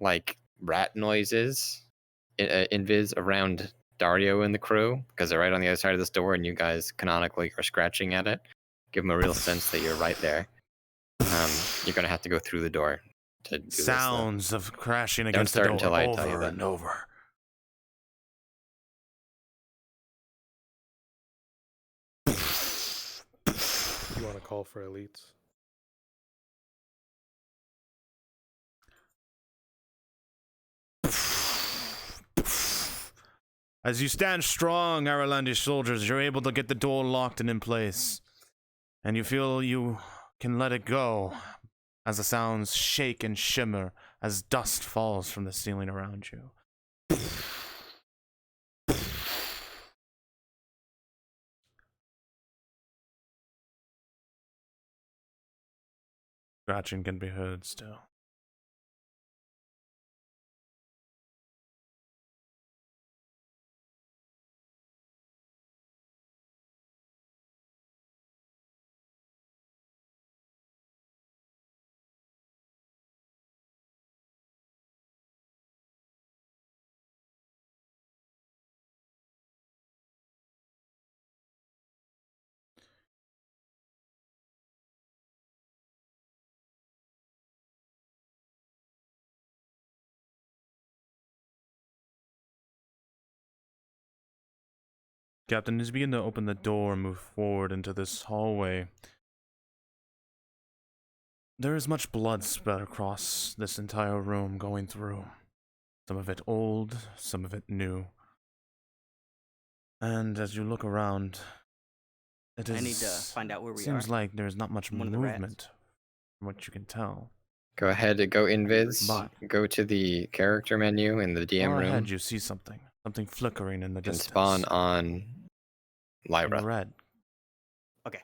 like rat noises, invis around Dario and the crew because they're right on the other side of this door, and you guys canonically are scratching at it. Give them a real sense that you're right there. You're gonna have to go through the door to do this. Sounds of crashing Don't against the start door until I tell you over that. and over. You want to call for elites? As you stand strong, Aralandi soldiers, you're able to get the door locked and in place. And you feel you can let it go as the sounds shake and shimmer as dust falls from the ceiling around you. Scratching can be heard still. Captain, as you begin to open the door and move forward into this hallway, there is much blood spread across this entire room going through. Some of it old, some of it new. And as you look around, I need to find out where we are. Seems like there's not much movement, from what you can tell. Go ahead and go invis. But go to the character menu in the DM far room. ahead, you see something flickering in the distance. And spawn on Lyra. In red. Okay.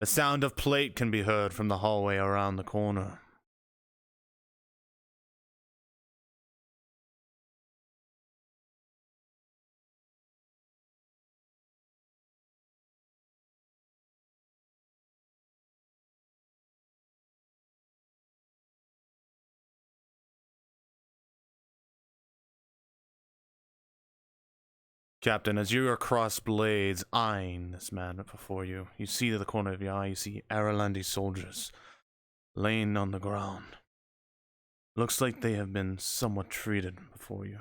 The sound of plate can be heard from the hallway around the corner. Captain, as you are cross blades eyeing this man before you, you see to the corner of your eye, you see Aralandi soldiers laying on the ground. Looks like they have been somewhat treated before you.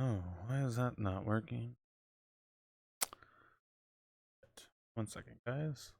Oh, why is that not working? 1 second, guys.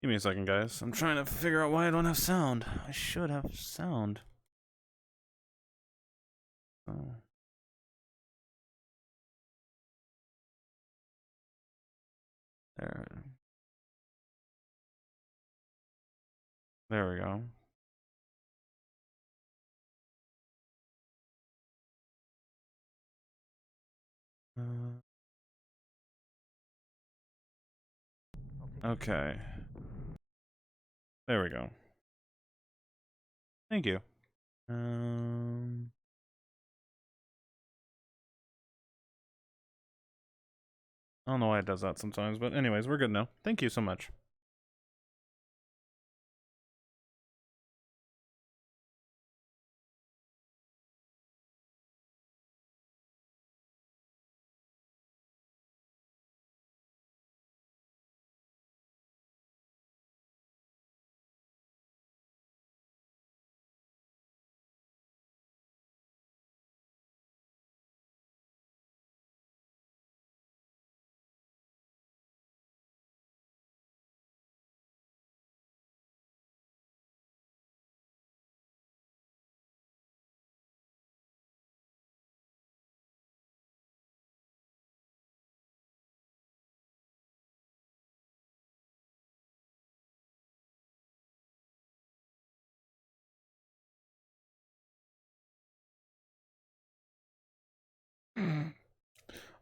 Give me a second, guys. I'm trying to figure out why I don't have sound. I should have sound. Oh. There. There we go. Okay. There we go. Thank you. I don't know why it does that sometimes, but anyways, we're good now. Thank you so much.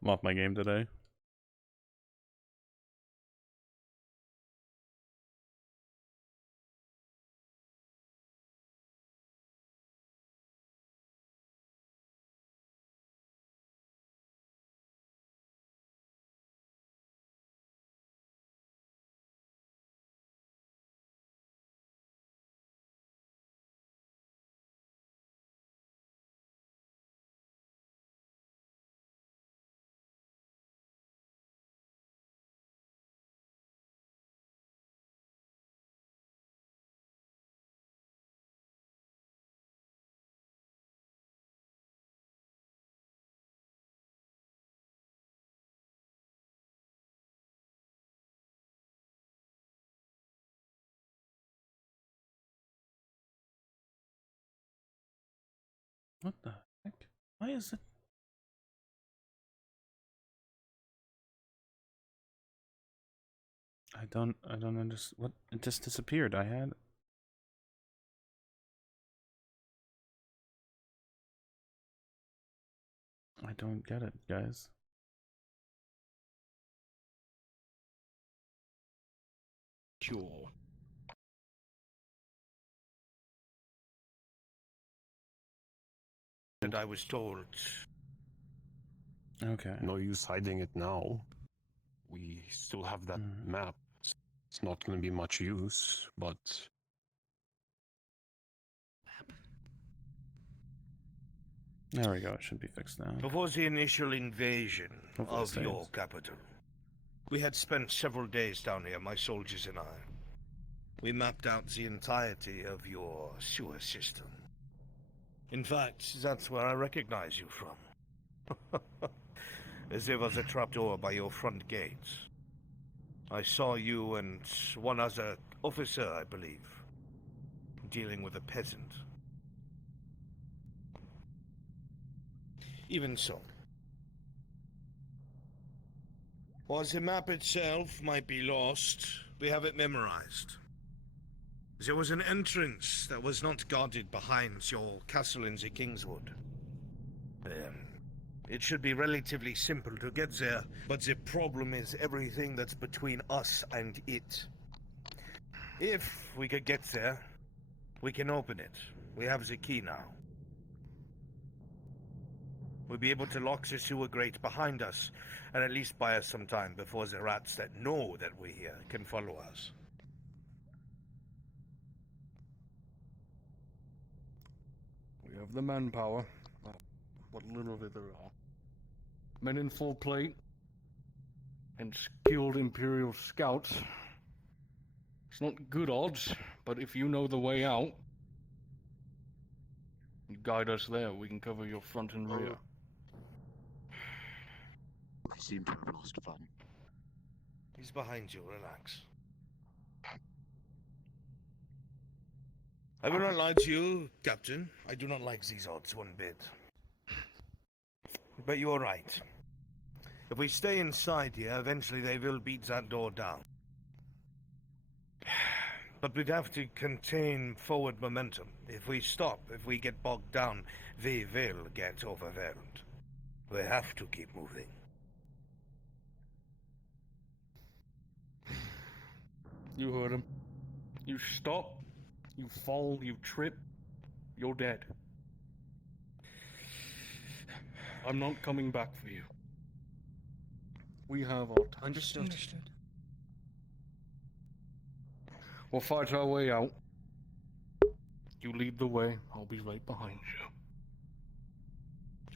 I'm off my game today. What the heck? Why is it? I don't understand. What? It just disappeared. I don't get it, guys. Sure. And I was told. Okay. No use hiding it now. We still have that map. It's not going to be much use, but... There we go. It should be fixed now. Before the initial invasion Hopefully it of your stays. capital, we had spent several days down here, my soldiers and I. We mapped out the entirety of your sewer system. In fact, that's where I recognize you from. As there was a trapdoor by your front gates. I saw you and one other officer, I believe, dealing with a peasant. Even so. While the map itself might be lost, we have it memorized. There was an entrance that was not guarded behind your castle in the Kingswood. It should be relatively simple to get there, but the problem is everything that's between us and it. If we could get there, we can open it. We have the key now. We'll be able to lock the sewer grate behind us, and at least buy us some time before the rats that know that we're here can follow us. We have the manpower. What little of it there are. Men in full plate. And skilled Imperial scouts. It's not good odds, but if you know the way out, you guide us there. We can cover your front and rear. We seem to have lost fun. He's behind you, relax. I will not lie to you, Captain. I do not like these odds one bit. But you are right. If we stay inside here, eventually they will beat that door down. But we'd have to contain forward momentum. If we stop, if we get bogged down, they will get overwhelmed. We have to keep moving. You heard him. You stop, you fall, you trip, you're dead. I'm not coming back for you. We have our time. Understood. We'll fight our way out. You lead the way, I'll be right behind you.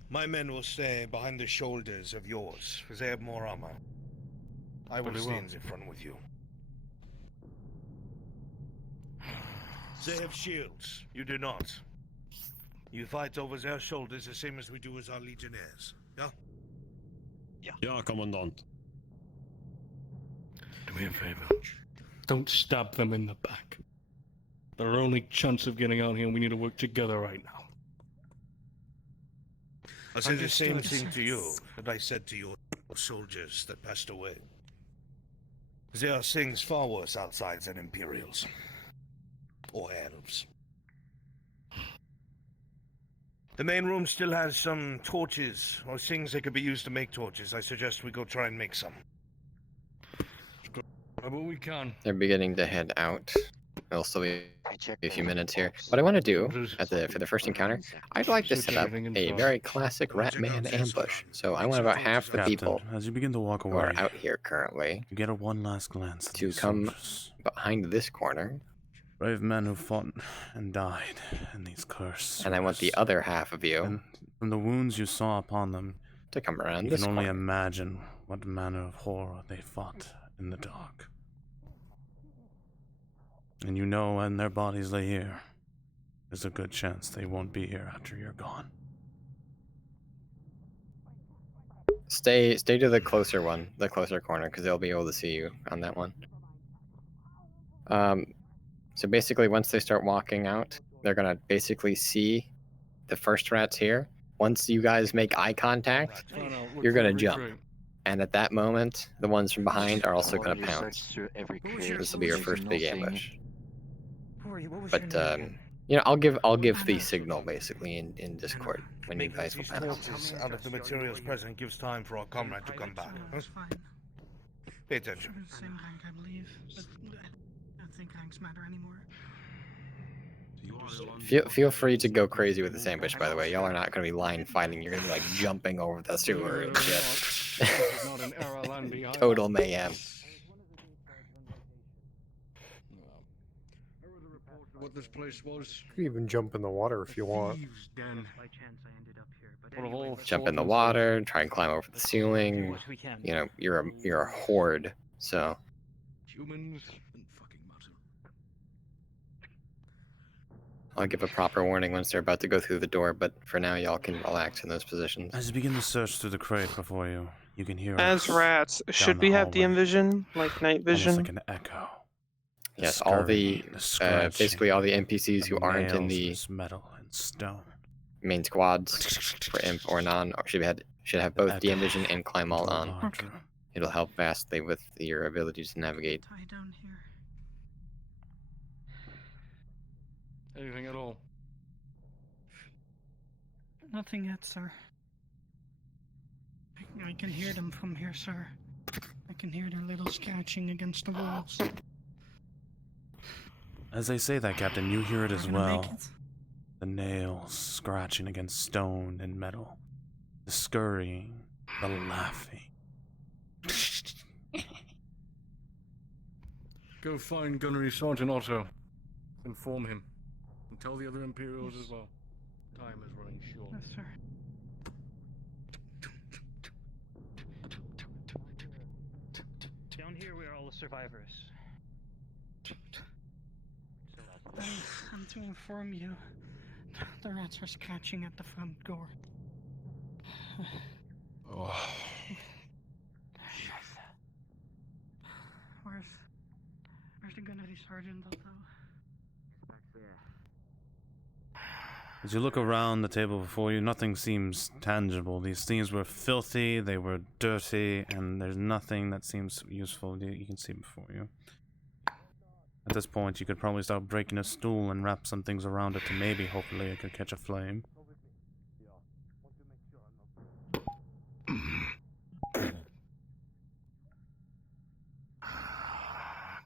My men will stay behind the shoulders of yours, because they have more armor. I will Very stay well. in the front with you. They have shields. You do not. You fight over their shoulders the same as we do with our legionnaires. Yeah? Yeah, Commandant. Do me a favor. Don't stab them in the back. They're our only chance of getting out here, and we need to work together right now. I say the same Understood. thing to you that I said to your soldiers that passed away. There are things far worse outside than Imperials. Or elves. The main room still has some torches, or things that could be used to make torches. I suggest we go try and make some. But we can. They're beginning to head out. It'll still be I checked a few over minutes the here. box. What I want to do What is- for the first encounter, I'd like to Search set up everything a inside. very classic Ratman ambush. So I want about half the Captain, people as you begin to walk who away, are out here currently you get a one last glance at to these come soldiers. behind this corner, Brave men who fought and died in these cursed and I want the sewers. other half of you And from the wounds you saw upon them, to come around you this can only corner. imagine what manner of horror they fought in the dark. And you know when their bodies lay here, there's a good chance they won't be here after you're gone. Stay to the closer one, the closer corner, because they'll be able to see you on that one. So basically, once they start walking out, they're gonna basically see the first rats here. Once you guys make eye contact, Find out what you're gonna every jump. crate. and at that moment, the ones from behind are also gonna Already pounce. searched through every Who was crate. your- This will be your There's first big nothing- ambush. Who are you? What was your But name again? you know, I'll give the signal basically in Discord when you Making guys will these pounce. torches out of the materials present gives time for our comrade to come back. Oh, Huh? that's fine. Pay attention. Sure, the same rank, I believe. But I don't think ranks matter anymore. Feel free to go crazy with this ambush, by the way. Y'all are not gonna be line fighting. You're gonna be like jumping over the sewer and shit. This is not an era land behind. Total mayhem. What this place was. You can even jump in the water if you want. Thieves' den. By chance I ended up here, but Full of all Jump in the sorts of- water, try and climb over the ceiling. what we can. You know, you're a horde, so Humans and fucking mutton. I'll give a proper warning once they're about to go through the door, but for now y'all can relax in those positions. As you begin to search through the crate before you, you can hear As us rats, should the we have hallway. DM vision, like night almost vision? like an echo. Yes, all the scratching, basically all the NPCs who aren't in nails the this metal and stone. main squads for imp or non or should have both echo DM vision and climb all into a on. large room. It'll help vastly with your ability to navigate. Tie down here. Anything at all? Nothing yet, sir. I can hear them from here, sir. I can hear their little scratching against the walls. As they say that, Captain, you hear it as We're gonna make well. it. The nails scratching against stone and metal. The scurrying. The laughing. Go find Gunnery Sergeant Otto. Inform him. And tell the other Imperials as well. Time is running short. Yes, sir. Down here, we're all the survivors. I'm to inform you. The rats are scratching at the front door. Oh, Where's the gunnery sergeant, Otto? As you look around the table before you, nothing seems tangible. These things were filthy, they were dirty, and there's nothing that seems useful that you can see before you. At this point, you could probably start breaking a stool and wrap some things around it to maybe, hopefully, it could catch a flame.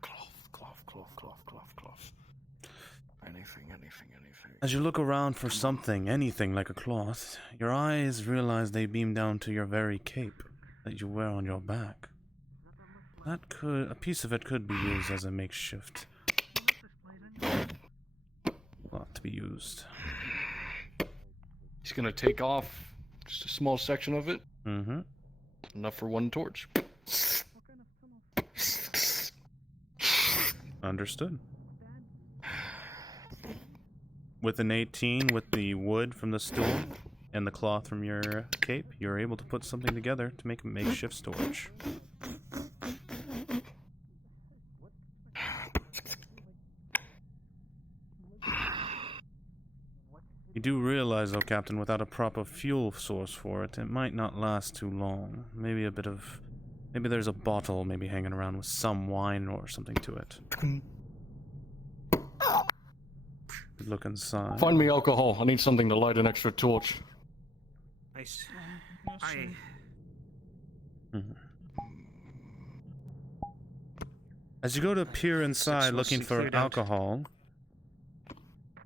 Cloth. Anything. As you look around for something, anything like a cloth, your eyes realize they beam down to your very cape that you wear on your back. A piece of it could be used as a makeshift cloth to be used. He's gonna take off just a small section of it. Mm-hmm. Enough for one torch. Understood. With an 18, with the wood from the stool and the cloth from your cape, you're able to put something together to make a makeshift storage. You do realize, though, Captain, without a proper fuel source for it, it might not last too long. Maybe there's a bottle maybe hanging around with some wine or something to it. Look inside. Find me alcohol. I need something to light an extra torch. Yes, sir. As you go to peer inside looking for alcohol,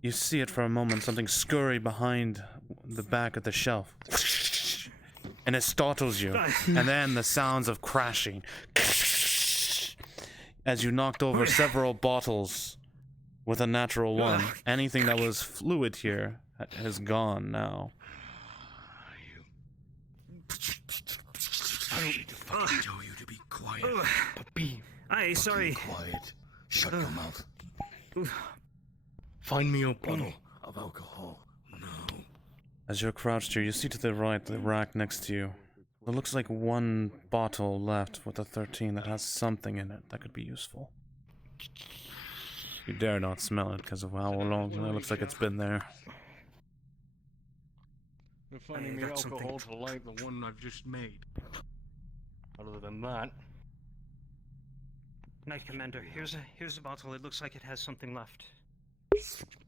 you see it for a moment, something scurry behind the back of the shelf. And it startles you. And then the sounds of crashing. As you knocked over several bottles with a natural one. Anything that was fluid here has gone now. I don't need to fucking tell you to be quiet. Be Aye, sorry. quiet. Shut your mouth. Find me a bottle of alcohol. No. As you're crouched here, you see to the right the rack next to you. There looks like one bottle left with a 13 that has something in it that could be useful. You dare not smell it because of how long it looks like it's been there. You're finding me alcohol to light the one I've just made. Other than that, Knight Commander, here's a bottle. It looks like it has something left.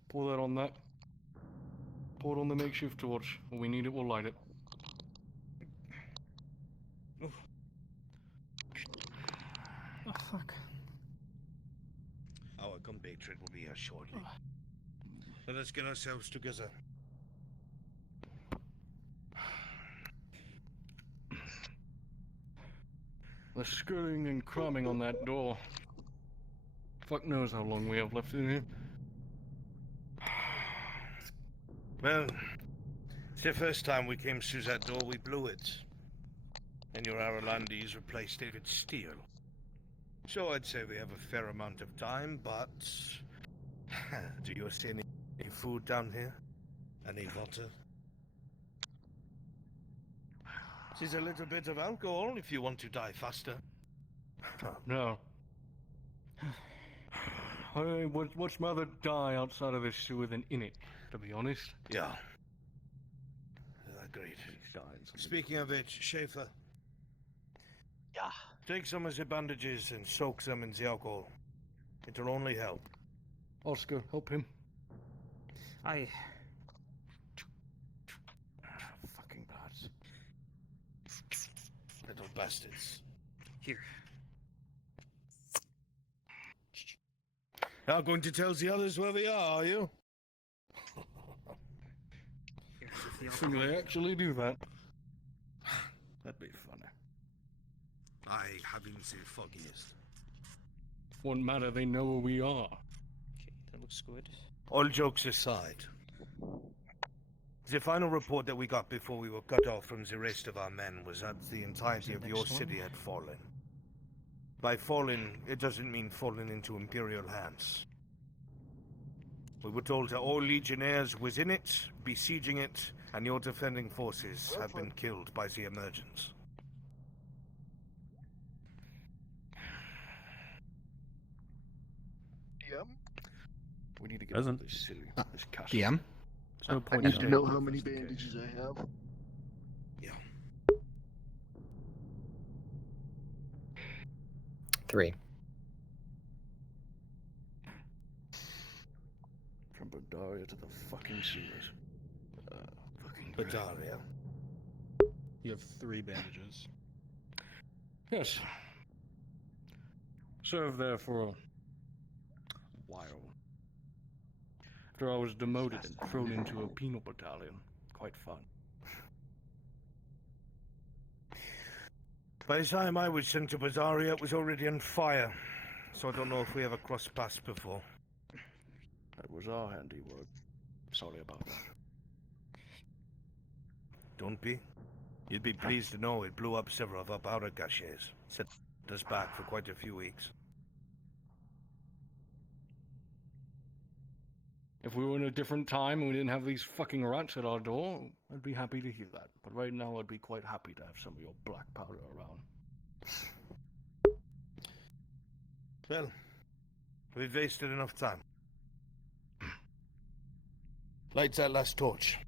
pour that on that. Pour it on the makeshift torch. When we need it, we'll light it. Oh, fuck. Our compatriot will be here shortly. Let us get ourselves together. The screwing and cramming on that door. Fuck knows how long we have left in here. Well, it's the first time we came through that door, we blew it. And your Aralandis replaced it with steel. So I'd say we have a fair amount of time, but... do you see any food down here? Any water? This is a little bit of alcohol if you want to die faster. No. I would much rather die outside of this sewer than in it, to be honest. Yeah. Agreed. Speaking of which, Schaefer, Yeah. Take some of the bandages and soak them in the alcohol. It'll only help. Oscar, help him. I. Fucking bats. Little bastards. Here. Not going to tell the others where we are you? Here's the Think alcohol. they actually do that? That'd be funny. I haven't the foggiest. Won't matter, they know where we are. Okay, that looks good. All jokes aside, the final report that we got before we were cut off from the rest of our men was that the entirety of your city had fallen. By fallen, it doesn't mean fallen into Imperial hands. We were told that all legionnaires within it, besieging it, and your defending forces have been killed by the emergence. We need to get Present. out of this city. This castle. DM? There's no I point need in to know staying how in many this case. bandages I have. Yeah. 3. From Dario to the fucking sewers. Fucking But Dario. You have 3 bandages. Yes. Served there for a while. After I was demoted and thrown into a penal battalion. Quite fun. By the time I was sent to Bazaria, it was already on fire. So I don't know if we ever crossed paths before. That was our handiwork. Sorry about that. Don't be. You'd be pleased to know it blew up several of our powder caches. Set us back for quite a few weeks. If we were in a different time and we didn't have these fucking rats at our door, I'd be happy to hear that. But right now, I'd be quite happy to have some of your black powder around. Well, we've wasted enough time. Light that last torch.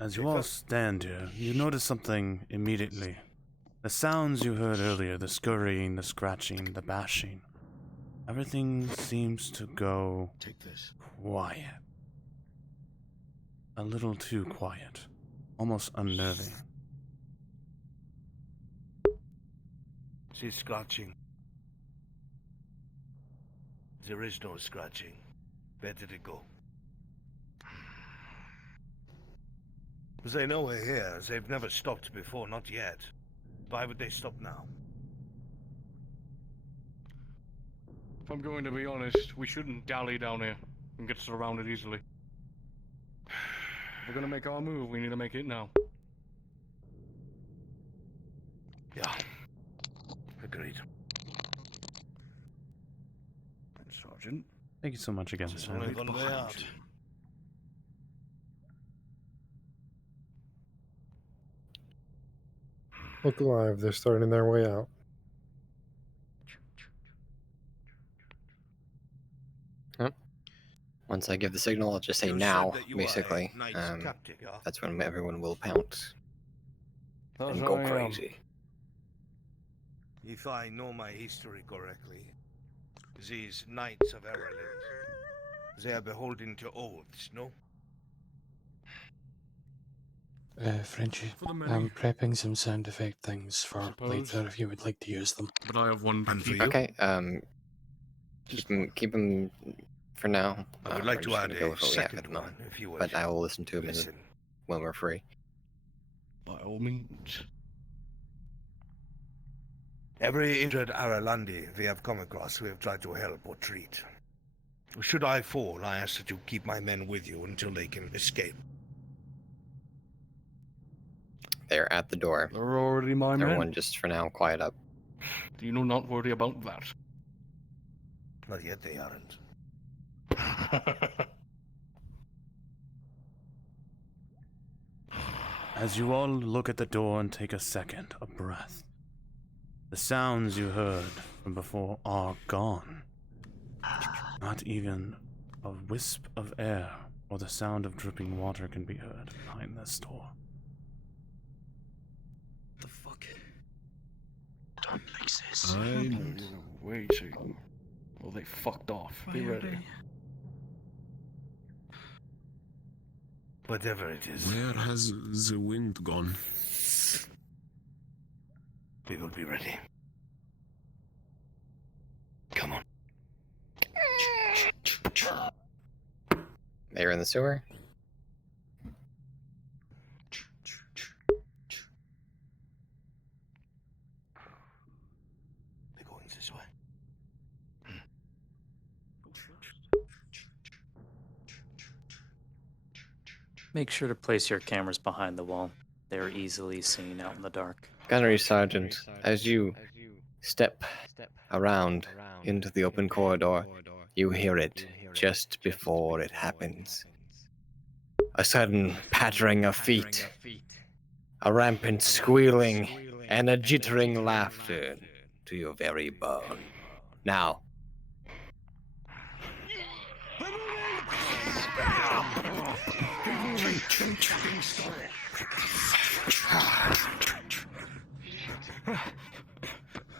As you all stand here, you notice something immediately. The sounds you heard earlier, the scurrying, the scratching, the bashing, everything seems to go Take this. quiet. A little too quiet. Almost unnerving. She's scratching. There is no scratching. Where did it go? They know we're here. They've never stopped before, not yet. Why would they stop now? If I'm going to be honest, we shouldn't dally down here and get surrounded easily. If we're gonna make our move, we need to make it now. Yeah. Agreed. And Sergeant. Thank you so much again, There's sir. only one way out. Look alive, they're starting their way out. Once I give the signal, I'll just say You said now, that you are a basically. knight's captive, yeah? That's when everyone will pounce That's and go how I am. crazy. If I know my history correctly, these knights of Ireland, they are beholden to oaths, no? Frenchie, For the many. I'm prepping some sound effect things for Suppose. later if you would like to use them. But I have one to And for keep. you? Okay, keep him for now. I would We're like to just add gonna go a with what we have at second the one, moment. if you would. But I will listen to him Listen. when we're free. By all means. Every injured Aralandi we have come across, we have tried to help or treat. Should I fall, I ask that you keep my men with you until they can escape. They're at the door. They're already my men. Everyone just for now, quiet up. Do you not worry about that? Not yet they aren't. As you all look at the door and take a second, a breath, the sounds you heard from before are gone. Not even a wisp of air or the sound of dripping water can be heard behind this door. The fuck? exist. Waiting. Well, they fucked off. Be ready. Whatever it is. Where has the wind gone? We will be ready. Come on. They're in the sewer. They're going this way. Make sure to place your cameras behind the wall. They're easily seen out in the dark. Gunnery Sergeant, as you step around into the open corridor, you hear it just before it happens. A sudden pattering of feet, a rampant squealing, and a jittering laughter to your very bone. Now,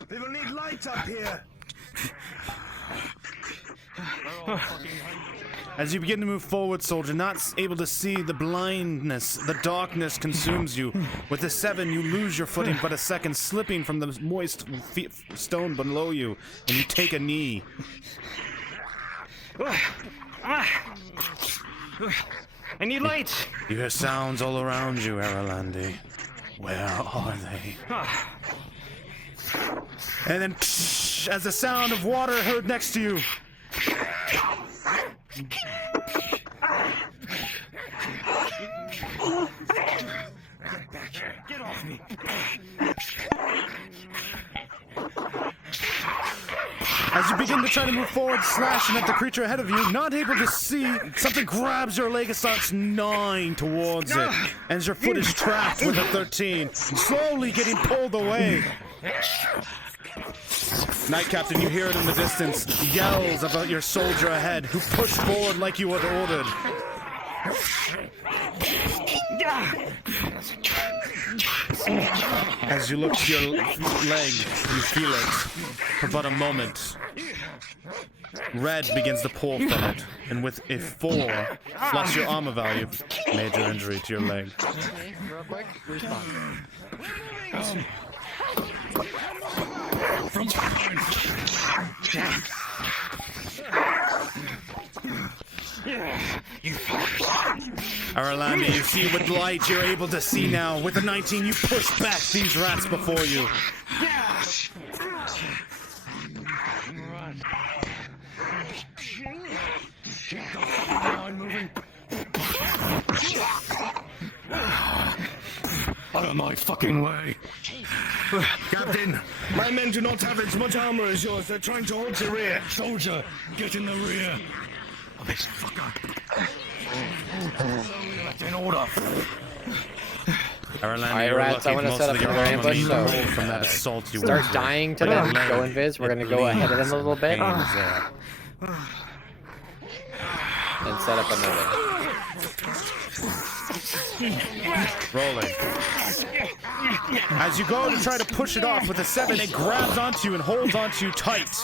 They will need light up here. As you begin to move forward, soldier, not able to see, the blindness, the darkness consumes you. With the 7, you lose your footing but a second, slipping from the moist stone below you, and you take a knee. I need light! You hear sounds all around you, Aralandi. Where are they? And then, as the sound of water heard next to you. Get off me! As you begin to try to move forward, slashing at the creature ahead of you, not able to see, something grabs your leg and starts gnawing towards it. And as your foot is trapped with a 13, slowly getting pulled away. Night Captain, you hear it in the distance, yells about your soldier ahead, who pushed forward like you had ordered. As you look to your leg, you feel it for but a moment. Red begins to pour from it, and with a 4 plus your armor value, major injury to your leg. Okay, real quick, respawn. From behind. You fuckers. Aralandi, you see with light, you're able to see now. With a 19, you push back these rats before you. Keep the fucking line moving. Out of my fucking way. Captain, my men do not have as much armor as yours. They're trying to hold the rear. Soldier, get in the rear. Oh, this fucker. That's in order. Alright, rats, I want to set up another ambush, so from that assault you start dying to them, go invis. We're going to go ahead of them a little bit. And set up another. Rolling. As you go to try to push it off with a 7, it grabs onto you and holds onto you tight.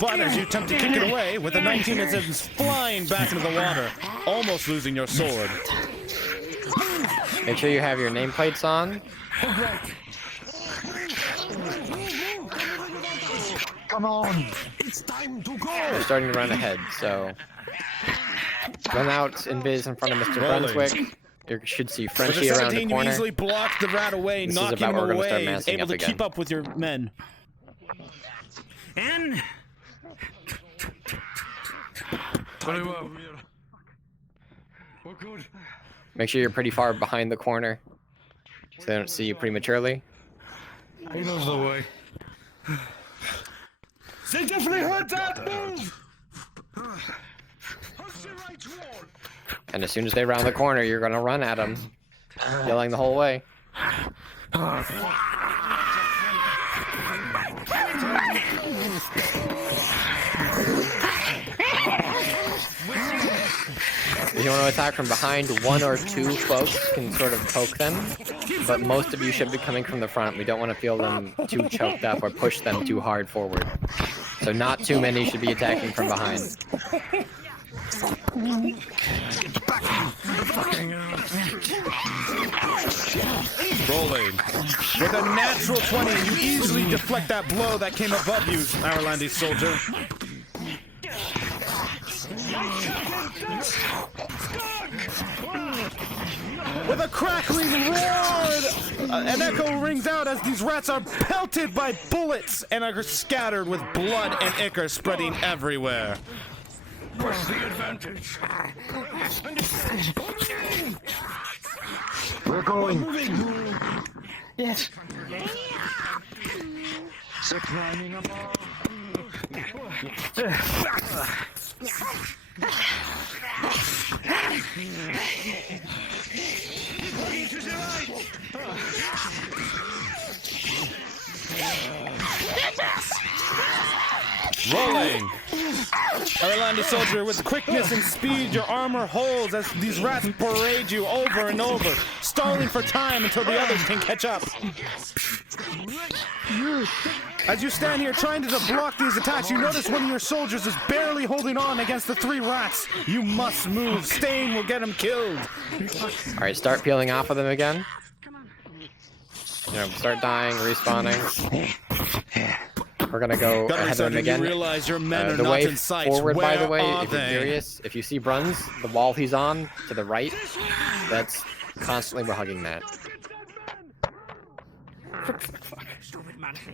But as you attempt to kick it away, with a 19, it sends flying back into the water, almost losing your sword. Make sure you have your nameplates on. Come on, it's time to go. They're starting to run ahead, so run out, invis in front of Mr. Brunswick. You should see Frenchie around the 17, corner. you easily block the rat away, This knocking is about him where we're gonna start away, massing able up to again. keep up with your men. And Very well. We're good. Make sure you're pretty far behind the corner so they don't see you prematurely. He knows the way. They definitely heard that move! And as soon as they round the corner, you're gonna run at them, yelling the whole way. If you want to attack from behind, 1 or 2 folks can sort of poke them. but most of you should be coming from the front. We don't want to feel them too choked up or push them too hard forward. So not too many should be attacking from behind. Rolling. With a natural 20, you easily deflect that blow that came above you, Irelandi's soldier. With a crackling roar, an echo rings out as these rats are pelted by bullets and are scattered with blood and ichor spreading everywhere. What's the advantage? We're going. Yes. So climbing them all. Rolling. Irilandi soldier, with quickness and speed, your armor holds as these rats parade you over and over, stalling for time until the others can catch up. As you stand here trying to block these attacks, you notice one of your soldiers is barely holding on against the 3 rats. You must move. Staying will get him killed. All right, start peeling off of them again. You know, start dying, respawning. We're gonna go ahead of them again. You realize your men are the not way in sight. forward, by the Where way, are if you're they? curious, if you see Bruns, the wall he's on to the right, that's constantly we're hugging that.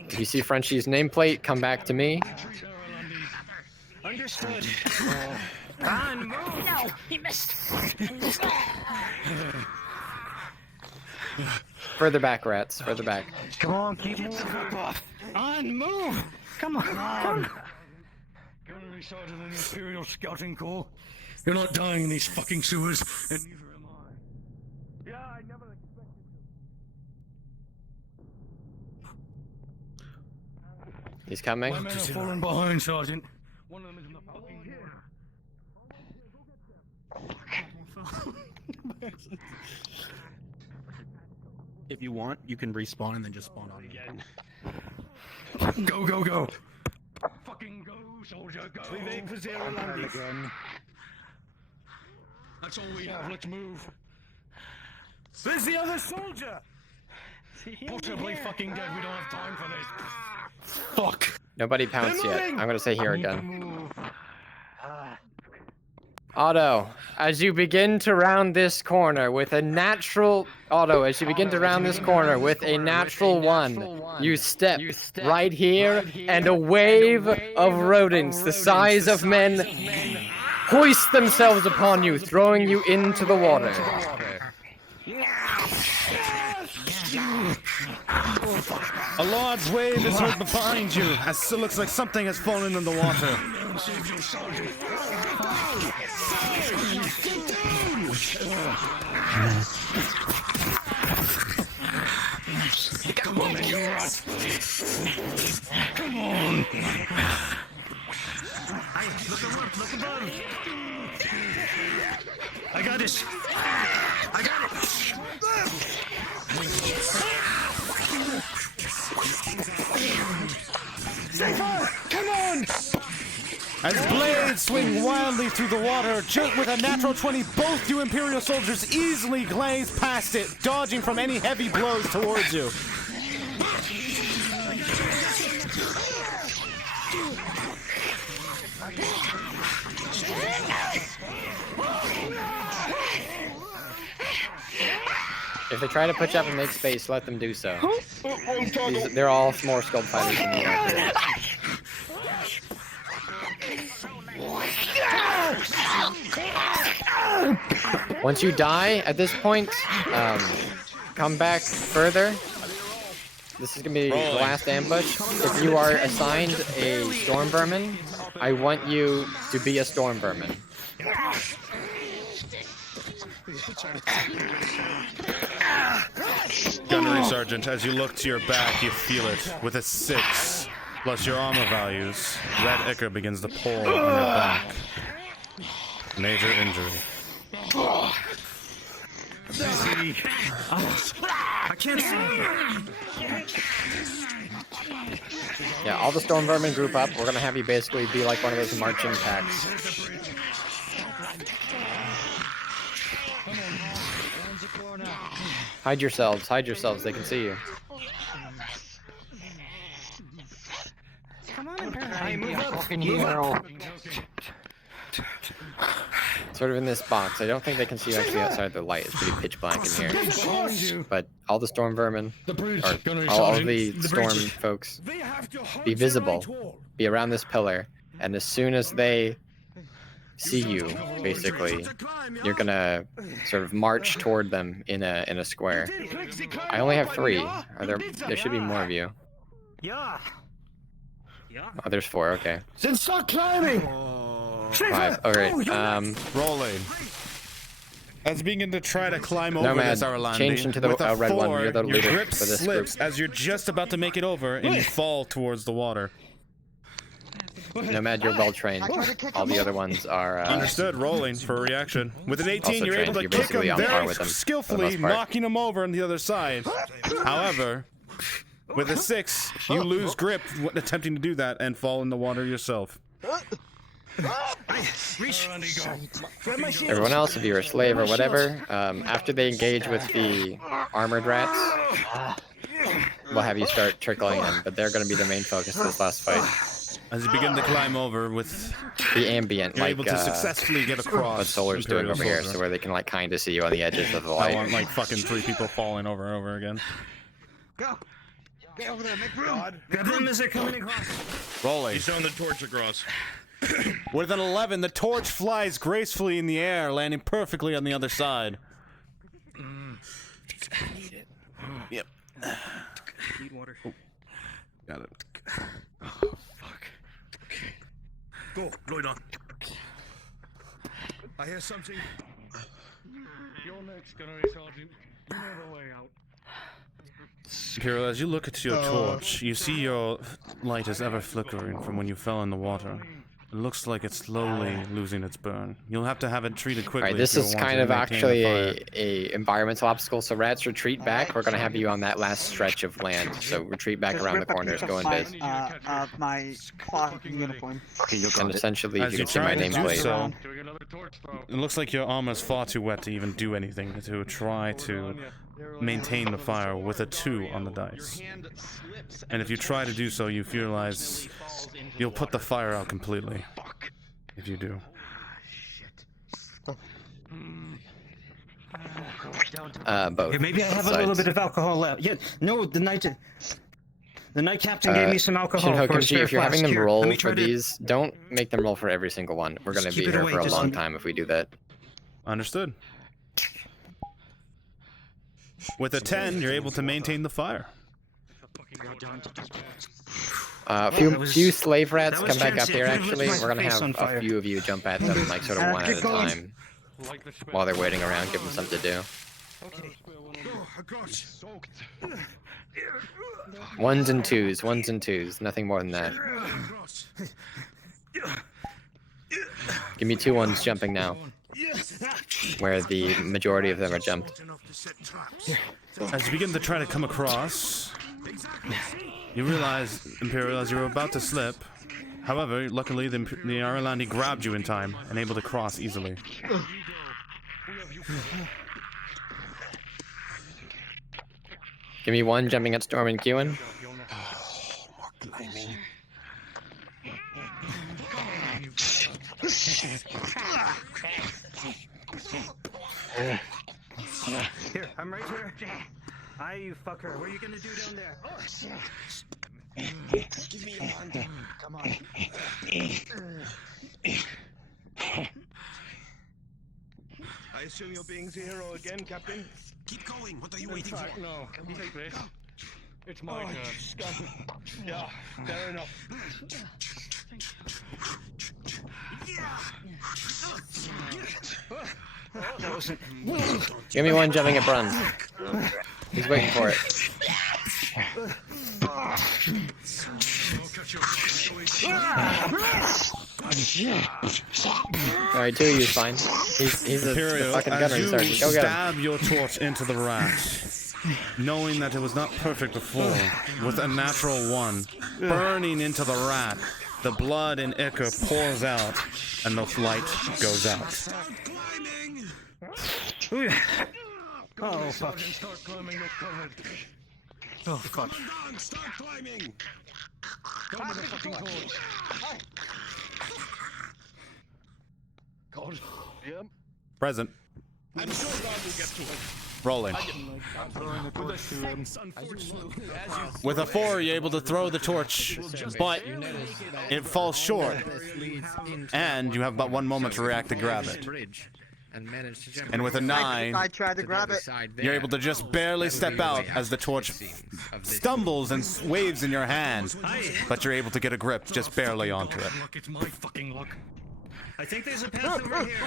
If you see Frenchie's nameplate, come back to me. Understood. On, move! No, he missed. Further back, rats. Further back. Come on, keep moving. On, move! Come on, come on. Gunnery Sergeant in the Imperial Scouting Corps. You're not dying in these fucking sewers, and neither am I. Yeah, I never expected to. He's coming. My men are falling behind, Sergeant. One of them is in the fucking If you want, you can respawn and then just spawn on again. Go, go, go! Fucking go, soldier, go! We aim for zero landing again. That's all we have, let's move. There's the other soldier! Possibly fucking dead, we don't have time for this. Fuck. Nobody pounced yet. I'm gonna say here again. Otto, as you begin to round this corner with a natural... Otto, as you begin to round this corner with a natural 1, you step right here, and a wave of rodents the size of men hoist themselves upon you, throwing you into the water. A large wave is heard behind you, as it looks like something has fallen in the water. Come on, then, you rat! Come on! Look above! I got this! I got it! Come on! As blades swing wildly through the water, with a natural 20, both you Imperial soldiers easily glaze past it, dodging from any heavy blows towards you. If they try to push up and make space, let them do so. They're all more skilled fighters than you are. Once you die, at this point, come back further. This is gonna be the last ambush. If you are assigned a storm vermin, I want you to be a storm vermin. Gunnery Sergeant, as you look to your back, you feel it. With a 6, plus your armor values, red ichor begins to pour on your back. Major injury. See? I can't see. Yeah, all the storm vermin group up. We're gonna have you basically be like one of those marching packs. Hide yourselves, they can see you. Come on, Hey, move up. Sort of in this box. I don't think they can see you actually outside the light. It's pretty pitch black in here. But all the storm vermin, or all the storm folks, be visible. Be around this pillar. And as soon as they see you, basically, you're gonna sort of march toward them in a square. I only have 3. There should be more of you. Yeah. Oh, there's 4. Okay. Then start climbing. 5. Alright, rolling. As you begin to try to climb over Nomad, this Aralandi, change into the with a red 4, one. You're the your leader grip for this slips group. as you're just about to make it over, and you fall towards the water. Nomad, you're well trained. All the other ones are understood. Rolling for a reaction. With an 18, you're able to kick basically him on par very with them, skillfully, knocking him over on the other side. However, with a 6, you lose grip attempting to do that and fall in the water yourself. Everyone else, if you're a slave or whatever, after they engage with the armored rats, we'll have you start trickling in, but they're going to be the main focus of this last fight. As you begin to climb over with the ambient, you're like able to successfully get across what Solar's doing over here, so where they can like kind of see you on the edges of the light. I want like fucking 3 people falling over and over again. Go! Get over there, make room! Get them as they're coming across. Rolling. He's throwing the torch across. With an 11, the torch flies gracefully in the air, landing perfectly on the other side. Yep. Need water. Oh. Got it. Oh, fuck. Okay. Go, Lloyd on. I hear something. You're next, Gunnery Sergeant. You know the way out. Imperial, as you look at your torch, you see your light is ever flickering from when you fell in the water. It looks like it's slowly losing its burn. You'll have to have it treated quickly. Alright, this is kind of actually a environmental obstacle, so rats, retreat back. We're going to have you on that last stretch of land, so retreat back around the corners, go in biz. My cloth uniform. Okay, you'll and essentially, as you you can see my nameplate. So, it looks like your armor is far too wet to even do anything, to try to maintain the fire with a 2 on the dice. And if you try to do so, you realize you'll put the fire out completely. If you do. Both. Hey, maybe I have a little bit of alcohol left. Yeah, no, the night captain gave me some alcohol. Shinpho, for a spare if you're having them flask. roll for these, don't make them roll for every single one. We're going to be here for a long time if we do that. Understood. With a 10, you're able to maintain the fire. Few slave rats come back up here, actually. We're going to have a few of you jump at them, like, sort of one at a time. While they're waiting around, give them something to do. Ones and twos, nothing more than that. Give me 2 ones jumping now. Where the majority of them are jumped. As you begin to try to come across, you realize, Imperial, as you're about to slip. However, luckily the Aralandi grabbed you in time and able to cross easily. Give me 1 jumping at Storm and queuing. More climbing. Here, I'm right here. Aye, you fucker. What are you gonna do down there? Give me your hand. Come on. I assume you're being the hero again, Captain? Keep going. What are you waiting for? No, take this. It's my turn. Yeah, fair enough. That wasn't. Give me 1 jumping at Bruns. He's waiting for it. Alright, 2 of you is fine. He's the Imperial, fucking as gunner. you Go get him. stab your torch into the rat, knowing that it was not perfect before, with a natural 1, burning into the rat, the blood and ichor pours out, and the light goes out. Oh, fuck. Start climbing, you're covered. Oh, fuck. Start climbing! Go with the fucking torch. God. Yep. Present. I'm so glad we get to it. Rolling. I'm throwing the torch to him. With a 4, you're able to throw the torch, but it falls short, and you have about 1 moment to react to grab it. And with a 9, I tried to grab it. you're able to just barely step out as the torch stumbles and waves in your hand, but you're able to get a grip just barely onto it. Look, it's my fucking luck. I think there's a path over here.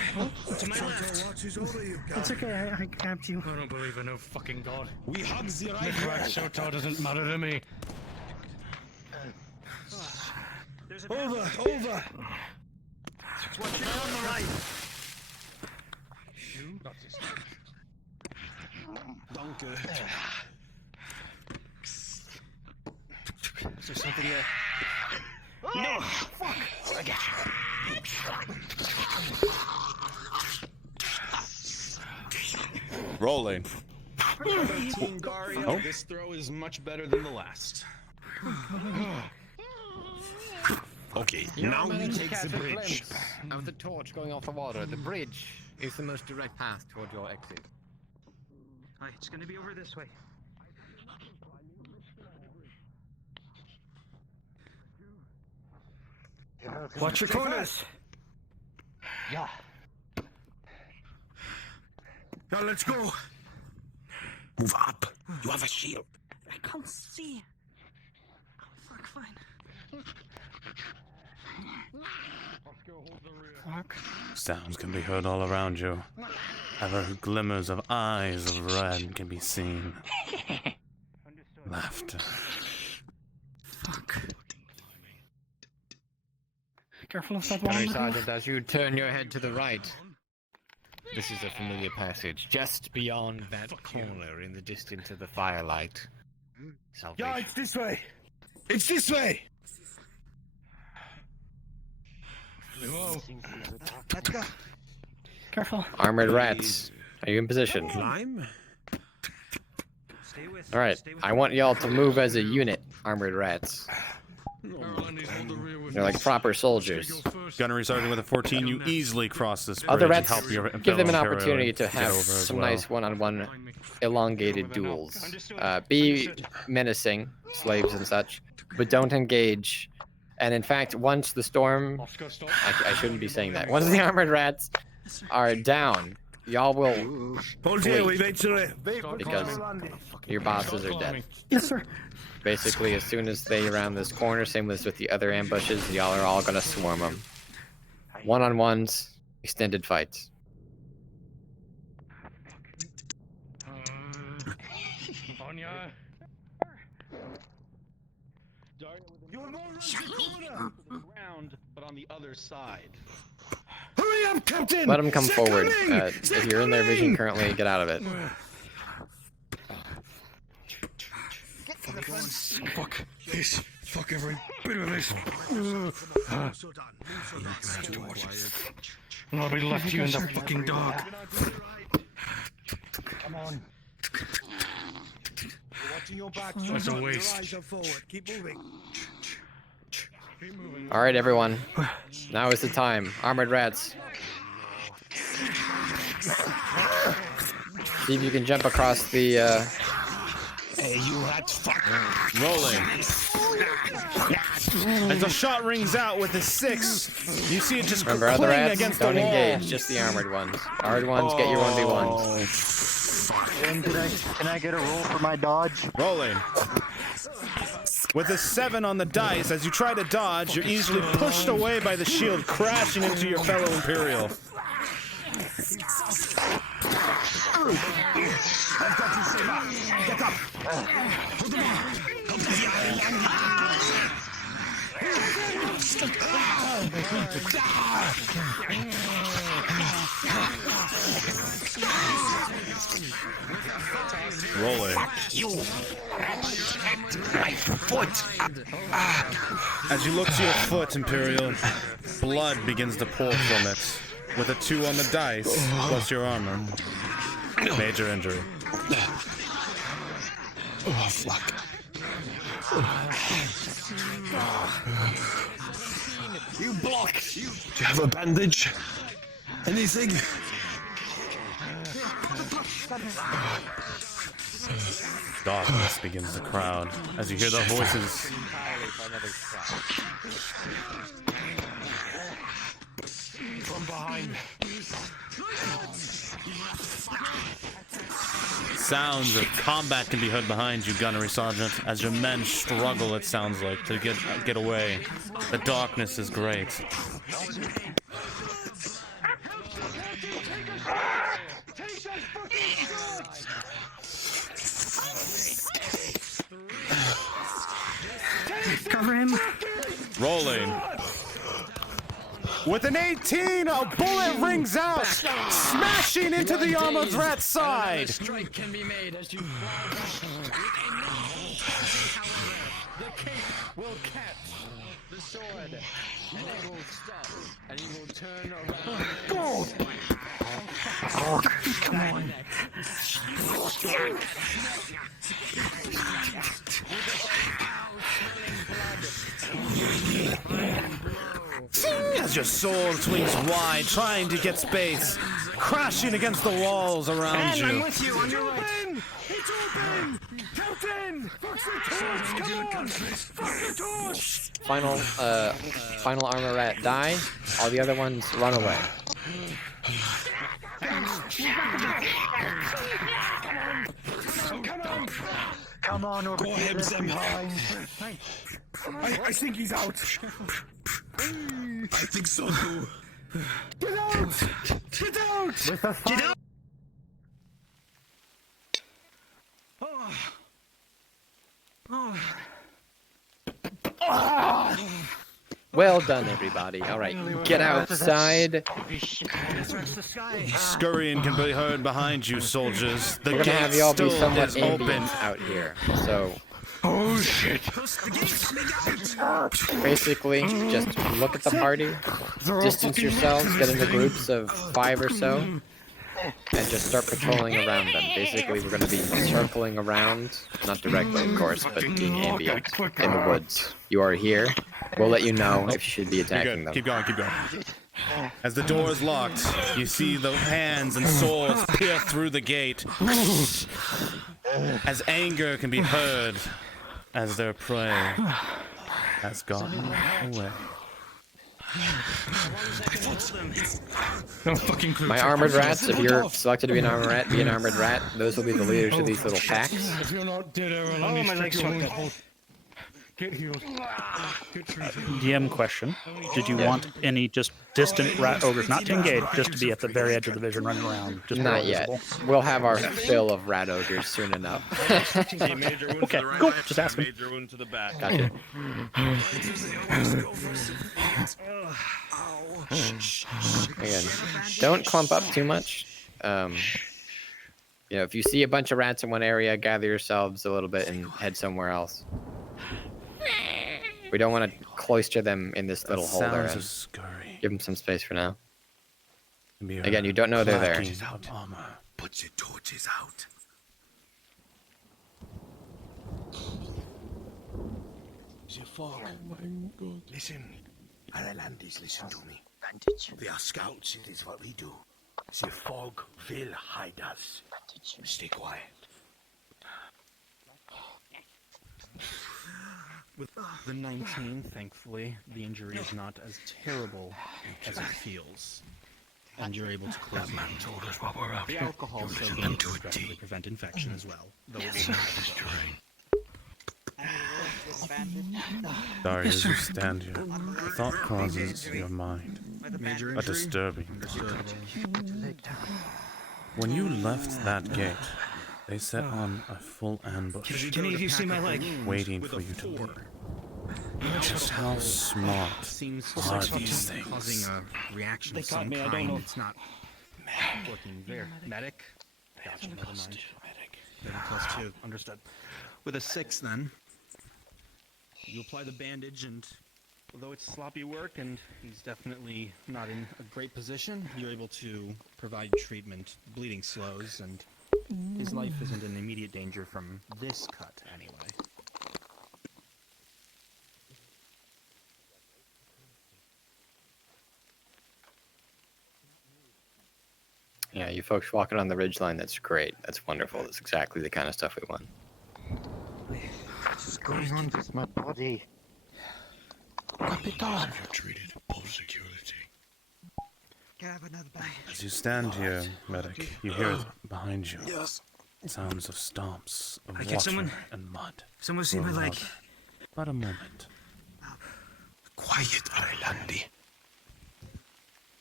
To my left. It's okay, I grabbed you. I don't believe in no fucking god. We hug the right Nikolai Shota doesn't matter to me. Over! Watch it on the right. Danke. Is there something there? No! Fuck! I got you. Rolling. Team Dario, this throw is much better than the last. Okay, now we take the bridge. Of the torch going off the water, the bridge is the most direct path toward your exit. Alright, it's gonna be over this way. Watch your corners! Yeah. Now let's go! Move up. You have a shield. I can't see. Oh, fuck, fine. Fuck. Sounds can be heard all around you. Ever glimmers of eyes of red can be seen. Laughter. Fuck. Careful of that Gunnery one. Sergeant, as you turn your head to the right, this is a familiar passage. Just beyond that corner in the distance of the firelight. Salvation. Yeah, it's this way! It's this way! Let's go. Careful. Armored rats. Are you in position? Climb? Alright, I want y'all to move as a unit, armored rats. They're like proper soldiers. Gunnery Sergeant with a 14, you easily cross this bridge Other and rats, help your give them an fellow opportunity Imperial to get have over as some well. nice one-on-one elongated duels. Be menacing, slaves and such, but don't engage. And in fact, once the storm... I shouldn't be saying that. Once the armored rats are down, y'all will Hold here, we flee, made to it. because your bosses are dead. Yes, sir. Basically, as soon as they round this corner, same as with the other ambushes, y'all are all gonna swarm them. One-on-ones, extended fights. Anya. You're more right the ground, but on the other side. Hurry up, Captain! Let them come They're forward. coming! If you're in their vision currently, get out of it. Fuck this. Fuck every bit of this. And I'll be left here in the fucking dark. Come on. We're watching your back. That's a waste. Your eyes are forward. Keep moving. Alright, everyone. Now is the time. Armored rats. See if you can jump across the, Hey, you rat fuck. Rolling. As the shot rings out with a 6, you see it just remember, other cling rats, against don't the wall. engage. Just the armored ones. Armored ones, get your 1v1s. And can I get a roll for my dodge? Rolling. With a 7 on the dice, as you try to dodge, you're easily pushed away by the shield, crashing into your fellow Imperial. I've got you, Saber. Get up. Hold them on. Rolling. My foot! As you look to your foot, Imperial, blood begins to pour from it. With a 2 on the dice, plus your armor. Major injury. Oh, fuck. You block! Do you have a bandage? Anything? Darkness begins to crowd as you hear the voices. From behind. Sounds of combat can be heard behind you, Gunnery Sergeant, as your men struggle, it sounds like, to get away. The darkness is great. Cover him. Rolling. With an 18, a bullet rings out, smashing into the armored rat's side. Strike can be made as you the king will catch the sword, and it will stop, and he will turn around. Go! Oh, come on. As your sword swings wide, trying to get space, crashing against the walls around you. I'm with you on your right. It's open! Captain! Fuck the torch! Come on! Fuck the torch! Final armor rat die. All the other ones run away. Come on, over Go ahead, Senpai. I think he's out! I think so too. Get out! Get out! Get out! Well done, everybody. All right, get outside. Scurrying can be heard behind you, soldiers. The We're gonna gate have y'all be still somewhat is open. ambient out here. So Oh shit! basically, just look at the party, distance yourselves, get into groups of 5 or so, and just start patrolling around them. Basically, we're going to be circling around, not directly, of course, but being ambient in the woods. You are here. We'll let you know if you should be attacking them. Keep going, keep going. As the door is locked, you see the hands and swords peer through the gate. As anger can be heard as their prey has gotten away. No fucking clue. My armored rats, if you're selected to be an armored rat, be an armored rat. Those will be the leaders of these little packs. If you're not dead, Aaron, Oh, my legs fucked up. Get healed. Get treated. DM question. Did you want any just distant rat ogres, not to engage, just to be at the very edge of the vision running around? Just Not yet. visible? We'll have our fill of rat ogres soon enough. Okay, cool. Just asking. Major wound to the back. Gotcha. Again, don't clump up too much. You know, if you see a bunch of rats in one area, gather yourselves a little bit and head somewhere else. We don't want to cloister them in this little hole they're in. Give them some space for now. Again, you don't know they're there. Put your torches out. The fog. Listen, Aralandis, listen to me. We are scouts, it is what we do. The fog will hide us. Stay quiet. With the 19, thankfully, the injury is not as terrible as it feels. And you're able to close That man told us what we're out the here. alcohol so them to a directly T. prevent infection as well. Though Yes, terrain. Dario, as you stand here, a thought crosses your mind. A disturbing thought. When you left that gate, they set on a full ambush, Can any of you see my leg? waiting for you to leave. Just how smart seems are to be these things? causing a reaction They of some caught me, I kind. don't know. It's not working there. Medic? Gotcha, never mind. Very close to, understood. With a 6 then, you apply the bandage, and although it's sloppy work and he's definitely not in a great position, you're able to provide treatment. Bleeding slows, and his life isn't in immediate danger from this cut anyway. Yeah, you folks walking on the ridgeline, that's great. That's wonderful. That's exactly the kind of stuff we want. What's going on with my body? Capitan. You're treated full security. Can I have another bandage? As you stand here, medic, you hear behind you Yes. sounds of stomps of Can water someone- and mud. Someone see my Grow leg. louder. But a moment. Quiet, Arlandi.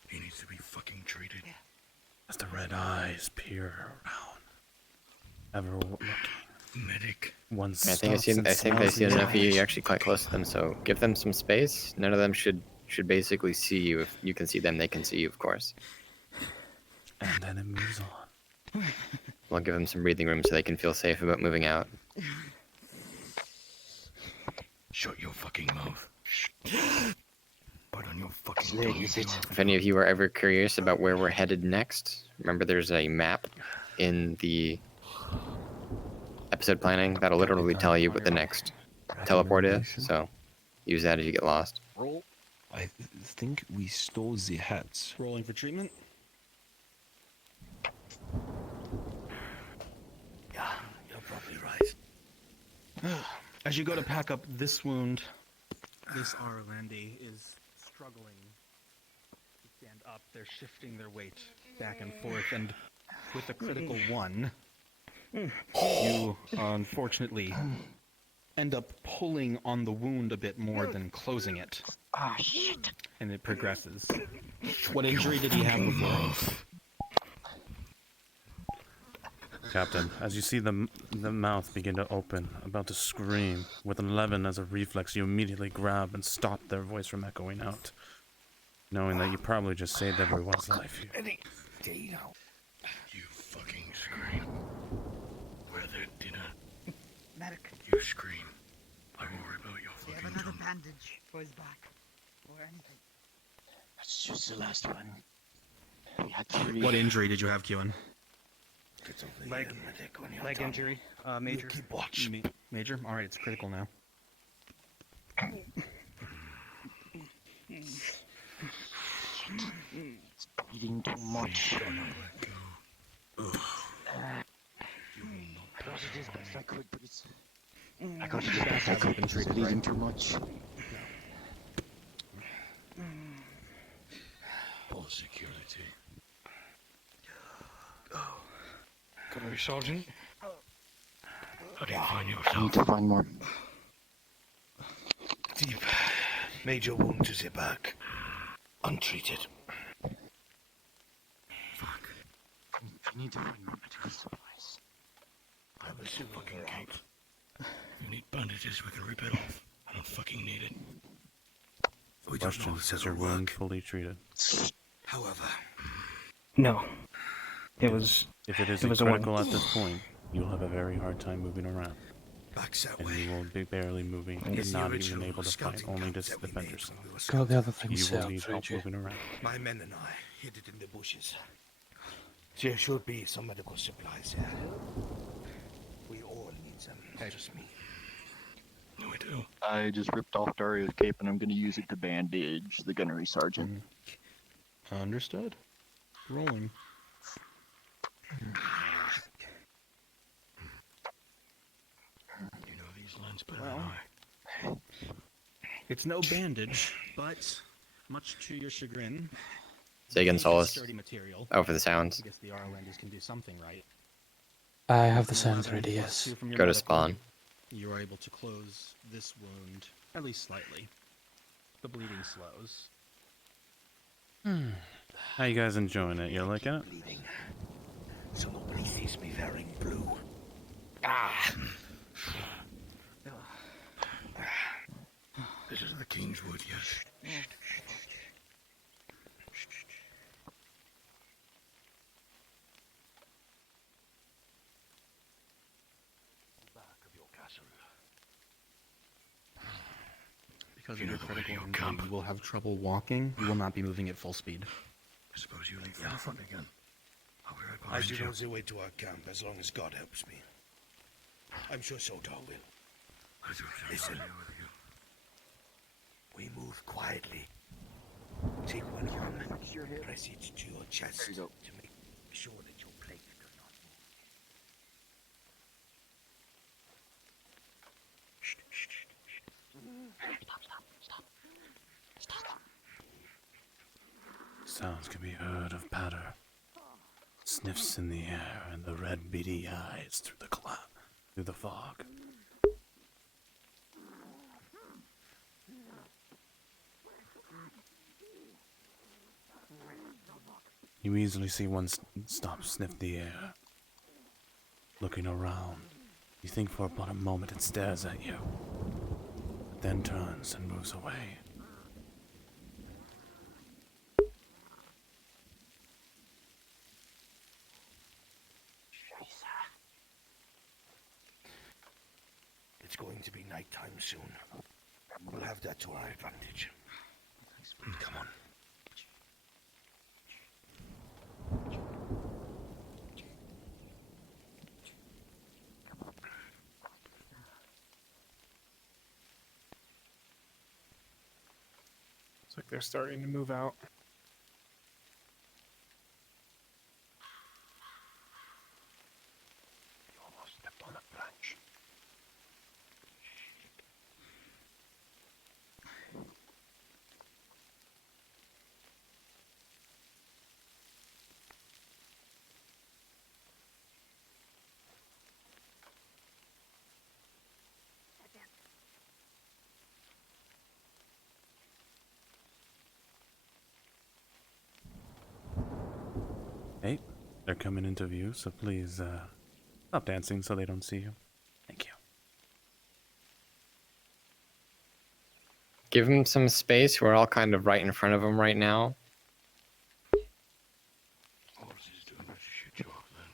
He needs to be fucking treated. As the red eyes peer around, ever looking. Medic. One I stops think and they smells see the enough of you. eyes. You're actually quite close to them, so give them some space. None of them should basically see you. If you can see them, they can see you, of course. And then it moves on. We'll give them some breathing room so they can feel safe about moving out. Shut your fucking mouth. Put on your fucking Late, tongue. is it? If any of you are ever curious about where we're headed next, remember there's a map in the episode planning that'll literally tell you what the next teleport is, so use that if you get lost. Roll. I think we stole the hats. Rolling for treatment. Yeah, you're probably right. As you go to pack up this wound, this Arlandi is struggling to stand up. They're shifting their weight back and forth, and with a critical 1, you unfortunately end up pulling on the wound a bit more than closing it. Ah, shit. And it progresses. What injury did he have before? Captain, as you see the mouth begin to open, about to scream, with an 11 as a reflex, you immediately grab and stop their voice from echoing out, knowing that you probably just saved everyone's life here. You fucking scream. We're their dinner. Medic, You scream. I worry about your do you have fucking another tongue. bandage for his back? Or anything? That's just the last one. We had 3. What injury did you have, Kewan? It's over Leg- here, medic, on your Leg tongue. injury. Major. You keep watch. Major? Alright, it's critical now. It's bleeding too much. I got it as best I could, but it's... I got it as best I could, but it's bleeding too much. Full security. Gunnery Sergeant. How do you find I need yourself? to find more. Deep. Major wound to the back. Untreated. Fuck. I need to find more medical supplies. I have a super Fucking around. cape. If you need bandages, we can rip it off. I don't fucking need it. We don't know Question, if is your it'll wound work. fully treated? However, No. It was. If it is It was a critical one. at this point, you'll have a very hard time moving around. backs that And way. you will be barely moving, It's the not even original able to fight, scouting only camp to that we defend made yourself. when we were Got the other You things will out, need help Fiji. moving around. My men and I hid it in the bushes. There should be some medical supplies here. We all need them, not just me. No, I do. I just ripped off Dario's cape and I'm going to use it to bandage the gunnery sergeant. Understood. Rolling. You know these lines better Well. than I. It's no bandage, but much to your chagrin, Sagan it's Solace. sturdy material. Oh, for the sounds. I guess the Arlanders can do something right. I have the With sounds 11 ready, plus yes. 2 from your Go to medical, spawn. You are able to close this wound, at least slightly. The bleeding slows. How you guys enjoying it? You liking it? Bleeding. So nobody sees me wearing blue. Ah! This is to the King's Wood, yes. Because of your critical injury, you will have trouble walking. You will not be moving at full speed. I suppose you leave from the front again. I'll be right I behind should you. know the way to our camp as long as God helps me. I'm sure Sodar will. Listen. We move quietly. Take one arm, press it to your chest to make sure that your plate does not move. Stop. Sounds can be heard of patter. Sniffs in the air and the red beady eyes through the fog. You easily see one stop, sniff the air. Looking around, you think for but a moment it stares at you, but then turns and moves away. It's going to be nighttime soon. We'll have that to our advantage. Come on. Looks like they're starting to move out. Almost stepped on a branch. Hey, they're coming into view, so please stop dancing so they don't see you. Thank you. Give him some space. We're all kind of right in front of him right now.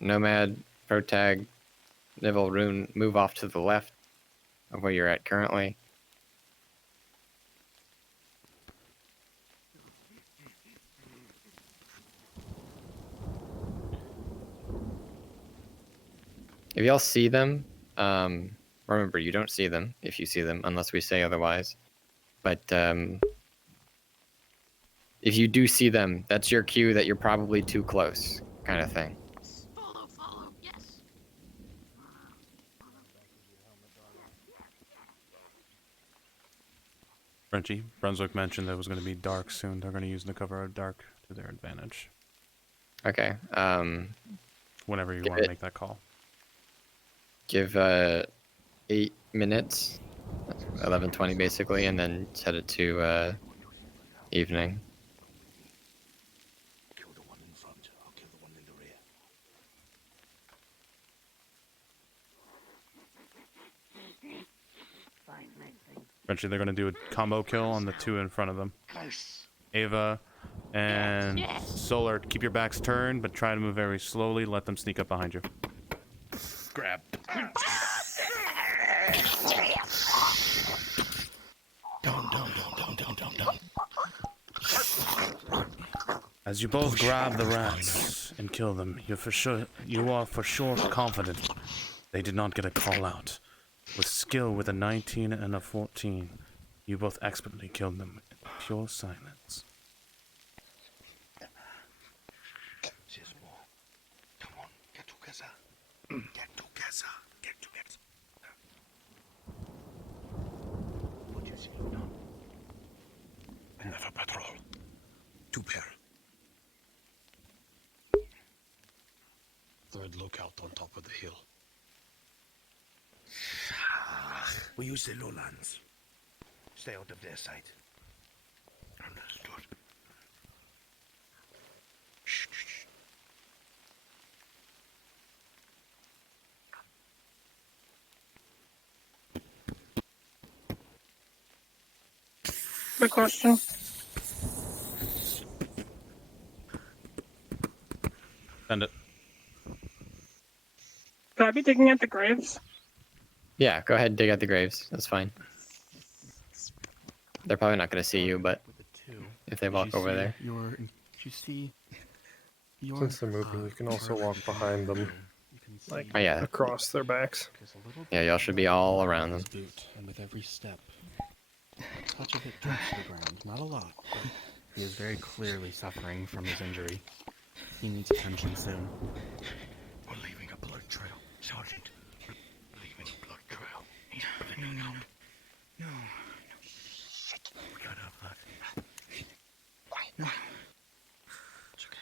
Nomad, Protag, Nibble, Rune, move off to the left of where you're at currently. If y'all see them, remember, you don't see them if you see them, unless we say otherwise. But if you do see them, that's your cue that you're probably too close, kind of thing. Follow, yes. Frenchie, Brunswick mentioned that it was going to be dark soon. They're going to use the cover of dark to their advantage. Okay. Whenever you want to make that call. Give 8 minutes, 11:20 basically, and then set it to evening. Kill the one in front. I'll kill the one in the rear. Frenchie, they're going to do a combo kill on the two in front of them. Ava and Solar, keep your backs turned, but try to move very slowly. Let them sneak up behind you. Grab. Down. As you both grab the rats and kill them, you are for sure confident they did not get a call out. With skill with a 19 and a 14, you both expertly killed them in pure silence. Come on, get together. Get together. What do you see? Another patrol. 2 pair. Third lookout on top of the hill. We use the lowlands. Stay out of their sight. Understood. Shh. Quick question. Send it. Could I be digging at the graves? Yeah, go ahead and dig out the graves. That's fine. They're probably not going to see you, but if they walk over there. Since they're moving, you can also walk behind them. Like, Oh, yeah. across their backs. Yeah, y'all should be all around them. And with every step, a touch of it drops to the ground. Not a lot, but he is very clearly suffering from his injury. He needs attention soon. We're leaving a blood trail, Sergeant. We're leaving a blood trail. No. Shit. We gotta have that. No. It's okay.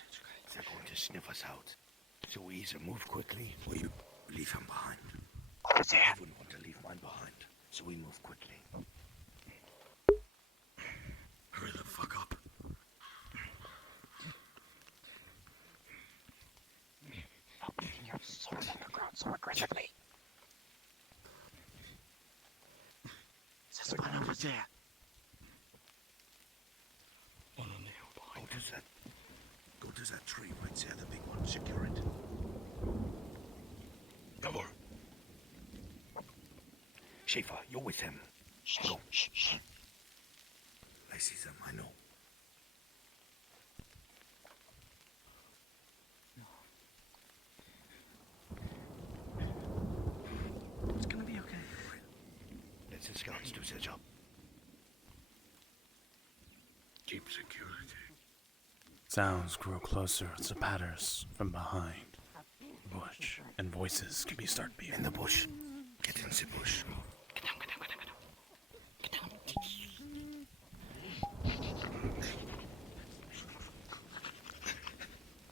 They're going to sniff us out. So we either move quickly or you leave him behind. I wouldn't want to leave mine behind, so we move quickly. Hurry the fuck up. Stop beating your sword on the ground so aggressively. There's one over there. One on the hill behind. Go to that tree right there, the big one. Secure it. Cover. Schaefer, you're with him. Go. Shh. I see them, I know. It's gonna be okay. Let the scouts do their job. Keep security. Sounds grow closer as it patters from behind the bush, and voices can be start being in the bush. Get in the bush.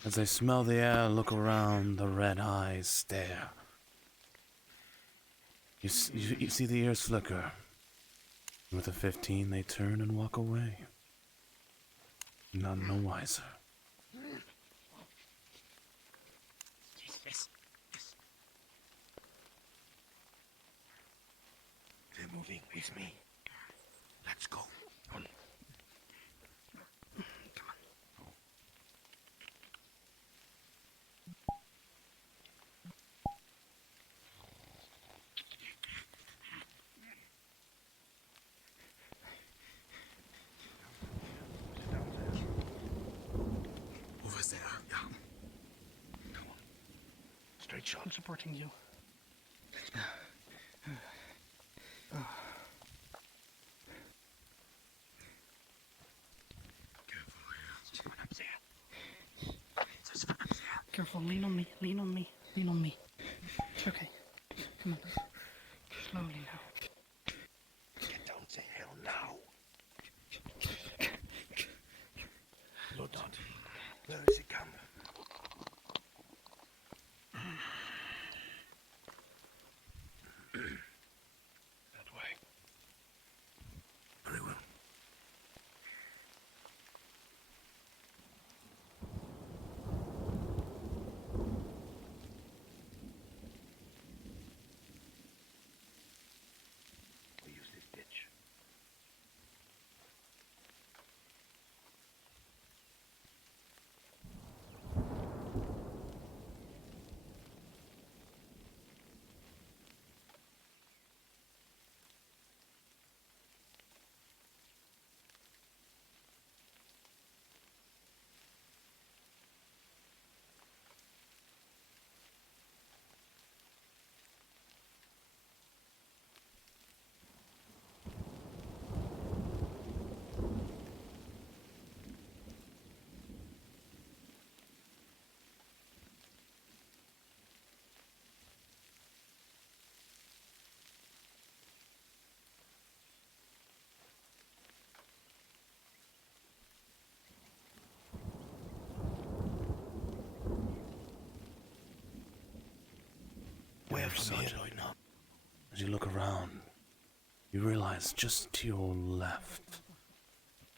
As they smell the air, look around, the red eyes stare. You see the ears flicker. With a 15, they turn and walk away. None no wiser. They're moving with me. Let's go. Over there. Yeah. Come on. Straight shot. I'm supporting you. Careful, lean on me. It's okay. Come on. Slowly now. Get down the hill now. Lieutenant, where is the camp? That way. Very well. We use this ditch. Where from here, Lieutenant? As you look around, you realize just to your left,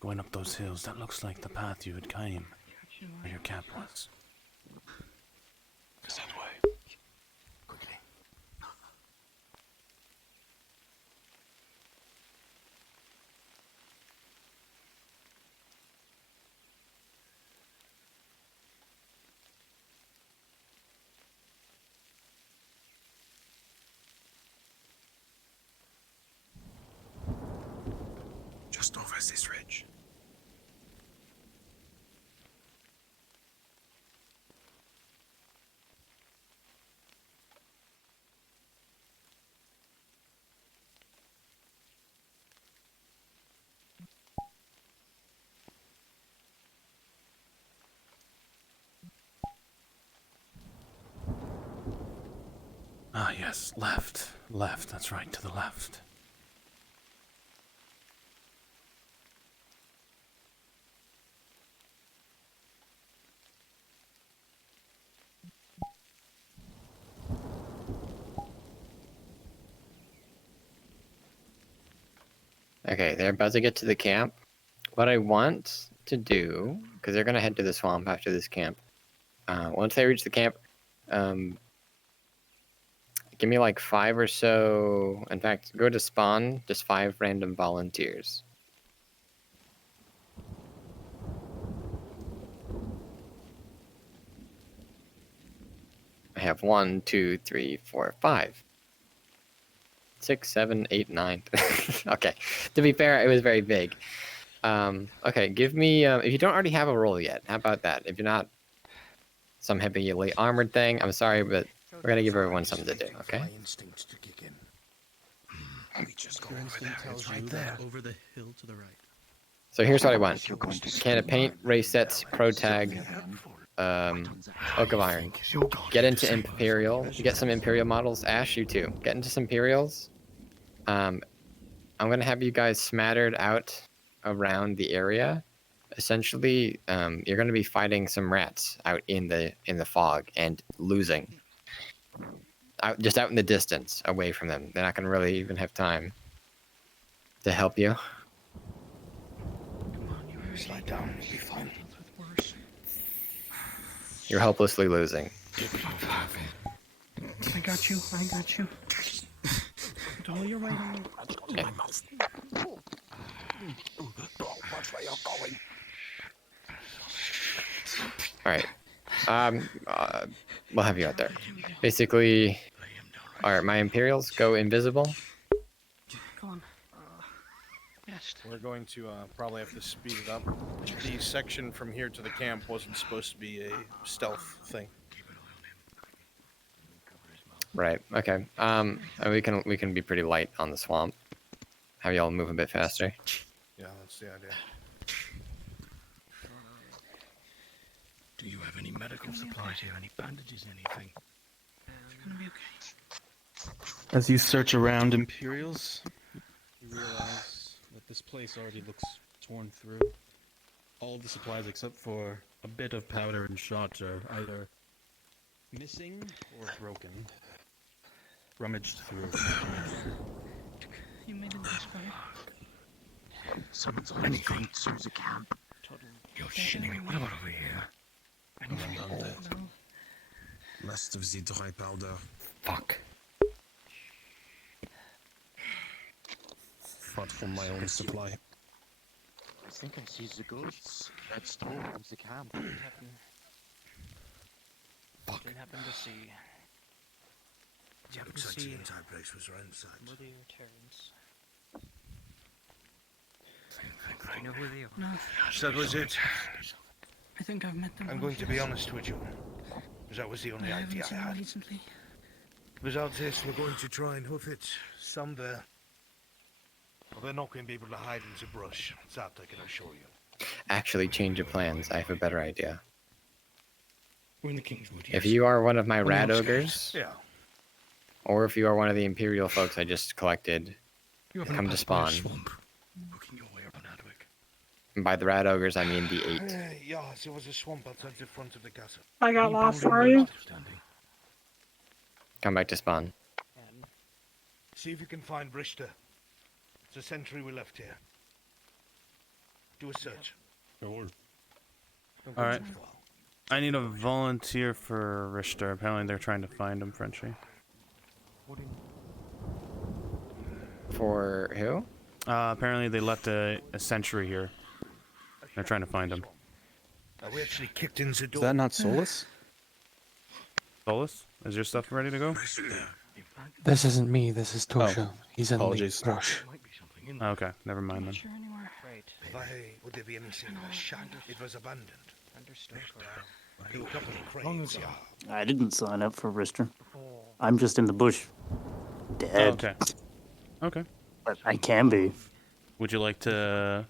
going up those hills, that looks like the path you had came, where your camp was. It's that way. Quickly. just over this ridge. Ah, yes, left. Left, that's right, to the left. Okay, they're about to get to the camp. What I want to do, because they're gonna head to the swamp after this camp. Once they reach the camp, give me like 5 or so. In fact, go to spawn, just 5 random volunteers. I have 1, 2, 3, 4, 5. 6, 7, 8, 9. Okay, to be fair, it was very big. Okay, give me, if you don't already have a roll yet, how about that? If you're not some heavily armored thing, I'm sorry, but we're gonna give everyone something to do, okay? Right there. Over the hill to the right. So here's what I want. Can of paint, race sets, pro tag, Oak of Iron. Get into Imperial. You get some Imperial models. Ash, you too. Get into some Imperials. I'm gonna have you guys smattered out around the area. Essentially, you're gonna be fighting some rats out in the fog and losing. Just out in the distance, away from them. They're not gonna really even have time to help you. Slide down, you'll be fine. You're hopelessly losing. I got you. I got you. Dollar, you're right on. Okay. Watch where you're going. All right. We'll have you out there. Basically, all right. My Imperials go invisible. Come on. We're going to probably have to speed it up. The section from here to the camp wasn't supposed to be a stealth thing. Right. Okay. And we can be pretty light on the swamp. Have y'all move a bit faster. Yeah, that's the idea. Do you have any medical supplies here? Any bandages? Anything? It's gonna be okay. As you search around Imperials, you realize that this place already looks torn through. All of the supplies except for a bit of powder and shot are either missing or broken. Rummaged through. You made it this far. Someone's already gone through the camp. You're shitting me. What about over here? Rest of the dry powder. Fuck. But from my own supply. I think I see the ghosts that stole from the camp. Fuck. Didn't happen to see. Did you happen to Looks like see the entire place was ransacked. where they returns? I know who they are. No. That was it. I think I've met them. I'm going to be honest with you. Because that was the only I haven't idea I seen them had. recently. Without this, we're going to try and hoof it somewhere. Well, they're not going to be able to hide in the brush. That I can assure you. Actually, change your plans. I have a better idea. We're in the Kingswood. If you are one of my rat ogres, Yeah. or if you are one of the Imperial folks I just collected, come to spawn. Working your way up on Adwick. And by the rat ogres, I mean the 8. Yeah, there was a swamp outside the front of the castle. I got lost. Where are you? Come back to spawn. See if you can find Richter. It's a sentry we left here. Do a search. Alright. I need a volunteer for Richter. Apparently they're trying to find him, Frenchie. For who? Apparently they left a sentry here. They're trying to find him. We actually kicked in the door. Is that not Solus? Solus? Is your stuff ready to go? This isn't me, this is Tosha. Oh, He's in apologies. the brush. Okay, never mind then. Right. Why would there be anything in a shack? It was abandoned. Understood. There were a couple of crates, yeah. I didn't sign up for Rister. I'm just in the bush. Dead. Okay. Okay. But I can be. Would you like to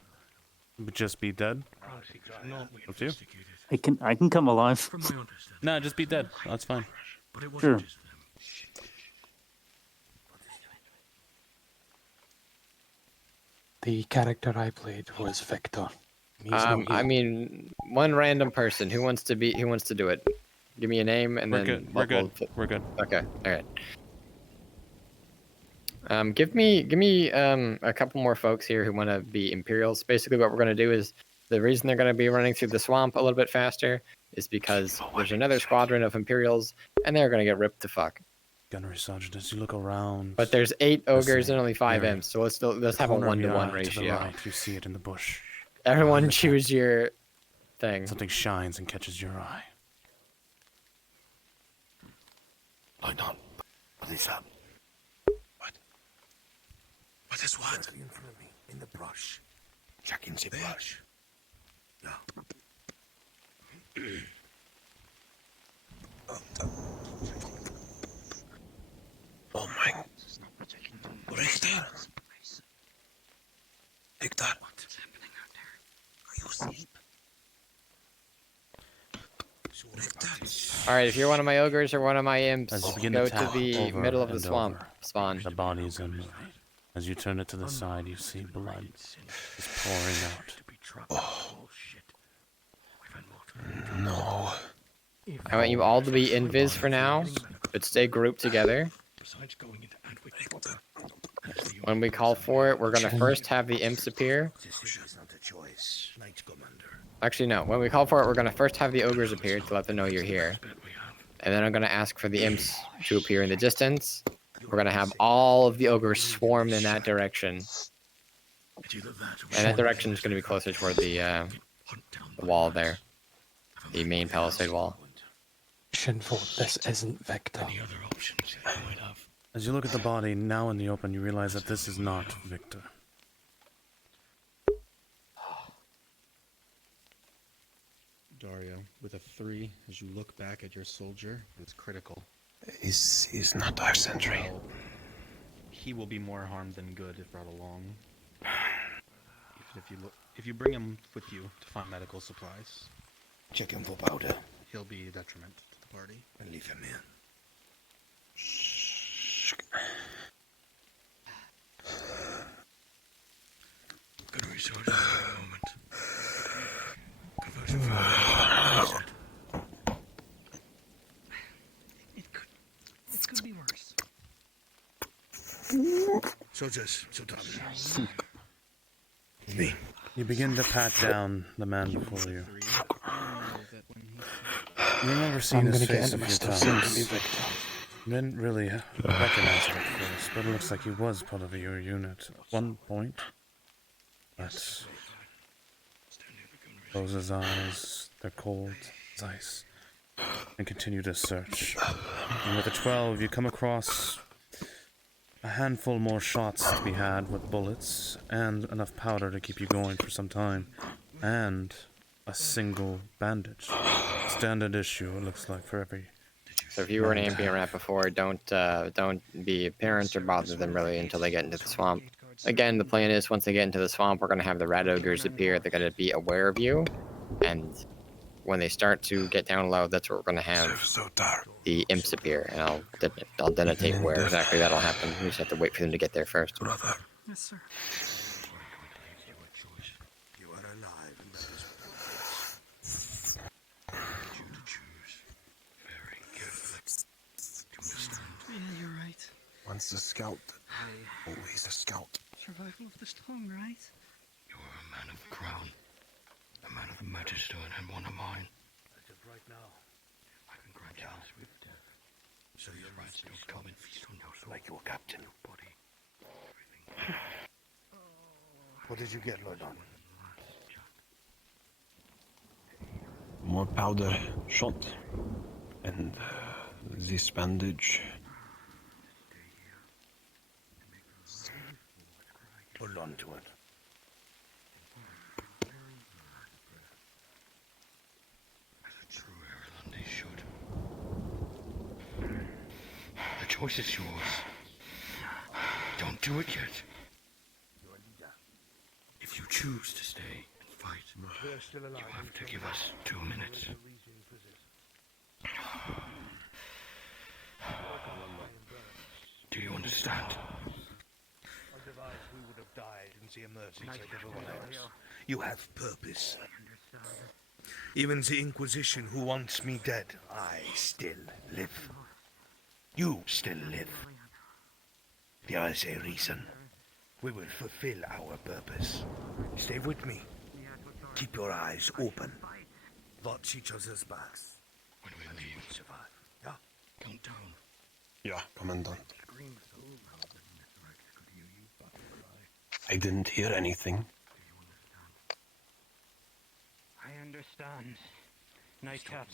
just be dead? Up to you. I can come alive. No, just be dead. That's fine. Sure. The character I played was Vector. I mean, one random person who wants to do it. Give me a name and We're then good. We're good. We're good. Okay. All right. Give me a couple more folks here who want to be Imperials. Basically, what we're going to do is the reason they're going to be running through the swamp a little bit faster is because there's another squadron of Imperials and they're going to get ripped to fuck. Gunnery Sergeant, as you look around. But there's 8 ogres and only 5 imps, so let's have a 1-to-1 To the ratio. right, you see it in the bush. Everyone choose your thing. Something shines and catches your eye. Hold on. What is that? What is what? Directly in front of me, in the brush. Check in the brush. Yeah. Oh my. Richter. Richter. What's happening out there? Are you asleep? Alright, if you're one of my ogres or one of my imps, As you begin go to to tap the over middle of the and swamp over, spawn. The bodies are moving. As you turn it to the side, you see blood is pouring out. Oh. No. I want you all to be invis for now, but stay grouped together. When we call for it, we're going to first have the imps appear. Actually, no. When we call for it, we're going to first have the ogres appear to let them know you're here. And then I'm going to ask for the imps to appear in the distance. We're going to have all of the ogres swarm in that direction. And that direction is going to be closer toward the wall there. The main palisade wall. Shinpho, this isn't Victor. As you look at the body now in the open, you realize that this is not Victor. Dario, with a 3, as you look back at your soldier, it's critical. He's not our sentry. Well, he will be more harmed than good if brought along. If you bring him with you to find medical supplies, check him for powder. He'll be a detriment to the party. And leave him in. Good resort for a moment. Conversion It could be worse. Soldiers, so me. You begin to pat down the man before you. You remember seeing his face a few times. You didn't really recognize him at first, but it looks like he was part of your unit at one point. But close his eyes, they're cold as ice, and continue to search. And with a 12, you come across a handful more shots to be had with bullets, and enough powder to keep you going for some time, and a single bandage. Standard issue, it looks like, for every... So if you were an ambient rat before, don't be apparent or bother them really until they get into the swamp. Again, the plan is once they get into the swamp, we're going to have the rat ogres appear. They're going to be aware of you, and when they start to get down low, that's where we're going to have the imps appear, and I'll denotate where exactly that'll happen. We just have to wait for them to get there first. Yes, sir. You are alive, and that is Yeah, you're right. Once a scout, always a scout. Survival of the strong, right? You're a man of the crown, a man of the Magister, and one of mine. as of right now. I can grant you this swift death. So your rights don't come and feast on your soul. Like your captain. Body. What did you get, Lord Don? More powder, shot, and this bandage. Hold on to it. choice is yours. Don't do it yet. If you choose to stay and fight, you have to give us 2 minutes. Do you understand? Otherwise, we would have died in the emergency like everyone else. You have purpose. Even the Inquisition who wants me dead, I still live. You still live. There is a reason. We will fulfill our purpose. Stay with me. Keep your eyes open. Watch each other's backs. When we leave, survive. Yeah? Count down. Yeah, Commandant. I didn't hear anything. I understand. Nice cat.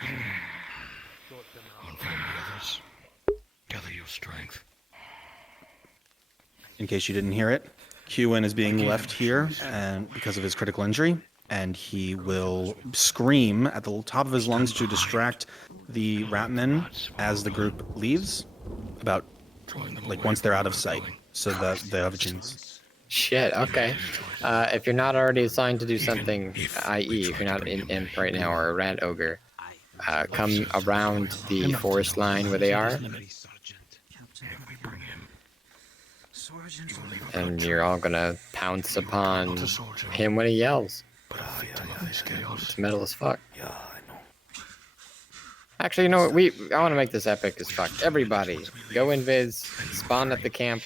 Inform the others. Gather your strength. In case you didn't hear it, Qin is being left here and because of his critical injury, and he will scream at the top of his lungs to distract the Ratmen as the group leaves, about like once they're out of sight, so that they have a chance. Shit, okay. If you're not already assigned to do something, i.e. if you're not in imp right now or a rat ogre, come around the forest line where they are, and you're all gonna pounce upon him when he yells. It's metal as fuck. Actually, you know what? I want to make this epic as fuck. Everybody, go invis, spawn at the camp.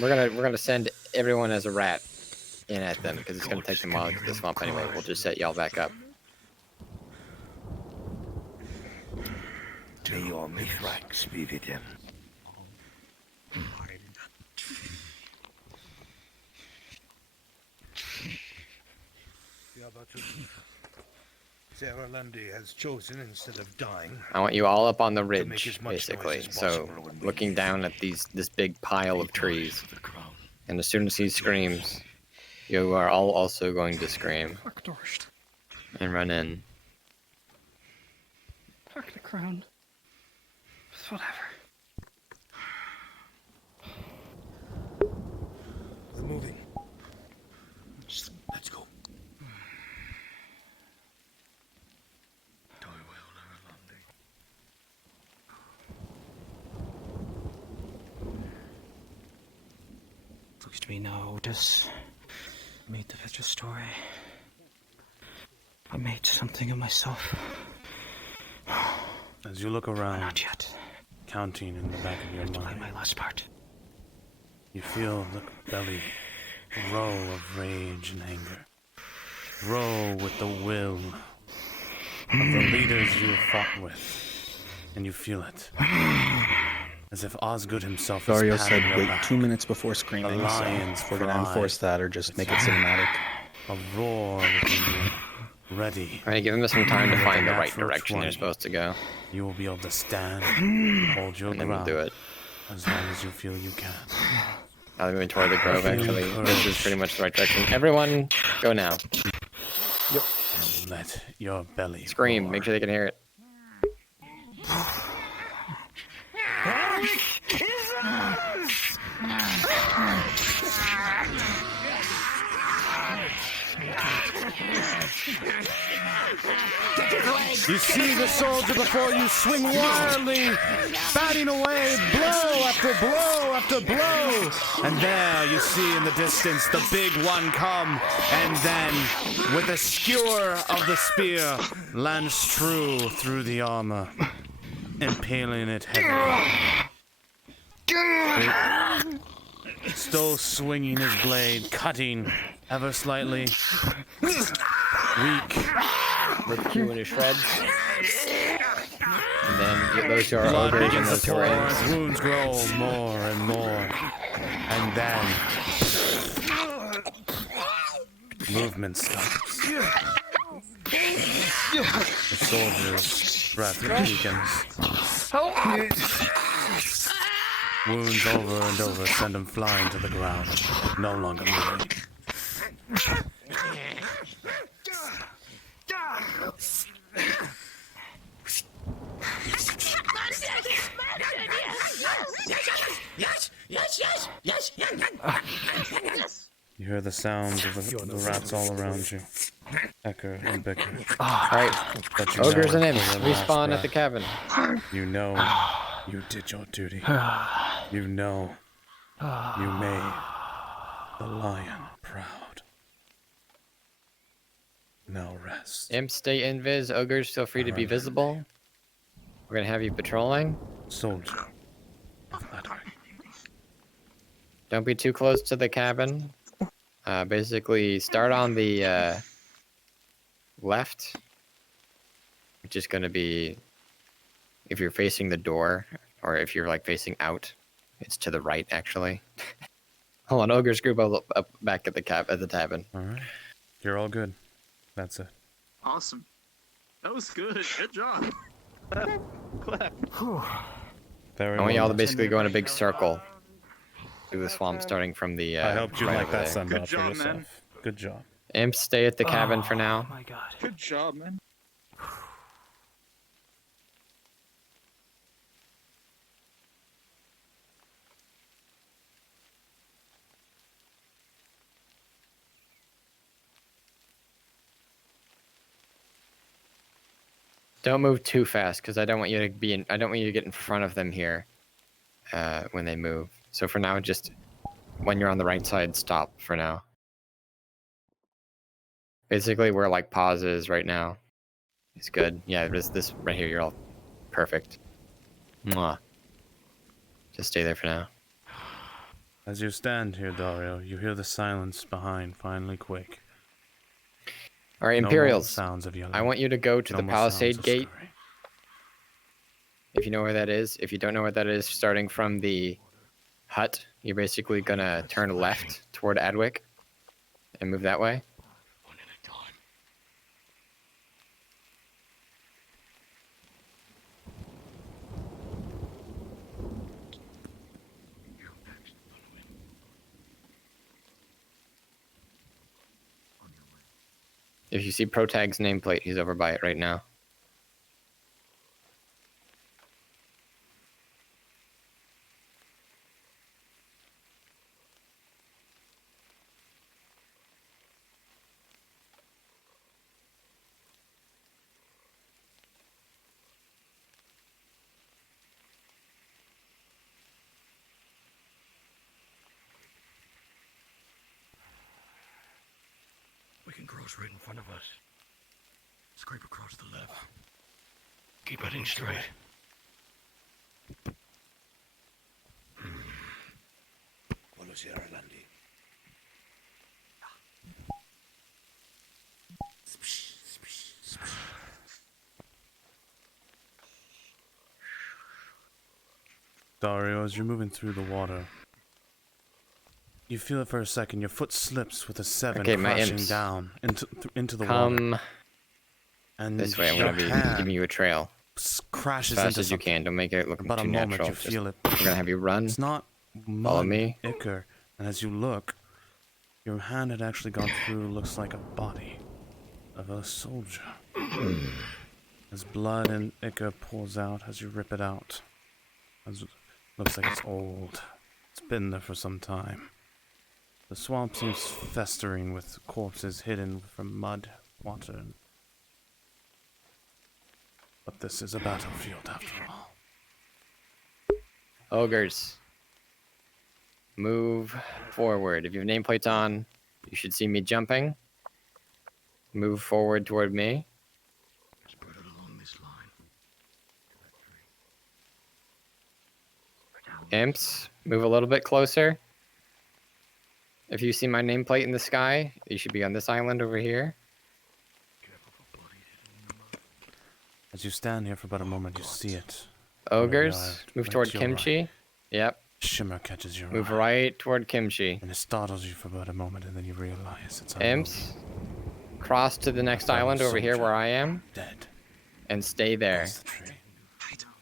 We're gonna send everyone as a rat in at them because it's gonna take them a while to get the swamp anyway. We'll just set y'all back up. May your Mithrax be with him. Sarah Lundy has chosen instead of dying. I want you all up on the ridge, basically. So, looking down at this big pile of trees. And as soon as he screams, you are all also going to scream. And run in. Fuck the crown. Whatever. We're moving. Let's go. Looks to me now, Otis. I made the Vitra story. I made something of myself. As you look around, Not yet. counting in the back of your mind, My last part. you feel the belly row of rage and anger. Row with the will of the leaders you have fought with. And you feel it. As if Osgood himself is Dario patting said your wait back. 2 minutes before screaming, The so lion's if we're gonna cry. enforce that or just make it cinematic. A roar within you. Ready. Alright, give them some time to With find a the right natural direction they're 20, supposed to go. You will be able to stand, hold your And then we'll ground, do it. as long as you feel you can. Now they're moving toward the grove, actually. This is pretty much the right direction. Everyone, go now. Yep. And let your belly Scream, roar. make sure they can hear it. You see the soldier before you swing wildly, batting away blow after blow after blow. And there you see in the distance the big one come, and then, with a skewer of the spear, lands true through the armor, impaling it heavily. Still swinging his blade, cutting ever slightly. Weak. Rip Q into shreds. And then those who are Blood ogres and begins those to who pour are as imps. wounds grow more and more. And then movement stops. The soldier's breath weakens. Wounds over and over send him flying to the ground, no longer moving. Yes, yes, yes, yes, yes. You hear the sounds of the rats all around you. Echo and bicker. Alright. But you Ogres know, and imps, for your last respawn at the breath, cabin. You know you did your duty. You know you made the lion proud. Now rest. Imps stay invis, ogres feel free to be visible. We're gonna have you patrolling. Soldier. Don't be too close to the cabin. Basically, start on the left, which is gonna be if you're facing the door, or if you're like facing out, it's to the right actually. Hold on, ogres group up back at the cabin. All right, you're all good. That's it. Awesome. That was good. Good job. Clap. Very I want y'all to well. basically go in a big circle through the swamp, starting from the. I hope you right like over that there. sundial for yourself. Good job. Imps stay at the cabin for now. Oh my god. Good job, man. Don't move too fast, because I don't want you to be in. I don't want you to get in front of them here, when they move. So for now, just when you're on the right side, stop for now. Basically, we're like pauses right now. It's good. Yeah, this right here. You're all perfect. Mwah. Just stay there for now. As you stand here, Dario, you hear the silence behind finally quake. All right, No more Imperials. sounds of yelling. I want you to go to No the more sounds palisade of gate. scurrying. If you know where that is. If you don't know where that is, starting from the hut, you're basically gonna turn left toward Adwick and move that way. If you see Protag's nameplate, he's over by it right now. We can cross right in front of us. Scrape across the left. Keep heading straight. Buenos Aires, Dario, as you're moving through the water, you feel it for a second. Your foot slips with a 7 Okay, my crashing imps. down into the Come water. And this way. I'm your gonna be hand giving you a trail. crashes as fast into as you something. can. Don't make it look About too a moment, natural. you Just- feel it. We're gonna have you run. It's not Follow mud, me. ichor, and as you look, your hand had actually gone through. Looks like a body of a soldier. As blood and ichor pours out as you rip it out. Looks like it's old. It's been there for some time. The swamp seems festering with corpses hidden from mud, water. But this is a battlefield after all. Ogres. Move forward. If you have nameplates on, you should see me jumping. Move forward toward me. Spread it along this line. Imps, move a little bit closer. If you see my nameplate in the sky, you should be on this island over here. As you stand here for about a moment, you see it. Ogres, move right toward to your Kimchi. right. Yep. Shimmer catches your Move eye. right toward Kimchi. And it startles you for about a moment, and then you realize it's Imps, cross to the next island over here where I am. Dead. And stay there.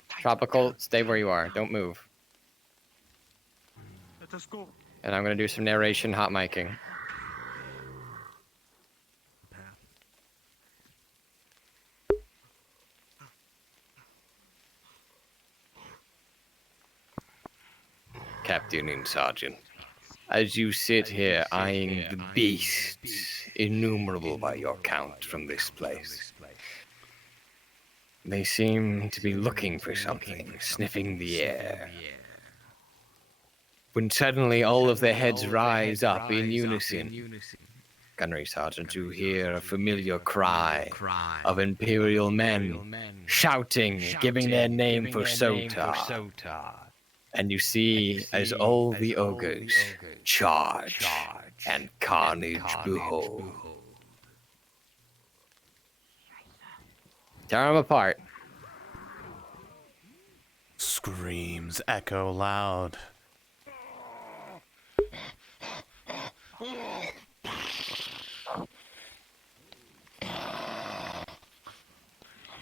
Tropical, stay where you are. Don't move. Let us go. And I'm going to do some narration hot micing. Kept. afternoon, Sergeant. As you sit here eyeing the beasts, innumerable by your count from this place, they seem to be looking for something, sniffing the air. When suddenly all of their heads rise up in unison, Gunnery Sergeant, you hear a familiar cry of Imperial men shouting, giving their name for Sota. And you see as all the ogres charge and carnage behold. Tear them apart. Screams echo loud.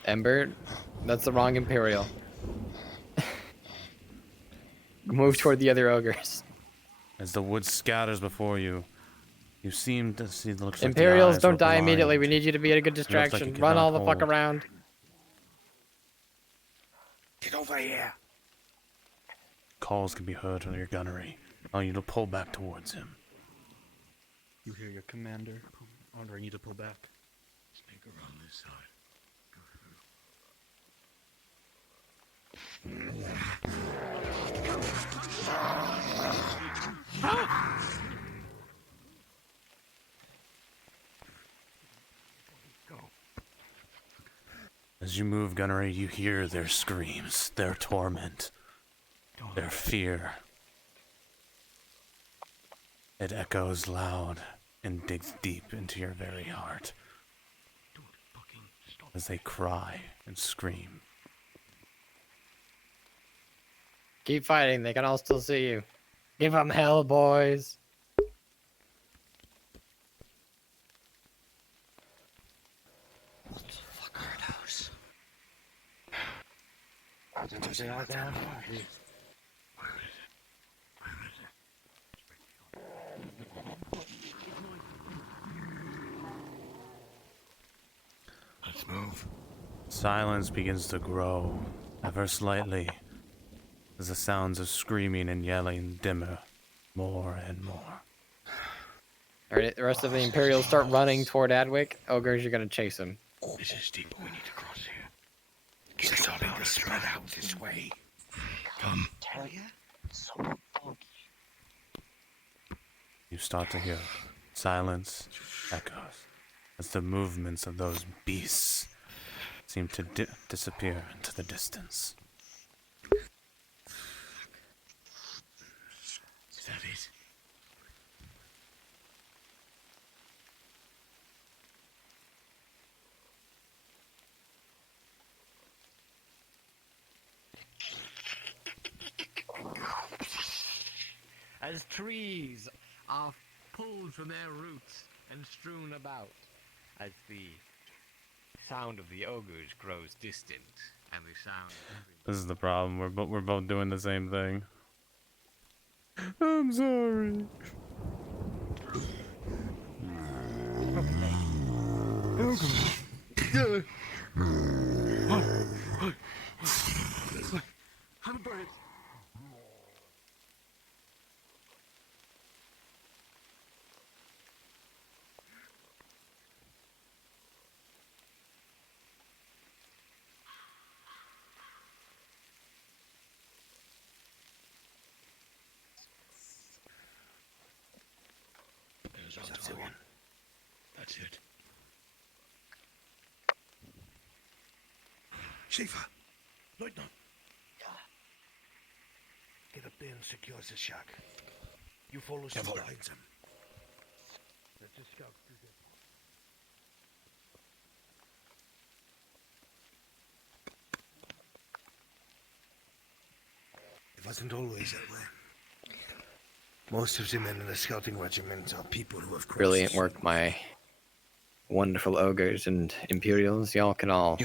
Ember, that's the wrong Imperial. Move toward the other ogres. As the wood scatters before you, you seem to see the looks like the Imperials, eyes don't were die blind. immediately. We need you to be a good It looks distraction. like it Run cannot all the fuck hold. around. Get over here. Calls can be heard from your gunnery, allowing you to pull back towards him. You hear your commander ordering you to pull back. Snake around this side. As you move, gunnery, you hear their screams, their torment, their fear. It echoes loud and digs deep into your very heart as they cry and scream. Keep fighting. They can all still see you. Give them hell, boys. What the fuck are those? They are down. Let's move. Silence begins to grow, ever slightly, as the sounds of screaming and yelling dimmer more and more. Alright, the rest of the Imperials start running toward Adwick. Ogres, you're gonna chase them. This is deep. We need to cross here. Get something to spread out this way. Come. Tell ya? So foggy. You start to hear silence echoes as the movements of those beasts seem to disappear into the distance. Is that it? As trees are pulled from their roots and strewn about, as the sound of the ogres grows distant, and the sound of This is the problem. We're both doing the same thing. I'm sorry. Humbert! That's the one. That's it. Shinpho, Lieutenant. Get up there and secure the shack. You follow suit behind them. Let's just scout through there. It wasn't always that way. Most of the men in the scouting regiment are people who have crossed. Brilliant work, my wonderful ogres and Imperials. Y'all can all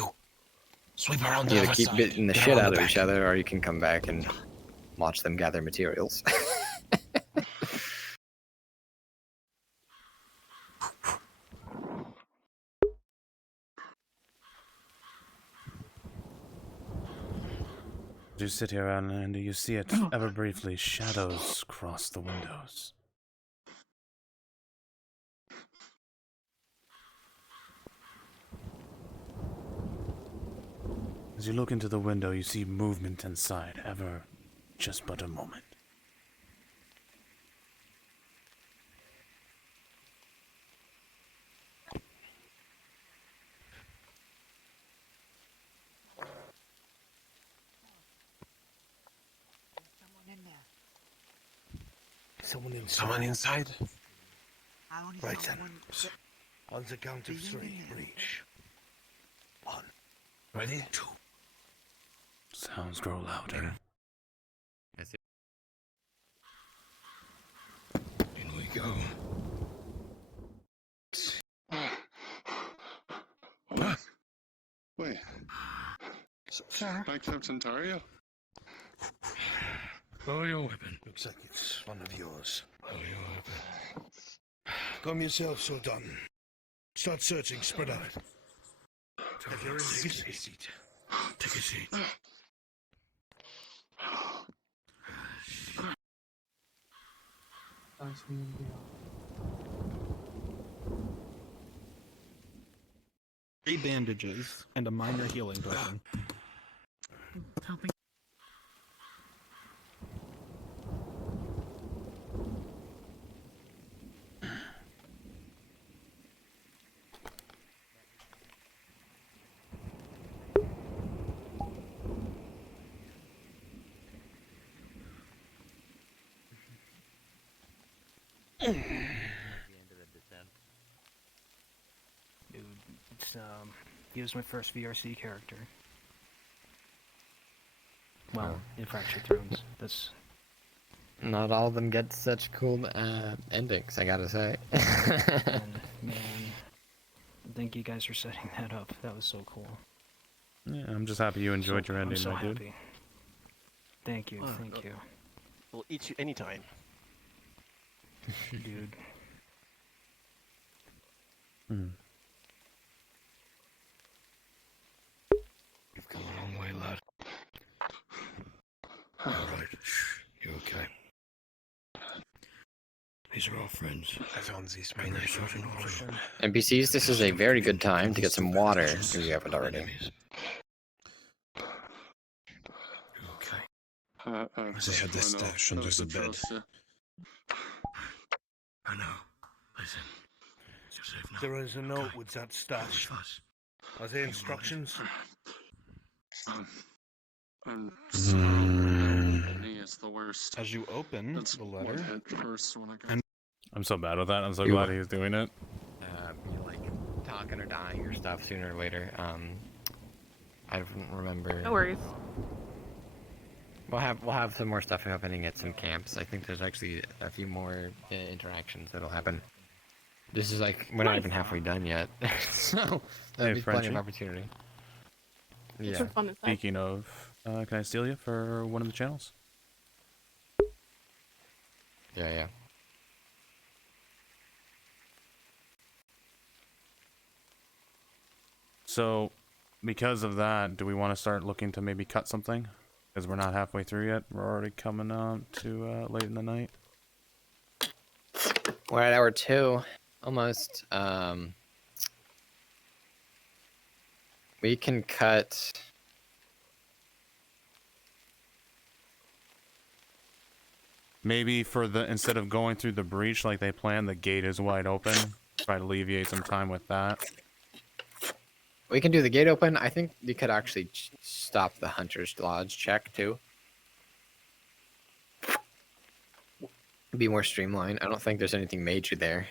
Sweep around the either other keep side. beating the Get shit around out the of each back. other, or you can come back and watch them gather materials. As you sit here and you see it ever briefly, shadows cross the windows. As you look into the window, you see movement inside, ever just but a moment. Someone inside. Someone inside? Right then. On the count of 3, reach. 1. Ready? 2. Sounds grow louder. In we go. Wait. Sir? By Captain Dario? Lower your weapon. Looks like it's one of yours. Lower your weapon. Calm yourself, so done. Start searching, spread out. If you're in, take a seat. Take a seat. Three bandages and a minor healing potion. Helping. Dude, it's he was my first VRC character. Well, in Fractured Thrones. That's Not all of them get such cool endings, I gotta say. man. Thank you guys for setting that up. That was so cool. Yeah, I'm just happy you enjoyed your I'm ending, so my dude. happy. Thank you, thank you. We'll eat you anytime. Dude. Hmm. You've come a long way, lad. Alright, you okay? These are all friends. I found these Bring their sort in order. NPCs, this is a very good time to get some water if you haven't already. They had this stash under the bed. I know. Listen. You're safe now. There is a note with that stash. Are there instructions? It's the worst. As you open the letter, first when I I'm so bad with that. I'm so You glad are. he's doing it. You like talking or dying or stuff sooner or later. I don't remember. No worries. We'll have some more stuff happening at some camps. I think there's actually a few more interactions that'll happen. This is like we're not even halfway done yet, so there'll be plenty of Frenchie. opportunity. Thanks Yeah. for fun. Speaking of, can I steal you for one of the channels? Yeah. So, because of that, do we want to start looking to maybe cut something? Because we're not halfway through yet. We're already coming up to late in the night. We're at hour 2, almost. We can cut. Maybe for the instead of going through the breach like they planned, the gate is wide open. Try to alleviate some time with that. We can do the gate open. I think you could actually stop the Hunter's Lodge check too. Be more streamlined. I don't think there's anything major there.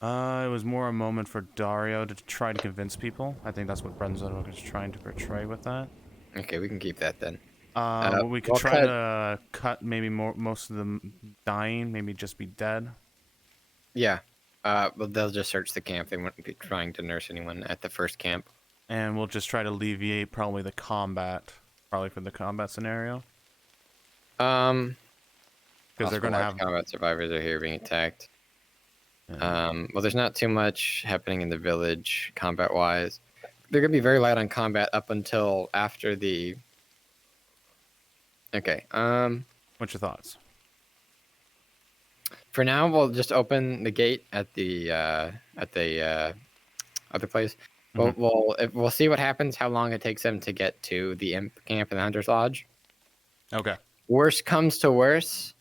It was more a moment for Dario to try to convince people. I think that's what Brenzo is trying to portray with that. Okay, we can keep that then. We could we'll try to cut maybe most of them dying, maybe just be dead. Yeah. But they'll just search the camp. They won't be trying to nurse anyone at the first camp. And we'll just try to alleviate probably the combat, probably for the combat scenario. Because they're gonna have combat survivors are here being attacked. Well, there's not too much happening in the village combat-wise. They're gonna be very light on combat up until after the Okay. What's your thoughts? For now, we'll just open the gate at the other place. We'll see what happens. How long it takes them to get to the imp camp and the hunter's lodge. Okay. Worst comes to worst,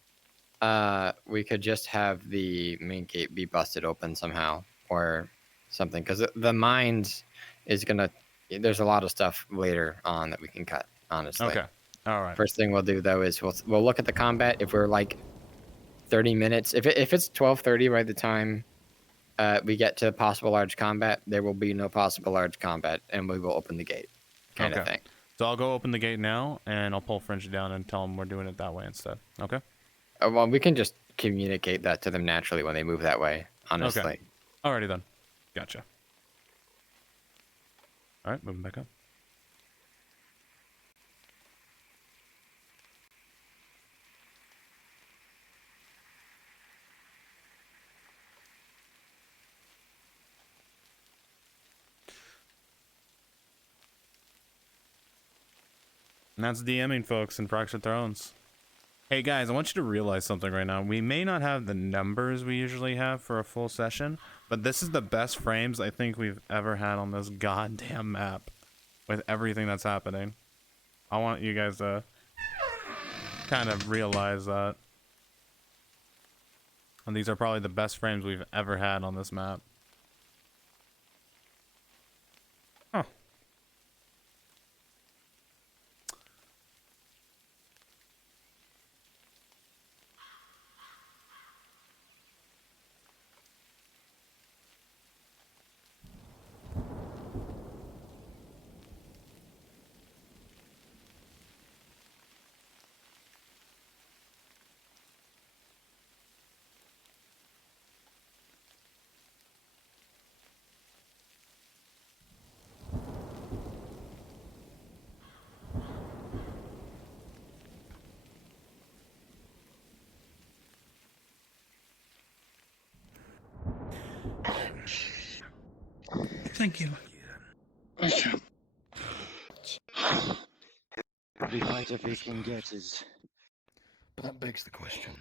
we could just have the main gate be busted open somehow or something, because the mines is gonna. There's a lot of stuff later on that we can cut. Honestly. Okay. All right. First thing we'll do though is we'll look at the combat. If we're like 30 minutes, if it's 12:30 by the time we get to possible large combat, there will be no possible large combat, and we will open the gate, kind of thing. So I'll go open the gate now, and I'll pull French down and tell them we're doing it that way instead. Okay. Well, we can just communicate that to them naturally when they move that way. Honestly. Okay. Alrighty then. Gotcha. All right, moving back up. And that's DMing, folks, in Fractured Thrones. Hey, guys, I want you to realize something right now. We may not have the numbers we usually have for a full session, but this is the best frames I think we've ever had on this goddamn map with everything that's happening. I want you guys to kind of realize that. And these are probably the best frames we've ever had on this map. Huh. Thank you. Every fight every king gets is. But that begs the question.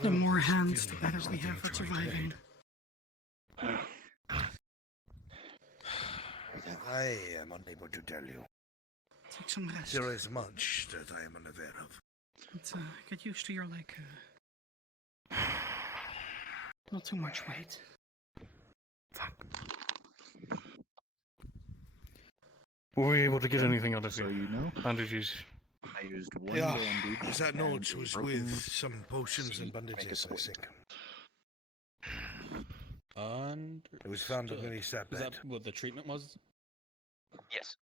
The more hands, the better we have for surviving. I am unable to tell you. Take some rest. There is much that I am unaware of. Let's get used to your not too much weight. Were we able to get anything out of you? So you know? Bandages. I used one Yeah, bandage. that and note was broken with some potions and bandages, I think. It was found on very sad Is bed. that what the treatment was? Yes.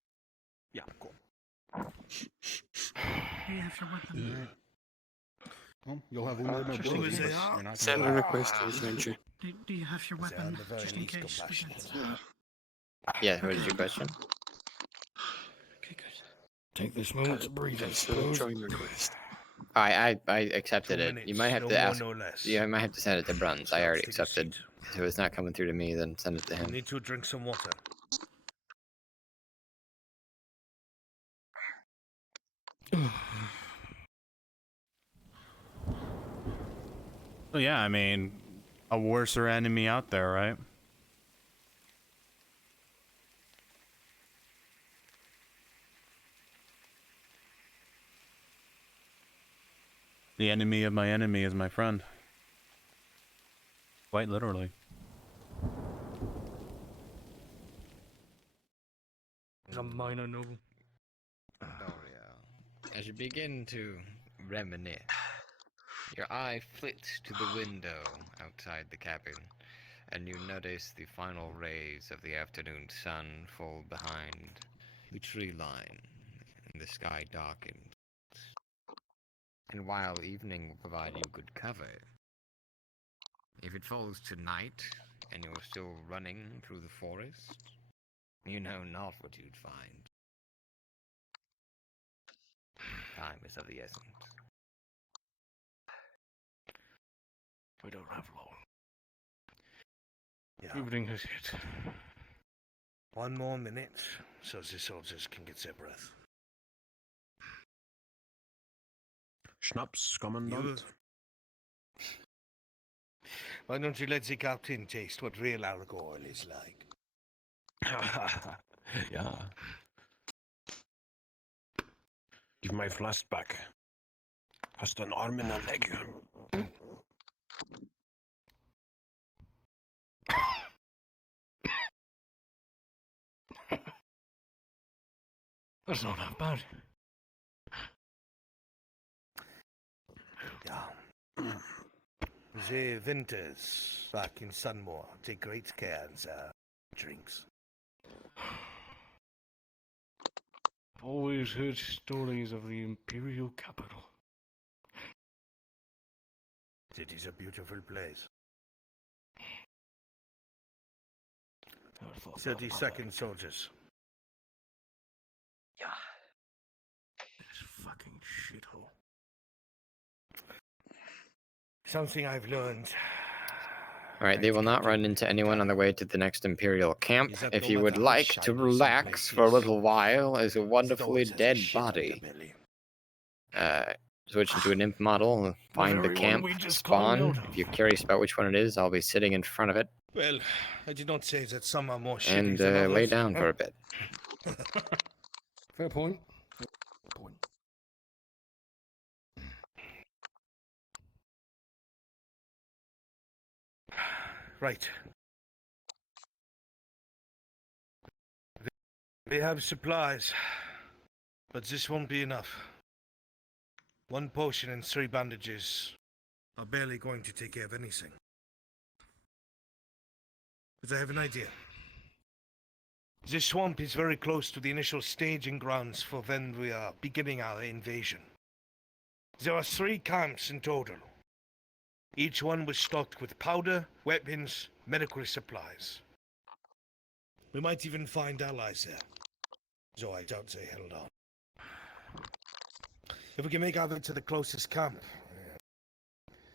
Yeah, cool. Do you have your weapon? Well, you'll have wounded Just in mobility. case. You're not Send gonna- a request to his venture. Do you have your weapon? Just in case we get... Yeah, what is your question? Okay, good. Take this moment to breathe. I suppose. Join request. I accepted 2 it. You minutes, might have no to more, ask. no less. Yeah, I might have to send it to Bruns. I already Take a accepted. If it's not coming through to me, then send it to I him. need to drink some water. So yeah, I mean, a worser enemy out there, right? The enemy of my enemy is my friend. Quite literally. He's a minor noble. Dario, as you begin to reminisce, your eye flits to the window outside the cabin, and you notice the final rays of the afternoon sun fall behind the tree line, and the sky darkens. And while evening will provide you good cover, if it falls to night and you're still running through the forest, you know not what you'd find. Time is of the essence. We don't have long. Yeah. Evening has hit. 1 more minute, so the soldiers can get their breath. Schnapps, Commandant. Why don't you let the captain taste what real alcohol is like? Yeah. Give my flask back. Hast an arm and a leg. That's not half bad. Yeah. The winters back in Sunmore take great care of their drinks. I've always heard stories of the Imperial capital. It is a beautiful place. 32nd soldiers. Yeah. This fucking shithole. Something I've learned. Alright, they will not run into anyone on the way to the next Imperial camp. Is that If no you would matter how like to shiny relax someplace for a is, little while as a wonderfully it has a dead shit body. underbelly. Switch into an imp model, find the very one camp, we just climbed spawn. out of. If you're curious about which one it is, I'll be sitting in front of it Well, I did not say that some are more and shitty than others. lay down for a bit. Fair point. Fair point. Right. We have supplies, but this won't be enough. 1 potion and 3 bandages are barely going to take care of anything. But I have an idea. This swamp is very close to the initial staging grounds for when we are beginning our invasion. There are 3 camps in total. Each one was stocked with powder, weapons, medical supplies. We might even find allies there, though I doubt they held on. If we can make our way to the closest camp,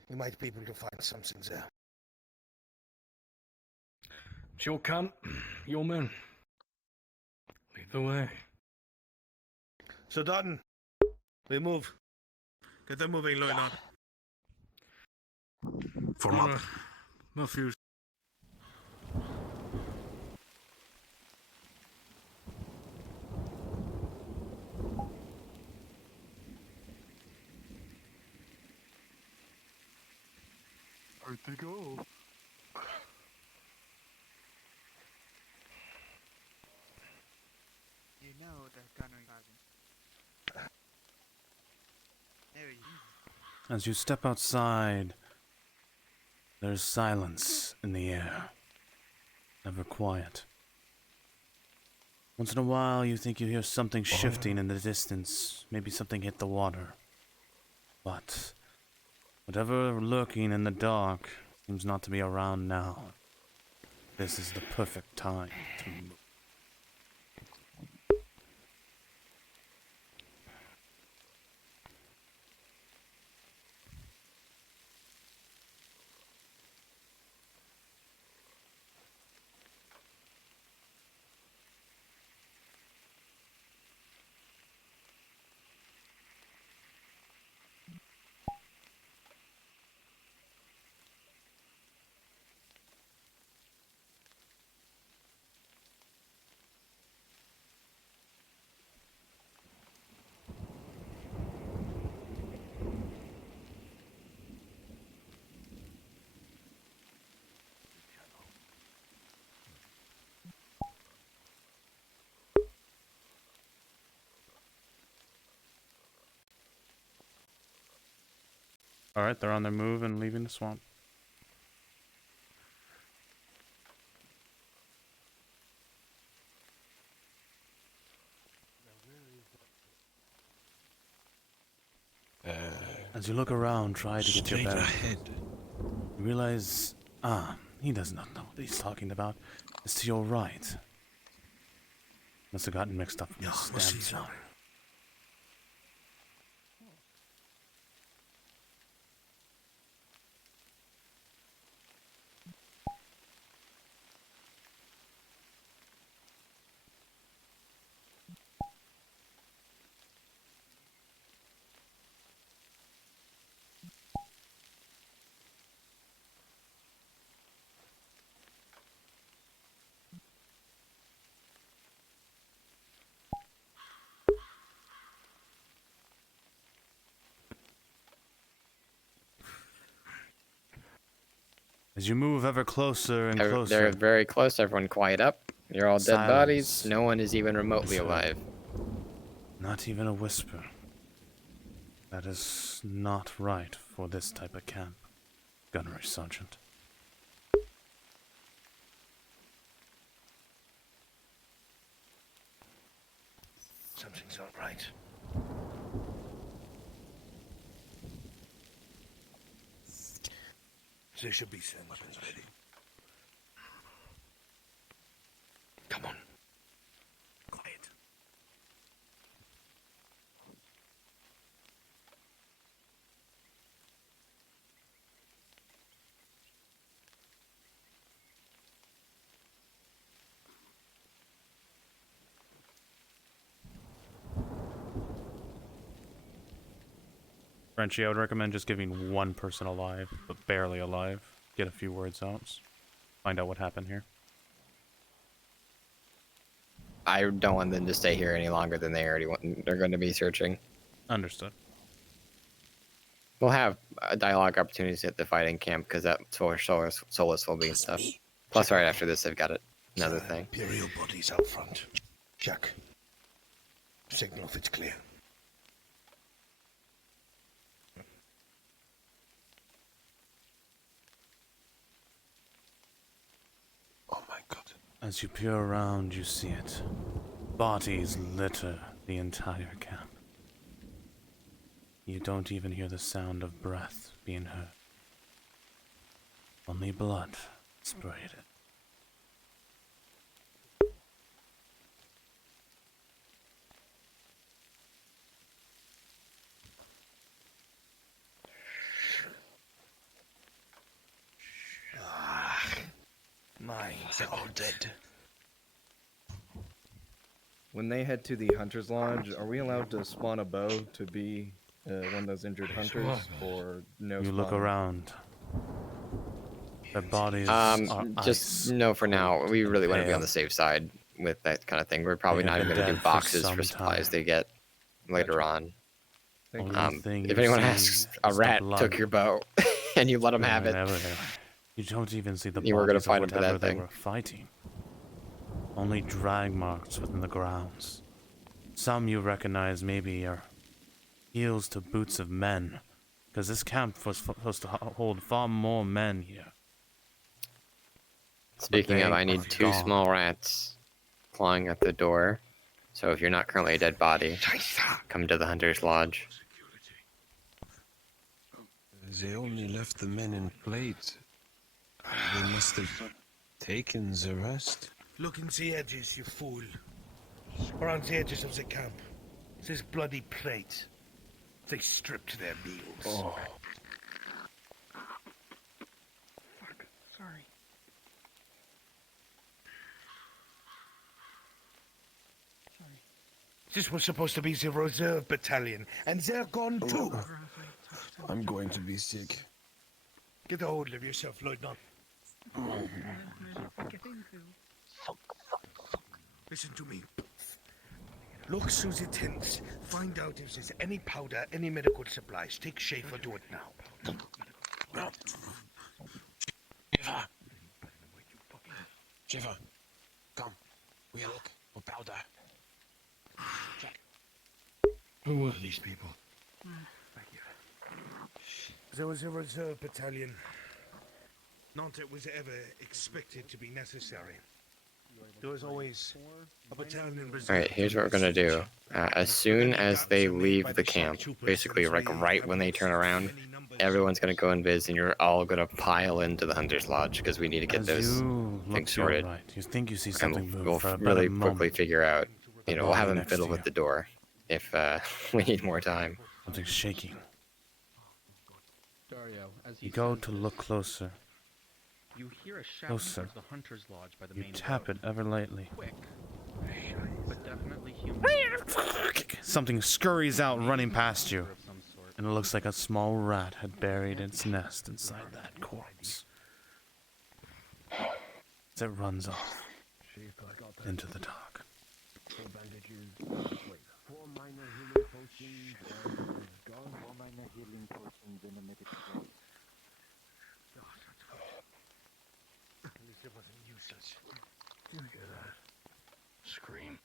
we might be able to find something there. It's your camp, your men. Lead the way. So, Dutton, we move. Get them moving, Lieutenant. Form up. No fuse. Where'd they go? You know they're gonna imagine. There you go. As you step outside, there's silence in the air. Never quiet. Once in a while, you think you hear something shifting in the distance. Maybe something hit the water. But whatever lurking in the dark seems not to be around now. This is the perfect time to move. Alright, they're on their move and leaving the swamp. As you look around, try to get your bearings. You realize, he does not know what he's talking about. It's to your right. Must have gotten mixed up from the stance on. As you move ever closer and closer, They're very close. Everyone quiet up. You're all dead bodies. Silence. No one is even remotely Sir. alive. Not even a whisper. That is not right for this type of camp, Gunnery Sergeant. Something's not right. There should be some weapons ready. Come on. Quiet. Frenchie, I would recommend just giving one person alive, but barely alive. Get a few words out. Find out what happened here. I don't want them to stay here any longer than they already want. They're going to be searching. Understood. We'll have dialogue opportunities at the fighting camp because that's where Solus will be and stuff. Plus, right after this, they've got another thing. Imperial bodies out front. Jack. Signal if it's clear. Oh my god. As you peer around, you see it. Bodies litter the entire camp. You don't even hear the sound of breath being heard. Only blood sprayed. They're all dead. When they head to the Hunter's Lodge, are we allowed to spawn a bow to be one of those injured hunters, or no? You look around. Their bodies Just ice. no for now. We really want to be on the safe side with that kind of thing. We're probably not even going to do boxes for supplies they get later on. If anyone asks, a rat took your bow, and you let them have it. You don't even see the You were bodies gonna fight of him for whatever that they thing. were fighting. Only drag marks within the grounds. Some you recognize maybe are heels to boots of men, because this camp was supposed to hold far more men here. Speaking of, I need 2 small rats clawing at the door. So if you're not currently a dead body, come to the Hunter's Lodge. They only left the men in plate. They must have taken the rest. Look in the edges, you fool. Around the edges of the camp. This bloody plate. They stripped their meals. Fuck. Sorry. This was supposed to be the reserve battalion, and they're gone too. I'm going to be sick. Get a hold of yourself, Lieutenant. Listen to me. Look through the tents. Find out if there's any powder, any medical supplies. Take Schaefer, do it now. Shiva, come. We look for powder. Who are these people? There was a reserve battalion. Not that was ever expected to be necessary. There was always a battalion in reserve. Alright, here's what we're gonna do. As soon as they leave the camp, basically like right when they turn around, everyone's gonna go invis and you're all gonna pile into the Hunter's Lodge because we need to get those things sorted. Right. You think you see And something move we'll for about really a moment. quickly figure out, we'll have them next fiddle to with you. the door if we need more time. Something's shaking. Dario, as he You go says to this, look closer. You hear a shout Closer. towards the Hunter's Lodge by the You main tap road. it ever lightly. Quick, but definitely human. Something scurries out running past you, and it looks like a small rat had buried its nest inside that corpse. As it runs off into the dark. 4 bandages. Wait. 4 minor healing potions and gone. 4 minor healing potions and a medic glove. such. Look at that. Scream.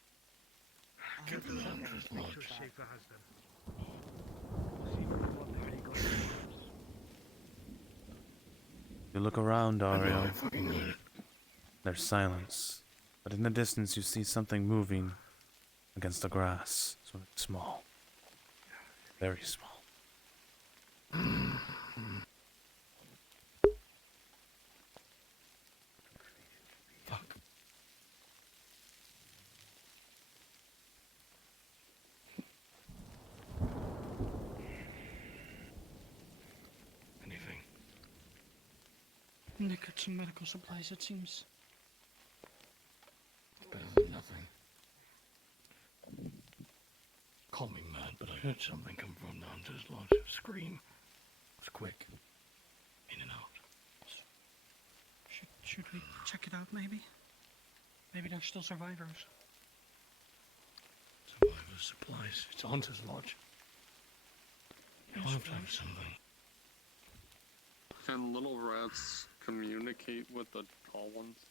Get Get the Hunter's make Lodge. sure Schaefer has them. You look around, Dario. There's silence, but in the distance you see something moving against the grass. Something small. Very small. Fuck. Anything? Nick got some medical supplies, it seems. Better than nothing. Call me mad, but I heard something come from the Hunter's Lodge. A scream. It was quick. In and out. Should we check it out, maybe? Maybe there's still survivors. Survivor supplies. It's a Hunter's Lodge. You have to have something. Can little rats communicate with the tall ones?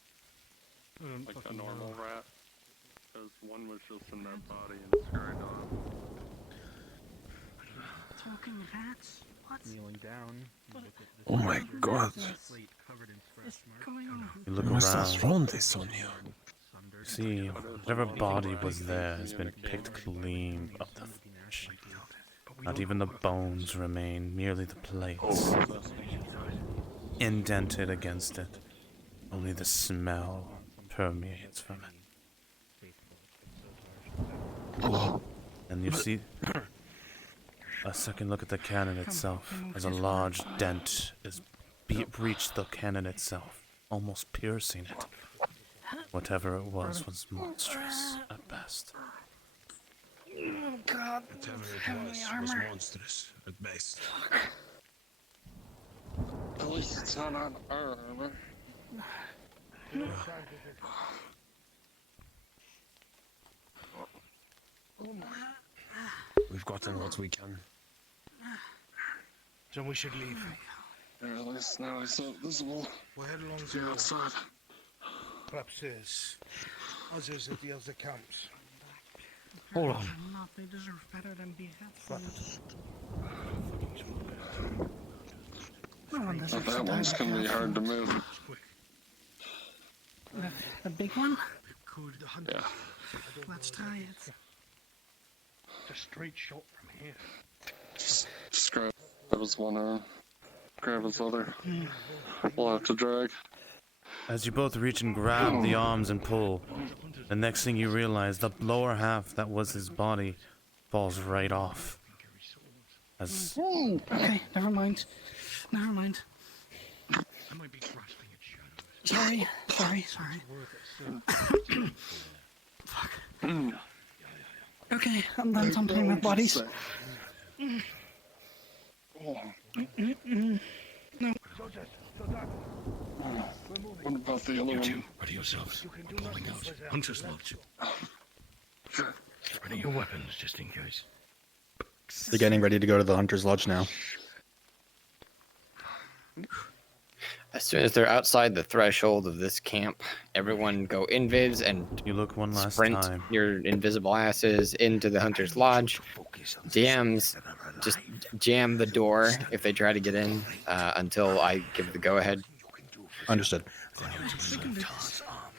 Like a normal rat? Because one was just in that body and scurried off. Talking rats? What? Kneeling down. Oh my god. What's going on? You look Must around. have thrown this on you. You see, whatever body was there has been picked clean of the flesh. Not even the bones remain, merely the plates. Indented against it. Only the smell permeates from it. And you see a second look at the cannon itself, as a large dent is breached the cannon itself, almost piercing it. Whatever it was monstrous at best. Oh god. Whatever it was monstrous at best. At least it's not on our armor. We've gotten what we can. So we should leave. At least now he's not visible. We're heading along The outside. Perhaps there's others at the other camps. Hold on. Not, they deserve better than be had No one deserves That one's gonna be hard to move. The big one? Yeah. Let's try it. It's a straight shot from here. Just grab his one arm. Grab his other. We'll have to drag. As you both reach and grab the arms and pull, the next thing you realize, the lower half that was his body falls right off. As Okay, never mind. Never mind. Sorry. Fuck. Okay, I'm done playing with bodies. No. What about the other one? Ready yourselves. We're pulling out. Hunter's Lodge. Ready your weapons, just in case. They're getting ready to go to the Hunter's Lodge now. As soon as they're outside the threshold of this camp, everyone go invis and you look one last sprint time. your invisible asses into the Hunter's Lodge. DMs, just jam the door if they try to get in until I give the go-ahead. Understood.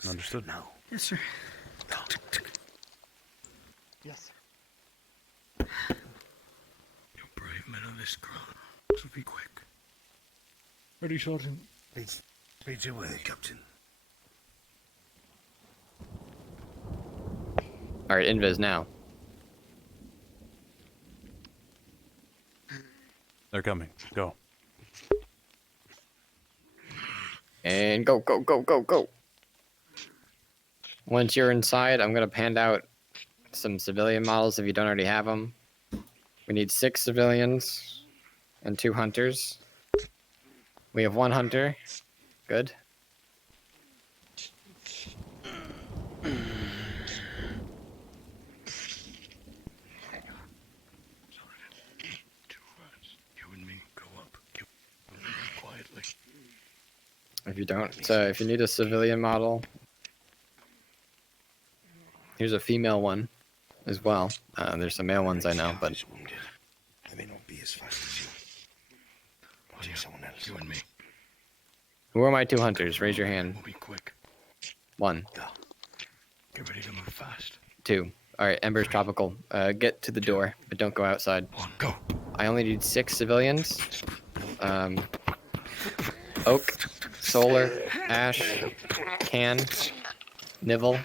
Understood. Yes, sir. Yes. You're brave men of this ground. So be quick. Ready, Sergeant. Lead your way, Captain. All right, invis now. They're coming. Go. And go. Once you're inside, I'm going to hand out some civilian models if you don't already have them. We need 6 civilians and 2 hunters. We have 1 hunter. Good. If you don't, if you need a civilian model, here's a female one as well. There's some male ones I know, but I may not be as fast as you. Take someone else. You and me. who are my 2 hunters? Raise your hand. We'll be quick. 1. Get ready to move fast. 2. All right, Ember's tropical. Get to the door, but don't go outside. 1, go. I only need 6 civilians. Oak, Solar, Ash, Can, Nivel,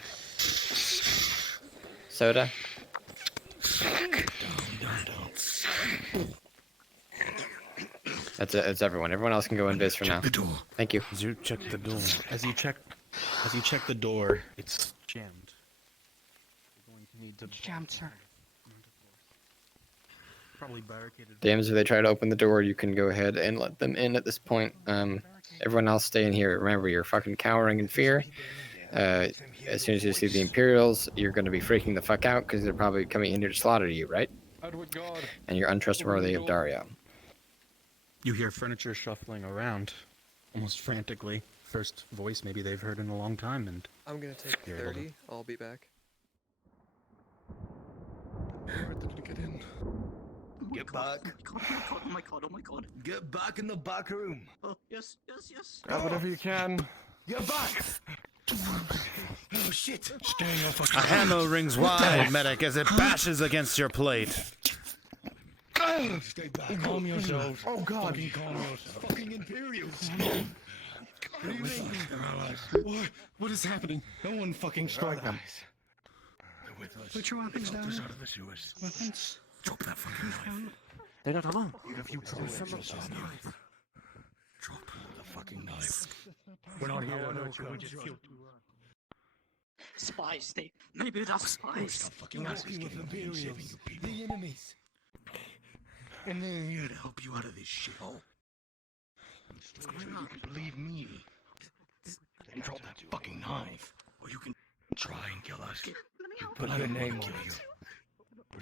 Soda. That's everyone. Everyone else can go invis for now. Thank you. As you check the door. As you check the door, it's jammed. You're going to need to jammed, sir. Probably barricaded. Dams, if they try to open the door, you can go ahead and let them in at this point. Everyone else stay in here. Remember, you're fucking cowering in fear. As soon as you see the Imperials, you're going to be freaking the fuck out because they're probably coming in here to slaughter you, right? And you're untrustworthy of Dario. You hear furniture shuffling around, almost frantically. First voice maybe they've heard in a long time, and I'm gonna take 30. I'll be back. Where did we get in? Get back. Oh my god, oh my god. Get back in the back room. Oh, yes, yes, yes. Grab whatever you can. Get back. Oh shit. Stay your fucking A hammer rings wide, medic, as it bashes against your plate. Stay back. Calm yourselves. Oh god. Fucking calm yourselves. Fucking Imperials. What do you mean? They're allies. What is happening? No one fucking strike them. They're with us. Put your weapons down. Us out of the sewers. Weapons. Drop that fucking knife. They're not alone. If you try to knife. Drop the fucking knife. We're not here to hurt you. We just killed two. Spies, maybe that's spies. Stop fucking asking with Imperials. The enemies. And then here to help you out of this shithole. So you can believe me. And drop that fucking knife. Or you can try and kill us. Put your name on it.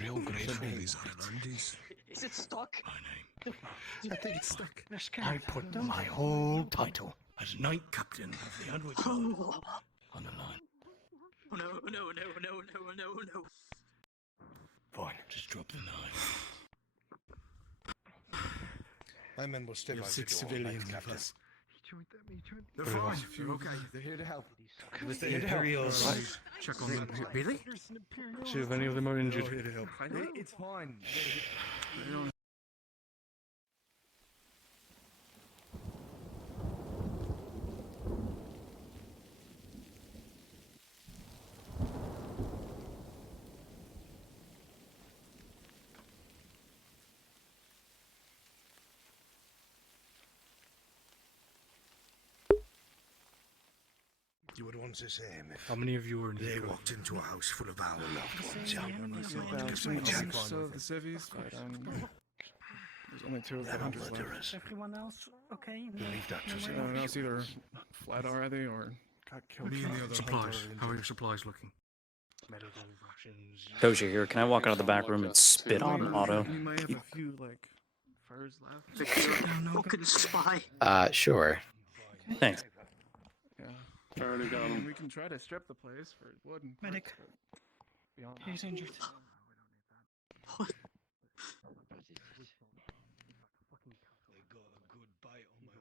Real grateful these Islanders. Is it stuck? My name. I think it's stuck. I put my whole title as Knight Captain of the Underwood Guard on the line. Oh no, no, no, no, no, no, no. Fine, just drop the knife. My men will stay We by have the 6 door, civilians Knight with Captain. us. They're Very fine. well. They're okay. They're here to help. With They're the here to help. Imperials. Right. Check on them. Really? See if any of them are injured. Here to help. It's fine. You would want the same if How many of you are in they here? walked into a house full of our loved ones. Yeah. About Some chance. so the civvies, but there's only 2 of the They're not hunters left. murderers. Everyone else okay? Leave that to the Everyone else either fled already or got killed. Me and the other Supplies. hunter How are your supplies looking? medical rations. Doja here. Can I walk out of the back room and spit on Otto? You may have a few like furs left. Fucking spy. Sure. Thanks. Yeah. Already got him. We can try to strip the place for wood and Medic. parts, but beyond He's injured. What?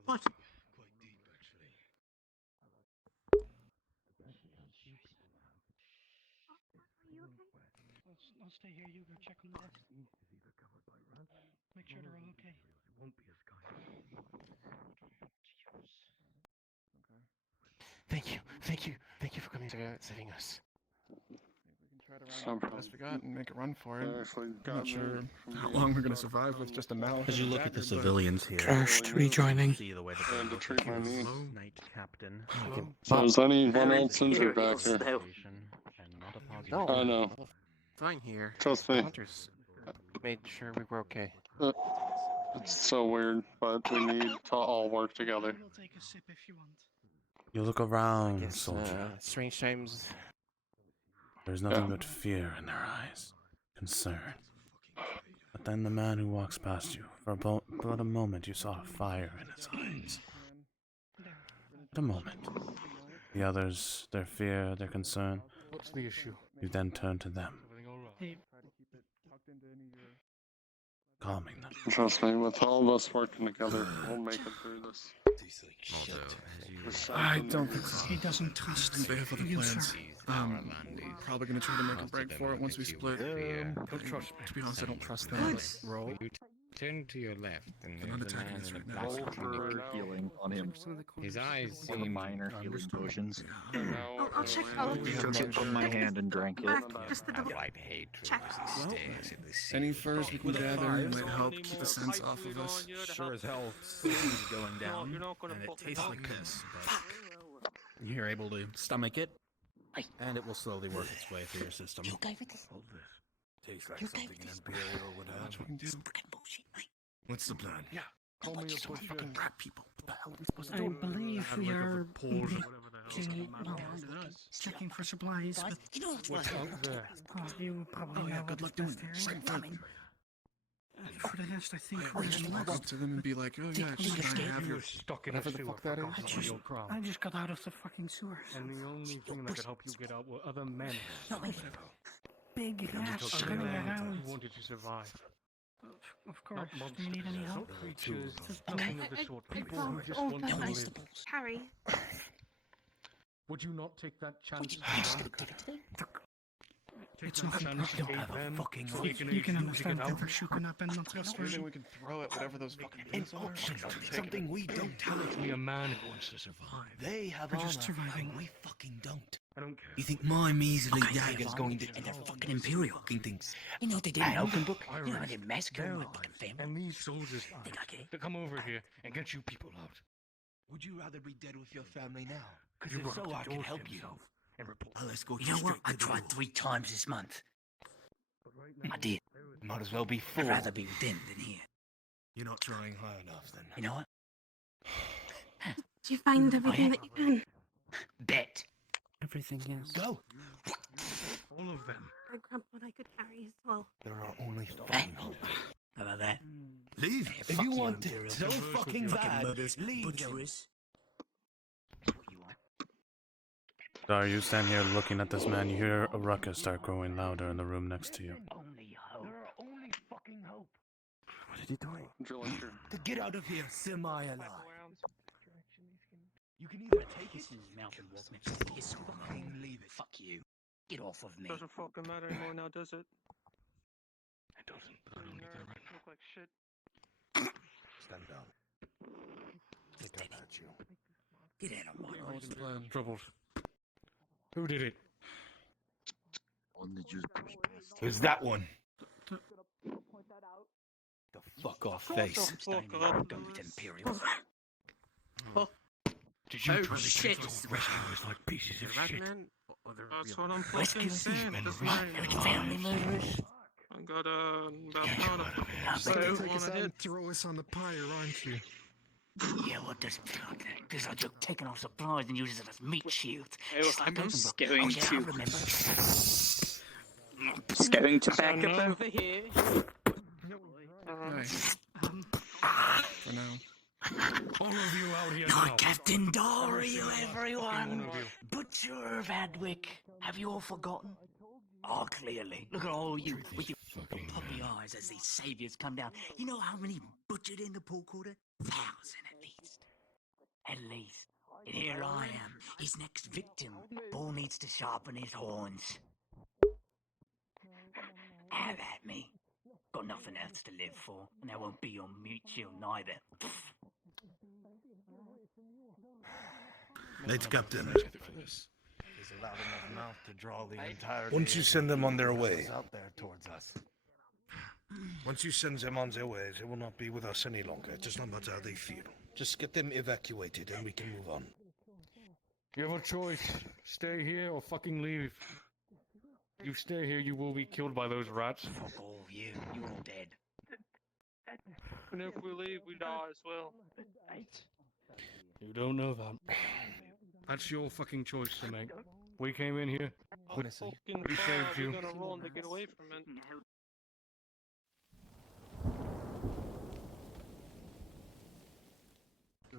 Quite deep, actually. I'll stay here. You go check on the rest. Make sure they're all okay. Thank you for coming to saving us. we can try to run the best we got and make a run for it. Actually I'm got not me sure from how being long we're gonna stuck survive with just a mallet. As you and a look at the dagger, but- civilians here, Trashed rejoining. see the way that I had they to look treat at my you. knee. Knight Captain. So is anyone else injured back here? No. I know. Fine here. Trust The me. hunters made sure we were okay. It's so weird, but we need to all work together. We'll take a sip if you want. You look around, Yes, soldier. strange times. There's nothing but fear in their eyes, concern. But then the man who walks past you, for but a moment you saw fire in his eyes. a moment. The others, their fear, their concern. What's the issue? You then turn to them, Everything all right? Hey, calming them. Trust me, with all of us working together, we'll make it through this. Also, I don't think so. he doesn't trust They have other you, plans. sir. Probably gonna try to make a break for it once we split. Don't trust me. To be honest, I don't trust them. But Roll. You turn to your left, and they're not there's a attacking man us in a right now. black Roll for tunic. healing on him. His eyes On the seem minor healing potions. I'll check all of He you. took it from my hand and drank it. Back, just the double. white hatred Check. as he stares at the sea. any furs we can gather might help keep the sense off of us. Sure as hell, is going down, and it tastes like piss. But you're able to stomach it, and it will slowly work its way through your system. You okay with this? Hold this. Tastes like You something okay an with Imperial would have. What we can do? Fucking bullshit, mate. What's the plan? Yeah. Call me a pusher. Fucking rat people. What the hell are we supposed to I do? believe Have we like a are pause or whatever the hell. well, checking for supplies, but You know what's What's right? out there? you probably Oh yeah, know good luck what's doing best that. here. Same thing. For the rest, I think Or we're just walk up to them and be like, oh yeah, can I have your... You're stuck in a Whatever the sewer fuck that for is. God's sake, you'll cry. I just got out of the fucking sewers. And the only thing that could help you get out were other men. Not like big rats Other running men around. who wanted to survive. Of course. Not Do you need any monsters, help? not creatures, nothing of the sort. People who just Oh, want to no, live. Harry. Would you not take that chance? Take It's that not chance to aid them, so they You can use understand it out? they're shooken up and not trustworthy. we can throw at whatever those fucking things are. Something we don't have. Literally a man who wants to survive. They have We're armor, just surviving. and we fucking don't. I don't care. You think my measly dagger's going to... And they're fucking Imperial fucking things. You know they did an open book? You know they massacred my fucking family. And these soldiers to come over here and get you people out. Would you rather be dead with your family now? Because if so, I can help you. And report. Well, let's go You know what? straight I to the tried door. 3 times this month. I did. Might as well be 4. I'd rather be with them than here. You're not trying high enough, then. You know what? Do you find everything that you can? Bet. Everything, yes. Go! All of them. I grabbed what I could carry as well. There are only 5. How about that? Leave Yeah, if fuck you you, want it. Dario. So fucking bad. Leave. Butcherers. Dario, you stand here looking at this man. You hear a ruckus start growing louder in the room next to you. Only hope. There are only fucking hope. What is he doing? To get out of here semi-alive. You can either take it in his mouth and walk next to piss or Fucking leave it. fuck you. Get off of me. Doesn't fucking matter anymore now, does it? It doesn't. I don't need that right now. Look like shit. Stand down. Take that at you. Get out of my What's the plan? Troubles. Who did it? One that just pushed past. Who's that one? The fuck off face. Staying there, go with Imperial. Did you Oh, try to shit. treat those rescuers like pieces of shit? That's what I'm fucking Rescue saying. thieves, Doesn't man. matter. Family murderers. I got about powder. So, Take on us out ahead. and throw us on the pyre, aren't you? Yeah, what does it feel like that? Because I took taking our supplies and used it as meat shields. Oh, Just like I'm open just book. going Oh, yeah, I to- remember. Just going to back no. up over here. For now. All of you out here You're now. Captain Dario, everyone. One of you. Butcher of Adwick. Have you all forgotten? Oh, clearly. Look at all you with your puppy eyes as these saviors come down. You know how many butchered in the pool quarter? 1,000 at least. At least. And here I am, his next victim. Bull needs to sharpen his horns. Have at me. Got nothing else to live for, and I won't be your mute shield neither. Late Captain. He's allowed enough mouth to draw the entire. Once you send them on their way. Out there towards us. Once you send them on their way, they will not be with us any longer. It does not matter how they feel. Just get them evacuated and we can move on. You have a choice. Stay here or fucking leave. You stay here, you will be killed by those rats. Fuck all of you. You're all dead. And if we leave, we die as well. You don't know that. That's your fucking choice to make. We came in here. Fucking We far saved are you. we gonna run to get away from it?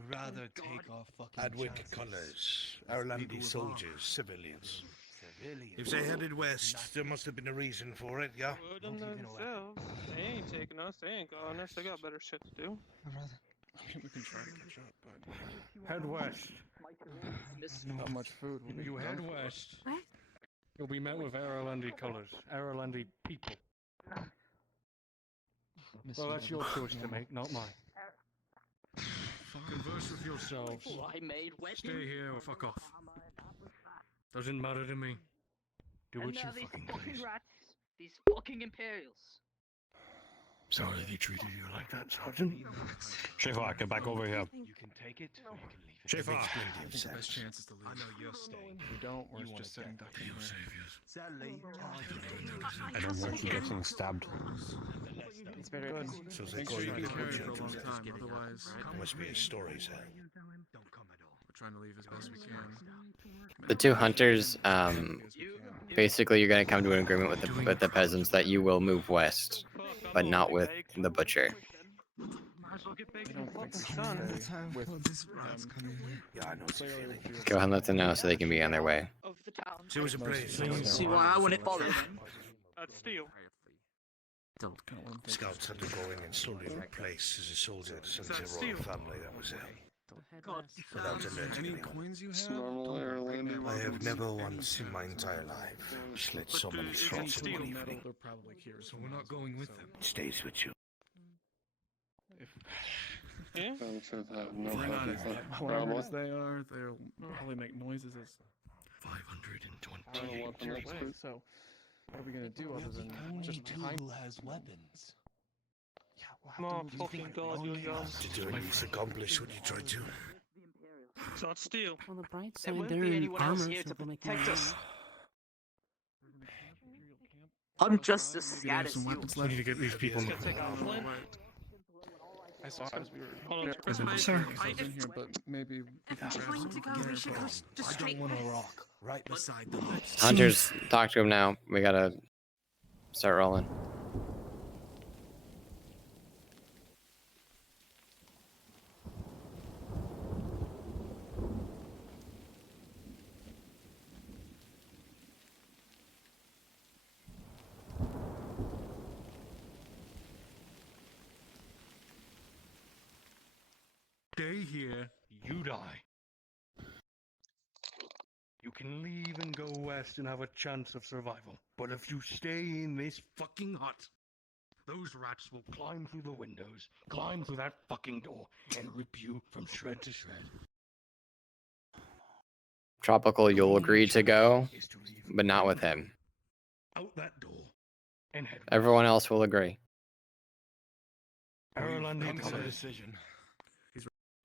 rather take our fucking Adwick colours, Arlandi soldiers, civilians. If they headed west, there must have been a reason for it, yeah? Word on themselves. They ain't taking us. They ain't got us. They got better shit to do. I mean, we can try to catch up, but Head west. not much food. You head west. What? You'll be met with Aralandi colors, Aralandi people. Well, that's your choice to make, not mine. Converse with yourselves. I made Stay here or fuck off. Doesn't matter to me. Do what you these fucking fucking please. rats, these fucking Imperials. Sorry they treated you like that, Sergeant. Shinpho, get back over here. You can take it, or you can leave it. Shinpho. I think the best chance is to leave. I know you're staying. If we don't, we're just sitting duck in here. Sadly, I don't want you getting stabbed. It's very good. So they Make call sure you you the can carry butcher for a long to time, otherwise must be a story, sir. we're trying to leave as best we can. The two hunters, basically, you're gonna come to an agreement with the peasants that you will move west, but not with the butcher. Go ahead and let them know so they can be on their way. She was a place. See why I wouldn't bother. That's steel. Scouts had to go in and slowly replace as a soldier to send the royal family that was there. God, Without alerting Any anyone. coins you have? Normal Airlander. I have never once in my entire life slit so many throats in one evening. They're probably here. so we're not going with them. It stays with you. Yeah? If we're not as loud as they are, they'll probably make noises as 520 your way. So, what are we gonna do other than just hide? has weapons. My fucking god, you're young. Did you at least accomplish what you tried to? It's not steel. On the bright There side, won't they're be in anyone armor, else here so to they'll make protect more us. Camp. I'm just as Maybe they scared have as some you. weapons We left. need to get these people. It's gonna take out Flint. I saw as we were Hold on, as we were sir. getting ourselves in here, but maybe we If can we're grab going some to go, gear we should go first. just straight west. rock right beside the Hunters, talk to him now. We gotta start rolling. Stay here, you die. You can leave and go west and have a chance of survival. But if you stay in this fucking hut, those rats will climb through the windows, climb through that fucking door, and rip you from shred to shred. Tropical, you'll agree to go, but not with him. Out that door and head west. Everyone else will agree. Aralandi Come to a colors. decision.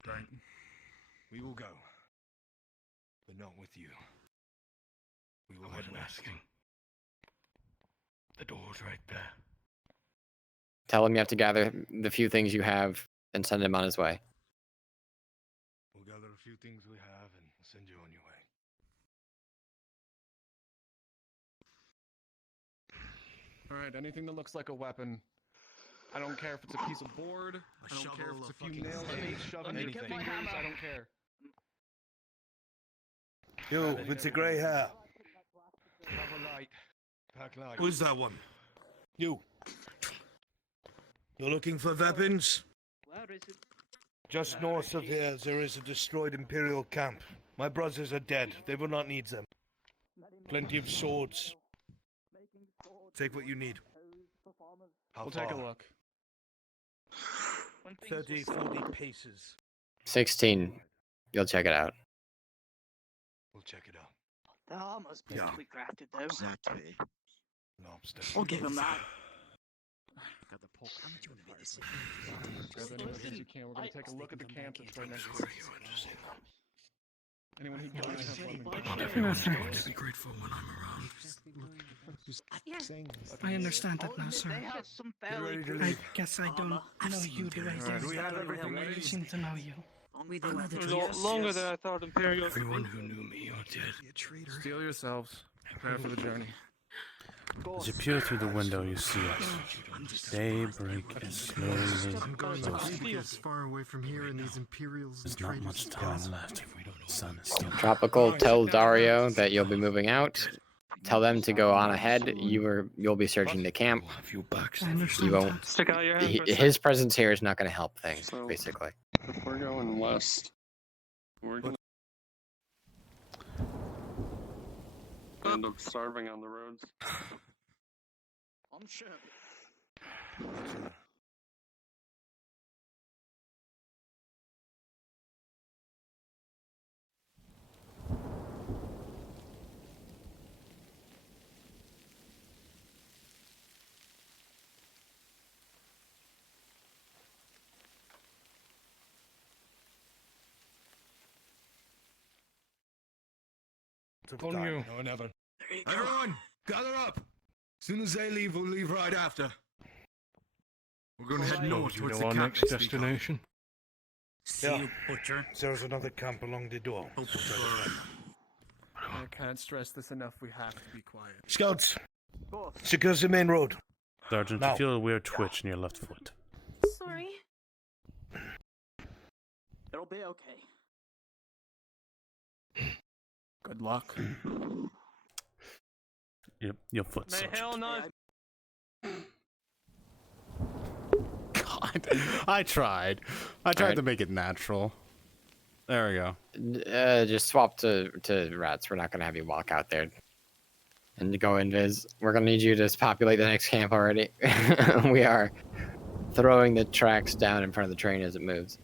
Right. We will go, but not with you. We will I head wasn't west. asking. The door's right there. Tell him you have to gather the few things you have and send him on his way. We'll gather a few things we have and send you on your way. All right, anything that looks like a weapon. I don't care if it's a piece of board. I don't care if it's a few nails that you shove in your Get my fingers. hammer. I don't care. You, with the grey hair. Have a light. Pack light. Who's that one? You. You're looking for weapons? Where is it? Just north of here, there is a destroyed Imperial camp. My brothers are dead. They will not need them. Plenty of swords. Take what you need. How We'll far? take a look. 30, 40 paces. 16. You'll check it out. We'll check it out. The armor's beautifully crafted, though. Exactly. Lobster. I'll give him that. Got the poke. How much you want to be this? Grab any weapons you can. We're gonna take a look at the camp that's right next to us. Anyone who doesn't have weapons. Perfect. Be grateful when I'm around. I understand that now, sir. They have some Get fairly ready to good leave. I guess I don't know you the way Alright, we have everything I ready. seem to know you. Longer than I thought Imperial. Everyone who knew me are dead. Steel yourselves. Prepare for the journey. As you peer through the window, you see us. Daybreak is slowly closing. As far away from here in these Imperials. There's not much time left. The sun is still Tropical, tell Dario that you'll be moving out. Tell them to go on ahead. You'll be searching the camp. You won't. Stick out your hand for a His presence here is not going to help things, So- basically. If we're going west, we're gonna end up starving on the roads. I'm shit. On you. No, never. Everyone, gather up. As soon as they leave, we'll leave right after. We're going to head north You towards know the our camp next they speak of. destination? See Yeah. you, butcher. There's another camp along the door. I can't stress this enough. We have to be quiet. Scouts, secure the main road. Sergeant, Now. you feel a weird twitch in your left foot. Sorry. It'll be okay. Good luck. Your foot, May Sergeant. hell not. God, I tried. Alright. to make it natural. There we go. Just swap to rats. We're not going to have you walk out there and go invis. We're going to need you to populate the next camp already. We are throwing the tracks down in front of the train as it moves.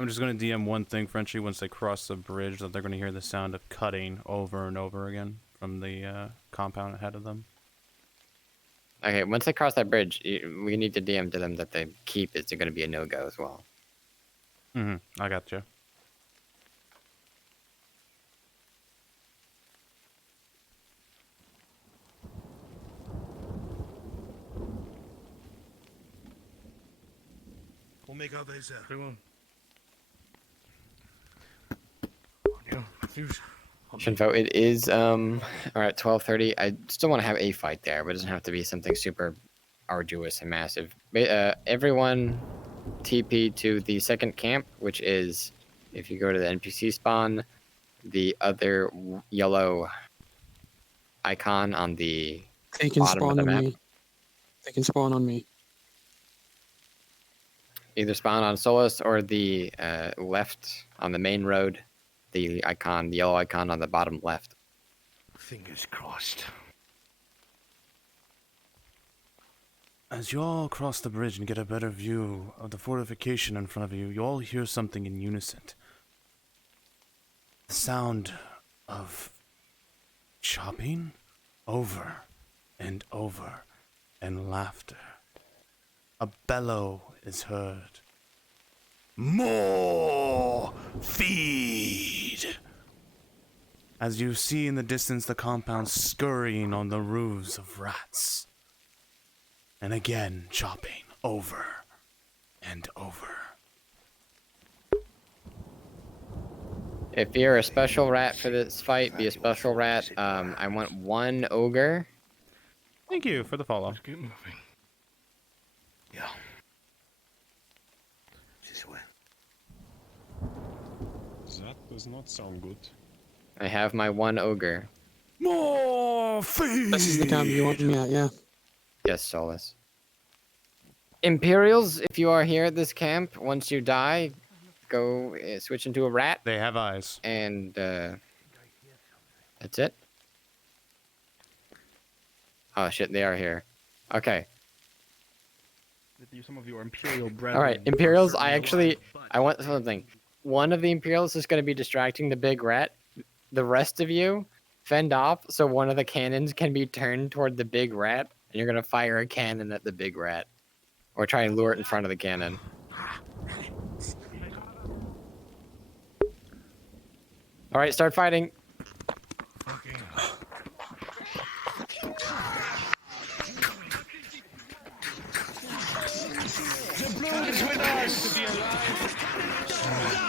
I'm just going to DM one thing, Frenchie. Once they cross the bridge, that they're going to hear the sound of cutting over and over again from the compound ahead of them. Okay, once they cross that bridge, we need to DM to them that the keep is going to be a no-go as well. I got you. We'll make our way there. Everyone. Shinpho, it is alright, 12:30. I still want to have a fight there, but it doesn't have to be something super arduous and massive. Everyone TP to the second camp, which is, if you go to the NPC spawn, the other yellow icon on the They can bottom of spawn the on map. me. They can spawn on me. Either spawn on Solus or the left on the main road. The icon, the yellow icon on the bottom left. Fingers crossed. As you all cross the bridge and get a better view of the fortification in front of you, you all hear something in unison. The sound of chopping over and over and laughter. A bellow is heard. More feed! As you see in the distance the compound scurrying on the roofs of rats. And again chopping over and over. If you're a special rat for this fight, be a special rat. I want one ogre. Thank you for the follow. Let's get moving. Yeah. This way. That does not sound good. I have my one ogre. More feed! This is the camp you want me at, yeah. Yes, Solus. Imperials, if you are here at this camp, once you die, go switch into a rat. They have eyes. And that's it. Oh shit, they are here. Okay. Some of your Imperial brethren. All right, Imperials. I want something. One of the Imperials is going to be distracting the big rat. The rest of you fend off so one of the cannons can be turned toward the big rat, and you're going to fire a cannon at the big rat, or try and lure it in front of the cannon. All right, start fighting. The blood is with us to be alive.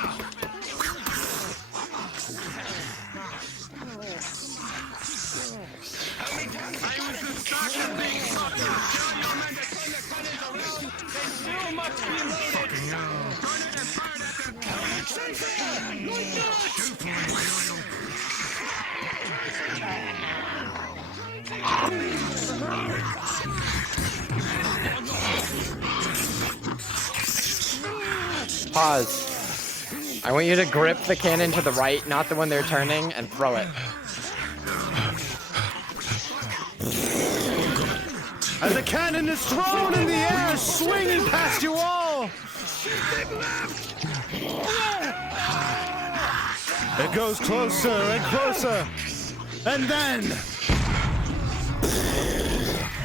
Pause. I want you to grip the cannon to the right, not the one they're turning, and throw it. As the cannon is thrown in the air, swinging past you all! It goes closer and closer, and then,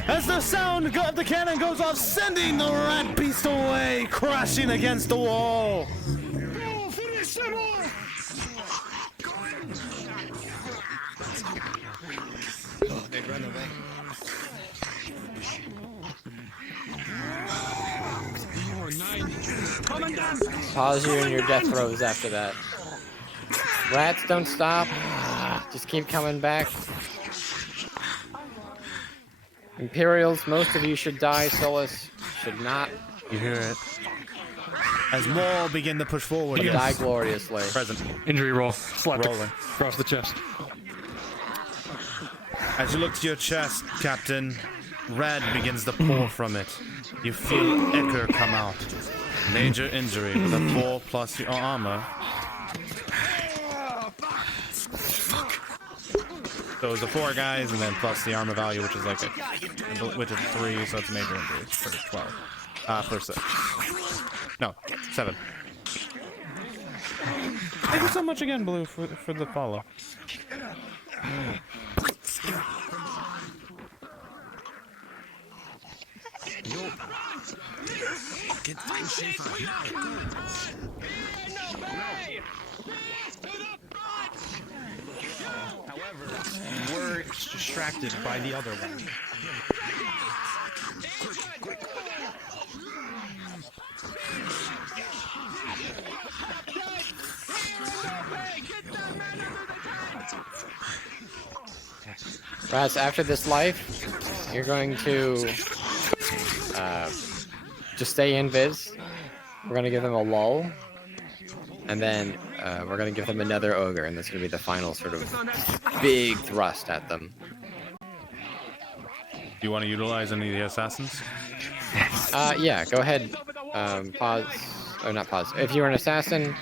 as the sound of the cannon goes off, sending the rat beast away, crashing against the wall. Go, finish them off! Oh, they run away. Pause you in your death throws after that. Rats, don't stop. Just keep coming back. Imperials, most of you should die. Solus should not. You hear it. As more begin to push forward. But die gloriously. Present. Injury roll. Slap Rolling. across the chest. As you look to your chest, Captain, red begins to pour from it. You feel ichor come out. Major injury with a 4 plus your armor. So it's the 4 guys, and then plus the armor value, which is like which is 3, so it's major injury for 12. For 6. No, 7. Thank you so much again, Blue, for the follow. Get Shinpho. However, we're distracted by the other one. Rats, after this life, you're going to just stay in Viz. We're going to give them a lull. And then we're going to give them another ogre, and that's going to be the final sort of big thrust at them. Do you want to utilize any of the assassins? Yeah, go ahead. Pause. Or not pause. If you're an assassin,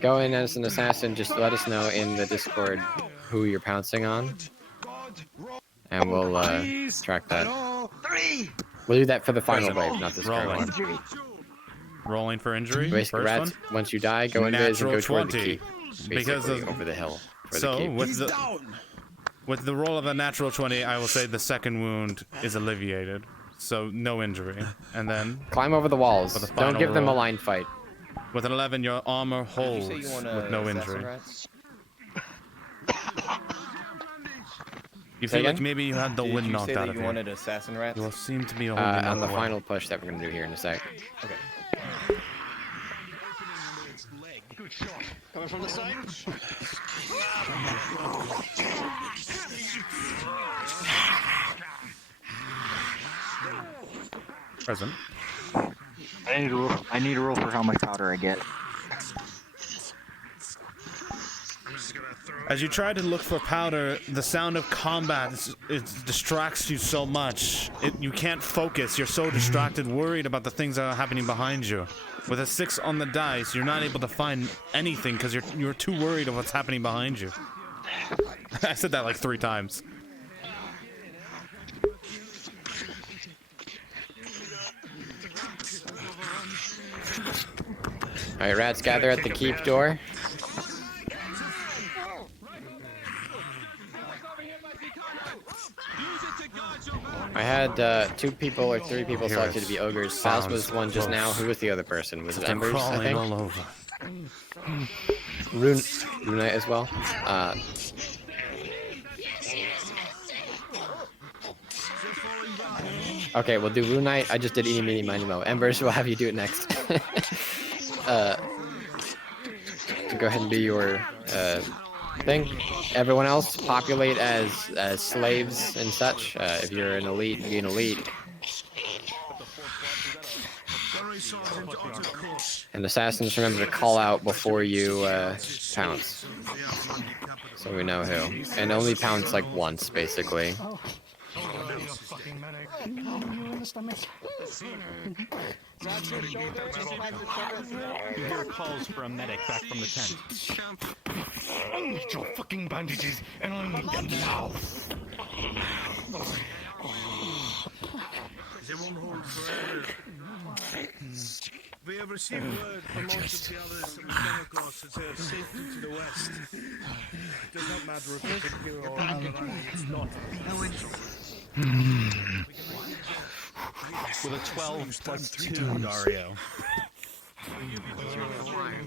go in as an assassin. Just let us know in the Discord who you're pouncing on. And we'll track that. We'll do that for the final wave, not this current one. Rolling for injury. Basically, rats, once you die, go in Viz and go toward the keep. Because of, over the hill. So, with the roll of a natural 20, I will say the second wound is alleviated. So, no injury. And then... Climb over the walls. Don't give them a roll. line fight. With an 11, your armor holds with no injury. You feel like maybe you had the wind knocked out of you. You wanted assassin rats? You will seem to be holding on the way. final push that we're going to do here in a sec. Okay. Good shot. Coming from the side. Present. I need a rule for how much powder I get. As you try to look for powder, the sound of combat it distracts you so much. You can't focus. You're so distracted, worried about the things that are happening behind you. With a 6 on the dice, you're not able to find anything because you're too worried of what's happening behind you. I said that like 3 times. Alright, rats, gather at the keep door. I had 2 people or 3 people selected to be ogres. Sals was one just now. Who was the other person? Was it Embers, I think? All over. Runa as well. Okay, we'll do Runite. I just did Eeny, Meeny, Miny, Mo. Embers, we'll have you do it next. To go ahead and be your thing. Everyone else, populate as slaves and such. If you're an elite, be an elite. And assassins, remember to call out before you pounce. So we know who. And only pounce like once, basically. Oh, you fucking medic. You in the stomach. You hear calls for a medic back from the tent. I need your fucking bandages, and I need them now. They won't hold forever. We have received word from most of the others that we come across that they have safety to the west. It does not matter if it's here or Alarani, it's not With a 12 plus 2, Dario.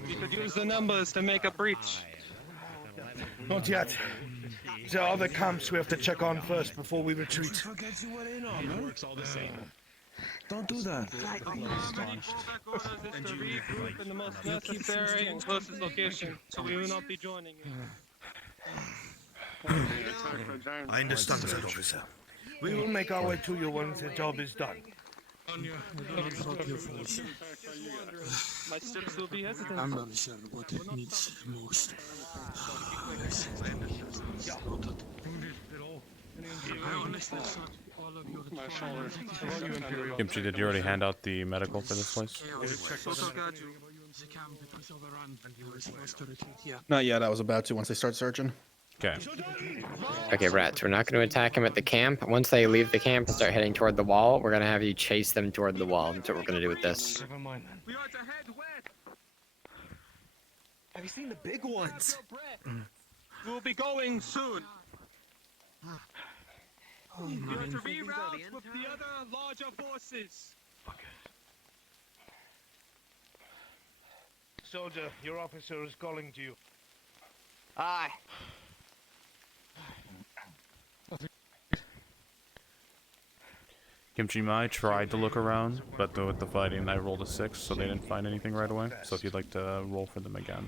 You could use the numbers to make a breach. Not yet. There are other camps we have to check on first before we retreat. It works all the same. Don't do that. And you regroup in the most necessary and closest location, so we will not be joining you. I understand that, officer. We will make our way to you once the job is done. My steps will be hesitant. I'm not sure what it needs most. Kimchi, did you already hand out the medical for this place? Not yet, I was about to once they start searching. Okay. Okay, Rats, we're not going to attack them at the camp. Once they leave the camp and start heading toward the wall, we're going to have you chase them toward the wall. That's what we're going to do with this. Never mind then. We are to head west. Have you seen the big ones? We will be going soon. Oh, You are man. to reroute with the other larger forces. Soldier, your officer is calling to you. Aye. Kimchi Mai tried to look around, but with the fighting I rolled a 6, so they didn't find anything right away. So if you'd like to roll for them again,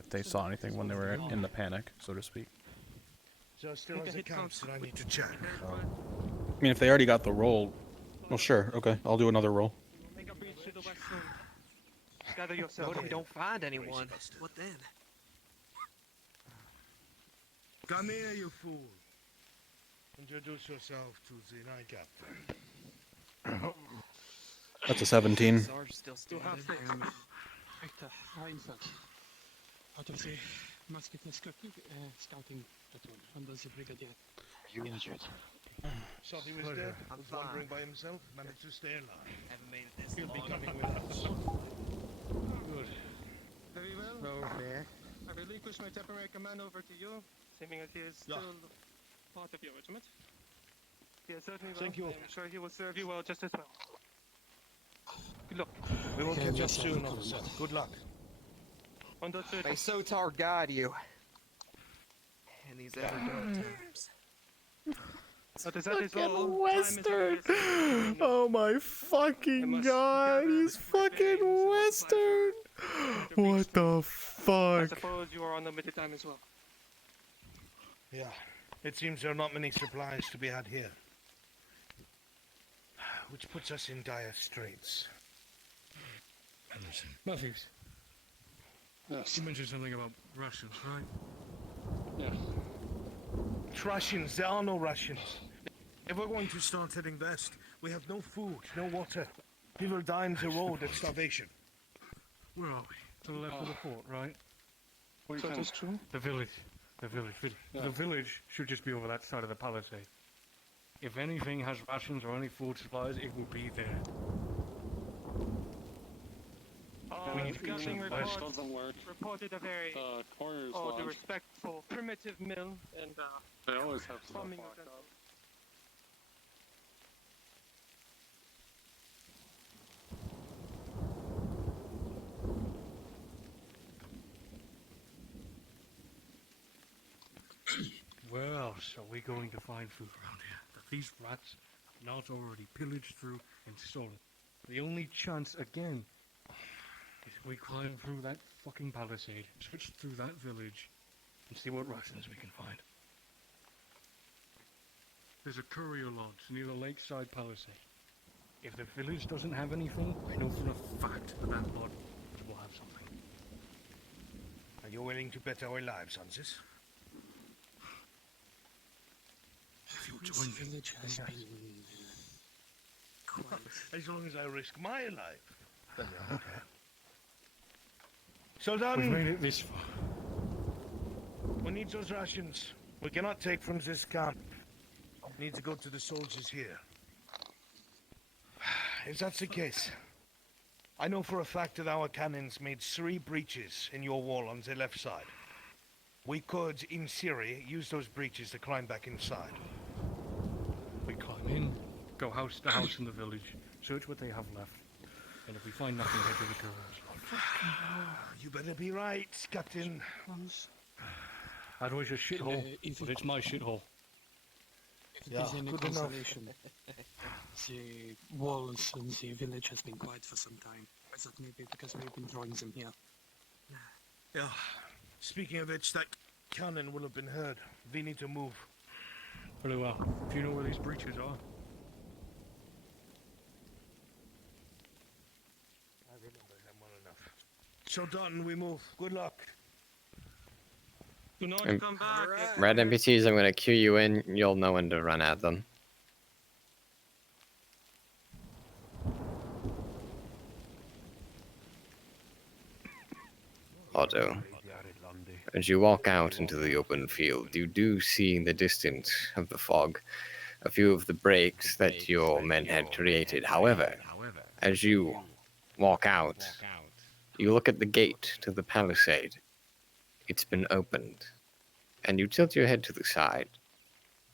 if they saw anything when they were in the panic, so to speak. So still has a camps that I need to check. I mean, if they already got the roll, well, sure, okay, I'll do another roll. Make a breach to the west soon. Gather yourself. What if we don't find anyone? What then? Come here, you fool. Introduce yourself to the night captain. That's a 17. Sarge still standing. Victor Reinfeldt. Out of the musket scouting platoon under the brigadier. Are you injured? Thought he was dead. Was wandering by himself. Managed to stay alive. Haven't made it this He'll be long. coming with us. Good. Very well. Okay. I relinquish my temporary command over to you, seeming as he is still part of your regiment. Yes, certainly will. Thank you. I'm sure he will serve you well just as well. Good luck. We will catch up soon, officer. Good luck. Understood. May Sotar guide you in these ever dark times. But as that is all, Fucking time Western! is Oh my fucking god, he's fucking Western! What the I fuck? suppose you are on limited time as well. Yeah. It seems there are not many supplies to be had here. Which puts us in dire straits. Matthews. Yes. You mentioned something about Russians, right? Yeah. It's Russians. There are no Russians. If we're going to start heading west, we have no food, no water. People die in the road of starvation. Where are we? To the left of the fort, right? That is true. The village. The village. The village should just be over that side of the palisade. If anything has rations or any food supplies, it will be there. Scouting reports doesn't work. reported a very, Corners all due lodge. respectful, primitive mill and They always have stuff plumbing locked utensils. up. Where else are we going to find food around here that these rats have not already pillaged through and stolen? The only chance, again, is if we climb through that fucking palisade, switch through that village, and see what rations we can find. There's a courier lodge near the lakeside palisade. If the village doesn't have anything, I know for a fact that that lodge willing to bet our lives on this? If you join This village has been quite... As long as I risk my life, then you're okay. So We've made then, it this far. we need those rations. We cannot take from this camp. Need to go to the soldiers here. If that's the case, I know for a fact that our cannons made 3 breaches in your wall on the left side. We could, in theory, use those breaches to climb back inside. We climb in, go house to house in the village, search what they have left, and if we find nothing, head to the garage. You better be right, Captain. That was a shithole, but it's my shithole. If it is any consolation, the walls and the village has been quiet for some time. I thought maybe because we've been drawing them here. Yeah. Speaking of which, that cannon will have been heard. We need to move. Very well. Do you know where these breaches are? I remember them well enough. So, Dalton, we move. Good luck. Do not come back. Red NPCs, I'm gonna queue you in. You'll know when to run at them. Otto, as you walk out into the open field, you do see in the distance of the fog a few of the breaks that your men had created. However, as you walk out, you look at the gate to the palisade. It's been opened, and you tilt your head to the side,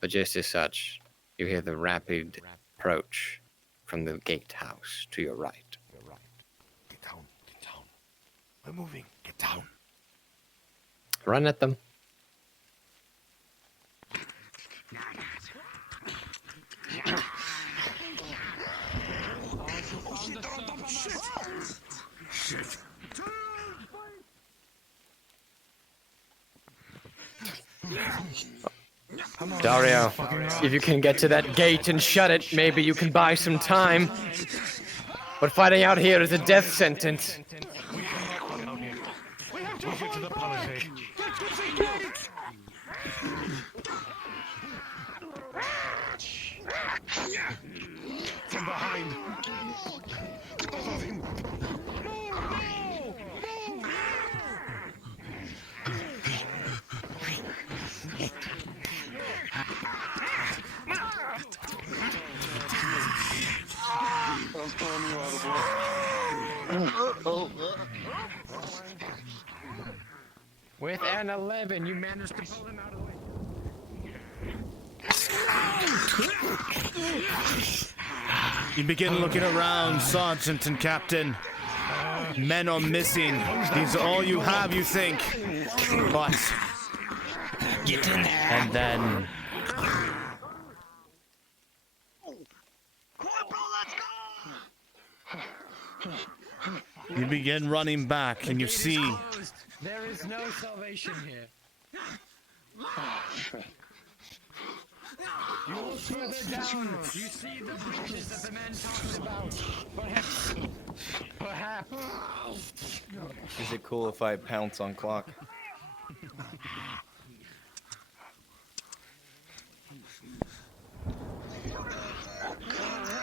but just as such, you hear the rapid approach from the gatehouse to your right. Get down, get down. We're moving, get down. Run at them. Shit. Dario, if you can get to that gate and shut it, maybe you can buy some time. But fighting out here is a death sentence. We have to get to the palisade. From behind. With an 11, you managed to pull him out of the way. You begin looking around, Sergeant and Captain. Men are missing. These are all you have, you think. But... Get in there. And then... You begin running back, and you see... There is no salvation here. You look further down. You see the breaches that the man talked about. Perhaps. Is it cool if I pounce on Clock?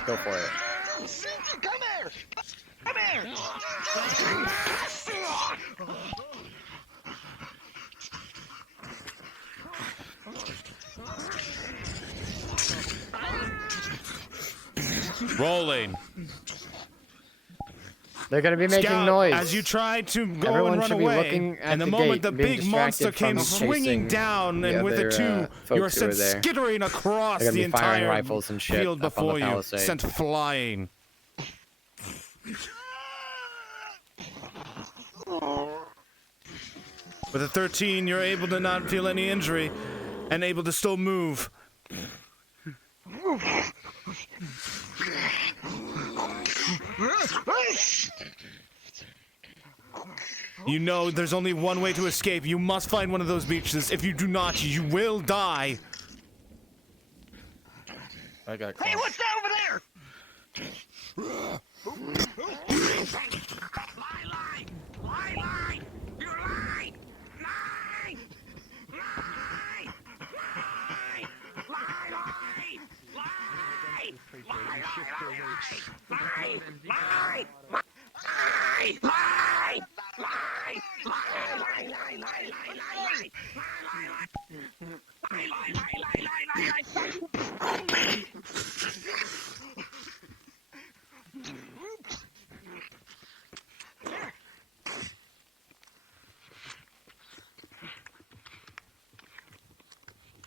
Go for it. Come here! Come here! Rolling. They're gonna be making Scout, noise. as you tried to go Everyone and run should be away, looking at and the the moment gate, the being big monster distracted came from swinging chasing down, the and with the other, two, you folks were who sent were there. skittering across They're gonna the be firing entire rifles and shit field up on the before you, palisade. sent flying. With a 13, you're able to not feel any injury, and able to still move. You know there's only one way to escape. You must find one of those beaches. If you do not, you will die. I got Hey, what's that over there? Lie, lie! Lie, lie! You lie! Lie!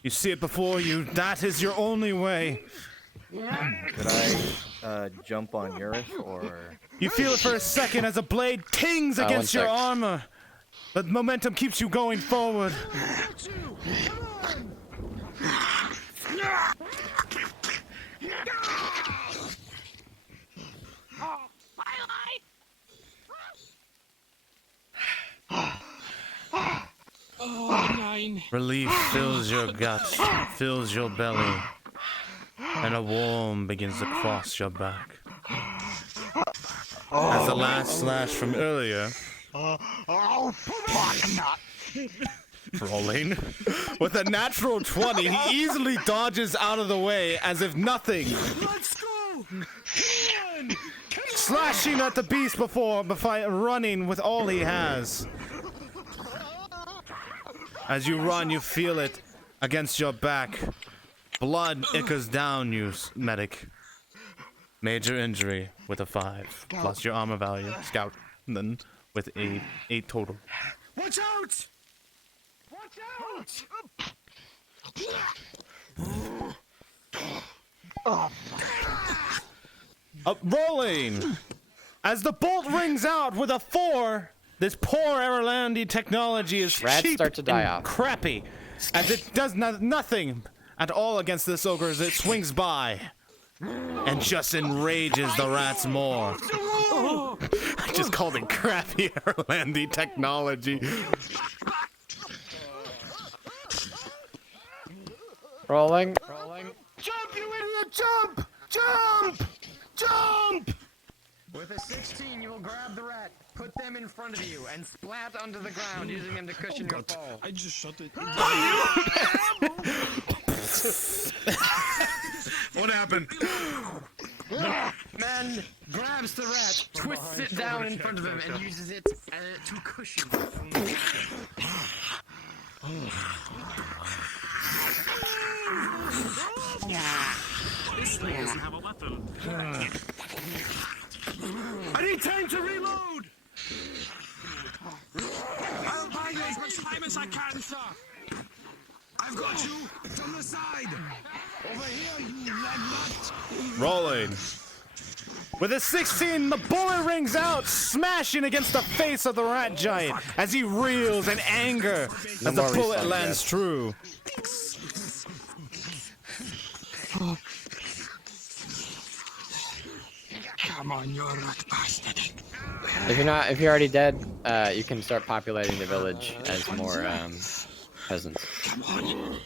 You see it before you. That is your only way. Could I jump on Urith, or...? You feel it for a second as a blade tings against your armor. But momentum keeps you going forward. Oh, 9. Relief fills your guts, fills your belly, and a warmth begins to cross your back. As the last slash from earlier, rolling, with a natural 20, he easily dodges out of the way as if nothing. Let's go! Slashing at the beast before running with all he has. As you run, you feel it against your back. Blood echoes down you, medic. Major injury with a 5, plus your armor value, scout, and then with a 8 total. Watch out! Watch out! Rolling! As the bolt rings out with a 4, this poor Aerolandi technology is Rats cheap start to die and off. crappy, as it does nothing at all against this ogre as it swings by, and just enrages the rats more. I just called it crappy Aerolandi technology. Rolling. Jump, you idiot! Jump! Jump! Jump! With a 16, you will grab the rat, put them in front of you, and splat onto the ground, using them to cushion your fall. I just shot it. What happened? Man grabs the rat, twists it down in front of him, and uses it to cushion. This thing doesn't have a weapon. I need time to reload! I'll buy you as much time as I can, sir! I've got you from the side! Over here, you leg nut! Rolling. With a 16, the bullet rings out, smashing against the face of the rat giant as he reels in anger as the bullet lands true. Come on, you rat bastard. If you're already dead, you can start populating the village as more peasants. Come on.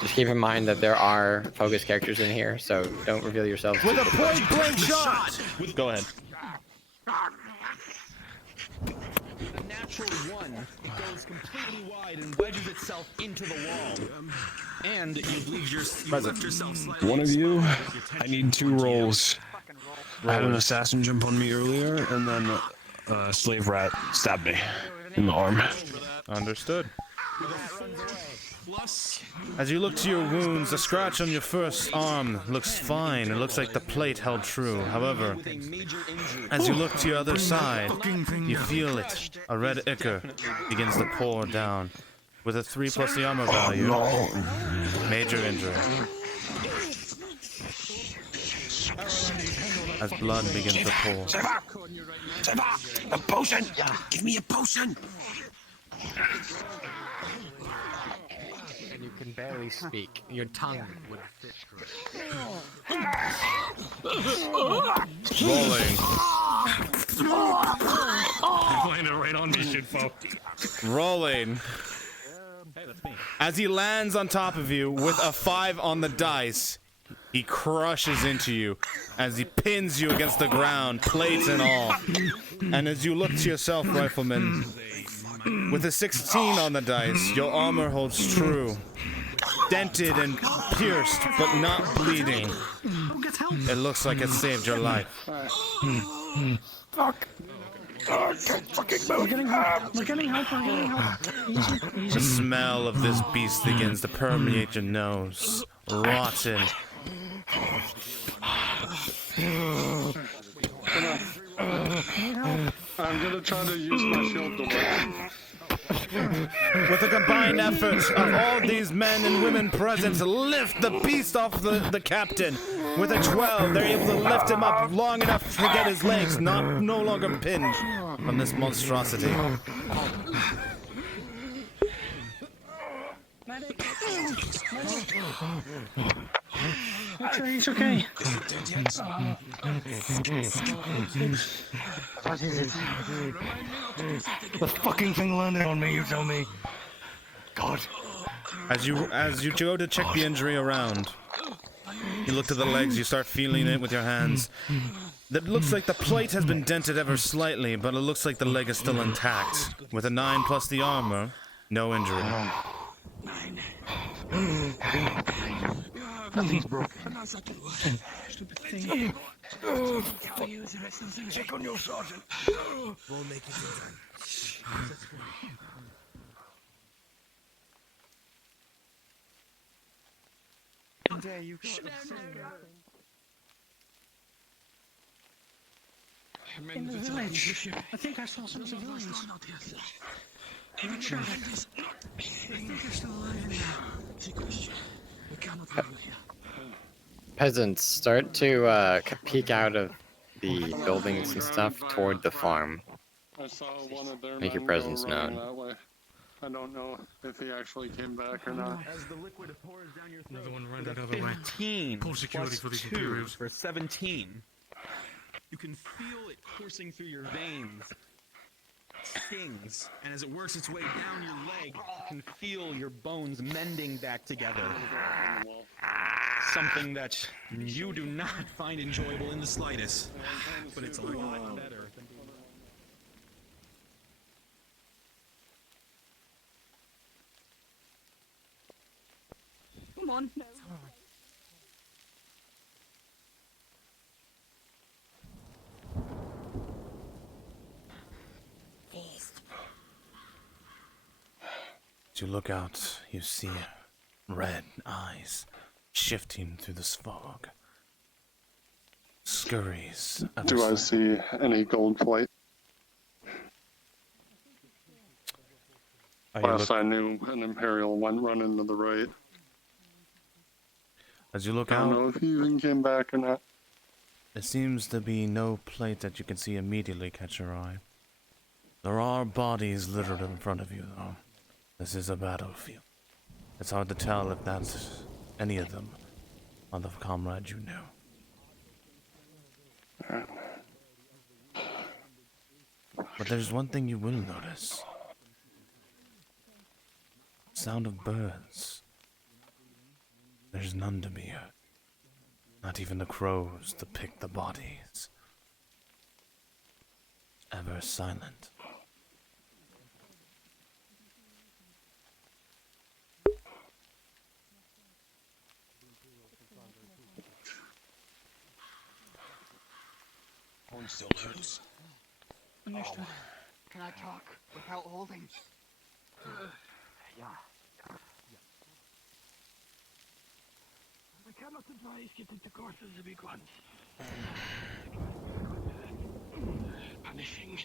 Just keep in mind that there are focus characters in here, so don't reveal yourself. With a point blank shot! Go ahead. The natural 1 goes completely wide and wedges itself into the wall. And you left yourself slightly. One of you, I need 2 rolls. I had an assassin jump on me earlier, and then a slave rat stabbed me in the arm. Understood. As you look to your wounds, the scratch on your first arm looks fine. It looks like the plate held true. However, as you look to your other side, you feel it. A red ichor begins to pour down. With a 3 plus the armor value, major injury. As blood begins to pour. A potion! Give me a potion! And you can barely speak. Your tongue would fit through it. Rolling. You're laying it right on me, Shinpho. Rolling. Hey, that's me. As he lands on top of you with a 5 on the dice, he crushes into you as he pins you against the ground, plates and all. And as you look to yourself, Rifleman, with a 16 on the dice, your armor holds true. Dented and pierced, but not bleeding. It looks like it saved your life. Fuck! I can't fucking move! We're getting help! We're getting help! We're getting help! Easy, easy. The smell of this beast begins to permeate your nose. Rotten. I'm gonna try to use my shield to win. With a combined effort of all these men and women present to lift the beast off the captain. With a 12, they're able to lift him up long enough to get his legs no longer pinned from this monstrosity. He's okay. What is it? The fucking thing landed on me, you tell me. God. As you go to check the injury around, you look to the legs, you start feeling it with your hands. It looks like the plate has been dented ever slightly, but it looks like the leg is still intact. With a 9 plus the armor, no injury. 9. Nothing's broken. Stupid thing. Check on your sergeant. We'll make it in time. You In the village. I think I saw some civilians. I'm sure. I think they're still alive now. We cannot leave you here. Peasants, start to peek out of the buildings and stuff toward the farm. I saw one of their Make your men presence go running known. that way. I don't know if he actually came back or not. As the liquid pours down your throat, Another one right with out a of the way. 15 Pull security plus for these 2 Imperials. for 17. You can feel it coursing through your veins. It stings, and as it works its way down your leg, you can feel your bones mending back together. Something that you do not find enjoyable in the slightest, but it's a lot better than being... Come on. No. As you look out, you see red eyes shifting through this fog. Scurries. Do I see any gold plate? Last I knew, an Imperial went running to the right. As you look I don't out, know if he even came back or not. there seems to be no plate that you can see immediately catch your eye. There are bodies littered in front of you, though. This is a battlefield. It's hard to tell if that's any of them are the comrade you knew. But there's one thing you will notice. Sound of birds. There's none to be heard. Not even the crows to pick the bodies. Ever silent. One still hurts. Understood. Can I talk without holding? Yeah. I cannot advise getting to course of the big ones. Punishing.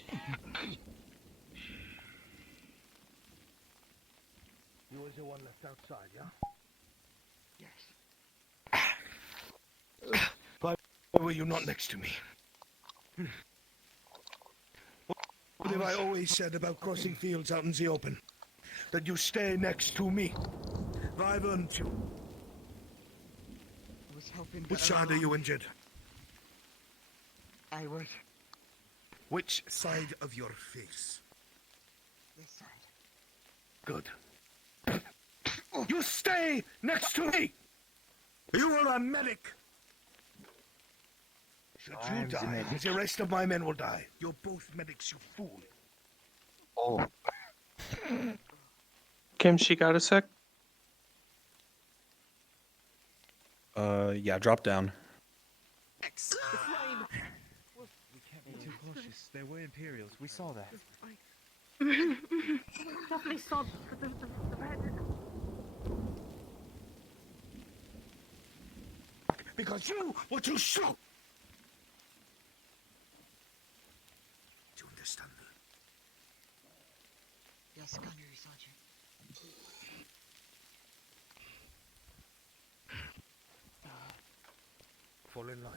You was the one left outside, yeah? Yes. Why were you not next to me? What have I always said about crossing fields out in the open? That you stay next to me. Why weren't you? I was hoping. Which side are you injured? I was. Which side of your face? This side. Good. You stay next to me! You are a medic! Should you die, the rest of my men will die. You're both medics, you fool. Oh. Kim, she got a sec? Yeah, drop down. We can't be too cautious. They were Imperials. We saw that. Definitely saw the bed. Because you were too slow. Do you understand? Fall in line.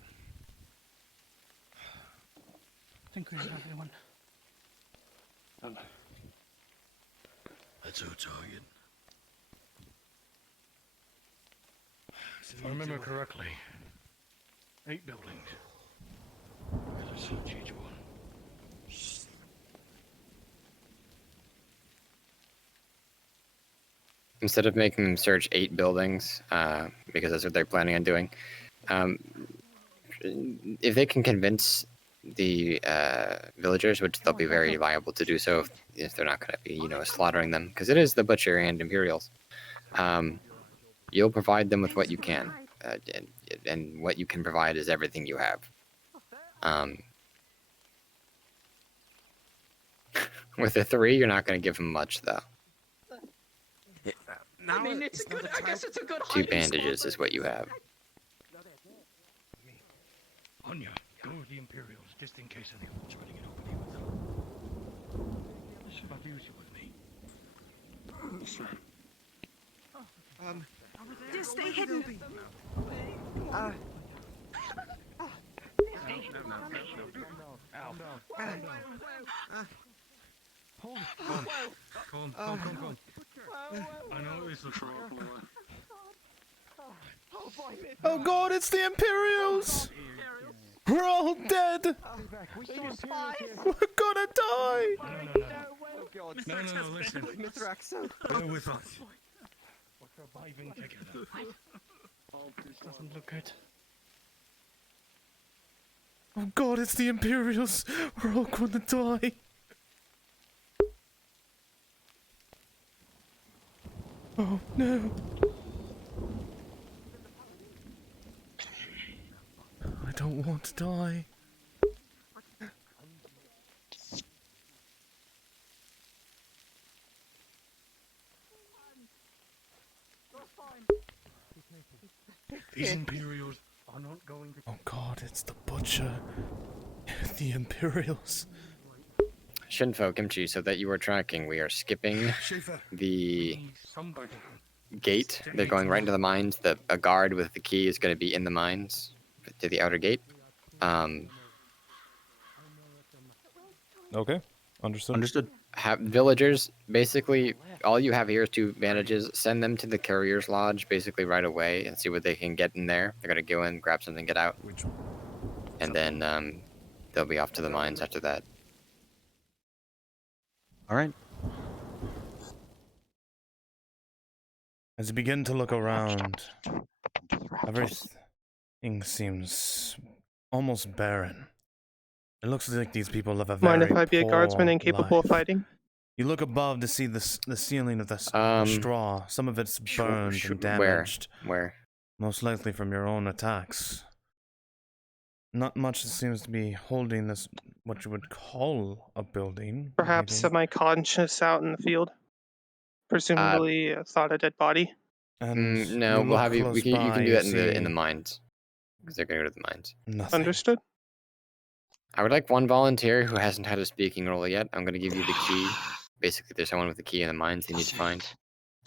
I think we have everyone. That's our target. If I remember correctly, 8 buildings. Let's search each one. Instead of making them search 8 buildings, because that's what they're planning on doing, if they can convince the villagers, which they'll be very liable to do so if they're not going to be, slaughtering them, because it is the Butcher and Imperials, you'll provide them with what you can, and what you can provide is everything you have. With the 3, you're not going to give them much, though. I mean, it's a good. I guess it's a good. 2 bandages is what you have. Anya, go with the Imperials, just in case anyone tries to get over here with them. I'll use you with me. Sure. Just stay hidden. Calm. I know it's a trouble. Oh god, it's the Imperials! We're all dead! We're gonna die! No, listen. Mithrax, Go with us. We're surviving together. This doesn't look good. Oh god, it's the Imperials! We're all gonna die! Oh no! I don't want to die. These Imperials are not going to... Oh god, it's the Butcher. The Imperials. Shinpho, Kimchi, so that you are tracking, we are skipping the gate. They're going right into the mines. A guard with the key is going to be in the mines to the outer gate. Okay, understood. Understood. Have villagers, basically, all you have here is 2 bandages. Send them to the Courier's Lodge, basically right away, and see what they can get in there. They're going to go in, grab something, get out. And then they'll be off to the mines after that. All right. As you begin to look around, everything seems almost barren. It looks like these people live a very Mind if I be a guardsman and capable of fighting? You look above to see the ceiling of the straw. Some of it's burned and damaged. Where? Most likely from your own attacks. Not much seems to be holding this, what you would call a building. Perhaps semi-conscious out in the field. Presumably thought a dead body. And no, we'll have you. You can do that see in the mines, because they're gonna go to the mines. Nothing. Understood. I would like one volunteer who hasn't had a speaking role yet. I'm gonna give you the key. Basically, there's someone with the key in the mines they need to find.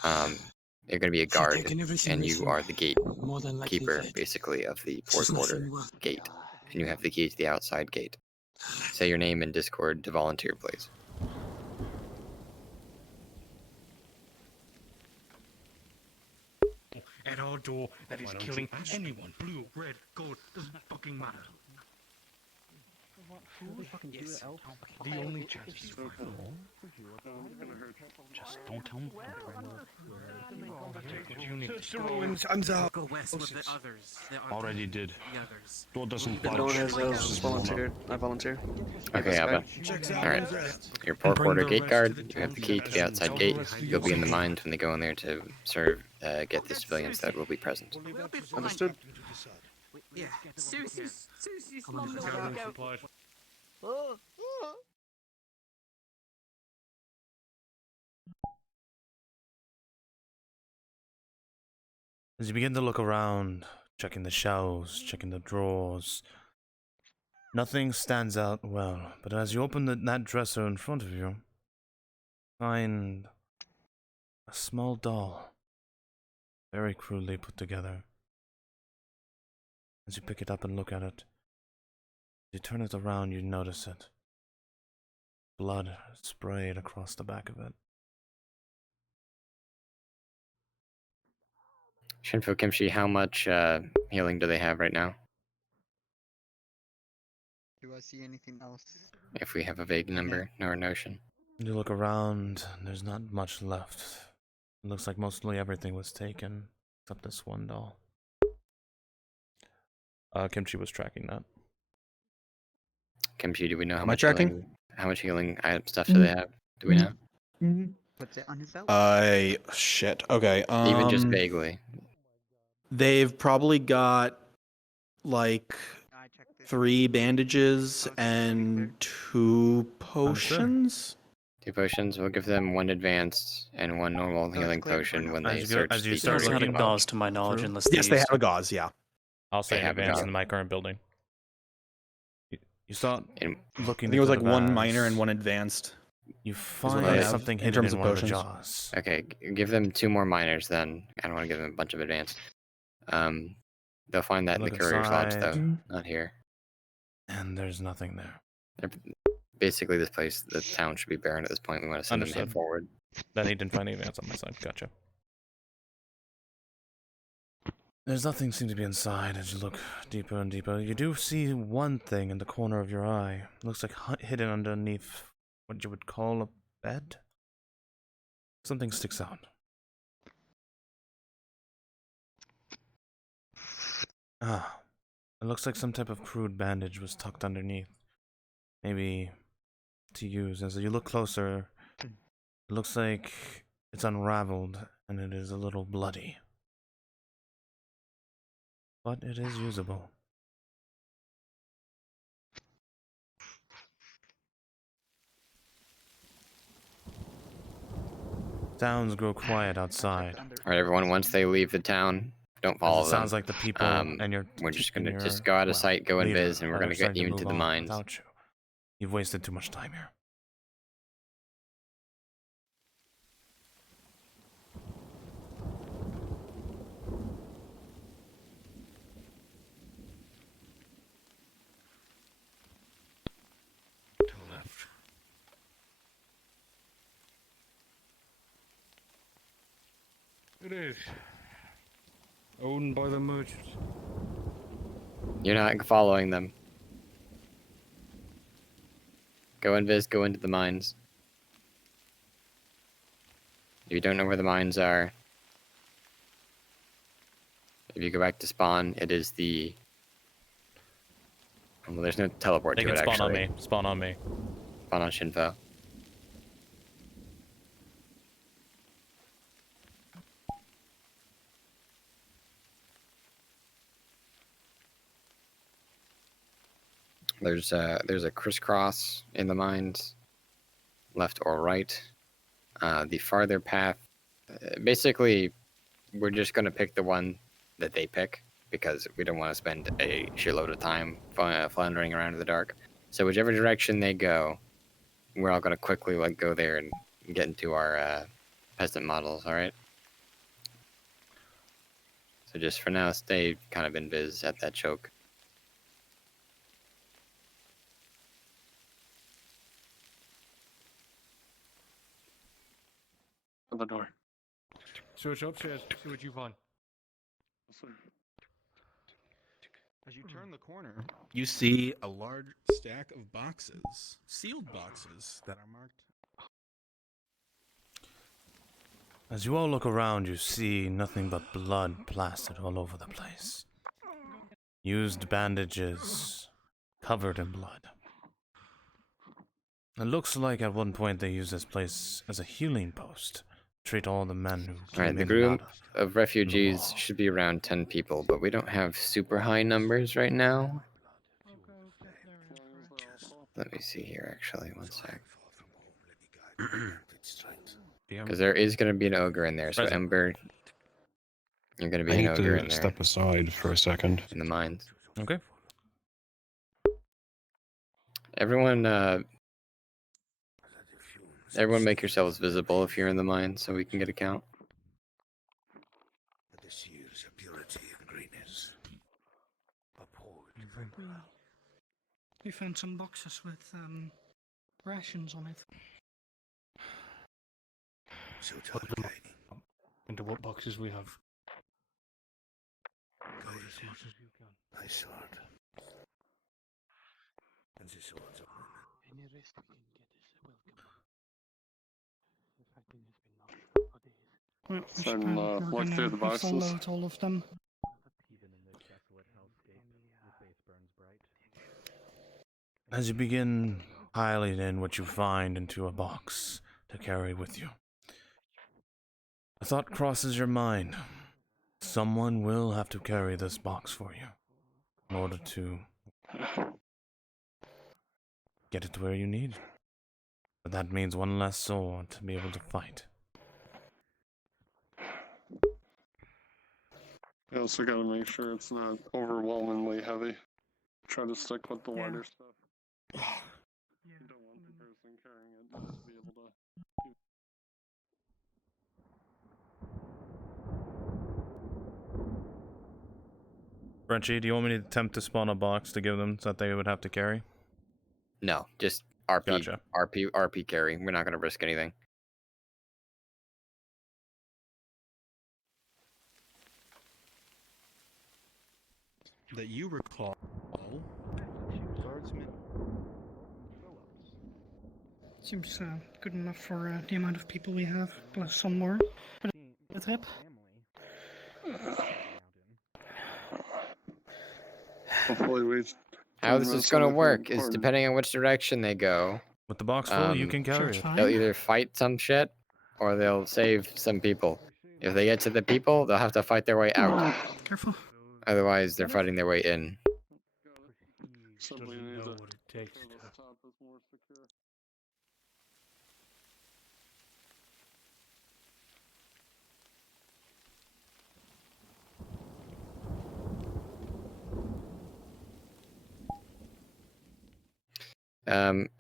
You're gonna be a guard, and you are the gatekeeper, basically, of the port quarter gate, and you have the key to the outside gate. Say your name in Discord to volunteer, please. At our door, that is killing anyone. Blue, red, gold, doesn't fucking matter. Yes. The only chance to survive. Just don't tell me. Search the ruins, I'm out. Go west with the others. Already did. The others. Door doesn't No one has volunteered. I volunteer. Okay, Abba. Alright. Your port quarter gate guard, you have the key to the outside gate. You'll be in the mines when they go in there to serve, get the civilians that will be present. Understood. Yeah. Susie's mum will work out. As you begin to look around, checking the shelves, checking the drawers, nothing stands out well. But as you open that dresser in front of you, find a small doll, very crudely put together. As you pick it up and look at it, as you turn it around, you notice it. Blood sprayed across the back of it. Shinpho Kimchi, how much healing do they have right now? Do I see anything else? If we have a vague number or a notion. You look around, there's not much left. It looks like mostly everything was taken, except this one doll. Kimchi was tracking that. Kimchi, do we know how Am I much tracking? healing? How much healing stuff do they have? Do we know? What's it on his belt? Shit. Okay. Even just vaguely. They've probably got like 3 bandages and 2 potions. 2 potions. We'll give them 1 advanced and 1 normal healing potion when they search. As you the start It's not a looking gauze to my knowledge through. unless Yes, they used have a gauze. Yeah. I'll say They in have a advance gauze. in my current building. You saw looking. I think it was into like the 1 vase. minor and 1 advanced. You what find they have something in hidden terms in of one of the potions. jaws. Okay, give them 2 more minors then. I don't want to give them a bunch of advanced. They'll find that in the Look courier's lodge inside. though, not here. And there's nothing there. Basically, this place, the town should be barren at this point. We want to send them head Understood. forward. Then he didn't find any advance on my side. Gotcha. There's nothing seems to be inside as you look deeper and deeper. You do see one thing in the corner of your eye. Looks like hidden underneath what you would call a bed. Something sticks out. Ah, it looks like some type of crude bandage was tucked underneath. Maybe to use. As you look closer, it looks like it's unraveled and it is a little bloody. But it is usable. Sounds grow quiet outside. Alright, everyone, once they leave the town, don't follow them. Sounds like the people and your We're just gonna your, go out of sight, go leader invis, and we're are gonna get starting you to into move the on mines. without you. You've wasted too much time here. To the left. It is. Owned by the merchant. You're not following them. Go invis, go into the mines. If you don't know where the mines are, if you go back to spawn, it is the... Well, there's no teleport They to can it, spawn actually. on me. Spawn on me. Spawn on Shinpho. There's a crisscross in the mines, left or right. The farther path, basically, we're just gonna pick the one that they pick because we don't want to spend a shitload of time floundering around in the dark. So whichever direction they go, we're all gonna quickly go there and get into our peasant models. All right. So just for now, stay kind of invis at that choke. To the door. Search upstairs, see what you find. As you turn the corner, you see a large stack of boxes, sealed boxes that are marked. As you all look around, you see nothing but blood plastered all over the place. Used bandages, covered in blood. It looks like at one point they used this place as a healing post. Treat all the men who came Alright, the in and group out of refugees should be around 10 people, but we don't have super high numbers right now. Let me see here, actually, one sec. Because there is going to be an ogre in there, so Present. Ember, you're going to I be an need ogre in to there. step aside for a second. In the mines. Okay. Everyone, Everyone make yourselves visible if you're in the mine so we can get a count. This year's purity and greatness. We found some boxes with rations on it. So into what boxes we have. Go as much as you can. My sword. And the swords of women. Any rest we can get is welcome. The fighting has been non-stop for days. Well, we So, should look probably through the boxes. unload all of them. Even in this desolate hellscape, your face burns bright. As you begin piling in what you find into a box to carry with you, a thought crosses your mind. Someone will have to carry this box for you in order to get it to where you need it. But that means one less sword to be able to fight. You also gotta make sure it's not overwhelmingly heavy. Try to stick with the lighter stuff. You don't want the person carrying it not to be able to. Frenchie, do you want me to attempt to spawn a box to give them so that they would have to carry? No, just RP, Gotcha. RP carry. We're not gonna risk anything. That you recall, guardsmen. Seems good enough for the amount of people we have, plus some more. For the trip. Hopefully we. How this is gonna work is depending on which direction they go. With the box full, you can carry it. They'll either fight some shit, or they'll save some people. If they get to the people, they'll have to fight their way out. Careful. Otherwise, they're fighting their way in. Simply need know to what it takes make sure the top is more secure.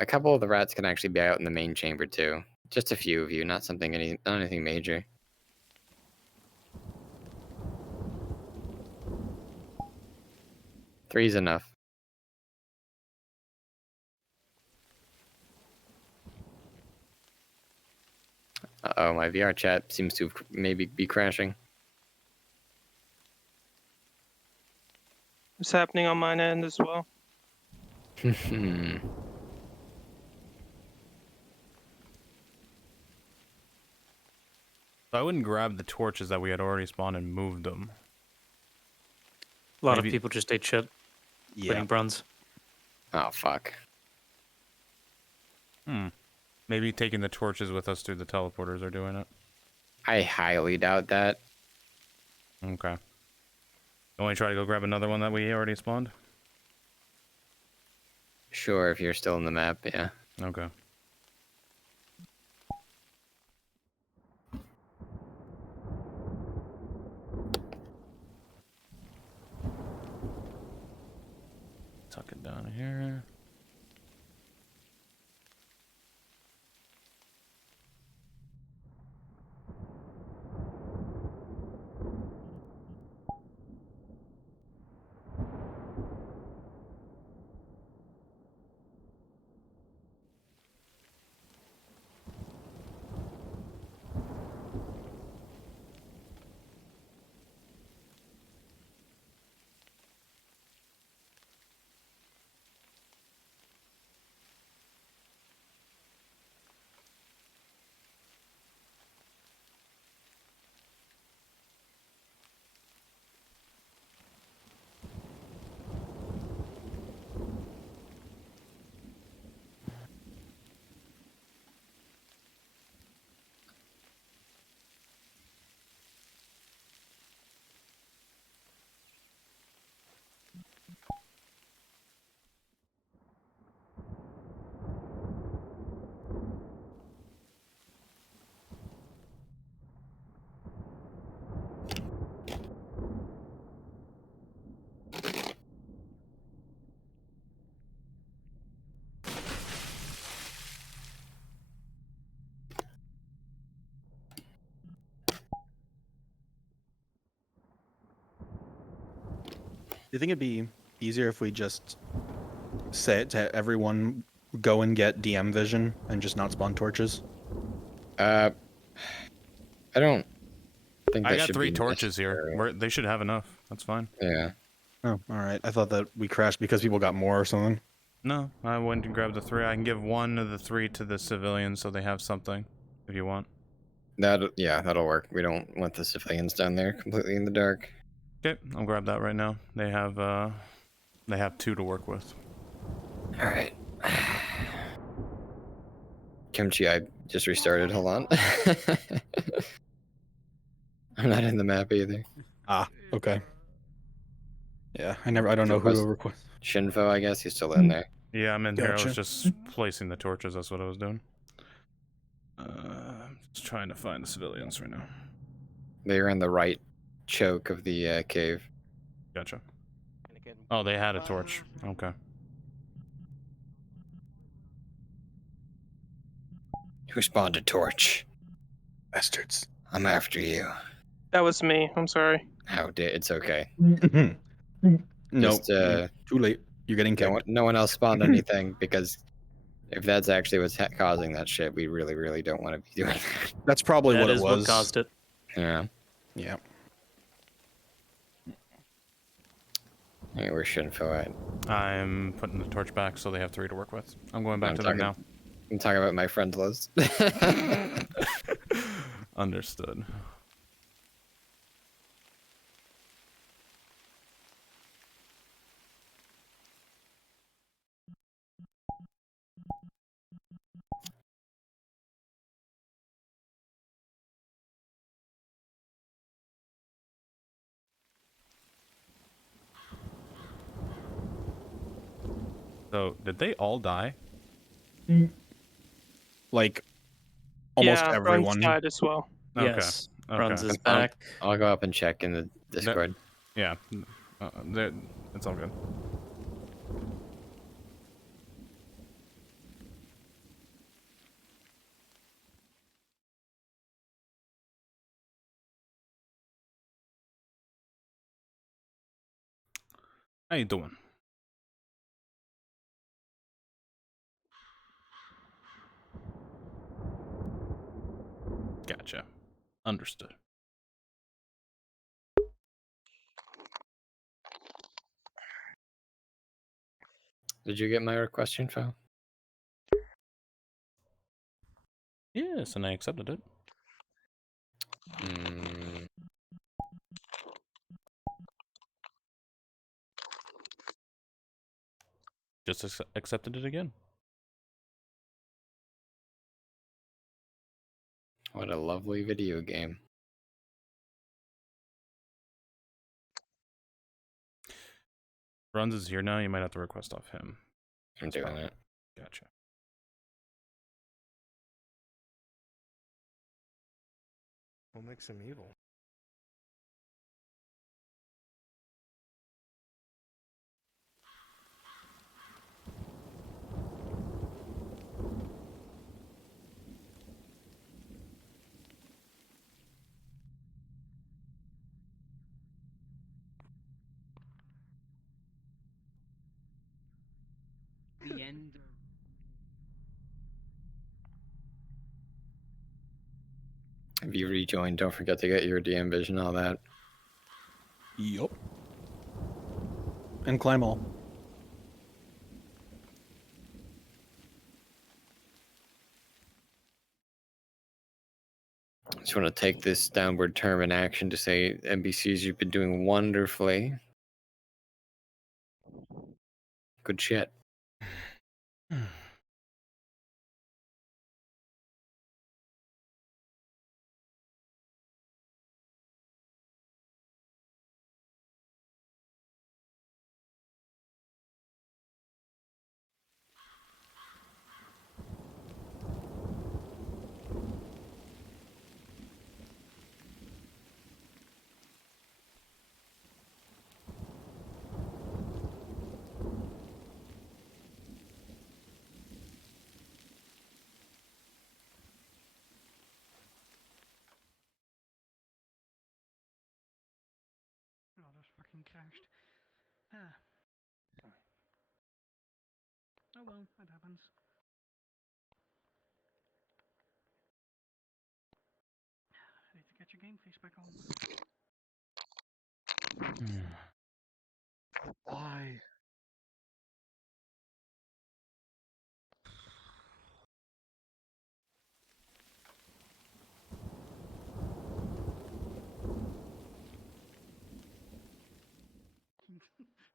A couple of the rats can actually be out in the main chamber too. Just a few of you, not anything major. Three's enough. Uh-oh, my VRChat seems to maybe be crashing. It's happening on mine end as well. I wouldn't grab the torches that we had already spawned and move them. A lot of people just ate shit. Yeah. Quitting bronze. Oh, fuck. Maybe taking the torches with us through the teleporters are doing it. I highly doubt that. Okay. You want to try to go grab another one that we already spawned? Sure, if you're still in the map, yeah. Okay. Tuck it down here. you think it'd be easier if we just say it to everyone, go and get DM vision and just not spawn torches? I don't think that I got should 3 be torches necessary. here. They should have enough. That's fine. Yeah. Oh, all right. I thought that we crashed because people got more or something. No, I went and grabbed the 3. I can give 1 of the 3 to the civilians so they have something, if you want. Yeah, that'll work. We don't want the civilians down there completely in the dark. Okay, I'll grab that right now. They have 2 to work with. All right. Kimchi, I just restarted. Hold on. I'm not in the map either. Ah, okay. Yeah, I don't know who to request. Shinpho, I guess he's still in there. Yeah, I'm in here. I Gotcha. was just placing the torches. That's what I was doing. Just trying to find the civilians right now. They're in the right choke of the cave. Gotcha. Oh, they had a torch. Okay. Who spawned a torch? Bastards. I'm after you. That was me. I'm sorry. How dare? It's okay. No, Just, too late. You're getting kicked. No one else spawned anything because if that's actually what's causing that shit, we really, really don't want to be doing that. That's probably what it was. That is what caused it. Yeah. Yeah. Hey, where's Shinpho at? I'm putting the torch back so they have 3 to work with. I'm going back to them now. I'm talking about my friends list. Understood. So, did they all die? Like, almost yeah, everyone. Died as well. Okay. Yes. Okay. Runs is back. I'll go up and check in the Discord. Yeah. It's all good. How you doing? Gotcha. Understood. Did you get my request info? Yes, and I accepted it. Just accepted it again. What a lovely video game. Runs is here now. You might have to request off him. I'm doing it. Gotcha. What makes him evil? The end. If you rejoin, don't forget to get your DM vision, all that. Yup. And climb all. I just want to take this downward term in action to say, NBCs, you've been doing wonderfully. Good shit. Oh, those fucking crashed. Sorry. Oh well, that happens. Ready to get your game face back on. Why?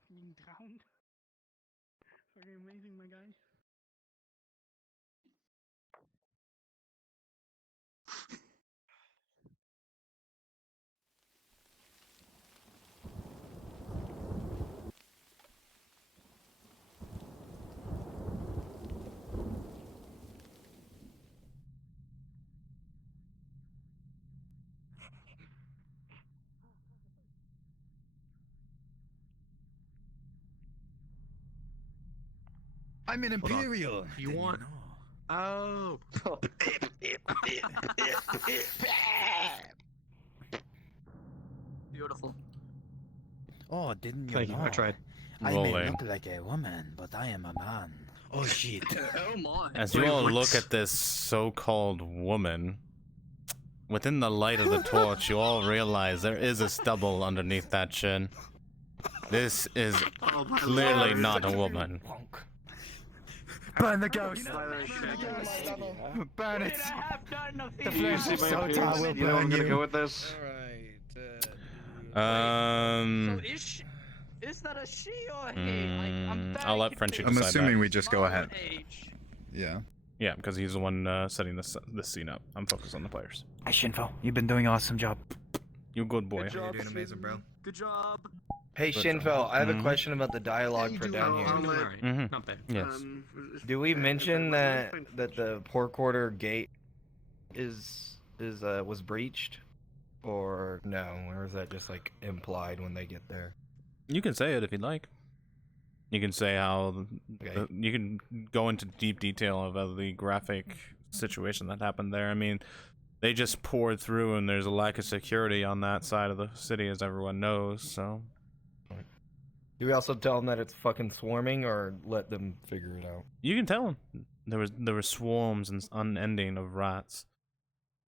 Being drowned. Fucking amazing, my guy. I'm an Imperial. You want? Oh. Beautiful. Oh, didn't you Thank you. know? I tried. I Roll may in. look like a woman, but I am a man. Oh shit. Oh my. As you all look at this so-called woman, within the light of the torch, you all realize there is a stubble underneath that chin. This is clearly not a woman. Burn the ghost! Burn it! The flames of Sota will You know I'm burn gonna you. go with this. Is that a she or a he? I'm I'll let Frenchie I'm decide assuming that. we just go ahead. Age. Yeah. Yeah, because he's the one setting this scene up. I'm focused on the players. Hey Shinpho, you've been doing an awesome job. You good boy. You're doing amazing, bro. Good job. Hey Good Shinpho, job. I have a Mhm. question about the dialogue for down here. Mhm. Not bad. Yes. Do we mention that the pork order gate was breached, or no? Or is that just like implied when they get there? You can say it if you'd like. You can say how you can go into deep detail of the graphic situation that happened there. I mean, they just poured through, and there's a lack of security on that side of the city, as everyone knows. So, Do we also tell them that it's fucking swarming, or let them figure it out? you can tell them there were swarms and unending of rats.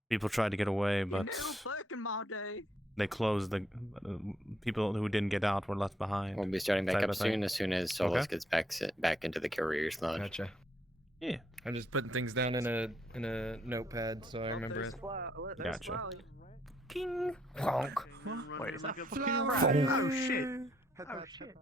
People tried to get away, but Back in my day. they closed. The people who didn't get out were left behind. We'll be starting back type up of thing. soon as Solus Okay. gets back into the courier's lodge. Gotcha. Yeah. I'm just putting things down in a notepad so I remember it. Gotcha. King honk. Wait, is that fucking Flower. right? Oh shit. Oh shit.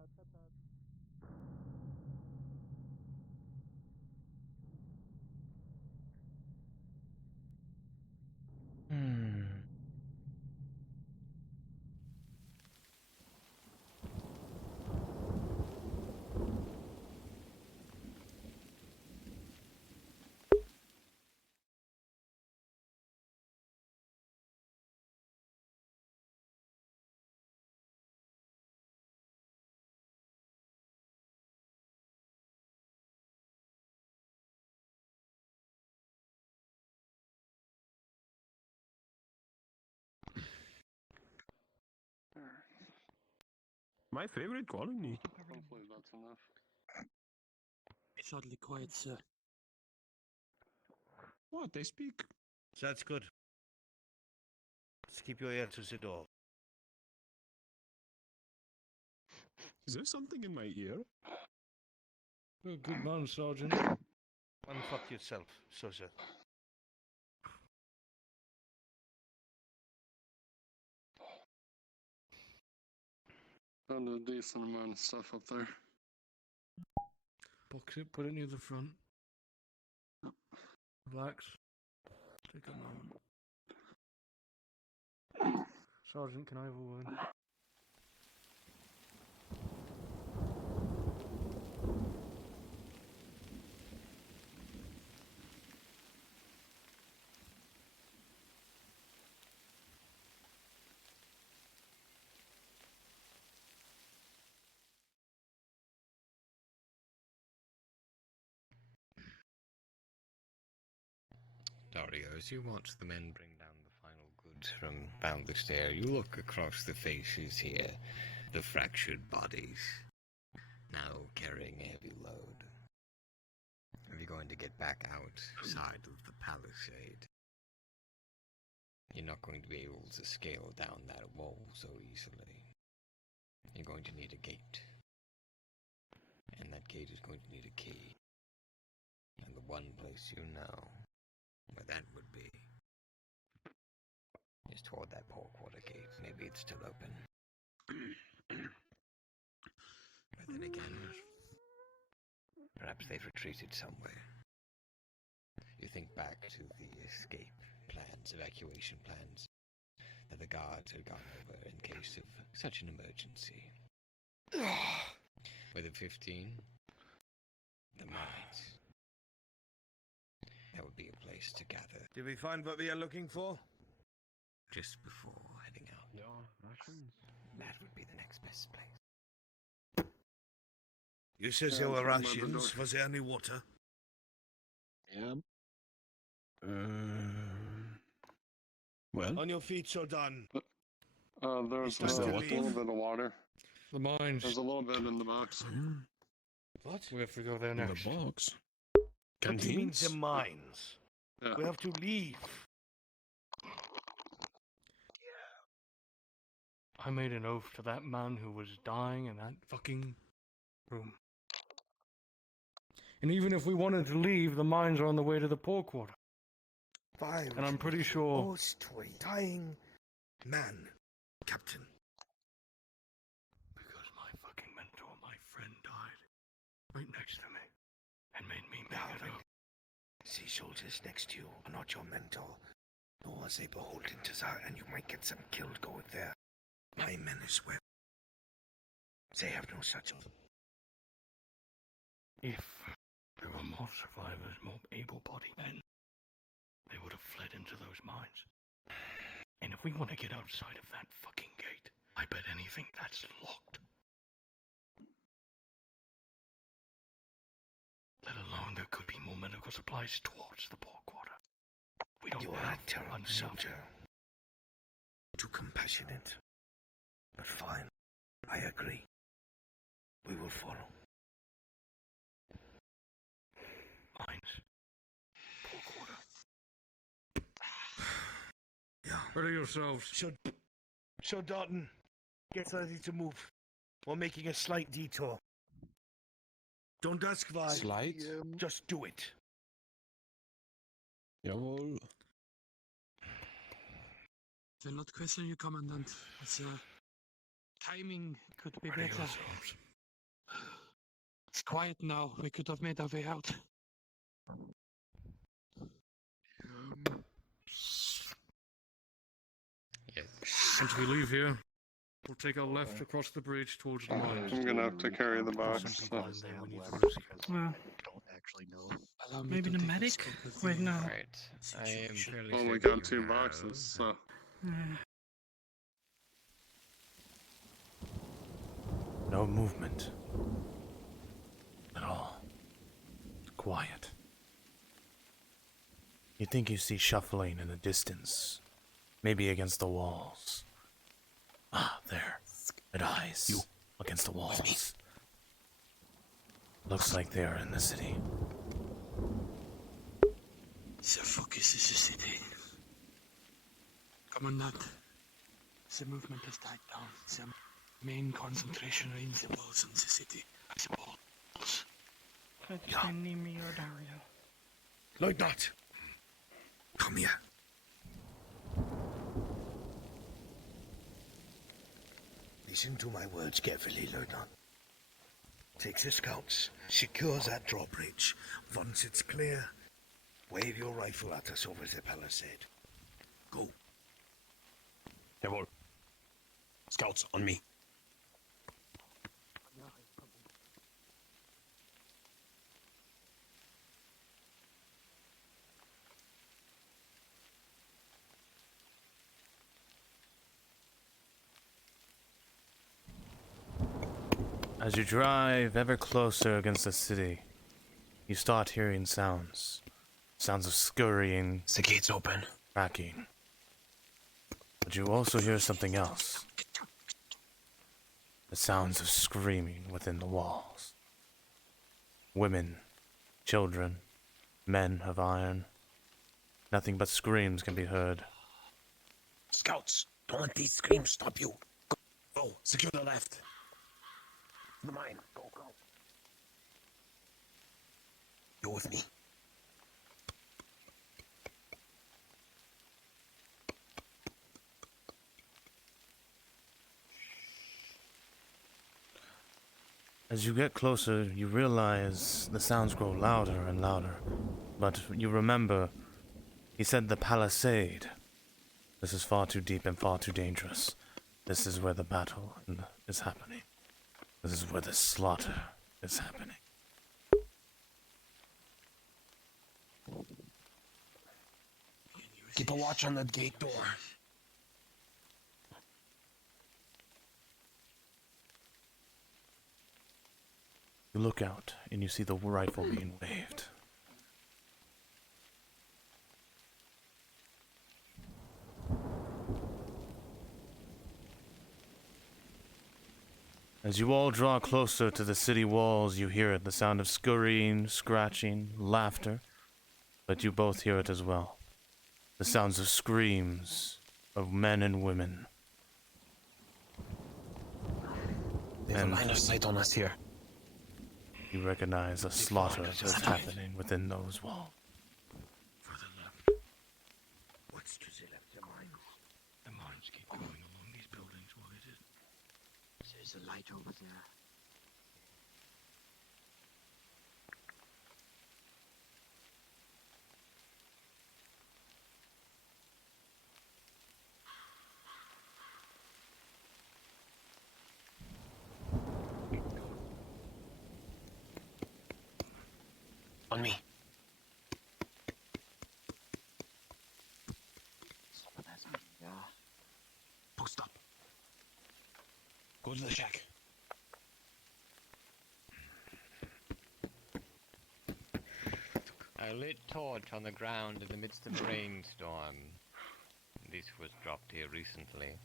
My favorite colony. Hopefully that's enough. It's oddly quiet, sir. What? They speak? That's good. Just keep your ear to the door. Is there something in my ear? Oh, good man, Sergeant. Unfuck yourself, Sosa. Found a decent amount of stuff up there. Box it, put it near the front. Relax. Take a moment. Sergeant, can I have a word? Dario, as you watch the men bring down the final goods from down the stair, you look across the faces here, the fractured bodies. Now carrying a heavy load. If you're going to get back outside of the palisade, you're not going to be able to scale down that wall so easily. You're going to need a gate. And that gate is going to need a key. And the one place you know where that would be is toward that Porkwater gate. Maybe it's still open. But then again, perhaps they've retreated somewhere. You think back to the escape plans, evacuation plans, that the guards had gone over in case of such an emergency. With the 15, the mines. That would be a place to gather. Did we find what we are looking for? Just before heading out. Yeah, rations. That would be the next best place. You says there were rations. Was there any water? Yeah. Well. On your feet, Shodan. There's It's a time to little leave. bit of water. The mines. There's a little bit in the box. What? We have to go there next. The box. What do you mean Canteens? the mines? Yeah. We have to leave. I made an oath to that man who was dying in that fucking room. And even if we wanted to leave, the mines are on the way to the Porkwater. And I'm pretty sure... Most dying man, Captain. Because my fucking mentor, my friend, died right next to me and made me make it up. Sea soldiers next to you are not your mentor, nor are they beholden to that, and you might get them killed going there. My men as well. They have no such. If there were more survivors, more able-bodied men, they would have fled into those mines. And if we want to get outside of that fucking gate, I bet anything that's locked. Let alone there could be more medical supplies towards the Porkwater. We don't You are a terrible soldier. Too compassionate. But fine. I agree. We will follow. Mines. Porkwater. Yeah. Ready yourselves. Shodan, get ready to move. We're making a slight detour. Don't ask why. Slight? Just do it. Jawohl. Will not question you, Commandant. It's timing could be Ready better. yourselves. It's quiet now. We could have made our way out. Once we leave here, we'll take a left across the bridge towards the mines. I'm gonna have to carry the box. So. Well, Allow me maybe to the take a medic? scope of Wait, the no. Alright, I am fairly Only certain got you 2 have- boxes, so. No movement. At all. Quiet. You think you see shuffling in the distance. Maybe against the walls. Ah, there. Red eyes. You. Against the walls. Looks like they're in the city. The focus is the city. Commandant, the movement has died down. The main concentration in the walls in the city. The walls. Try to name me or Dario. Lieutenant! Come here. Listen to my words carefully, Lieutenant. Take the scouts, secure that drawbridge. Once it's clear, wave your rifle at us over the palisade. Go. Jawohl. Scouts, on me. As you drive ever closer against the city, you start hearing sounds. Sounds of scurrying. The gate's open. Cracking. But you also hear something else. The sounds of screaming within the walls. Women, children, men of iron. Nothing but screams can be heard. Scouts, don't let these screams stop you. Go, secure the left. The mine. Go. You're with me. As you get closer, you realize the sounds grow louder and louder. But you remember, he said the palisade. This is far too deep and far too dangerous. This is where the battle is happening. This is where the slaughter is happening. Keep a watch on that gate door. You look out, and you see the rifle being waved. As you all draw closer to the city walls, you hear it, the sound of scurrying, scratching, laughter, but you both hear it as well. The sounds of screams of men and women. They have a line of sight on us here. You recognize a slaughter that's happening within those walls. Further left. What's to the left? The mines. The mines keep going along these buildings. What is it? There's a light over there. On me. Post up. Go to the shack. A lit torch on the ground in the midst of a rainstorm. This was dropped here recently.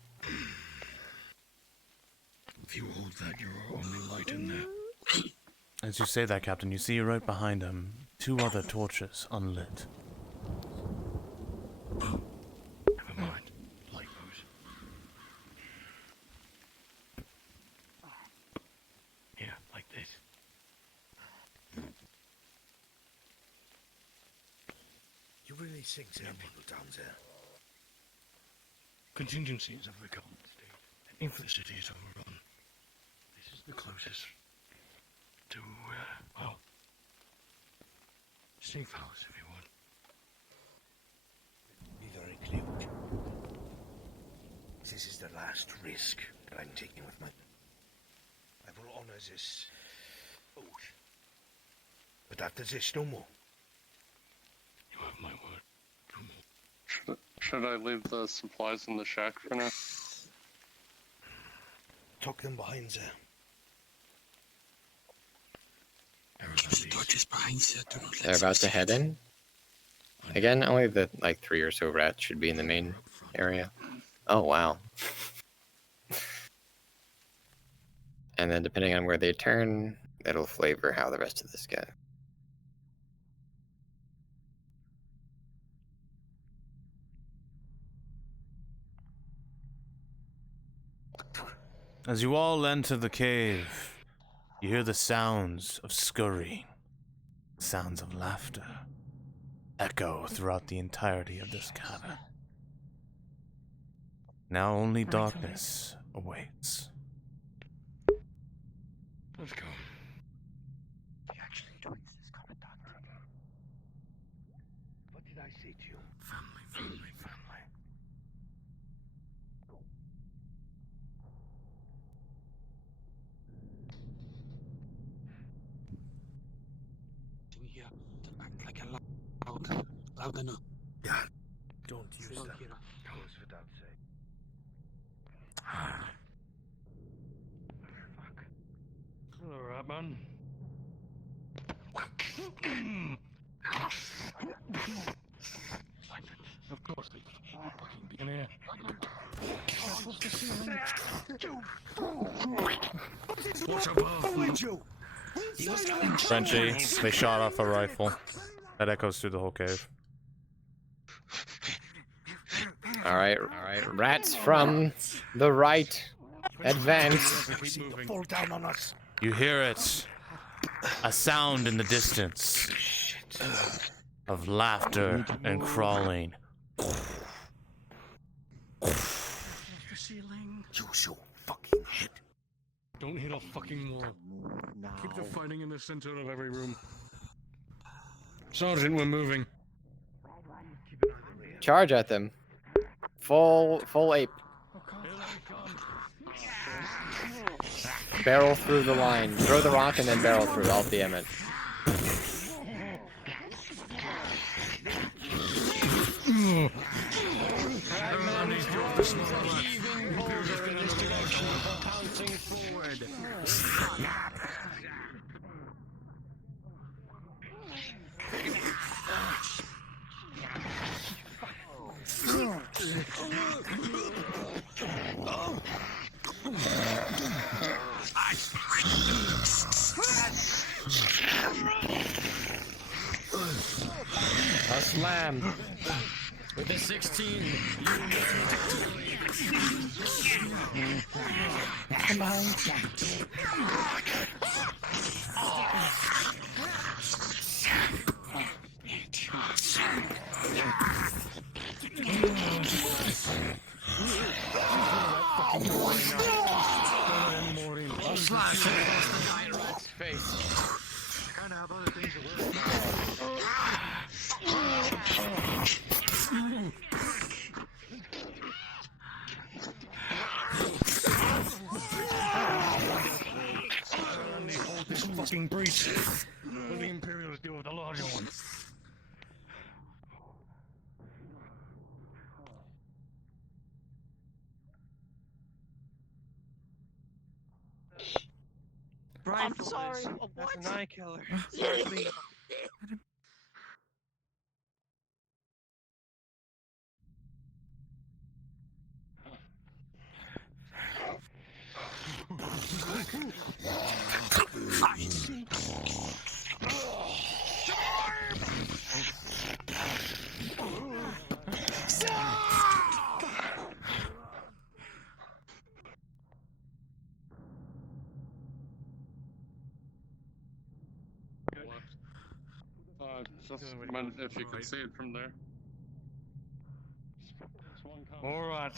If you hold that, you're our only light in there. As you say that, Captain, you see right behind him 2 other torches unlit. Never mind. Light those. Here, like this. You really think there are people down there? Contingencies have become state. If the city is overrun, this is the closest to, well, safe house, if you would. Be very clear with you. This is the last risk that I'm taking with my... I will honor this oath. But after this, no more. You have my word. No more. Should I leave the supplies in the shack for now? Tuck them behind there. They're about to head in. Again, only the 3 or so rats should be in the main area. Oh wow. And then depending on where they turn, it'll flavor how the rest of this goes. As you all enter the cave, you hear the sounds of scurrying, sounds of laughter, echo throughout the entirety of this cavern. Now only darkness awaits. Let's go. He actually joins this Commandant. What did I say to you? Family. Do we act like a loud enough? Yeah. Don't use them. Goes without saying. Alright, man. Of course they fucking be in here. What's the ceiling? What's above you? Frenchie, they shot off a rifle. That echoes through the whole cave. All right. Rats from the right. Advance. Fall down on us. You hear it. A sound in the distance. Of laughter and crawling. The ceiling. Use your fucking head. Don't hit a fucking wall. Keep the fighting in the center of every room. Sergeant, we're moving. Charge at them. Full ape. Barrel through the line. Throw the rock and then barrel through. I'll DM it. A slam. With a 16, Come on. slash across the giant rat's face. Kind of have other things to worry about. Hold this fucking breach. Let the Imperials deal with the larger one. I'm sorry. That's an eye killer. Sorry, please. Just if you could see it from there. All right.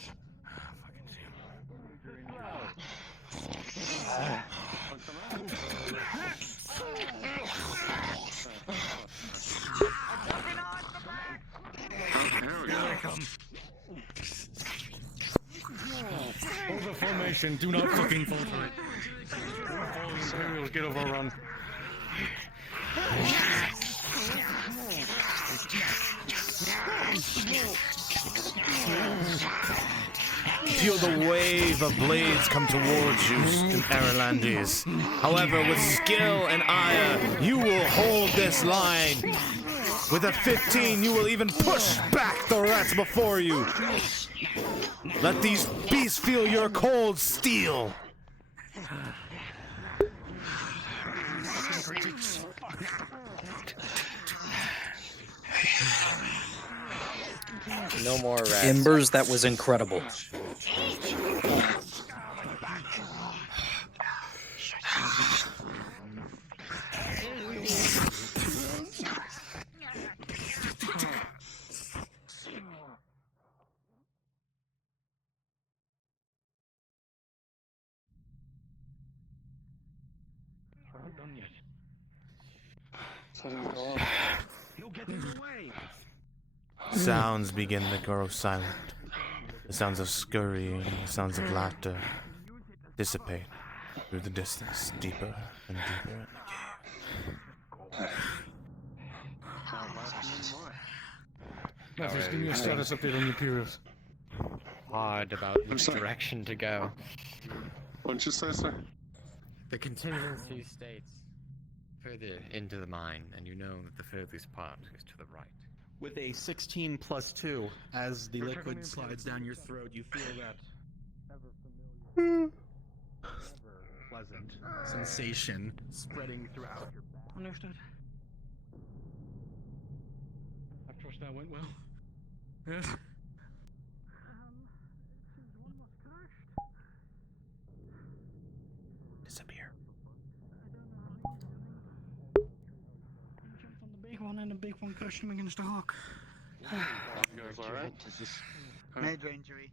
Hold the formation. Do not fucking falter it. Before the Imperials get overrun. Feel the wave of blades come towards you, Aralandis. However, with skill and ire, you will hold this line. With a 15, you will even push back the rats before you. Let these beasts feel your cold steel. No more rats. Embers, that was incredible. Sounds begin to grow silent. The sounds of scurrying, the sounds of laughter dissipate through the distance, deeper and deeper in the cave. Matthews, give me a status update on the Imperials. Odd about which direction to go. What'd you say, sir? The contingency states further into the mine, and you know that the furthest part is to the right. With a 16 plus 2, as the liquid slides down your throat, you feel that unpleasant sensation spreading throughout your back. Understood. I trust that went well. Yes. Disappear. Jumped on the big one and the big one crushed him against the rock. You guys alright? Major injury.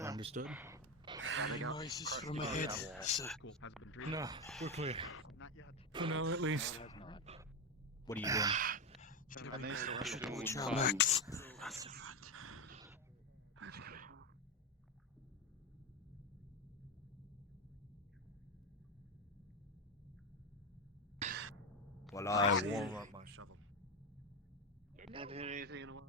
Understood. Any noises from ahead, sir? No, we're clear. Not yet. For now, at least. What are you doing? Watch your backs. That's the front. While I warm up my shovel. Haven't heard anything in a while.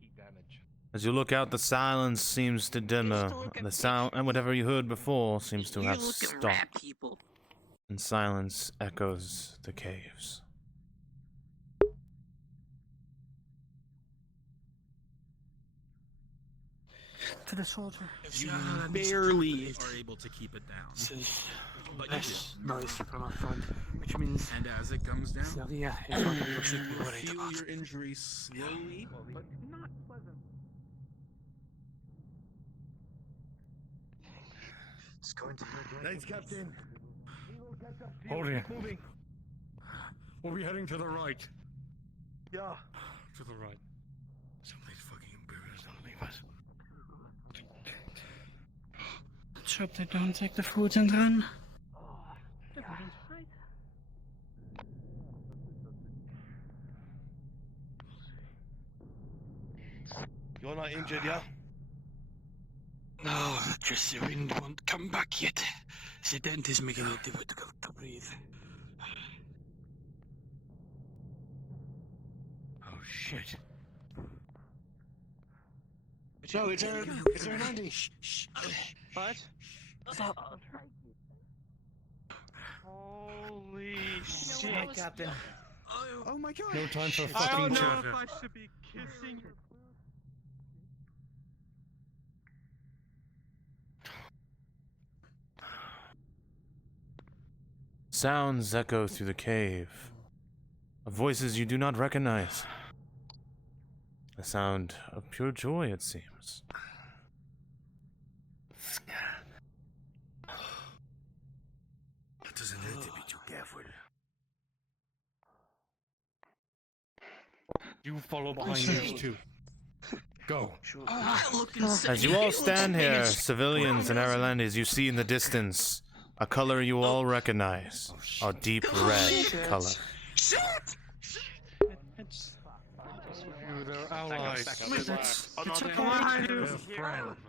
Heat damage. As you look out, the silence seems to dimmer. The sound and whatever you heard before seems to have stopped. People. And silence echoes the caves. To the soldier. You barely are able to keep it down. But you do. Noise from our front, which means. And as it comes down, Yeah, you feel your injury slowly, but not pleasant. It's going to hurt. Thanks, Captain. Hold here. We'll be heading to the right. Yeah. To the right. Some of these fucking Imperials don't leave us. Let's hope they don't take the food and run. You're not injured, yeah? No, just the wind won't come back yet. The dent is making it difficult to breathe. Oh shit. Joe, is there an Andy? Shh. What? Stop. Holy Shit, shit. Captain. Oh my god! No time for I fucking don't know chatter. if I should be kissing your. Sounds echo through the cave. Of voices you do not recognize. A sound of pure joy, it seems. It doesn't hurt to be too careful. You follow behind these two. Go. As you all stand here, civilians and Aralandis, you see in the distance a color you all recognize. A deep red color. They're allies. It's okay. They're friends.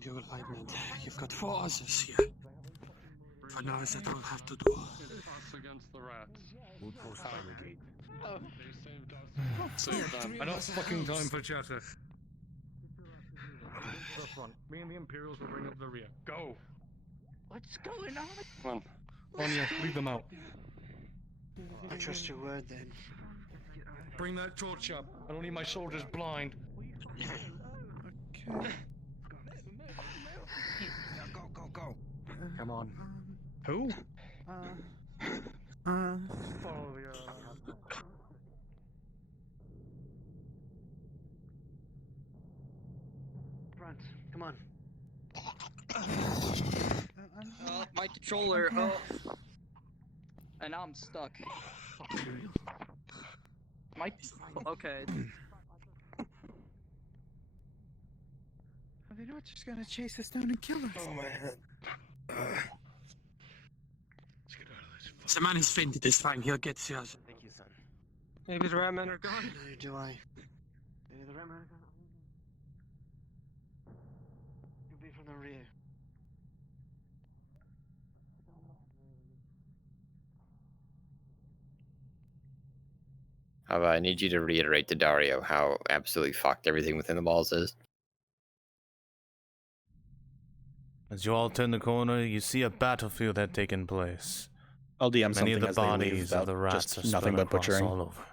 You will find me. You've got 4 others here. For now, that will have to do. Us against the rats. Oh. They saved us. Enough fucking time for chatter. The front. Me and the Imperials will bring up the rear. Go. What's going on? Come on. Anya, lead them out. I trust your word then. Bring that torch up. I don't need my soldiers blind. Okay. Go. Come on. Who? Follow the Front. Come on. My controller. Oh. And now I'm stuck. My. Okay. Are they not just gonna chase us down and kill us? Oh my head. The man is fainted, it's fine, he'll get to us. Thank you, son. Maybe the rat men are gone. Neither do I. Maybe the rat men are gone. You'll be from the rear. I need you to reiterate to Dario how absolutely fucked everything within the walls is. As you all turn the corner, you see a battlefield had taken place. I'll DM Many something of the as they leave bodies of about the rats just are nothing spread but across butchering. all over.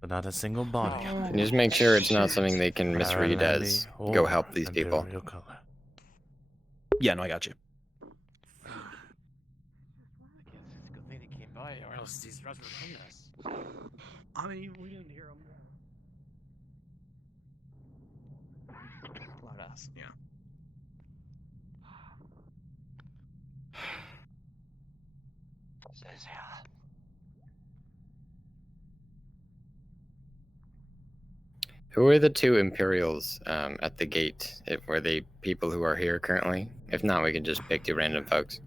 But not a single body. And just make sure it's not something they can misread as go help these people. Imperial color. Yeah, no, I got you. I guess it's a good thing they came by, or else these rats would have hung us. I mean, we didn't hear them. Loud ass. Yeah. Says yeah. Who are the two Imperials at the gate? Were they people who are here currently? If not, we can just pick two random folks.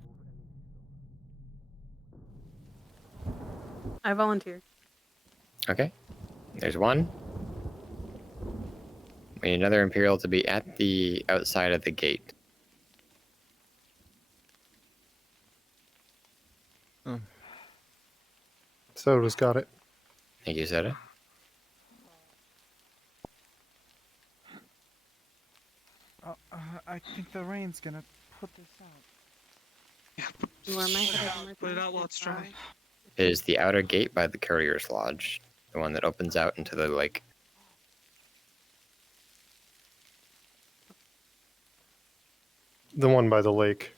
I volunteer. Okay. There's one. We need another Imperial to be at the outside of the gate. Soda's got it. Thank you, Soda. I think the rain's gonna put this out. You are my head. Put it out while it's dry. It is the outer gate by the Courier's Lodge, the one that opens out into the lake. The one by the lake.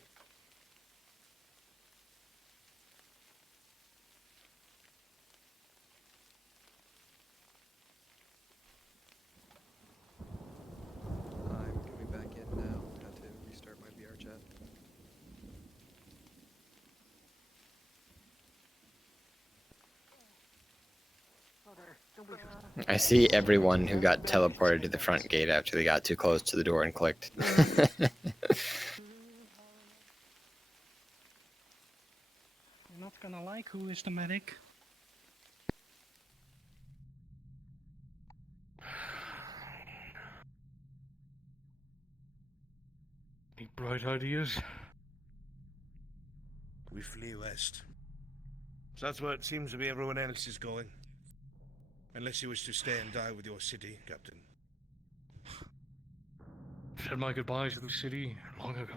I'm coming back in now. Had to restart my VRChat. I see everyone who got teleported to the front gate after they got too close to the door and clicked. You're not gonna like who is the medic. Any bright ideas? We flee west. So that's where it seems to be everyone else is going. Unless you wish to stay and die with your city, Captain. Said my goodbyes to the city long ago.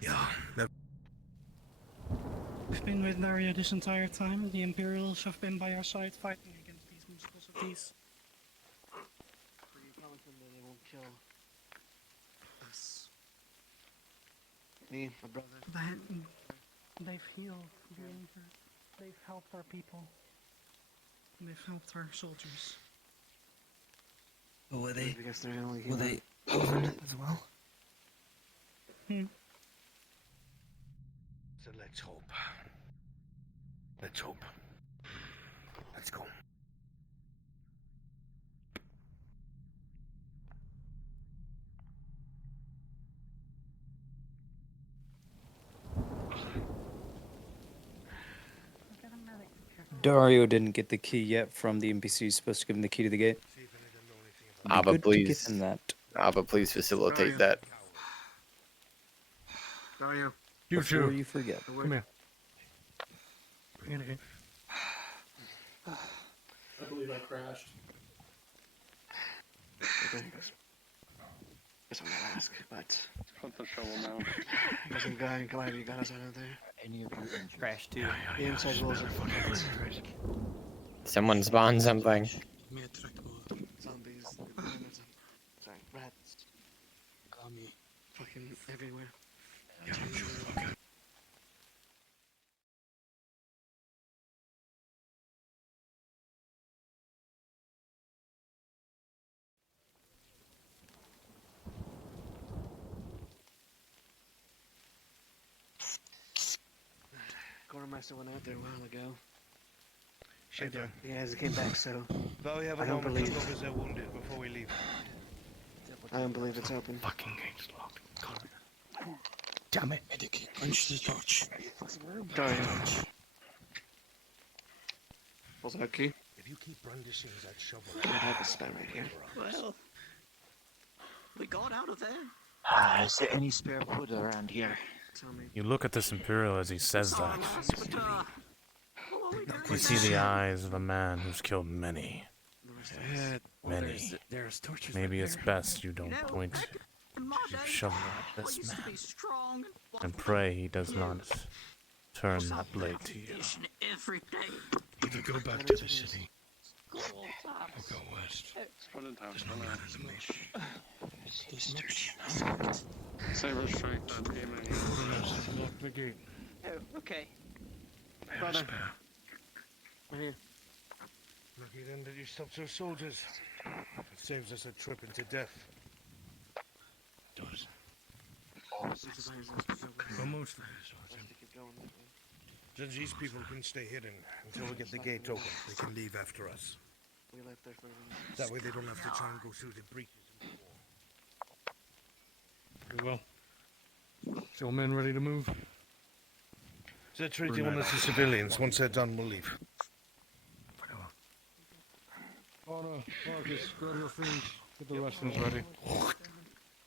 Yeah, never. We've been with Dario this entire time. The Imperials have been by our side fighting against these monstrosities. So you promise them that they won't kill us? Me, my brother. They've healed the injured. They've helped our people. They've helped our soldiers. But were they governed as well? So let's hope. Let's hope. Let's go. Dario didn't get the key yet from the NPC. He's supposed to give him the key to the gate. Abba, Good to give please. him that. Abba, please facilitate that. Dario. You Before too. you forget. Come here. Bring it in. I believe I crashed. Guess I'm gonna ask, but Put the shovel down. doesn't glad you got us out of there. Any of you in trash too? The inside walls are fucking Someone spawn something. zombies. Sorry, rats. Fucking everywhere. Quartermaster went out there a while ago. Shit, yeah. He hasn't came back, so Though we have I a don't moment believe. to look as they're wounded before we leave. I don't believe it's open. Fucking gate's locked. Damn it. Medic, punch the torch. Dario. What's that key? If you keep brandishing that shovel, I have a spare right here. Well, we got out of there. Is there any spare wood around here? Tell me. You look at this Imperial as he says that. But, what were we doing You see the eyes of a man who's killed many. Many. There's torches. Maybe right it's there. best you don't point in my your day? shovel at I this used to man. be strong And pray he does not turn that blade to you. every day. Either go back to the city Go or go west. Put it down. Saber strike that demon. Lock the gate. Oh, okay. Brother. Right here. Lucky then that you stopped those soldiers. It saves us a trip into death. Does. Then these people can stay hidden until we get the gate open. They can leave after us. We left there for That way they don't have to try and go through the breaches. Very well. Is your men ready to move? They're treating one as the civilians. Once they're done, we'll leave. Honor, Marcus, grab your things. Get the rations ready.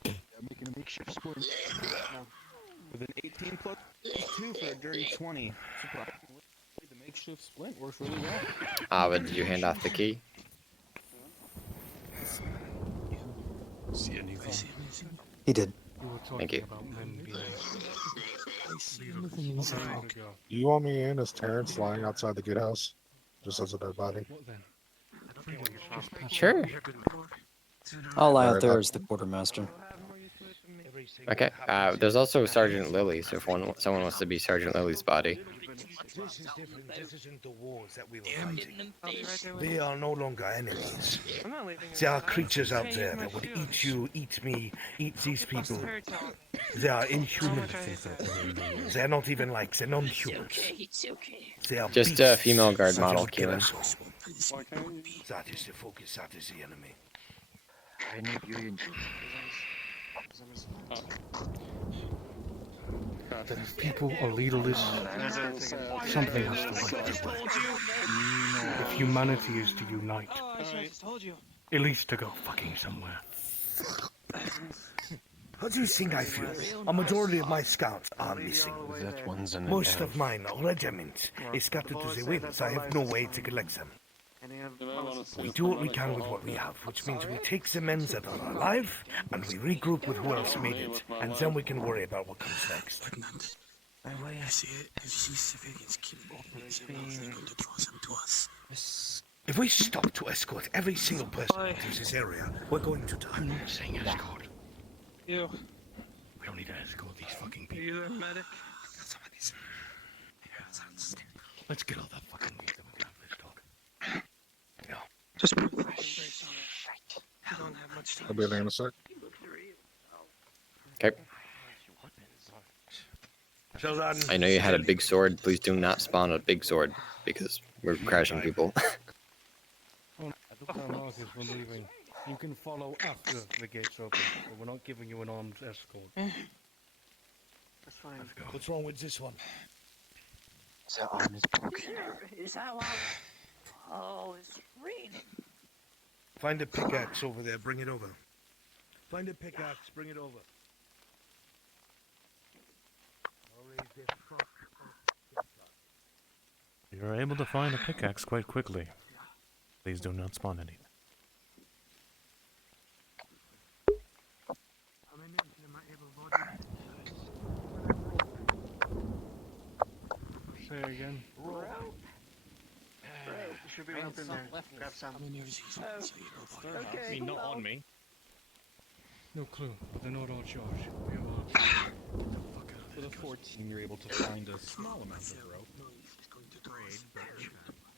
Making a makeshift splint. With an 18 plus 2 for a dirty 20. Surprisingly, the makeshift splint works really well. But did you hand off the key? See anything? He did. Thank you. You want me in as Terrence lying outside the gatehouse? Just as a dead body? What then? Sure. I'll lie out there as the quartermaster. Okay. There's also Sergeant Lily, so if someone wants to be Sergeant Lily's body. This is different. This isn't the wars that we were fighting. They are no longer enemies. There are creatures out there that would eat you, eat me, eat these people. They are inhuman. They are not even like the non-humans. They are Just a beasts female guard that model, will kill Keelan. us all. That is the focus. That is the enemy. That if people are leaderless, something has to break. If humanity is to unite, at least to go fucking somewhere. How do you think I feel? A majority of my scouts are missing. Most of mine regiment is scattered to the winds. I have no way to collect them. We do what we can with what we have, which means we take the men that are alive, and we regroup with who else made it, and then we can worry about what comes next. The way I see it, if you see civilians kill openings, they're going to draw them to us. If we stop to escort every single person into this area, we're going to die. I'm not saying escort. You. We don't need to escort these fucking people. Are you the medic? Let's get all that fucking meat that we can have this talk. No. Just move fresh. I don't have much time. I'll be there in a sec. Okay. I know you had a big sword. Please do not spawn a big sword, because we're crashing people. At the time Marcus, we're leaving. You can follow after the gates open, but we're not giving you an armed escort. That's fine. Let's go. What's wrong with this one? The arm is broken. Is that why? Oh, it's raining. Find a pickaxe over there, bring it over. Find a pickaxe, bring it over. You're able to find a pickaxe quite quickly. Please do not spawn anything. Say again. Bro, you should be up in there. Grab some. I mean, not on me. No clue, but they're not all charged. We have With a 14, you're able to find a small amount of rope.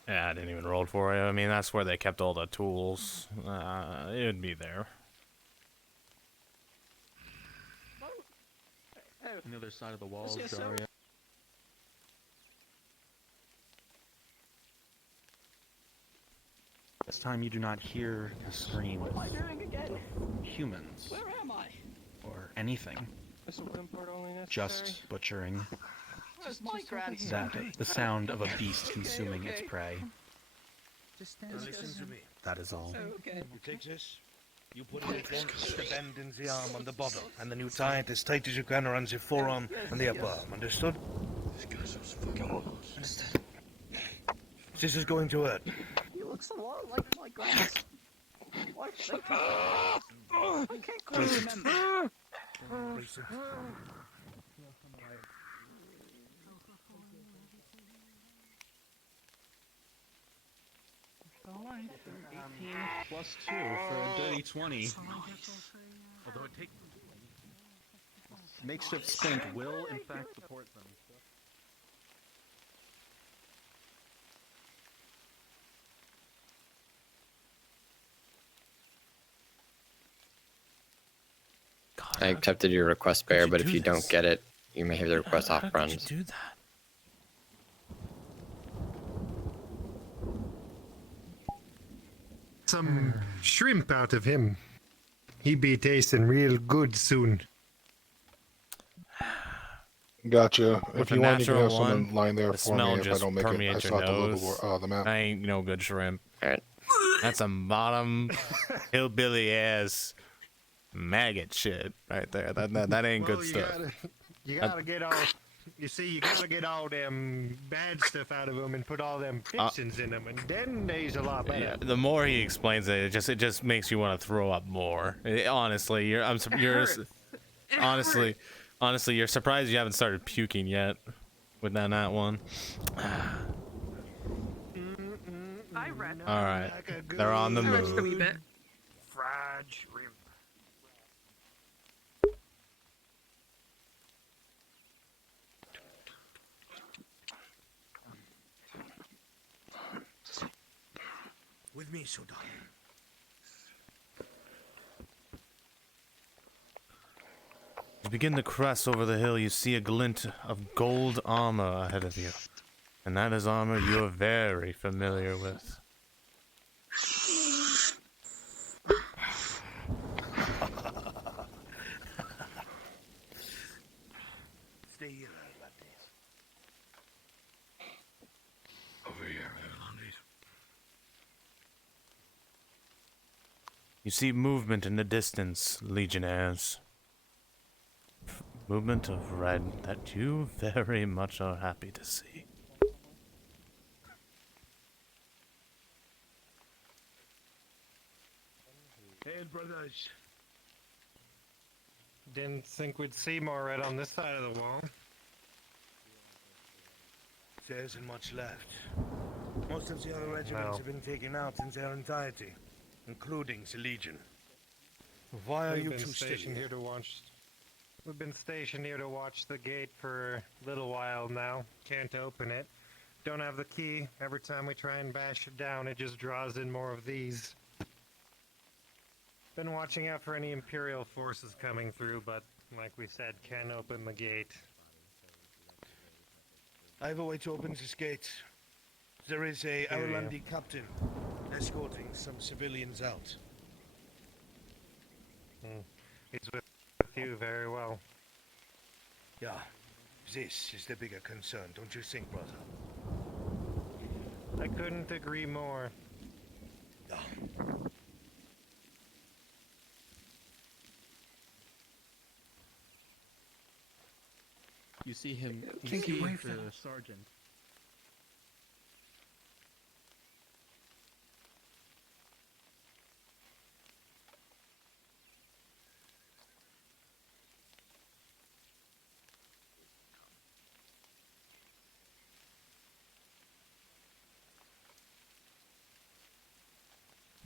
Yeah, I didn't even roll for it. I mean, that's where they kept all the tools. It would be there. On the other side of the walls, Dario. This time you do not hear the screams of humans Where am I? or anything. Just butchering. Where's my grandson? That the sound of a beast consuming its prey. Now listen to me. That is all. Okay. You take this, you put it against the bend in the arm on the bottom, and then you tie it as tight as you can around the forearm and the upper arm. Understood? This is going to hurt. He looks a lot like my grandson. Why should I can't quite remember. Alright. 18 plus 2 for a dirty 20. Although it takes makeshift splint will in fact support them. I accepted your request, Bear, but if you don't get it, you may have the request off How runs. could you do that? Some shrimp out of him. He be tasting real good soon. Gotcha. With If a you want, you can natural have someone one, lying there the for smell me if I just don't make it. I permeates still your have to nose. look the map. That ain't no good shrimp. Alright. That's some bottom hillbilly ass maggot shit right there. That ain't good stuff. You gotta get all. You see, you gotta get all them bad stuff out of them and put all them fixins in them, and then they's a lot better. Yeah, the more he explains it, it just makes you want to throw up more. Honestly, honestly, you're surprised you haven't started puking yet with that one. I read. All right, they're on the I read just a move. wee bit. Fried shrimp. With me, Shodan. As you begin to crest over the hill, you see a glint of gold armor ahead of you. And that is armor you're very familiar with. Stay here, Atlantis. Over here, Atlantis. You see movement in the distance, legionnaires. Movement of red that you very much are happy to see. Hey, brothers. Didn't think we'd see more red on this side of the wall. There isn't much left. Most of the other regiments have been taken out in their entirety, including the Legion. Why are We've you been two stationed still here to watch. We've been stationed here to watch the gate for a little while now. Can't open it. Don't have the key. Every time we try and bash it down, it just draws in more of these. Been watching out for any Imperial forces coming through, but like we said, can't open the gate. I have a way to open this gate. There is a Arlandi captain escorting some civilians out. He's with you very well. Yeah, this is the bigger concern, don't you think, brother? I couldn't agree more. Yeah. You see him. You Thank see you, the Wayfield. sergeant.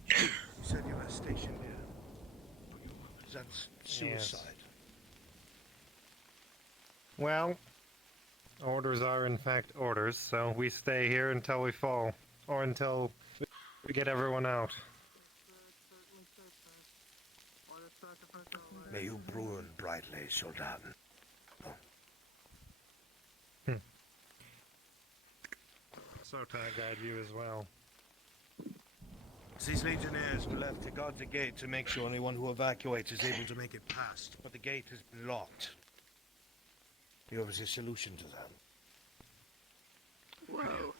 You said you were stationed here. That's suicide. Well, orders are in fact orders, so we stay here until we fall, or until we get everyone out. May you burn brightly, Soldat. So can I guide you as well? These legionnaires were left to guard the gate to make sure anyone who evacuates is able to make it past, but the gate has been locked. You have a solution to that. Whoa.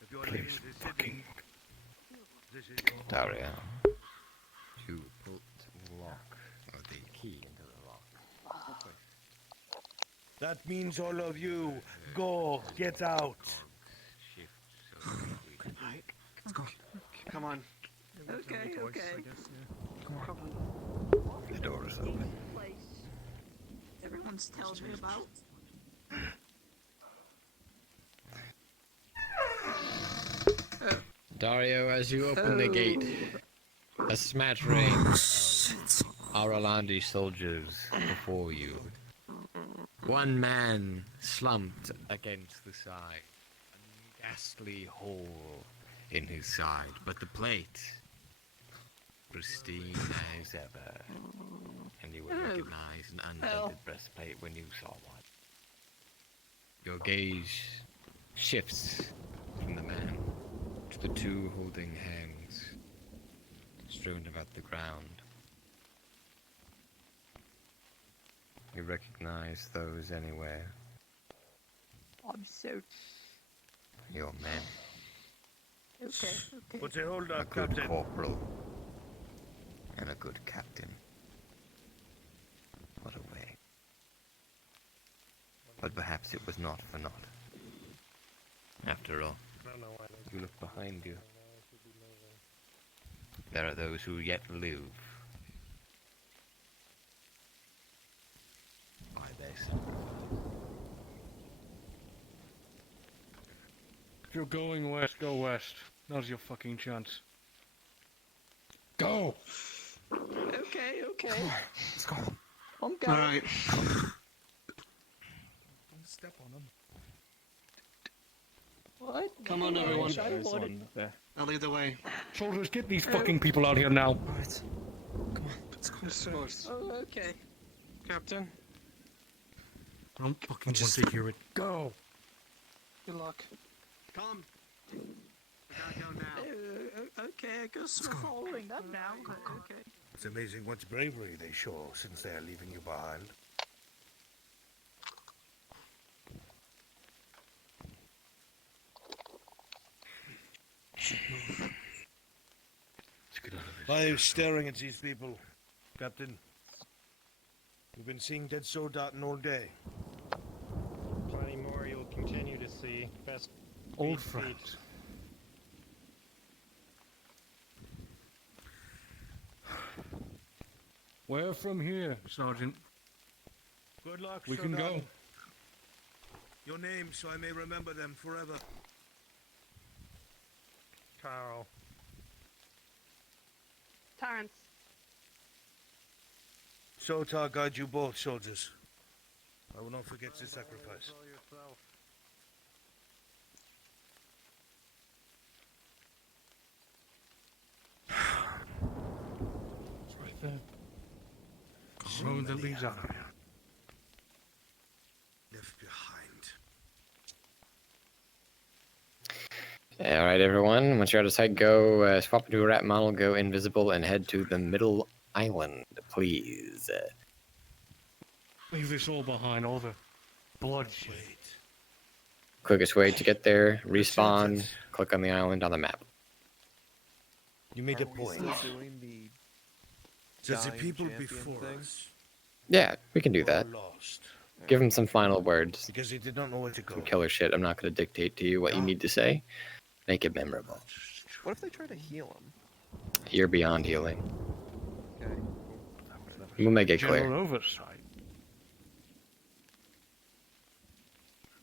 If you're leaving the city, this is your Dario. To put lock, or the key into the lock. That means all of you, go, get out. Alright, let's go. Come on. Okay, okay. Come on. The door is open. Everyone once told me about. Dario, as you open the gate, a smattering of Aralandi soldiers before you. One man slumped against the side, a ghastly hole in his side, but the plate, pristine as ever. And you would recognize an undented breastplate when you saw one. Your gaze shifts from the man to the two holding hands strewn about the ground. You recognize those anywhere. I'm so... Your men. Okay. What's it hold A up, good Captain? corporal. And a good captain. What a way. But perhaps it was not for naught. After all, you look behind you. There are those who yet live by their sacrifice. If you're going west, go west. Now's your fucking chance. Go! Okay. Let's go. I'm going. Alright. Don't step on him. What? Come on, everyone. There. I'll lead the way. Soldiers, get these fucking people out here now. Alright. Come on, let's go. Yes, sir. Oh, okay. Captain, I don't fucking Just want to hear it. Go! good luck. Come. We gotta go now. Okay, I guess we're following them now. Okay. It's amazing what bravery they show since they are leaving you behind. Why are you staring at these people, Captain? You've been seeing dead soldaten all day. Plenty more you'll continue to see. Best Old feet. friends. Where from here, Sergeant? Good luck, We can go. Your name, so I may remember them forever. Carl. Terrence. Sotar guide you both, soldiers. I will not forget the sacrifice. Control yourself. It's right there. Road that leads out of here. Left behind. Alright, everyone. Once you're out of sight, go swap into a rat model, go invisible, and head to the middle island, please. Leave this all behind, all the bloodshed. Quickest way to get there, respawn, click on the island on the map. You made Are a we point. still doing the Does the dying people champion before thing? us Yeah, we can do were that. lost Give them some final words. because they did not know where to go. Some killer shit. I'm not going to dictate to you what you need to say. Make it memorable. What if they try to heal him? You're beyond healing. Okay. We'll make it General clear. oversight.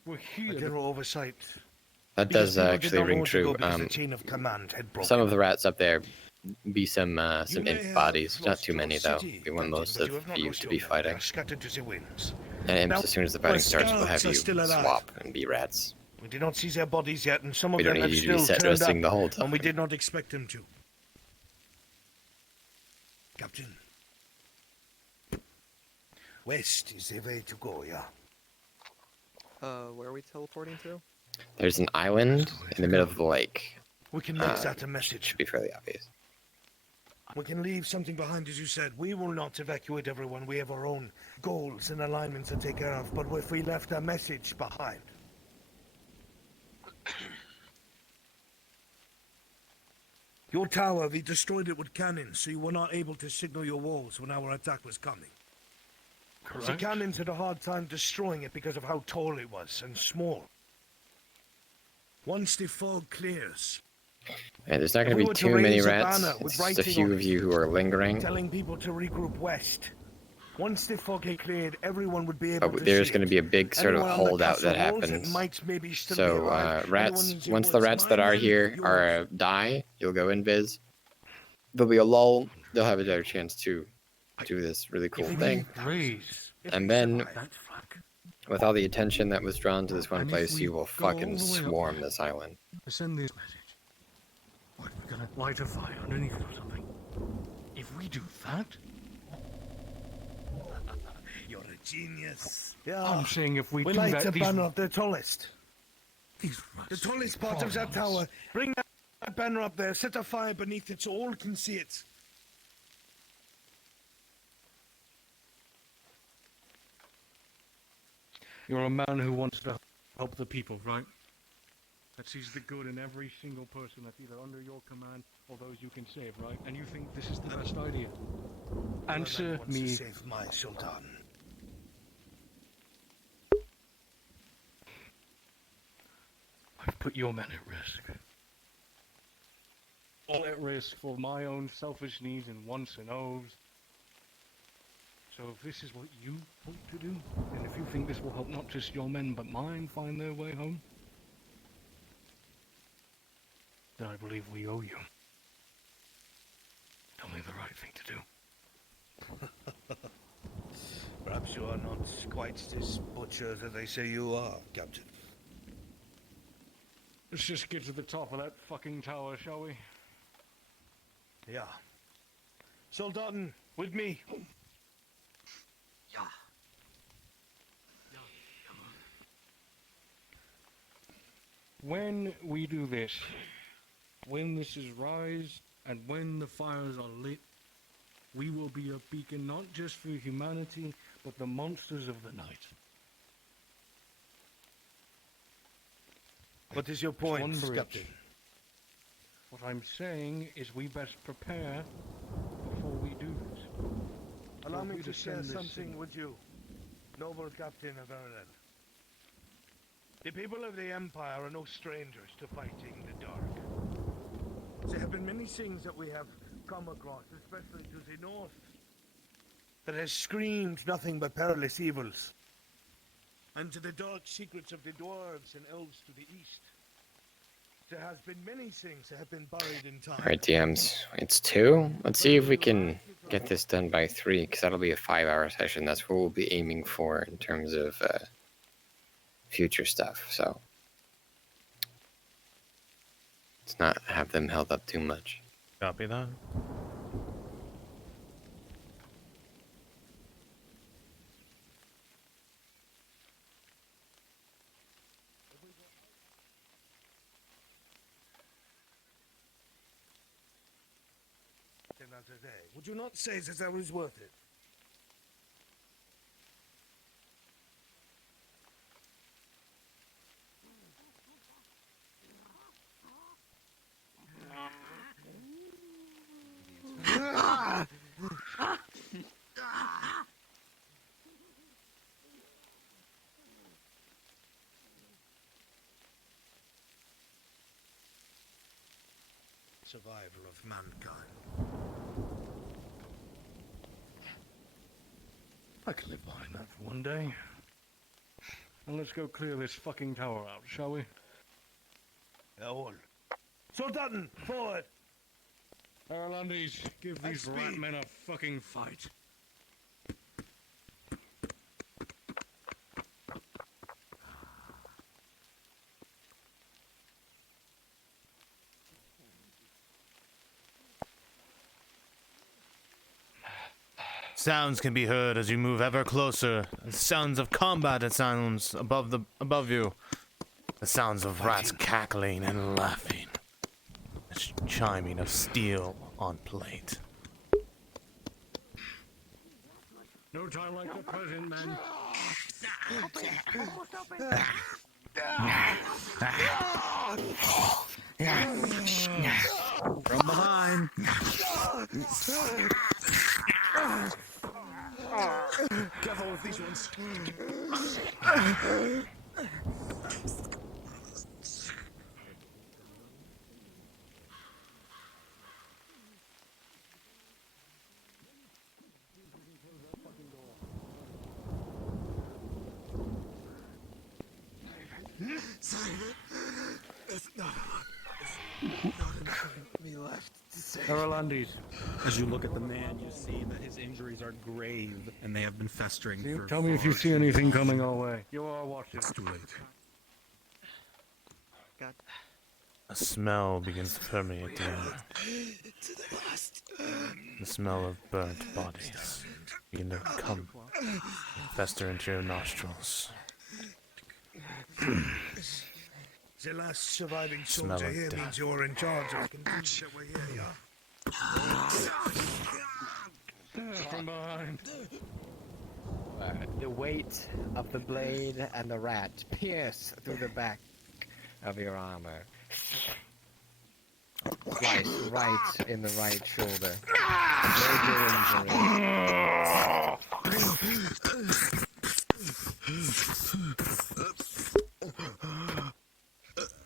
We're here. General oversight. That Because does people did actually not know ring where to true. go because the chain of command had broken. Some of the rats up there be some You may imp have bodies. Not lost too your many though. city, We want Captain, most but of you have not you lost to your be men. They fighting. are scattered to the winds. And imps, Now, as soon as the our fighting starts, we'll have scouts are you still alive. swap and be rats. We did not see their bodies yet, and some of We don't them have need you to be still set turned resting up, the whole time. and we did not expect them to. Captain, west is the way to go, yeah. Where are we teleporting to? There's an island in the middle of the lake. We can make that a message. Should be fairly obvious. We can leave something behind, as you said. We will not evacuate everyone. We have our own goals and alignments to take care of. But if we left a message behind, your tower, we destroyed it with cannons, so you were not able to signal your walls when our attack was coming. The Correct. cannons had a hard time destroying it because of how tall it was and small. Once the fog clears, Yeah, there's not going to we be were to too many raise a rats. banner with It's just a writing few on of it, you who are lingering. telling people to regroup west. Once the fog had cleared, everyone would be able But to there's see going to it. be a big sort of Anyone on the holdout that castle walls happens. might maybe still be So alive. rats, Anyone in the once the woods rats that might are have here yours. are die, you'll go invis. There'll be a lull. They'll have a better chance to do this really cool thing. And then, with all the attention that was drawn to this one place, you will fucking swarm this island. Send this message. What, we're gonna light a fire underneath it or something? If we do that... You're a genius. Yeah. I'm saying if we do light that, a these... banner up the tallest. These The tallest part of that tower. Bring that banner up there. Set a fire beneath it so all can see it. You're a man who wants to help the people, right? That sees the good in every single person that's either under your command or those you can save, right? And you think this is the best idea? Answer me. To save my Sultan. I've put your men at risk. All at risk for my own selfish needs and wants and ohs. So if this is what you hope to do, and if you think this will help not just your men but mine find their way home, then I believe we owe you. Tell me the right thing to do. Perhaps you are not quite as butcher as they say you are, Captain. Let's just get to the top of that fucking tower, shall we? Yeah. Sultan, with me. Yeah. When we do this, when this is rise, and when the fires are lit, we will be a beacon not just for humanity, but the monsters of the night. What is your point, One bridge. Captain? What I'm saying is we best prepare before we do this. Allow Before me we to share descend this something city. with you, noble Captain of Ireland. The people of the Empire are no strangers to fighting the dark. There have been many things that we have come across, especially to the north, that has screamed nothing but perilous evils. And to the dark secrets of the dwarves and elves to the east. There has been many things that have been buried in time. Alright, DMs. It's 2. Let's see if we can get this done by 3, because that'll be a 5-hour session. That's what we'll be aiming for in terms of future stuff. So let's not have them held up too much. Copy that. Another day. Would you not say that that was worth it? Survival of mankind. I can live behind that for one day. And let's go clear this fucking tower out, shall we? All. Sultan, forward! Irelandese, give these rat men a fucking fight. Sounds can be heard as you move ever closer. The sounds of combat it sounds above you. The sounds of rats cackling and laughing. The chiming of steel on plate. No time like the present, men. From behind. Careful with these ones. There's not enough of me left to say. Aralandis. As you look at the man, you see that his injuries are grave, and they have been festering for Tell me if you far see too anything long. coming our way. You are watching. It's too late. God. A smell begins to permeate the air. To the last. The smell of burnt bodies begin to come and fester into your nostrils. The last surviving Smell soldier of here death. means you're in charge of the contingent that we're here, yeah? From behind. The weight of the blade and the rat pierce through the back of your armor. Slice right in the right shoulder.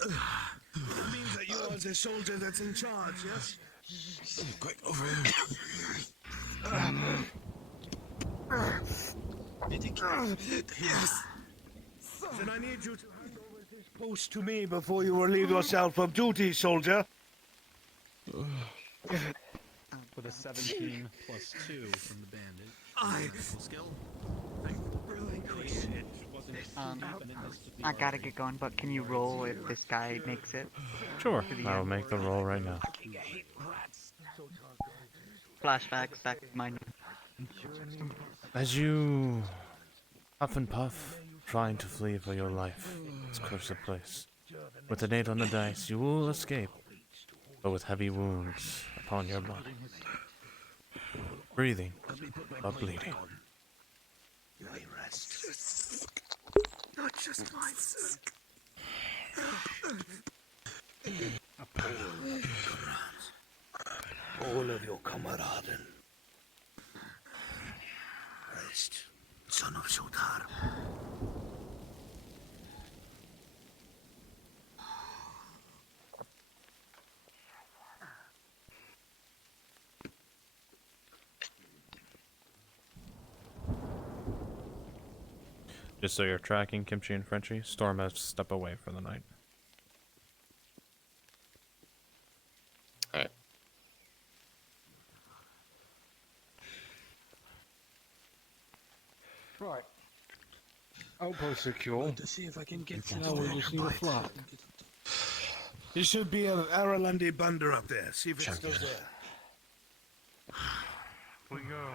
That means that you are the soldier that's in charge, yes? Quick, over here. Yes. Then I need you to hand over this post to me before you relieve yourself of duty, soldier. With a 17 plus 2 from the bandit. Medical skill. Really It wasn't deep and it missed the I gotta get going, but can you roll if this guy makes it? Sure, To the I will end? make the roll right now. Flashbacks back to mine. As you huff and puff, trying to flee for your life, this cursed place. With an 8 on the dice, you will escape, but with heavy wounds upon your body. Breathing, but bleeding. You may rest. Not just mine, sir. All of your kameraden. Rest, son of Shodar. Just so you're tracking Kimchi and Frenchie, Storm has to step away for the night. Alright. Right. Outpost secure. To see if I can get Now we just need a flat. There should be an Aralandi Bunder up there. See if it's still there. We go.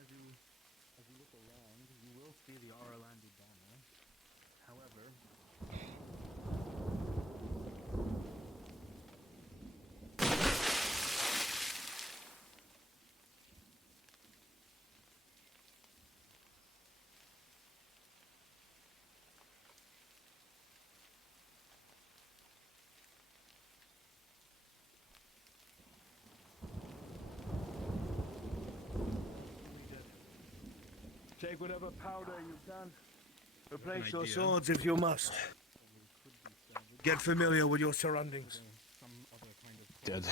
As you look around, you will see the Aralandi banner. However, Take whatever powder you can. Replace An your idea. swords if you must. Get familiar with your surroundings. Dead.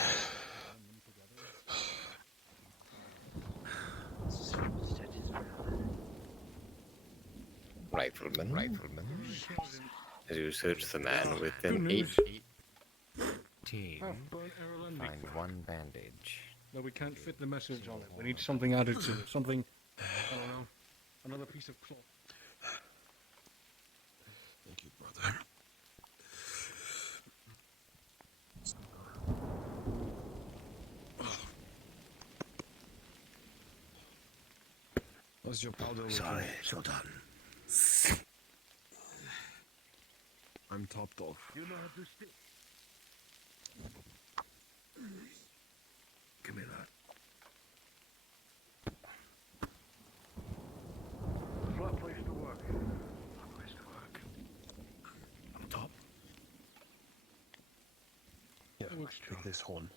Rifleman. As you search the man within 8 feet, find one bandage. No, we can't fit the message on it. We need something added to it. Something, I don't know, another piece of cloth. Thank you, brother. what's your powder? Sorry, Shodan. I'm topped off. You know how to stick. Give me that. Flat place to work. Flat place to work. On top. Yeah, take this horn.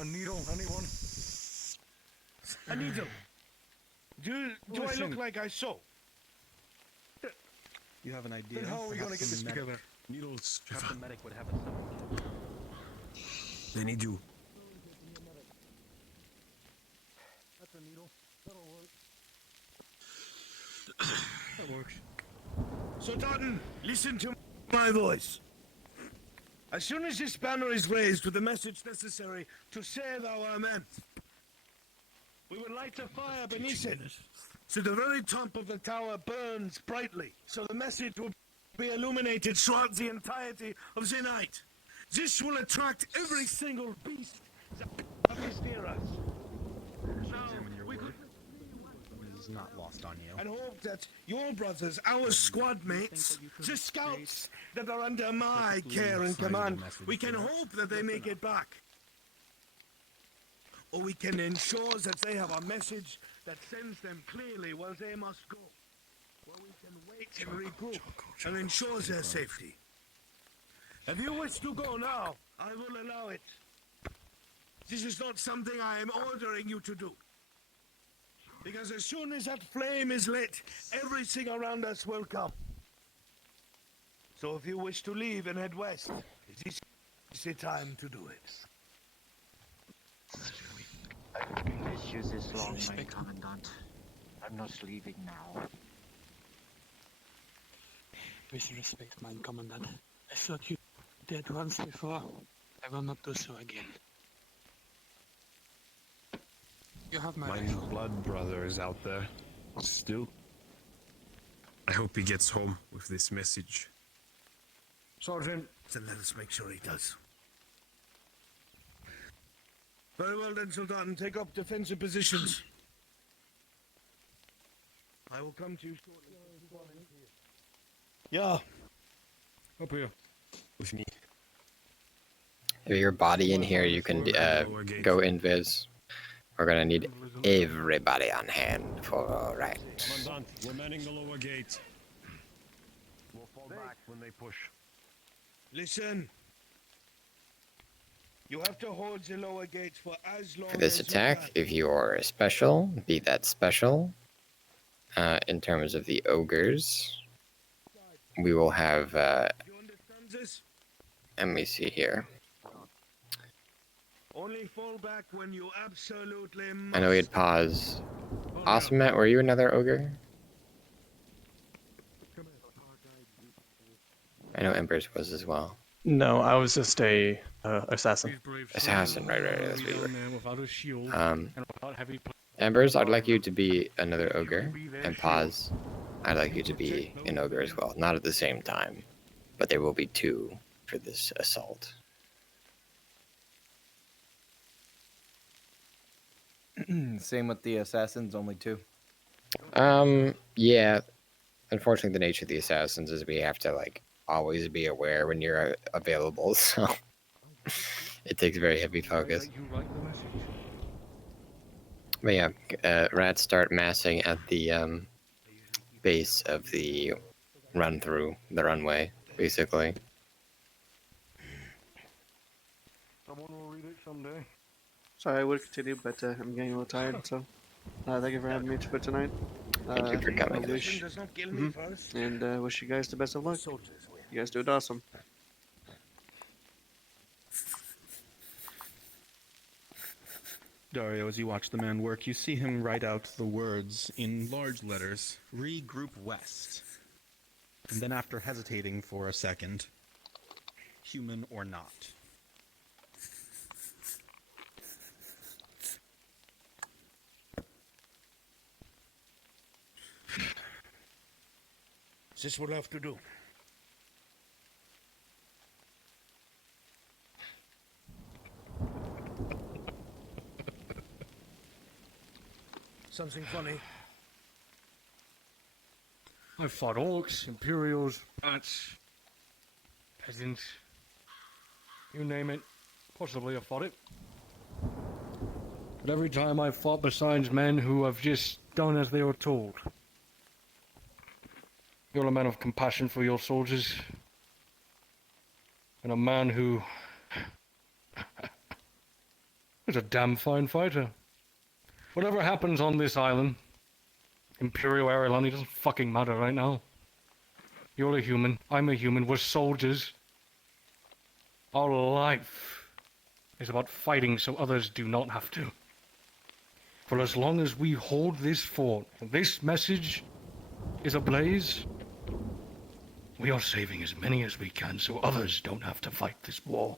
A needle, anyone? A needle. Do I Listen. look like I sew? You have an idea? Then how are we gonna get Perhaps this some together? Then how are we gonna get this together? Then how are we gonna get this together? Needles. Perhaps the medic would have it some. They need you. That's a needle. That'll work. That works. So, Dutton, listen to my voice. As soon as this banner is raised with the message necessary to save our men, we will light a fire beneath it, so the very top of the tower burns brightly, so the message will be illuminated throughout the entirety of the night. This will attract every single beast that comes near us. Examine your word. It is not lost on you. And hope that your brothers, our squad mates, the scouts that are under my care and command, we can hope that they make it back. Or we can ensure that they have a message that sends them clearly where they must go. Where we can wait and regroup and ensure their safety. If you wish to go now, I will allow it. This is not something I am ordering you to do. Because as soon as that flame is lit, everything around us will come. So if you wish to leave and head west, this is the time to do it. I've been with you this long, my commandant. I'm not leaving now. With respect, mein Commandant. I thought you did once before. I will not do so again. You have my My rifle. blood brother is out there. Still. I hope he gets home with this message. Sergeant, then let us make sure he does. Very well then, Soldaten. Take up defensive positions. I will come to you shortly. Yeah. Up here. With me. If your body in here, you can go invis. We're gonna need everybody on hand for all right. Commandant, we're manning the lower gate. We'll fall back when they push. Listen. You have to hold the lower gates for as long For this as attack, you can. if you're special, be that special. In terms of the ogres, we will have. Let me see here. Only fall back when you absolutely I know we had pause. Awesome, Matt, were you another ogre? I know Embers was as well. No, I was just a assassin. Assassin, right, that's what you were. Without a shield Um, and without heavy Embers, I'd like you to be another ogre, and Pause, I'd like you to be an ogre as well. Not at the same time, but there will be two for this assault. Same with the assassins, only 2. Yeah. Unfortunately, the nature of the assassins is we have to like always be aware when you're available, so it takes very heavy focus. But yeah, rats start massing at the base of the run through the runway, basically. Someone will read it someday. Sorry, I would continue, but I'm getting a little tired, so thank you for having me for tonight. Thank you for coming. I wish, and wish you guys the best of luck. You guys do it awesome. Dario, as you watch the man work, you see him write out the words in large letters, regroup west. And then after hesitating for a second, human or not. This will have to do. Something funny. I've fought orcs, imperials, bats, peasants. You name it. Possibly I've fought it. But every time I've fought besides men who have just done as they were told. You're a man of compassion for your soldiers. And a man who is a damn fine fighter. Whatever happens on this island, Imperial Airline, it doesn't fucking matter right now. You're a human. I'm a human. We're soldiers. Our life is about fighting so others do not have to. For as long as we hold this fort, this message is ablaze, we are saving as many as we can so others don't have to fight this war.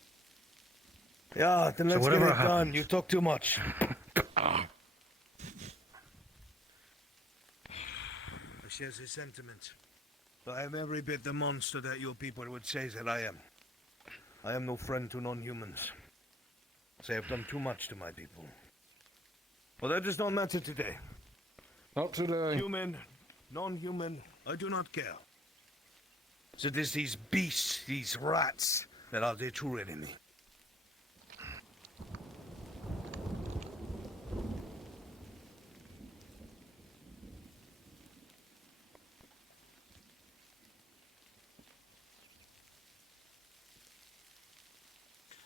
Yeah, then So let's get whatever it done. happens- You talk too much. I share the sentiment. But I am every bit the monster that your people would say that I am. I am no friend to non-humans. They have done too much to my people. But that does not matter today. Not today. Human, non-human, I do not care. So it is these beasts, these rats, that are the true enemy.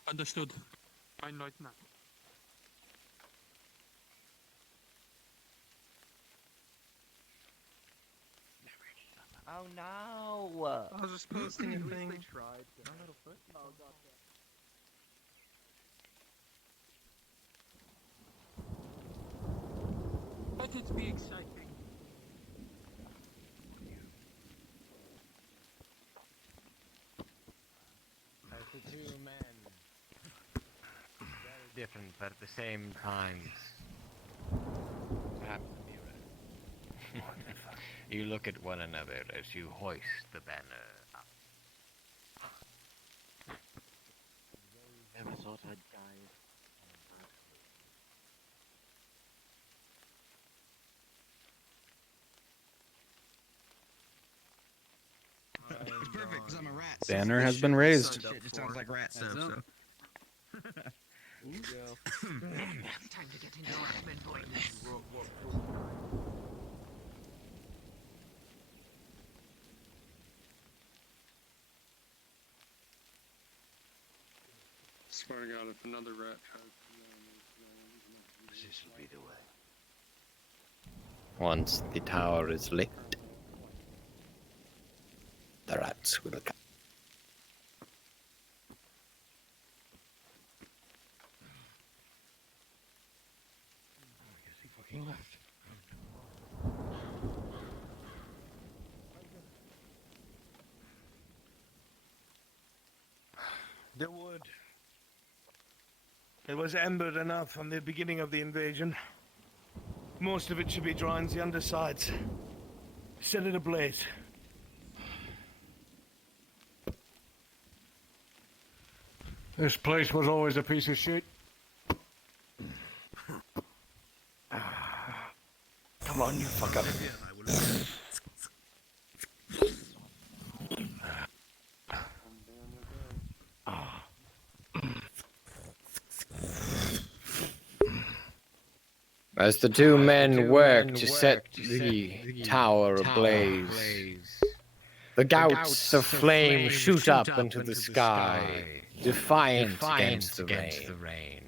Understood. Mein Leutnant. Oh no! I was just posting a thing. They tried. No little foot. Oh god. Let it be exciting. As the two men, very different but at the same times, happen to be right. You look at one another as you hoist the banner up. Never thought I'd die. It's perfect because I'm a rat. Banner has been raised. Shit just sounds like rat stuff. So. Time to get into Horseman voice. Swear to God, if another rat tries to This will be the way. Once the tower is lit, the rats will come. I guess he fucking left. The wood. It was embered enough from the beginning of the invasion. Most of it should be dry on the undersides. Set it ablaze. This place was always a piece of shit. Come on, you fuck up. As the two men work to set the tower ablaze, the gouts of flame shoot up into the sky, defiant against the rain.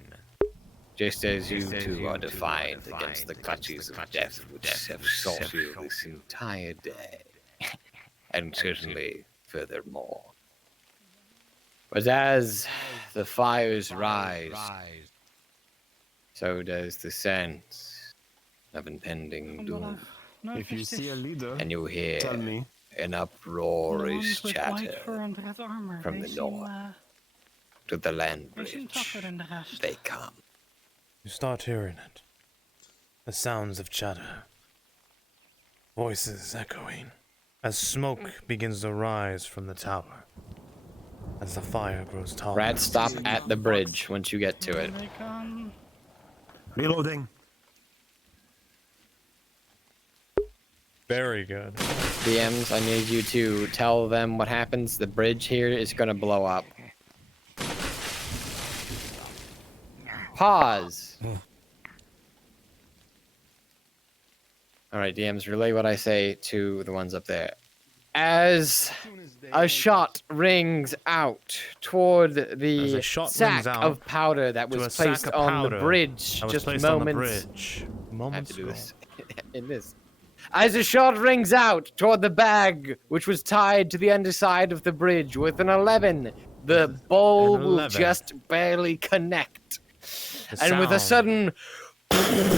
Just as you two are defiant against the clutches of death which have sought you this entire day, and certainly furthermore. But as the fires rise, so does the sense of impending doom. If you see a leader, And you hear tell me. an uproarious chatter from the north. To the land bridge, they come. You start hearing it. The sounds of chatter. Voices echoing. As smoke begins to rise from the tower. As the fire grows taller. Rats, stop at the bridge once you get to it. Reloading. Very good. DMs, I need you to tell them what happens. The bridge here is gonna blow up. Pause. Alright, DMs, relay what I say to the ones up there. As a shot rings out toward the sack of powder that was placed on the bridge just moments. I have to do this in this. As a shot rings out toward the bag, which was tied to the underside of the bridge with an 11, the bowl An will 11. just barely connect. The And with a sound. sudden...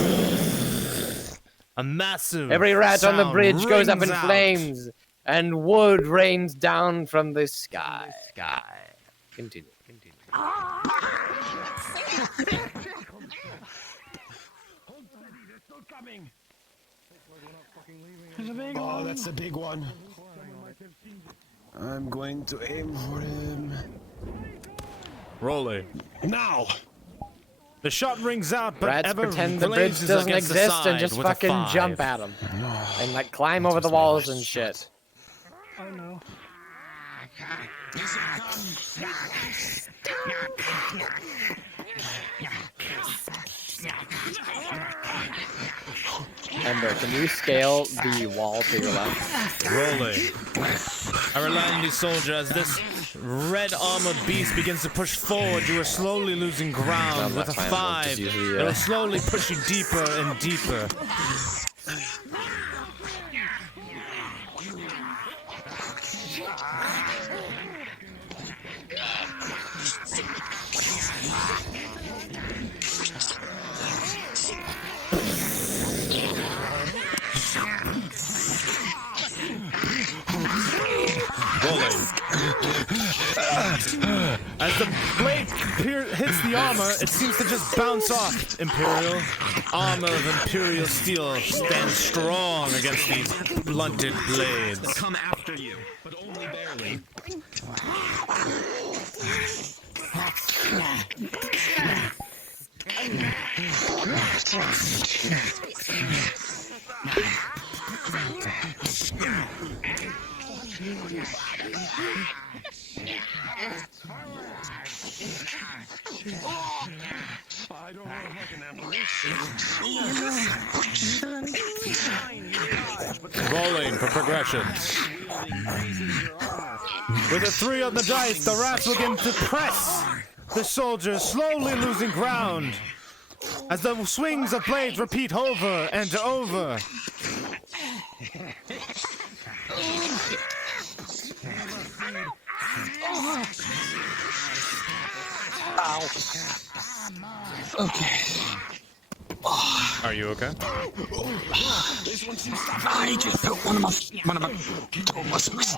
A massive Every rat on the sound bridge goes up rings in out. flames, and wood rains down from the sky. Continue. Oh, that's the big one. I'm going to aim for him. Rolling. Now! The shot rings out, but Rats ever pretend the bridge blazes doesn't against the exist and side just with a fucking 5. jump at them. And like climb over the walls and shit. Oh no. Ember, can you scale the wall to your left? Rolling. I rely on these soldiers as this red armored beast begins to push forward. You are slowly losing ground. No, With a that's fine. 5, Just use the, it'll slowly push you deeper and deeper. As the blade hits the armor, it seems to just bounce off. Imperial armor of Imperial steel stands strong against these blunted blades. They'll come after you, but only barely. I don't know if I can handle this. Rolling for progression. With a 3 on the dice, the rats begin to press. The soldiers slowly losing ground as the swings of blades repeat over and over. Okay. Are you okay? I just felt one of my toe muscles.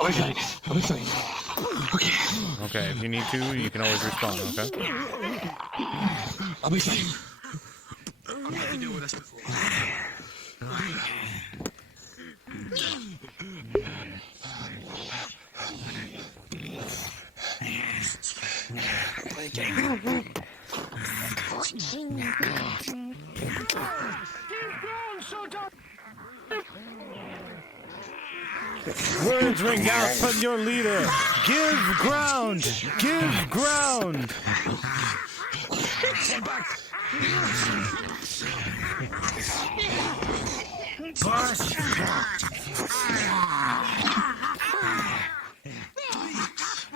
I'll be fine. Okay. Okay, if you need to, you can always respond, okay? I'll be fine. You deal with this before. Words ring out from your leader. Give ground. Give ground. Push.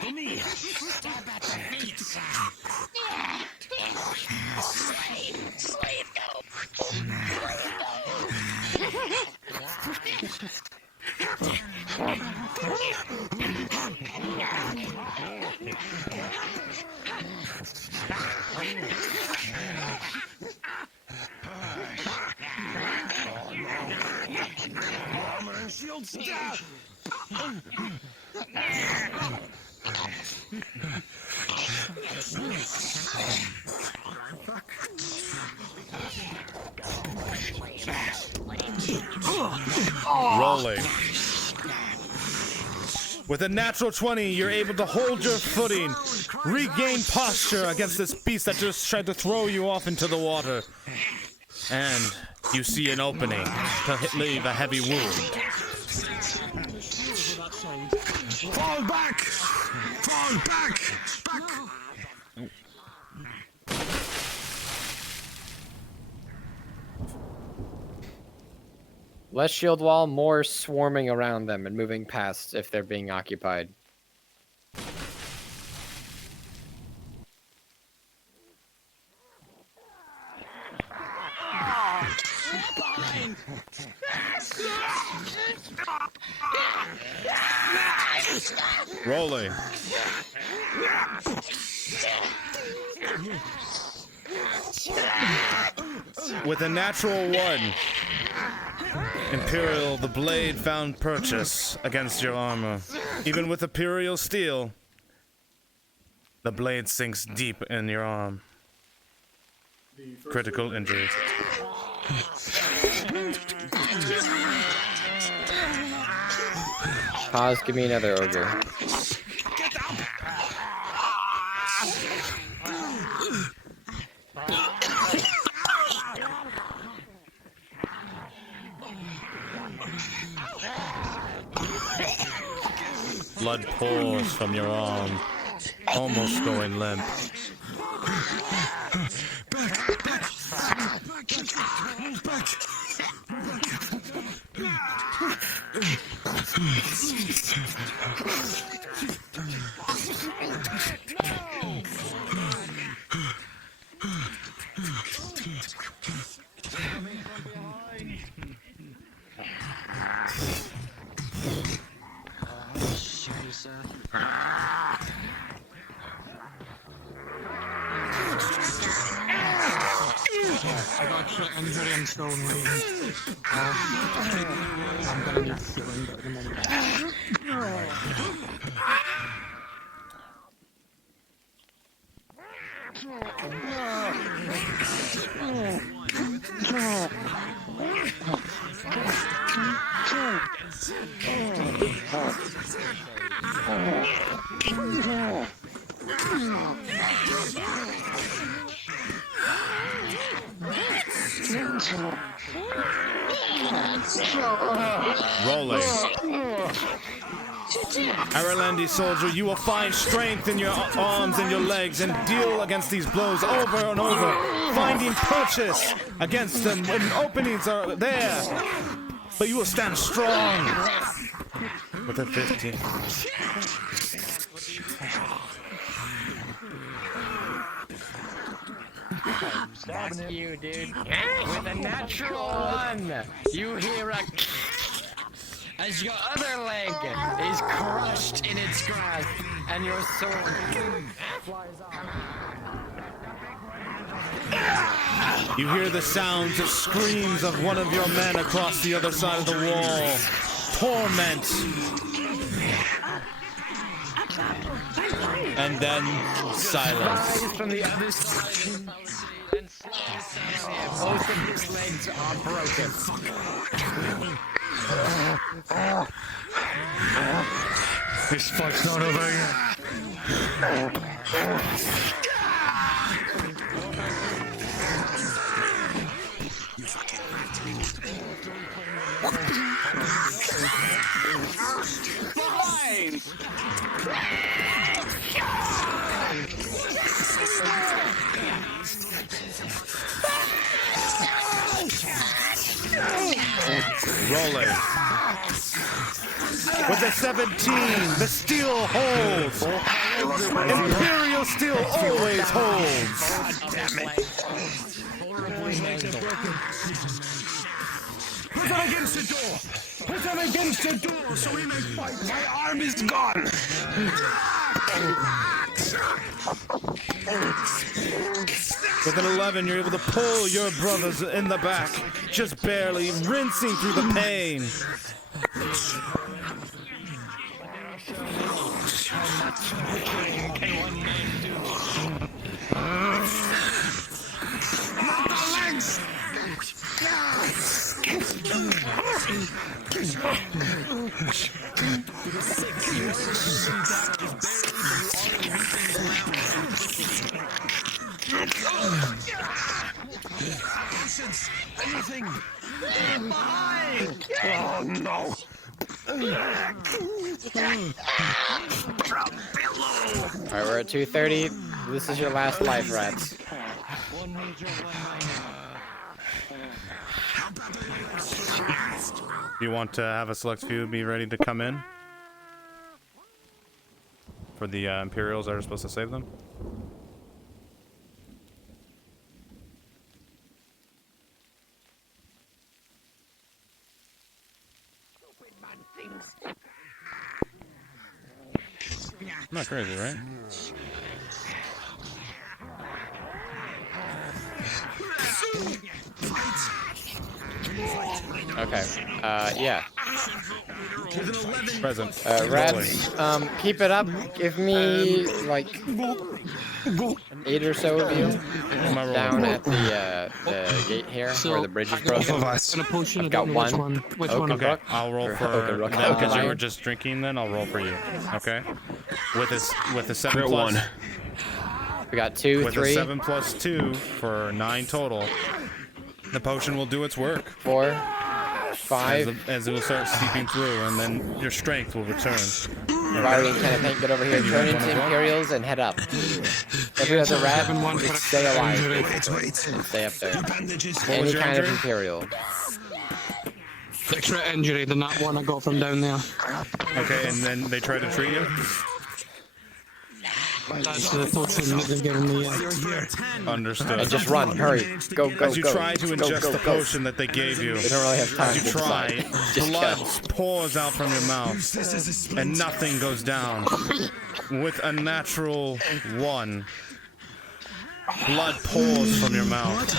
For me. Stab at the feet. Slave go. Armor and shield stab. Rolling. With a natural 20, you're able to hold your footing, regain posture against this beast that just tried to throw you off into the water. And you see an opening to leave a heavy wound. Fall back! Fall back! Back! Less shield wall, more swarming around them and moving past if they're being occupied. Rolling. With a natural 1, Imperial, the blade found purchase against your armor. Even with Imperial steel, the blade sinks deep in your arm. Critical injury. Pause, give me another ogre. Blood pours from your arm, almost going limp. I got shit injury and still moving. I'm gonna need healing at the moment. Rolling. Aralandi soldier, you will find strength in your arms and your legs and deal against these blows over and over, finding purchase against them when openings are there. But you will stand strong with a 15. That's you, dude. With a natural 1, you hear a as your other leg is crushed in its grasp, and your sword flies off. You hear the sounds of screams of one of your men across the other side of the wall. Torment. And then silence. Rise from the other side of the and both of his legs are broken. This fight's not over yet. Behind! Rolling. With a 17, the steel holds. Imperial steel always holds. Damn it. Put them against the door! Put them against the door so we may fight! My arm is gone! With an 11, you're able to pull your brothers in the back, just barely rinsing through the pain. Not the legs! Anything! Behind! Oh no! Alright, we're at 230. This is your last life, rats. You want to have a select few be ready to come in? For the Imperials that are supposed to save them? Not crazy, right? Okay. Yeah. Present. Rats, keep it up. Give me like 8 or so of you down at the gate here where the bridge is broken. I've got one. Okay, I'll roll for Rook. them because you were just drinking. Then I'll roll for you. Okay. With a 7 Crit plus. 1. We got 2, with 3. a 7 plus 2 for 9 total. The potion will do its work. 4, 5. As it will start seeping through, and then your strength will return. Riley and Kenneth, get over here. And you Turn have one into as well? Imperials and head up. Every other rat, just stay alive. Basically. Stay up there. Any kind of Imperial. The crit injury, the nat one I got from down there. Okay, and then they try to treat you? That's the potion that they've given me. Understood. And just run, hurry. Go, go, As you go. try to ingest the potion that they gave you, We don't really have time as you to try, decide. Just blood go. pours out from your mouth, and nothing goes down. With a natural 1, blood pours from your mouth.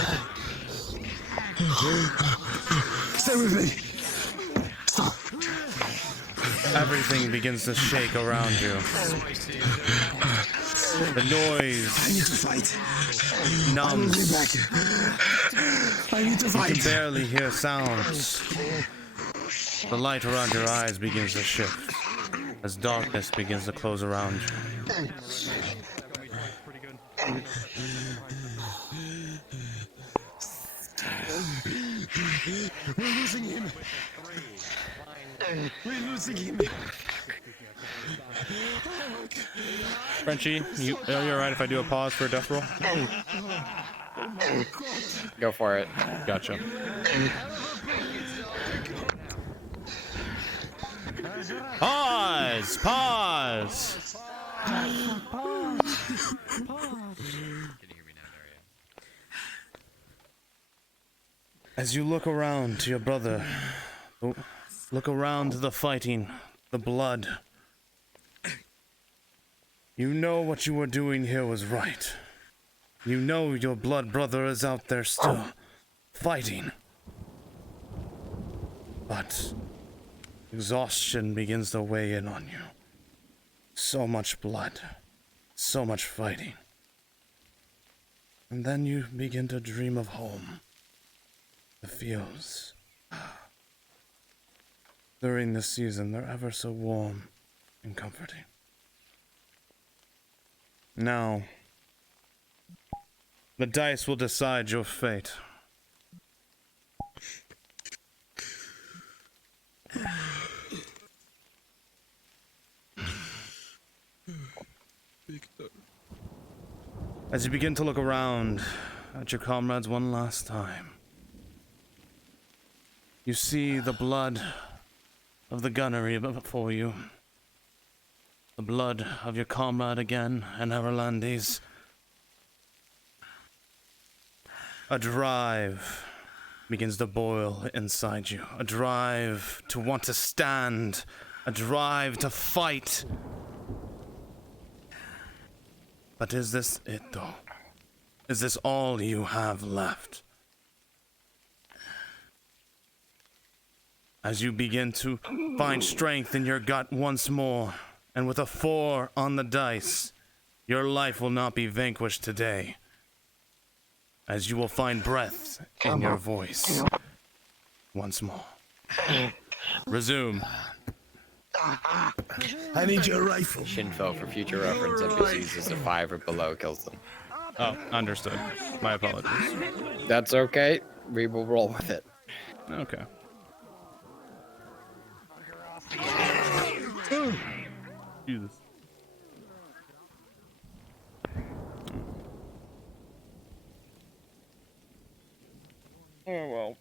Stay with me. Stop. Everything begins to shake around you. The noise I need to fight. numbs. I need to fight. You can barely hear sounds. The light around your eyes begins to shift as darkness begins to close around you. We're losing him. We're losing him. Frenchie, are you alright if I do a pause for a death roll? Go for it. Gotcha. Pause! Pause! As you look around to your brother, look around to the fighting, the blood. You know what you were doing here was right. You know your blood brother is out there still, fighting. But exhaustion begins to weigh in on you. So much blood, so much fighting. And then you begin to dream of home. The fields. During this season, they're ever so warm and comforting. Now, the dice will decide your fate. As you begin to look around at your comrades one last time, you see the blood of the gunnery before you. The blood of your comrade again, and Everlandes. A drive begins to boil inside you. A drive to want to stand. A drive to fight. But is this it, though? Is this all you have left? As you begin to find strength in your gut once more, and with a 4 on the dice, your life will not be vanquished today, as you will find breath in your voice once more. Resume. I need your rifle. Shinpho, for future reference, NPCs is a 5 or below kills them. Oh, understood. My apologies. That's okay. We will roll with it. Okay. Jesus. Oh well.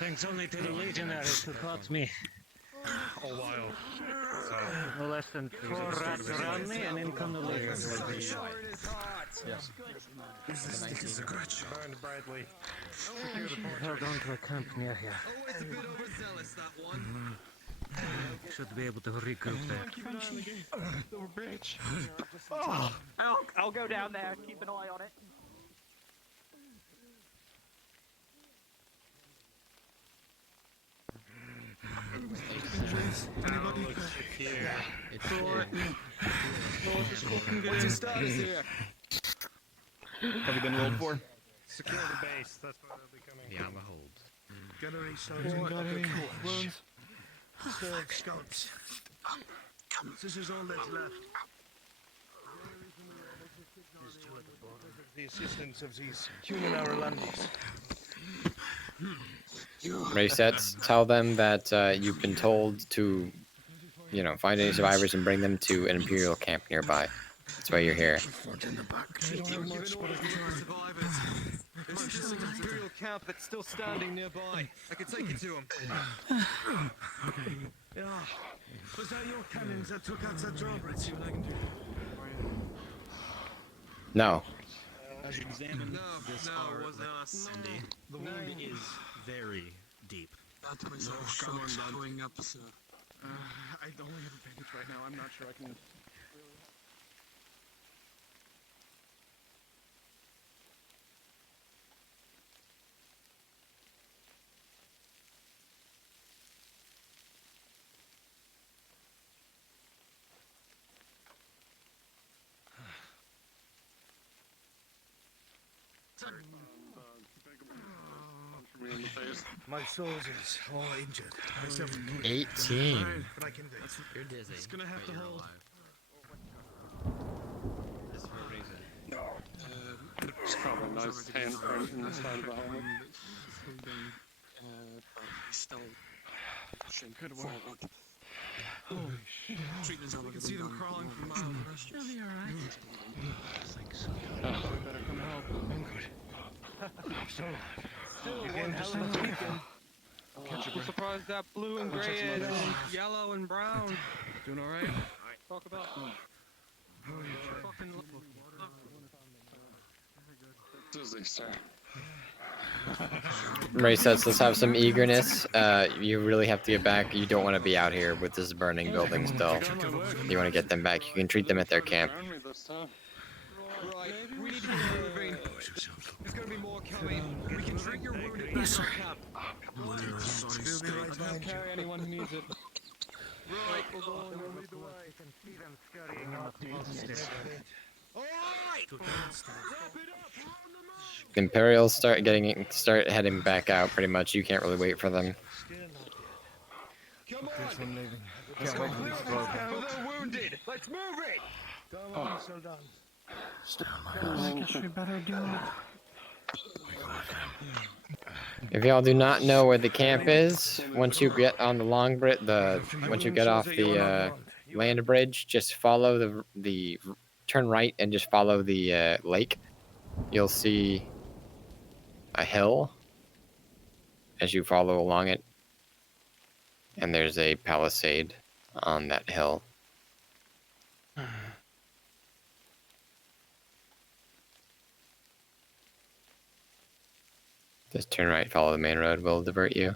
Thanks only to the legionaries who caught me. A while. No less than 4 rats around me, and in come the legionaries. Yes. This is a grudge. Burned brightly. Secure the Held portrait. on to a camp near here. Always a bit overzealous, that one. Should be able to recoup there. Little bitch. I'll go down there. Keep an eye on it. Anybody? What's your status here? Have you been rolled for? Secure the base. That's where they'll be coming. Yeah, I'm a hold. Generate What? Got any wounds? Serve scouts. This is all that's left. The assistance of these human Irelanders. Resets, tell them that you've been told to, find any survivors and bring them to an Imperial camp nearby. That's why you're here. They don't have much, but I can try. There's just an Imperial camp that's still standing nearby. I can take you to him. Yeah. Was that your cannons that took out that drawbridge? See what I can do. No. As you examine this Cindy, the wound is very deep. That was our scouts going up, sir. I only have a bandage right now. I'm not sure I can. My soldiers all injured. I suffered 18. But I can do it. You're dizzy. It's gonna have but to you're hold. alive. This is for a reason. It's probably a nice handprint in the side of the helmet. Still pushing Good forward. Holy shit. Treatment's You already can see been them done. crawling from miles. She'll be alright. We better come help. I'm good. I'm still alive. You getting hell of a weekend. I'm surprised that blue and gray and yellow and brown. Doing all right? Talk about fucking Dizzy, sir. Resets, let's have some eagerness. You really have to get back. You don't want to be out here with this burning building still. You want to get them back. You can treat them at their camp. Right, we need to get moving. There's gonna be more coming. We can treat your wounded back to camp. I'll carry anyone who needs it. Right, We'll go on and lead the way. You can see them scurrying off the Alright! Wrap it up! Imperials start heading back out pretty much. You can't really wait for them. Come on! I'm leaving. Let's go clear this camp with the wounded! Let's move it! Don't worry, Soldan. I guess we better do it. If y'all do not know where the camp is, once you get on the long bridge, once you get off the land bridge, just follow the turn right and just follow the lake. You'll see a hill as you follow along it, and there's a palisade on that hill. Just turn right, follow the main road, will divert you.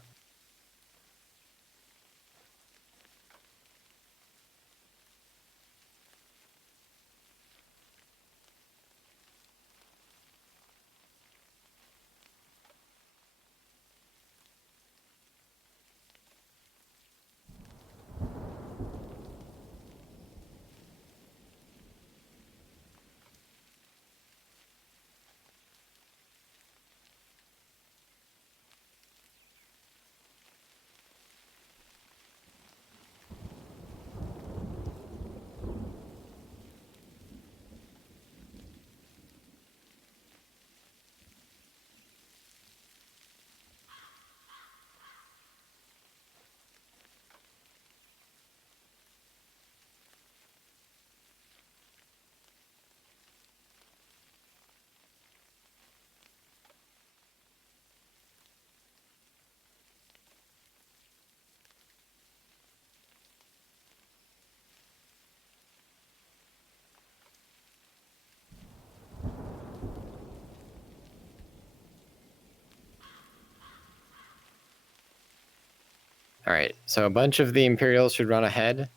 All right, so a bunch of the Imperials should run ahead.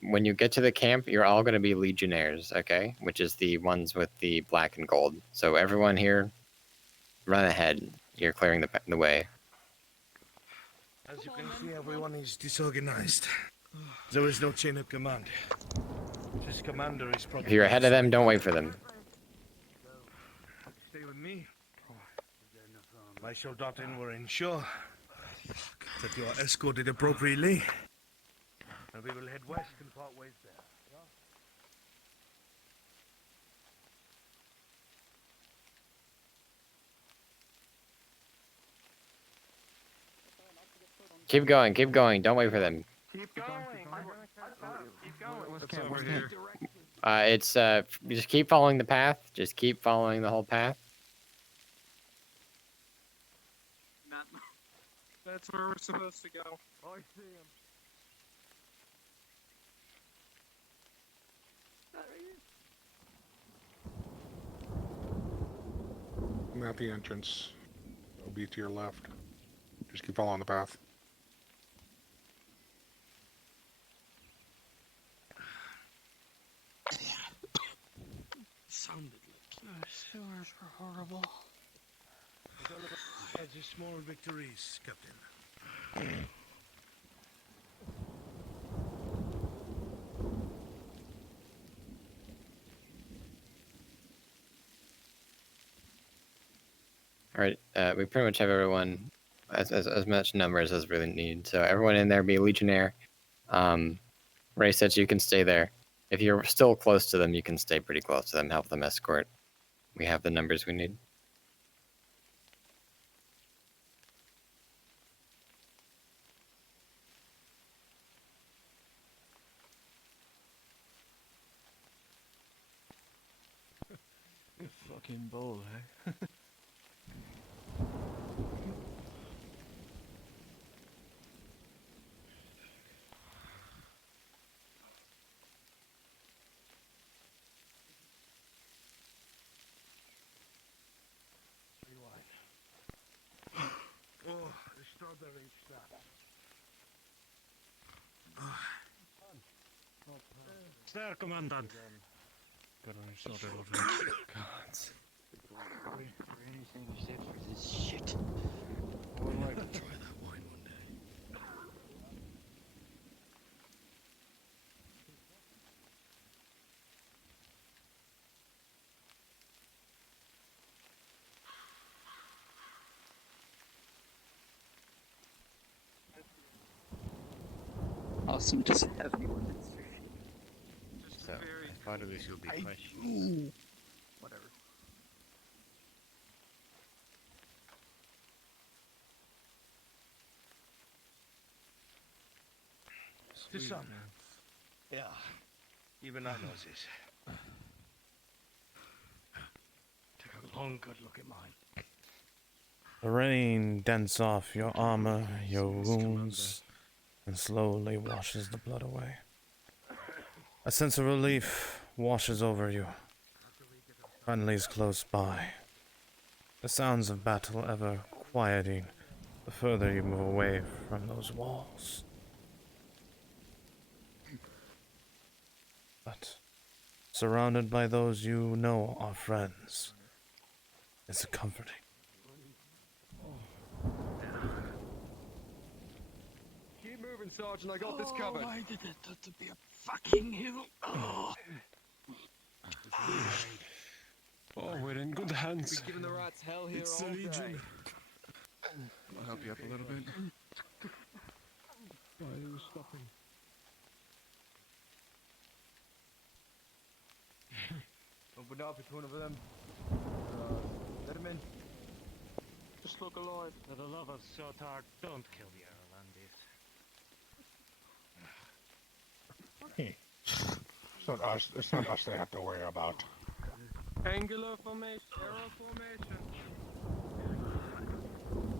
When you get to the camp, you're all going to be Legionnaires, okay? Which is the ones with the black and gold. So everyone here, run ahead. You're clearing the way. As you can see, everyone is disorganized. There is no chain of command. This commander is probably... If you're ahead of them, don't wait for them. Stay with me. My soldaten will ensure that you are escorted appropriately. And we will head west and part ways there. Keep going, keep going. Don't wait for them. Keep going. Keep going. What's over here? It's just keep following the path. Just keep following the whole path. That's where we're supposed to go. I see him. I'm at the entrance. It'll be to your left. Just keep following the path. Sounded like the sewers were horrible. Just small victories, Captain. All right, we pretty much have everyone as much numbers as we really need. So everyone in there be a Legionnaire. Ray said you can stay there. If you're still close to them, you can stay pretty close to them, help them escort. We have the numbers we need. Fucking bull, eh? Oh, the strawberry snaps. Sir, Commandant. Got on yourself a little Gods. For anything except for this shit. I would like to try that wine one day. Awesome, does it have anyone that's So, as part of this, you'll be questioned. whatever. The sun. Yeah, even I know this. Take a long, good look at mine. The rain dents off your armor, your wounds, and slowly washes the blood away. A sense of relief washes over you. Friendlies close by. The sounds of battle ever quieting the further you move away from those walls. But surrounded by those you know are friends, it's comforting. Keep moving, Sergeant. I got this covered. Why did it have to be a fucking hill? Oh. Oh, we're in good hands. We've given the rats hell here It's all the Legion. day. I'll help you up a little bit. Why are you stopping? Open up, it's one of them. Let him in. Just look alive. For the love of Sotar, don't kill the Erlandis. It's not us they have to worry about. Angular formation, arrow formation.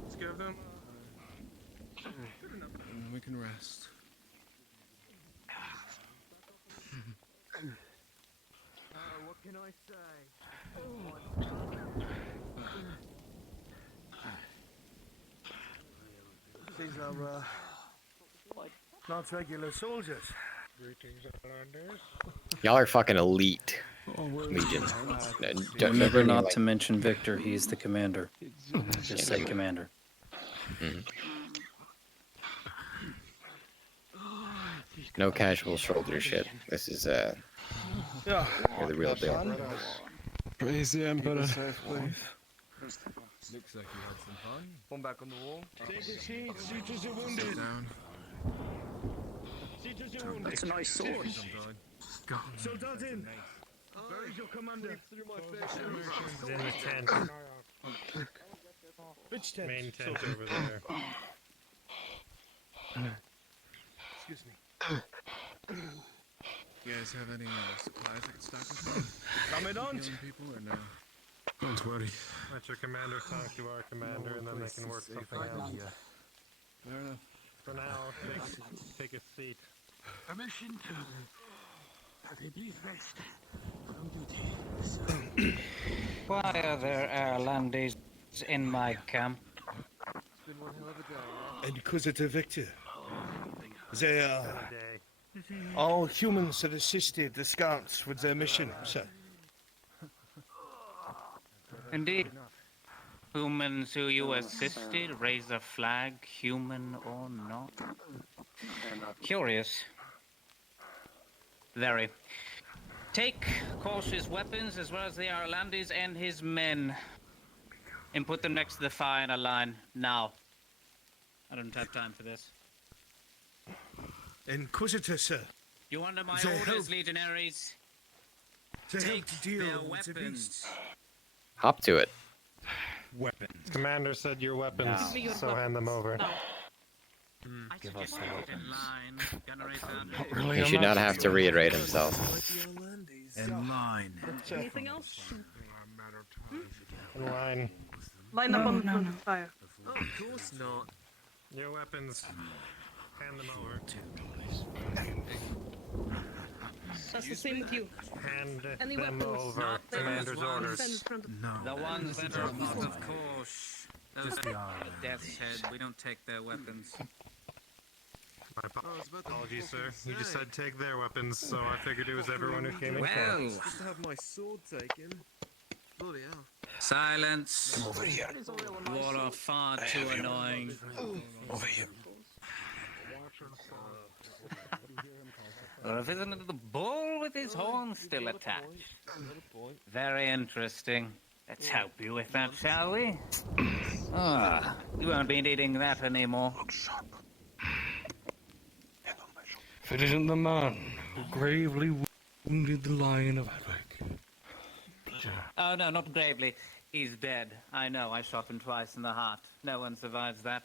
Let's give them. And we can rest. What can I say? These are Not regular soldiers. Greetings, Islanders. Y'all are fucking elite. Oh, Legion. Remember not to mention Victor. He's the commander. Just say commander. No casual shoulder shit. This is you're the real deal. Praise the Emperor. Looks like you had some fun. One back on the wall. Take a seat. Seat as you're wounded. Down. Seat as you're wounded. That's a nice sword. Soldatin. Where is your commander? Through my face. He's in the tent. Which tent? Main tent over there. Excuse me. You guys have any supplies I can stock with me? Commandant. Healing people or no? Don't worry. Let your commander talk to our commander, and then they can work something out. Fair enough. For now, take a seat. Permission to please rest from duty. Why are there Irelanders in my camp? Inquisitor Victor. They are all humans that assisted the scouts with their mission, sir. Indeed. Humans who you assisted, raise a flag, human or not. Curious. Very. Take Korsh's weapons as well as the Irelanders and his men, and put them next to the fire in a line, now. I don't have time for this. Inquisitor, sir. You under my They orders, help- legionaries. They Take help to deal their with the weapons. beasts. Hop to it. Weapons. Commander said your weapons, so hand them over. Give us the weapons. He should not have to reiterate himself. In line. Anything else? In line. Line up on the fire. Oh, of course not. Your weapons. Hand them over. That's the same with you. Hand Any them weapons? over. Not those Commander's ones. orders. Stand in front of- No. The ones that are not, of course. Those Just the are Ireland. death's head. We don't take their weapons. My apologies, sir. You just said take their weapons, so I figured it was everyone who came in Well. first. Just to have my sword taken. Bloody hell. Silence. Over here. You all are far too annoying. Over here. Or isn't it the bull with his horn still attached? Very interesting. Let's help you with that, shall we? Ah, you won't be needing that anymore. If it isn't the man who gravely wounded the Lion of Adwick. Oh, no, not gravely. He's dead. I know, I shot him twice in the heart. No one survives that.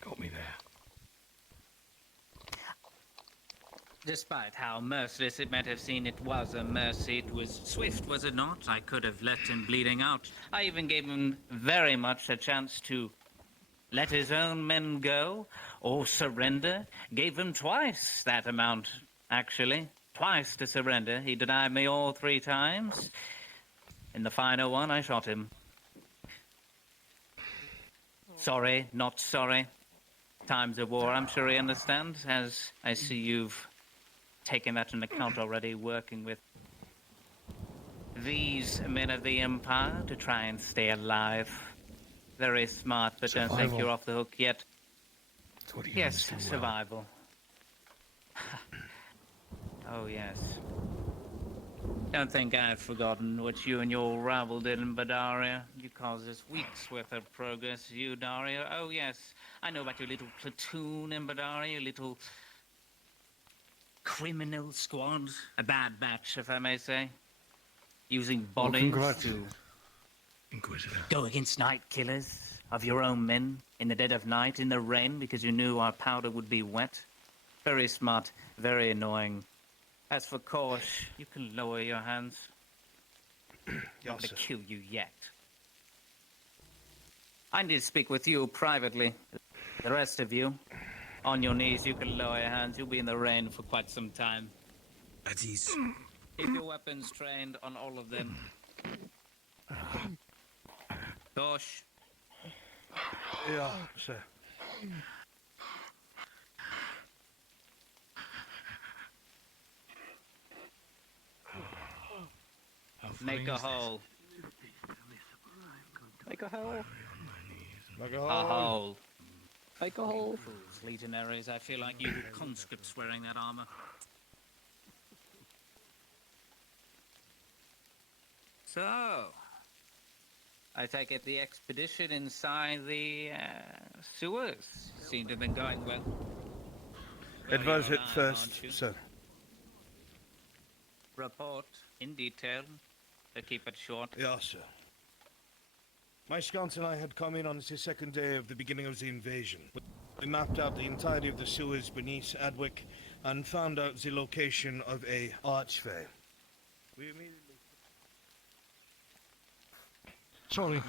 Got me there. Despite how merciless it might have seemed, it was a mercy. It was swift, was it not? I could have left him bleeding out. I even gave him very much a chance to let his own men go or surrender. Gave him twice that amount, actually. Twice to surrender. He denied me all 3 times. In the final one, I shot him. Sorry, not sorry. Times of war, I'm sure he understands, as I see you've taken that into account already, working with these men of the Empire to try and stay alive. Very smart, but don't think Survival. you're off the hook yet. That's what he Yes, knows too well. survival. Oh, yes. Don't think I've forgotten what you and your rabble did in Badaria. You caused us weeks' worth of progress, you, Dario. Oh, yes. I know about your little platoon in Badaria, your little criminal squad. A bad batch, if I may say. Using Well, bodies congrats, to Inquisitor. go against night killers of your own men in the dead of night, in the rain, because you knew our powder would be wet. Very smart, very annoying. As for Korsh, you can lower your hands. Not to kill you yet. I need to speak with you privately. The rest of you, on your knees, you can lower your hands. You'll be in the rain for quite some time. At ease. Keep your weapons trained on all of them. Korsh. Yeah, sir. Make a hole. Make a hole. Like a A hole. hole. Make a hole. Fools, legionaries, I feel like you conscripts wearing that armor. So, I take it the expedition inside the sewers seemed to have been going well. It Well, was you're at alive, first, aren't you? sir. Report in detail, to keep it short. Yes, sir. My scouts and I had come in on the second day of the beginning of the invasion. We mapped out the entirety of the sewers beneath Adwick and found out the location of a archway. We immediately... Sorry.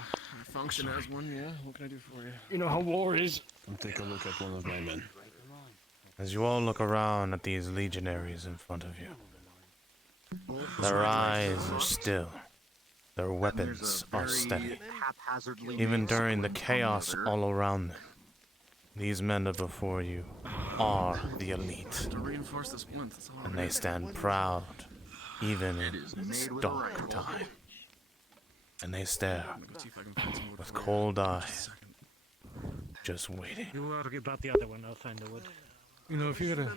Function as one, yeah? What can I do for you? You know how war is. I'll take a look at one of my men. As you all look around at these legionaries in front of you, their eyes are still. Their weapons are steady. Even during the chaos all around them, these men are before you are the elite. To reinforce this plinth, that's all. And they stand proud, even in this dark time. And they stare with cold eyes, just waiting. You worry about the other one, I'll find the wood. You know, if you're gonna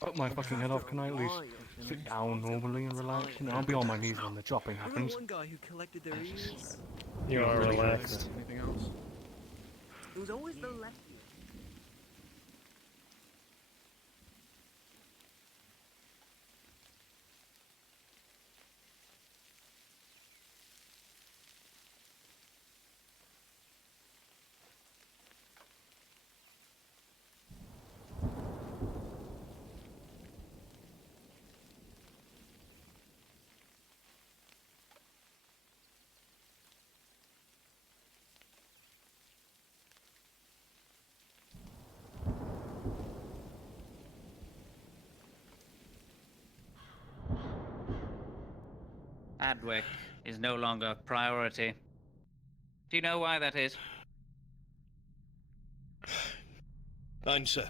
cut my fucking head off, can I at least sit down normally and relax? You know, I'll be on my knees when the chopping happens. One guy who collected their ears. You are relaxed. Anything else? It was always the left. Adwick is no longer a priority. Do you know why that is? Fine, sir.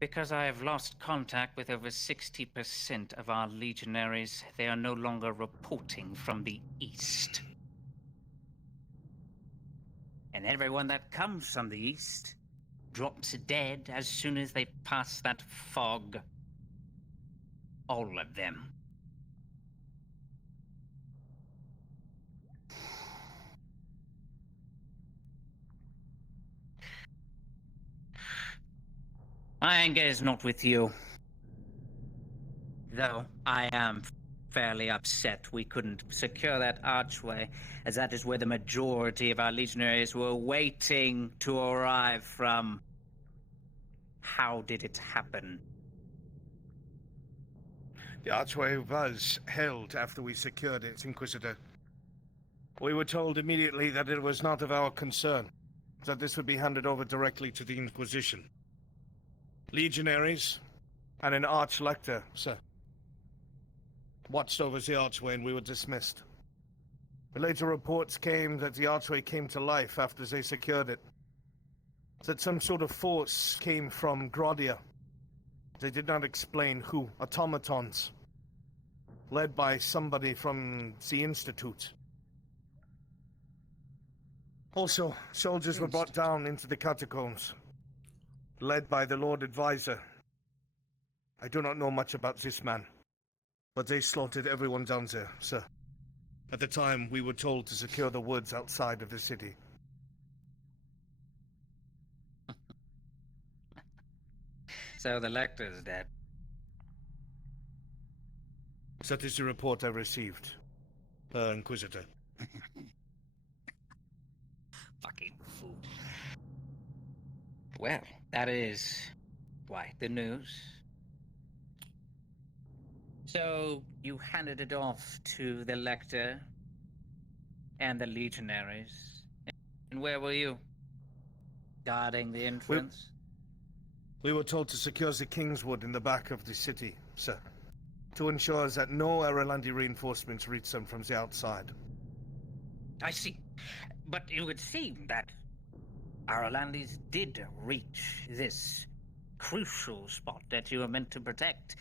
Because I have lost contact with over 60% of our legionaries. They are no longer reporting from the east. And everyone that comes from the east drops dead as soon as they pass that fog. All of them. My anger is not with you. Though I am fairly upset we couldn't secure that archway, as that is where the majority of our legionaries were waiting to arrive from. How did it happen? The archway was held after we secured it, Inquisitor. We were told immediately that it was not of our concern, that this would be handed over directly to the Inquisition. Legionaries and an arch-lector, sir, watched over the archway and we were dismissed. The later reports came that the archway came to life after they secured it. That some sort of force came from Grodia. They did not explain who. Automatons. Led by somebody from the Institute. Also, soldiers were brought down into the catacombs. Led by the Lord Advisor. I do not know much about this man. But they slaughtered everyone down there, sir. At the time, we were told to secure the woods outside of the city. So the lector's dead. That is the report I received, Inquisitor. Fucking fool. Well, that is quite the news. So, you handed it off to the lector and the legionaries. And where were you? Guarding the entrance? We were told to secure the Kingswood in the back of the city, sir. To ensure that no Aralandi reinforcements reach them from the outside. I see. But it would seem that Aralandis did reach this crucial spot that you were meant to protect.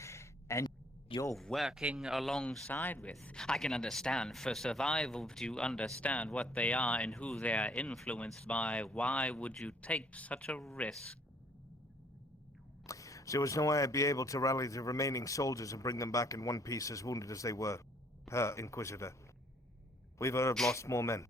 And you're working alongside with. I can understand for survival to understand what they are and who they are influenced by. Why would you take such a risk? There was no way I'd be able to rally the remaining soldiers and bring them back in one piece as wounded as they were. Inquisitor. We've lost more men.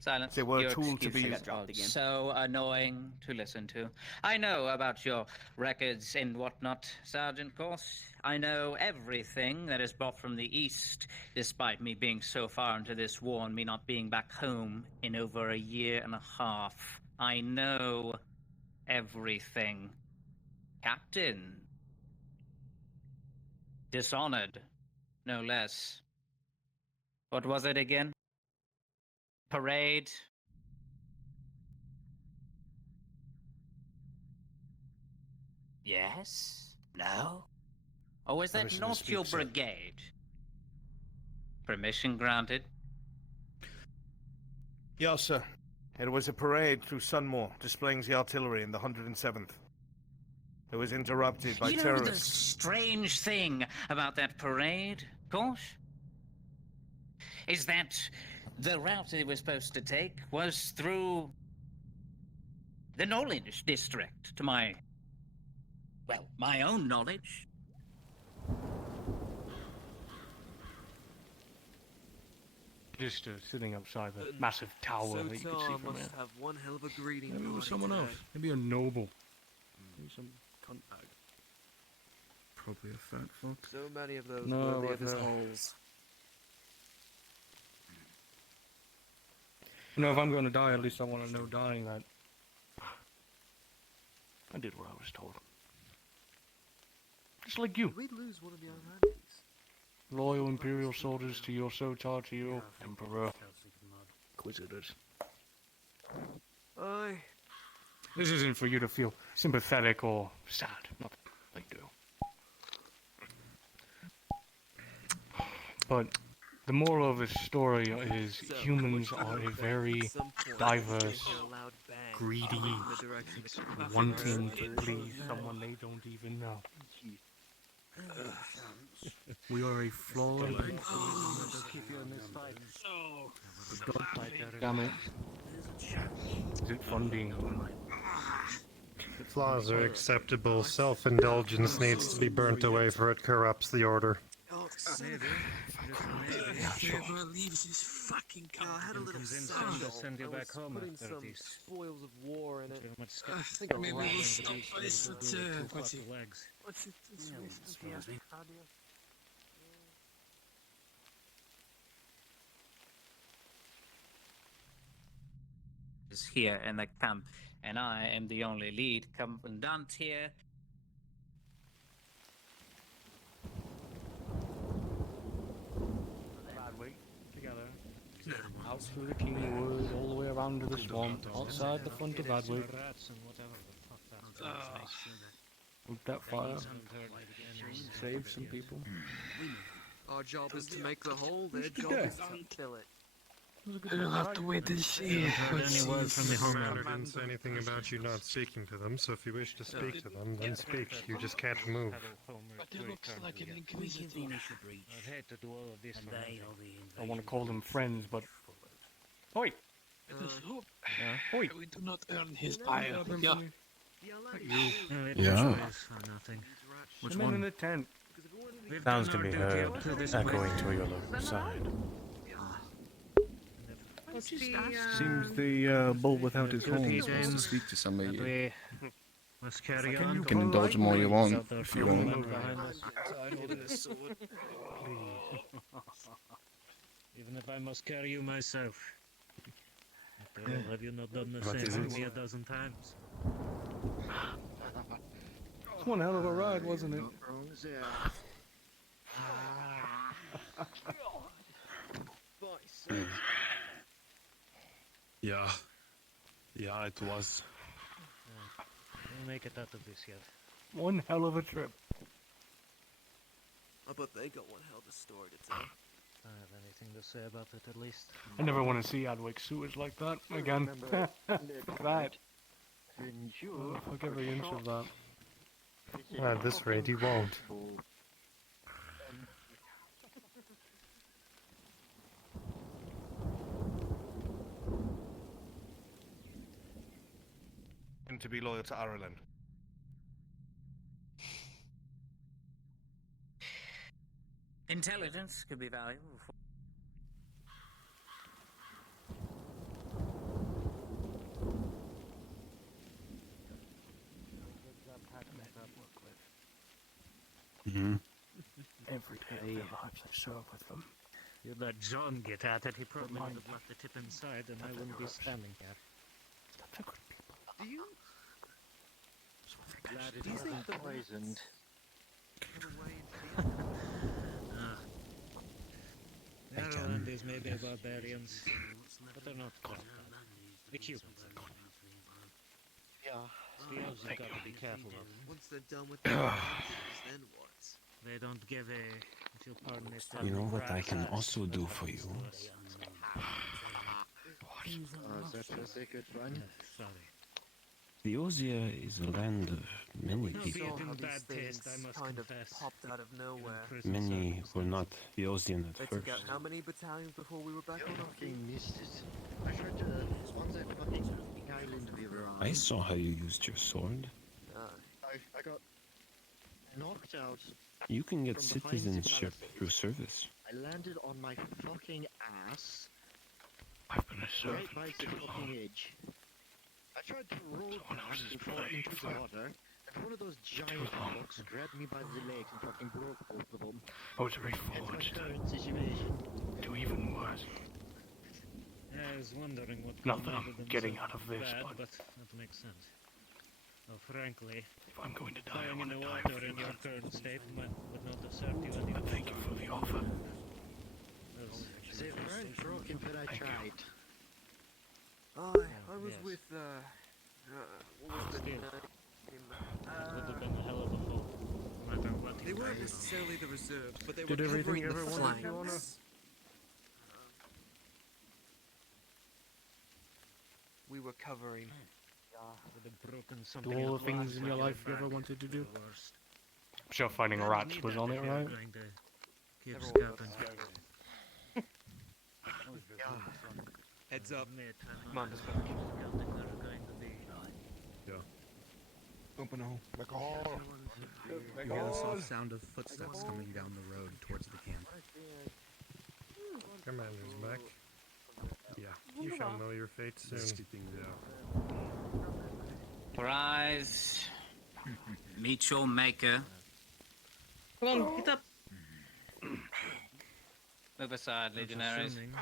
Silence. They were a Your tool to be excuses are so annoying to listen to. I know about your records and whatnot, Sergeant Corse. I know everything that is brought from the East, despite me being so far into this war and me not being back home in over a year and a half. I know everything. Captain. Dishonored, no less. What was it again? Parade. Yes? No? Or was that Permission to not your speak, sir. brigade? Permission granted. Yes, sir. It was a parade through Sunmore, displaying the artillery in the 107th. It was interrupted by You know the terrorists. strange thing about that parade, Kosh? Is that the route they were supposed to take was through the Knowledge District, to my own knowledge. Just sitting outside the massive tower that you can see from must here. have one hell of a greeting. Maybe it was party someone today. else. Maybe a noble. Maybe some cunt bag. Probably a fat fuck. So many of those No, worthy right of his there. halls. You know, if I'm going to die, at least I want to know dying that I did what I was told. Just like you. Did we lose one of the Iranians? Loyal Imperial soldiers to your Sotar, to your Emperor. Inquisitors. Aye. This isn't for you to feel sympathetic or sad. Not that I do. But the moral of this story is humans are a very diverse, greedy, wanting to please someone they don't even know. We are a flawed. Damn it. Is it fun being human? Flaws are acceptable. Self-indulgence needs to be burnt away, for it corrupts the order. Never leaves his fucking country. I had a little to send you I back was home putting after some these. spoils of war in it. I think maybe we'll stop by Saturn. What's it? What's it? Is here in the camp, and I am the only lead commandant here. Together. Out through the Kingwood, all the way around to the swamp, outside the front of Adwick. With that fire. Save some people. Our job is to make the hole, their job is to kill it. We'll have to wait and see. Commander didn't say anything about you not speaking to them, so if you wish to speak to them, then speak. You just can't move. But it looks like an inquisitor. I'd hate to do all of this for nothing. I want to call them friends, but... Oi! Let's hope Oi! we do not earn his ire. Yeah. No, it Yeah. was for nothing. Which one? In the tent. We've Sounds done to be our duty heard, up to this echoing point. to your local side. What's the, Seems the bull without his Duty horns wants to then, speak to somebody. and we must carry on. You can indulge him all you want, Without their if you full want. men behind us. Even if I must carry you myself. After all, have you not done the What same is for it? me a dozen times? It's one hell of a ride, wasn't it? Yeah. Yeah, it was. We'll make it out of this yet. One hell of a trip. I bet they got one hell of a story to tell. I have anything to say about it, at least. I never want to see Adwick sewers like that again. Fuck that. Oh, fuck every inch of that. At this rate, you won't. proven to be loyal to Ireland. Intelligence could be valuable. Mm-hmm. Every day I serve with them. You let John get at it, he probably would have left the tip inside and I wouldn't be standing here. Do you? Glad it Do you think wasn't the poisoned. Ireland is maybe barbarians, but they're not quite bad. The Cubans. Yeah. The elves you've got to be careful of. Once they're done with their adventures, then what? They don't give a, if you'll pardon me, You know what I can also do for you? Is that just a good one? Sorry. Theosia is a land of many Be people. it in bad taste, I must kind confess. of popped out of nowhere. Many were not Theosian They at took first. out how many battalions before we were back on our feet? Missed it. I tried to sponsor the fucking island we were on. I saw how you used your sword. I got knocked out. You can get from behind the citizenship palisades. through service. I landed on my fucking ass. I've been a Right by the fucking edge. I tried to roll back before into the water, and one of those giant fucks grabbed me by the legs and fucking broke both of them. I was Hence my reforged. current situation. Do even worse. I was wondering what Not could that make I'm them getting so out of this, bad, but that makes sense. Well, frankly, if I'm going to die, I dying in want the to die water with in you. your current state would not have served you any. But thank you for the offer. They weren't broken, but I tried. I was yes. with, what was the Still. name? That would have been a hell of a fall. No matter what They you weren't did. necessarily the reserves, but they Did were everything covering the everyone if you wanna? flanks. We were covering. Would have broken Do something all out the things last in your week life you back. ever wanted to do? The worst. I'm sure finding I rats need was that on if it, you're right? going to keep Everyone scouting. Heads up. Mate, Commander's back. scouting there are going to be. Open hole. Alcohol. You hear the soft sound of footsteps coming down the road towards the camp. Commander's back. Yeah. You shall know your fate soon. things out. Rise. Meet your maker. Come on, get up. Move aside, legionaries. Assuming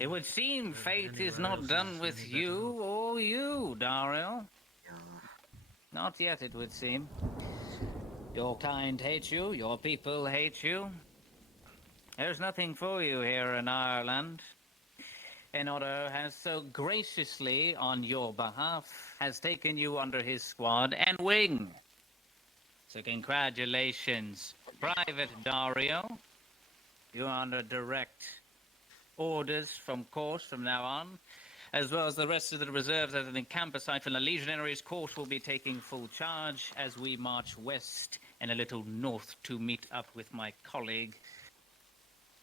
It would seem fate is not done with you or you, Dario. Not yet, it would seem. Your kind hate you, your people hate you. There's nothing for you here in Ireland. An order has so graciously, on your behalf, has taken you under his squad and wing. So congratulations, Private Dario. You are under direct orders from course from now on, as well as the rest of the reserves at the campus site from the Legionaries' course will be taking full charge as we march west and a little north to meet up with my colleague,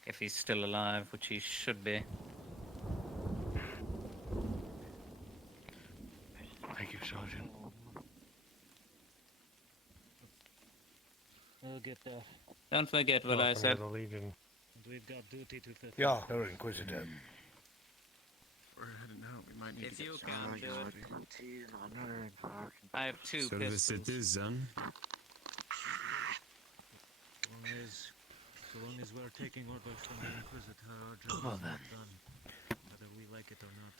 if he's still alive, which he should be. Thank you, Sergeant. we'll get there. Don't forget what I Welcome to said. the Legion. And we've got duty to fulfill. Yeah, they're inquisitive. We're heading out. We might need If to you get can't do it. I have two Service pistols. it is, son. So long as we're taking orders from the Inquisitor, our job is not done, whether we like it or not.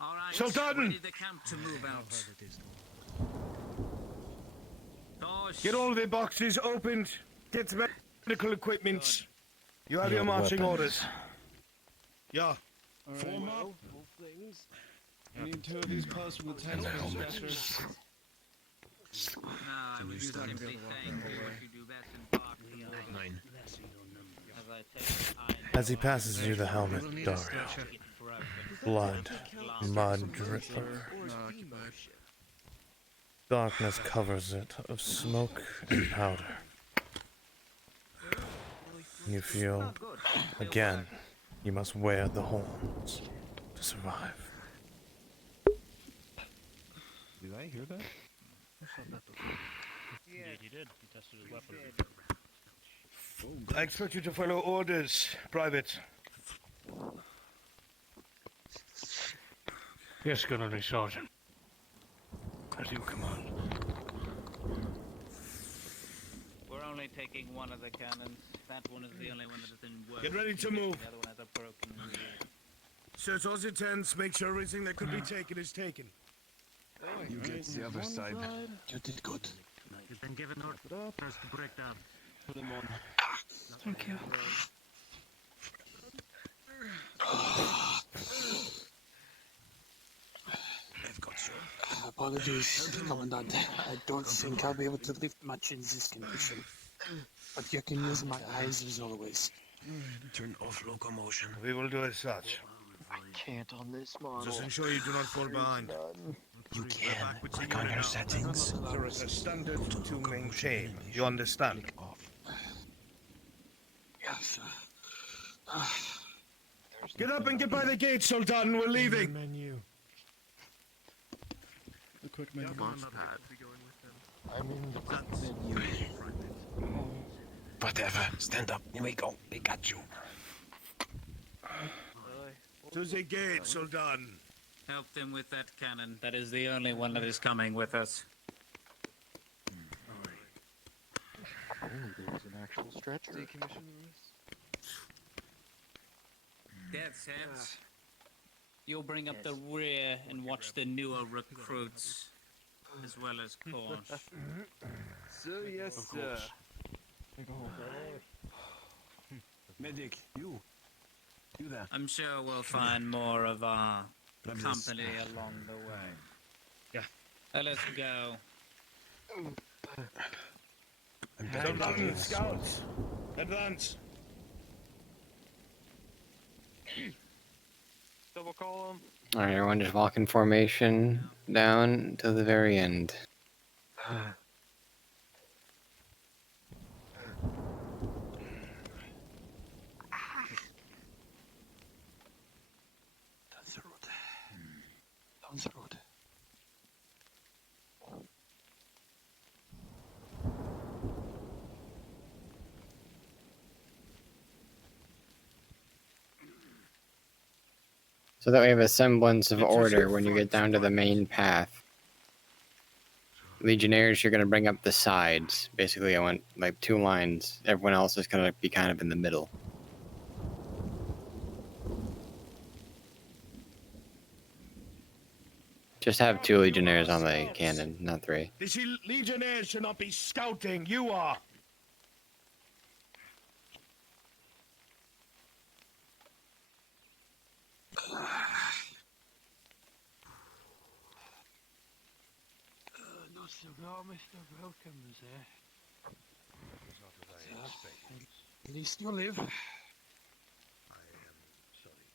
All right, Sultan! ready the camp to move out. Tosh, Get all the boxes opened. Get the medical equipment. You have your marching orders. Yeah. Form up. I need 2 of these personal attendants. No, I would simply thank you if you do best in park the Mine. as I take time. As he passes you the helmet, Dario. Blood, mud dripper. Darkness covers it of smoke and powder. You feel, again, you must wear the horns to survive. Did I hear that? I saw that before. Indeed, he did. He tested his weapon. I expect you to follow orders, Private. Yes, Gunnery Sergeant. As you command. We're only taking one of the cannons. That one is the only one that has been working. Get ready to move. The other one has a broken wheel. Search all your tents, make sure everything that could be taken is taken. You get the other side. You did good. You've been given orders to break down. Put him on. Thank you. I've got you. Apologies, Commandant. I don't think I'll be able to lift much in this condition. But you can use my eyes as always. Turn off locomotion. We will do as such. I can't on this model. Just ensure you do not fall behind. You can. Click on your settings. There is a standard to maintain. You understand? Yes. Get up and get by the gate, Sultan. We're leaving. Menu. A quick menu. Launch pad. I'm in the Menu. Whatever. Stand up. Here we go. We got you. To the gate, Sultan. Help them with that cannon. That is the only one that is coming with us. Oh, there's an actual stretcher. Decommission That's it. You'll bring up the rear and watch the newer recruits, as well as Corsh. So yes, sir. Medic, you. Do that. I'm sure we'll find more of our company along the way. Yeah. Let's go. Sultan, scouts. Advance. double column. Alright, everyone just walk in formation down to the very end. Down the road. Down the road. So that we have a semblance of order when you get down to the main path. Legionnaires, you're going to bring up the sides. Basically, I want like 2 lines. Everyone else is going to be kind of in the middle. Just have 2 Legionnaires on the cannon, not 3. The Legionnaires should not be scouting. You are. Not so well, Mr. Welcomes, At least you live. I am sorry.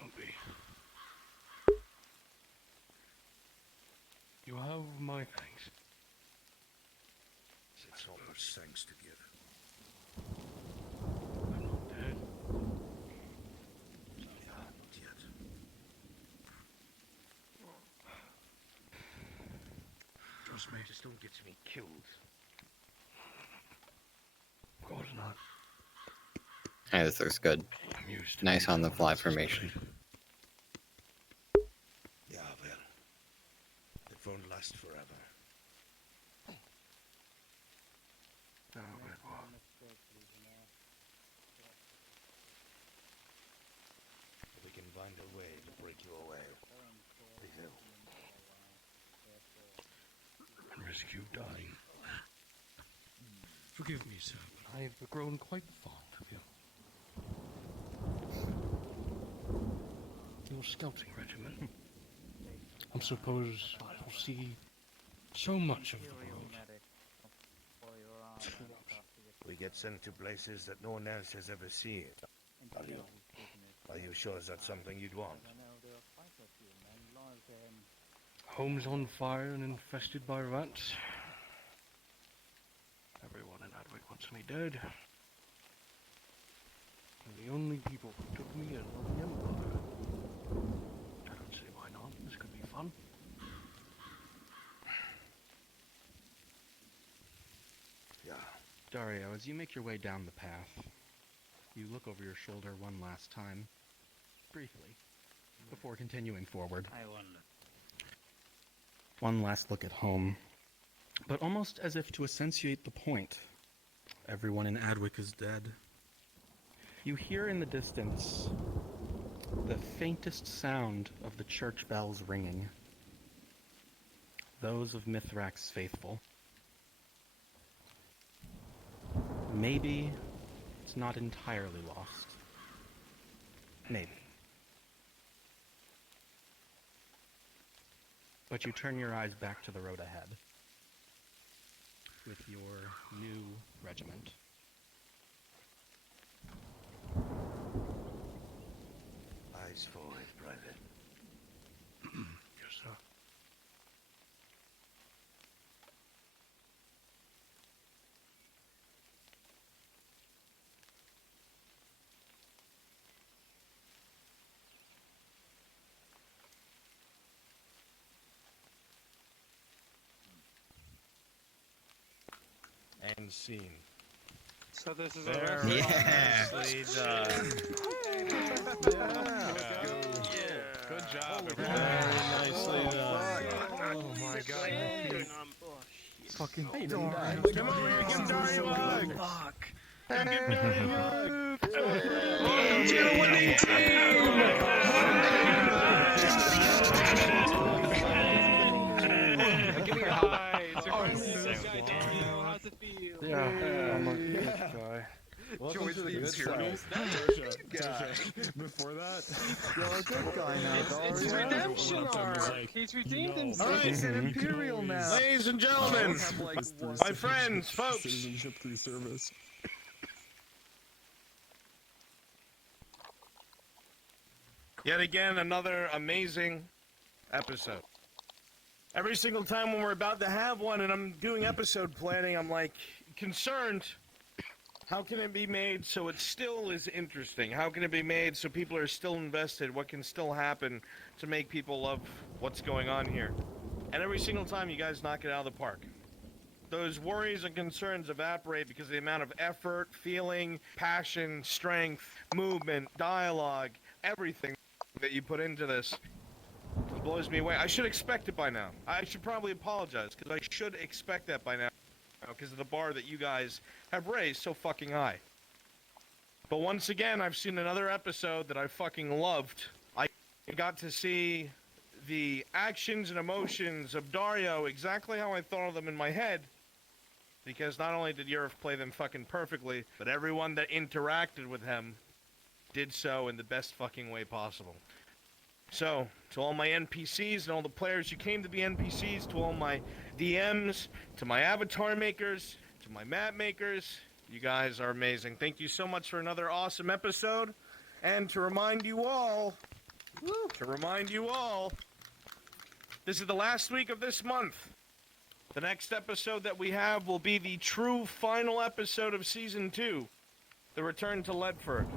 Don't be. You have my thanks. It's all much thanks to give. I'm not dead. Not yet. Trust me. Just don't get me killed. Of course not. Hey, this looks good. I'm used to Nice on the fly formation. Yeah, well. It won't last forever. No, it won't. We can find a way to break you away. We will. And risk you dying. Forgive me, sir, but I have grown quite fond of you. Your scouting regiment. I suppose you'll see so much of the world. We get sent to places that no one else has ever seen. Are you sure that's something you'd want? Homes on fire and infested by rats. Everyone in Adwick wants me dead. And the only people who took me in were the Empire. Dario, as you make your way down the path, you look over your shoulder one last time, briefly, before continuing forward. I wonder. One last look at home, but almost as if to accentuate the point. Everyone in Adwick is dead. You hear in the distance the faintest sound of the church bells ringing. Those of Mithrak's faithful. Maybe it's not entirely lost. Maybe. But you turn your eyes back to the road ahead with your new regiment. Eyes forward, Private. Yes, sir. And scene. So this is Very a nicely done. Good job, Very nicely done. Oh my god. Fucking Come over here, give Dario a hug. Give Dario a hug. He's gonna win the Give me a high. It's your first guy, Dario. How's it feel? Yeah, I'm a good guy. Welcome to the good side. Before that, You're a good guy now, It's his redemption arc. He's redeemed himself. Alright. He's an Imperial now. Ladies and gentlemen, my friends, folks. Citizenship through service. Yet again, another amazing episode. Every single time when we're about to have one and I'm doing episode planning, I'm like concerned. How can it be made so it still is interesting? How can it be made so people are still invested? What can still happen to make people love what's going on here? And every single time you guys knock it out of the park. Those worries and concerns evaporate because of the amount of effort, feeling, passion, strength, movement, dialogue, everything that you put into this. It blows me away. I should expect it by now. I should probably apologize because I should expect that by now because of the bar that you guys have raised so fucking high. But once again, I've seen another episode that I fucking loved. I got to see the actions and emotions of Dario exactly how I thought of them in my head. Because not only did Yurif play them fucking perfectly, but everyone that interacted with him did so in the best fucking way possible. So, to all my NPCs and all the players who came to be NPCs, to all my DMs, to my avatar makers, to my map makers, you guys are amazing. Thank you so much for another awesome episode. And to remind you all, this is the last week of this month. The next episode that we have will be the true final episode of Season 2, the return to Ledford.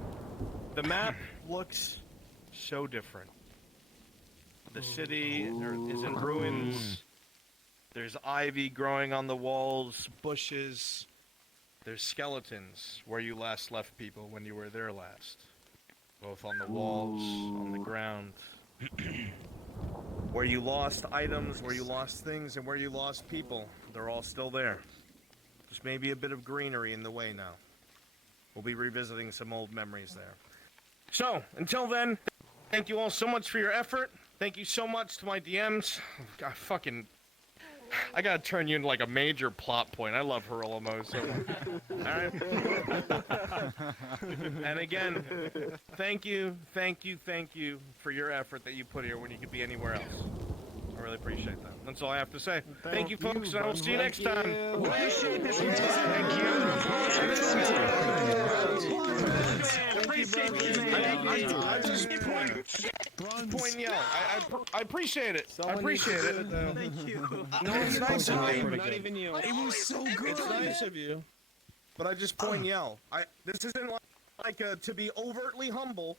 The map looks so different. The city is in ruins. There's ivy growing on the walls, bushes. There's skeletons where you last left people when you were there last. Both on the walls, on the ground. Where you lost items, where you lost things, and where you lost people. They're all still there. Just maybe a bit of greenery in the way now. We'll be revisiting some old memories there. So, until then, thank you all so much for your effort. Thank you so much to my DMs. I gotta turn you into like a major plot point. I love Hirolamo so much. Alright? And again, thank you for your effort that you put here when you could be anywhere else. I really appreciate that. That's all I have to say. Thank you, folks, and I will see you next time. Appreciate this. I just point and yell. I appreciate it. I appreciate it. Thank you. No, it's nice of you. Not even you. It was so good. It's nice of you. But I just point and yell. This isn't like to be overtly humble,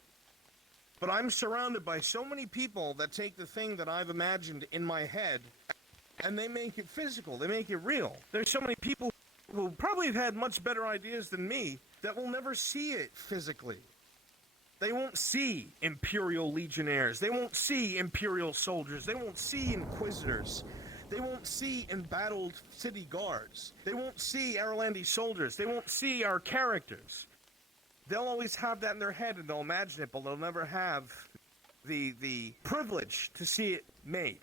but I'm surrounded by so many people that take the thing that I've imagined in my head and they make it physical. They make it real. There's so many people will probably have had much better ideas than me that will never see it physically. They won't see Imperial Legionnaires. They won't see Imperial soldiers. They won't see Inquisitors. They won't see embattled city guards. They won't see Aralandi soldiers. They won't see our characters. They'll always have that in their head and they'll imagine it, but they'll never have the privilege to see it made.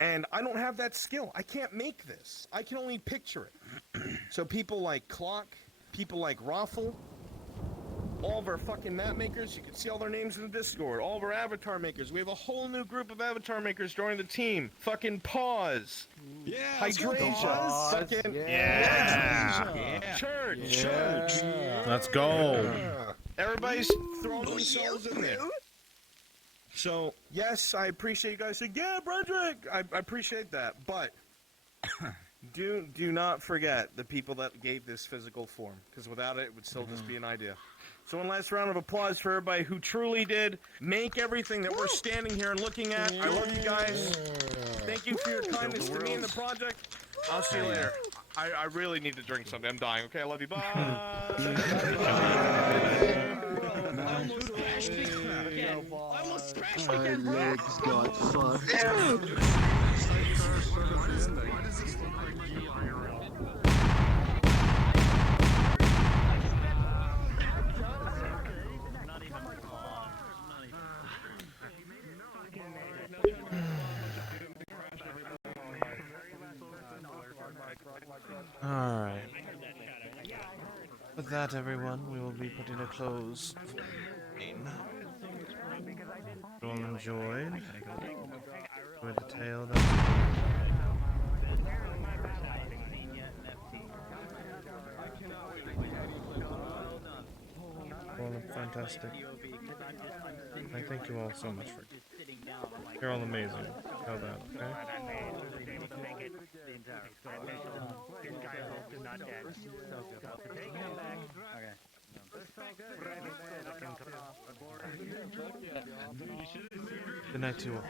And I don't have that skill. I can't make this. I can only picture it. So people like Clock, people like Raffle, all of our fucking map makers, you can see all their names in the Discord. All of our avatar makers. We have a whole new group of avatar makers joining the team. Fucking Pause. Yeah. Hydrasia. Fucking Church. Let's go. Everybody's throwing themselves in there. So, yes, I appreciate you guys saying, yeah, Broderick! I appreciate that, but do not forget the people that gave this physical form, because without it, it would still just be an idea. So one last round of applause for everybody who truly did make everything that we're standing here and looking at. I love you guys. Thank you for your kindness to me and the project. I'll see you later. I really need to drink something. I'm dying. Okay, I love you. Bye. I almost crashed again, bro. Legs got fucked. Alright. With that, everyone, we will be putting a close. You all enjoyed. Enjoyed the tale well, fantastic. I thank you all so much for you're all amazing. Know that, okay? Good night to you all.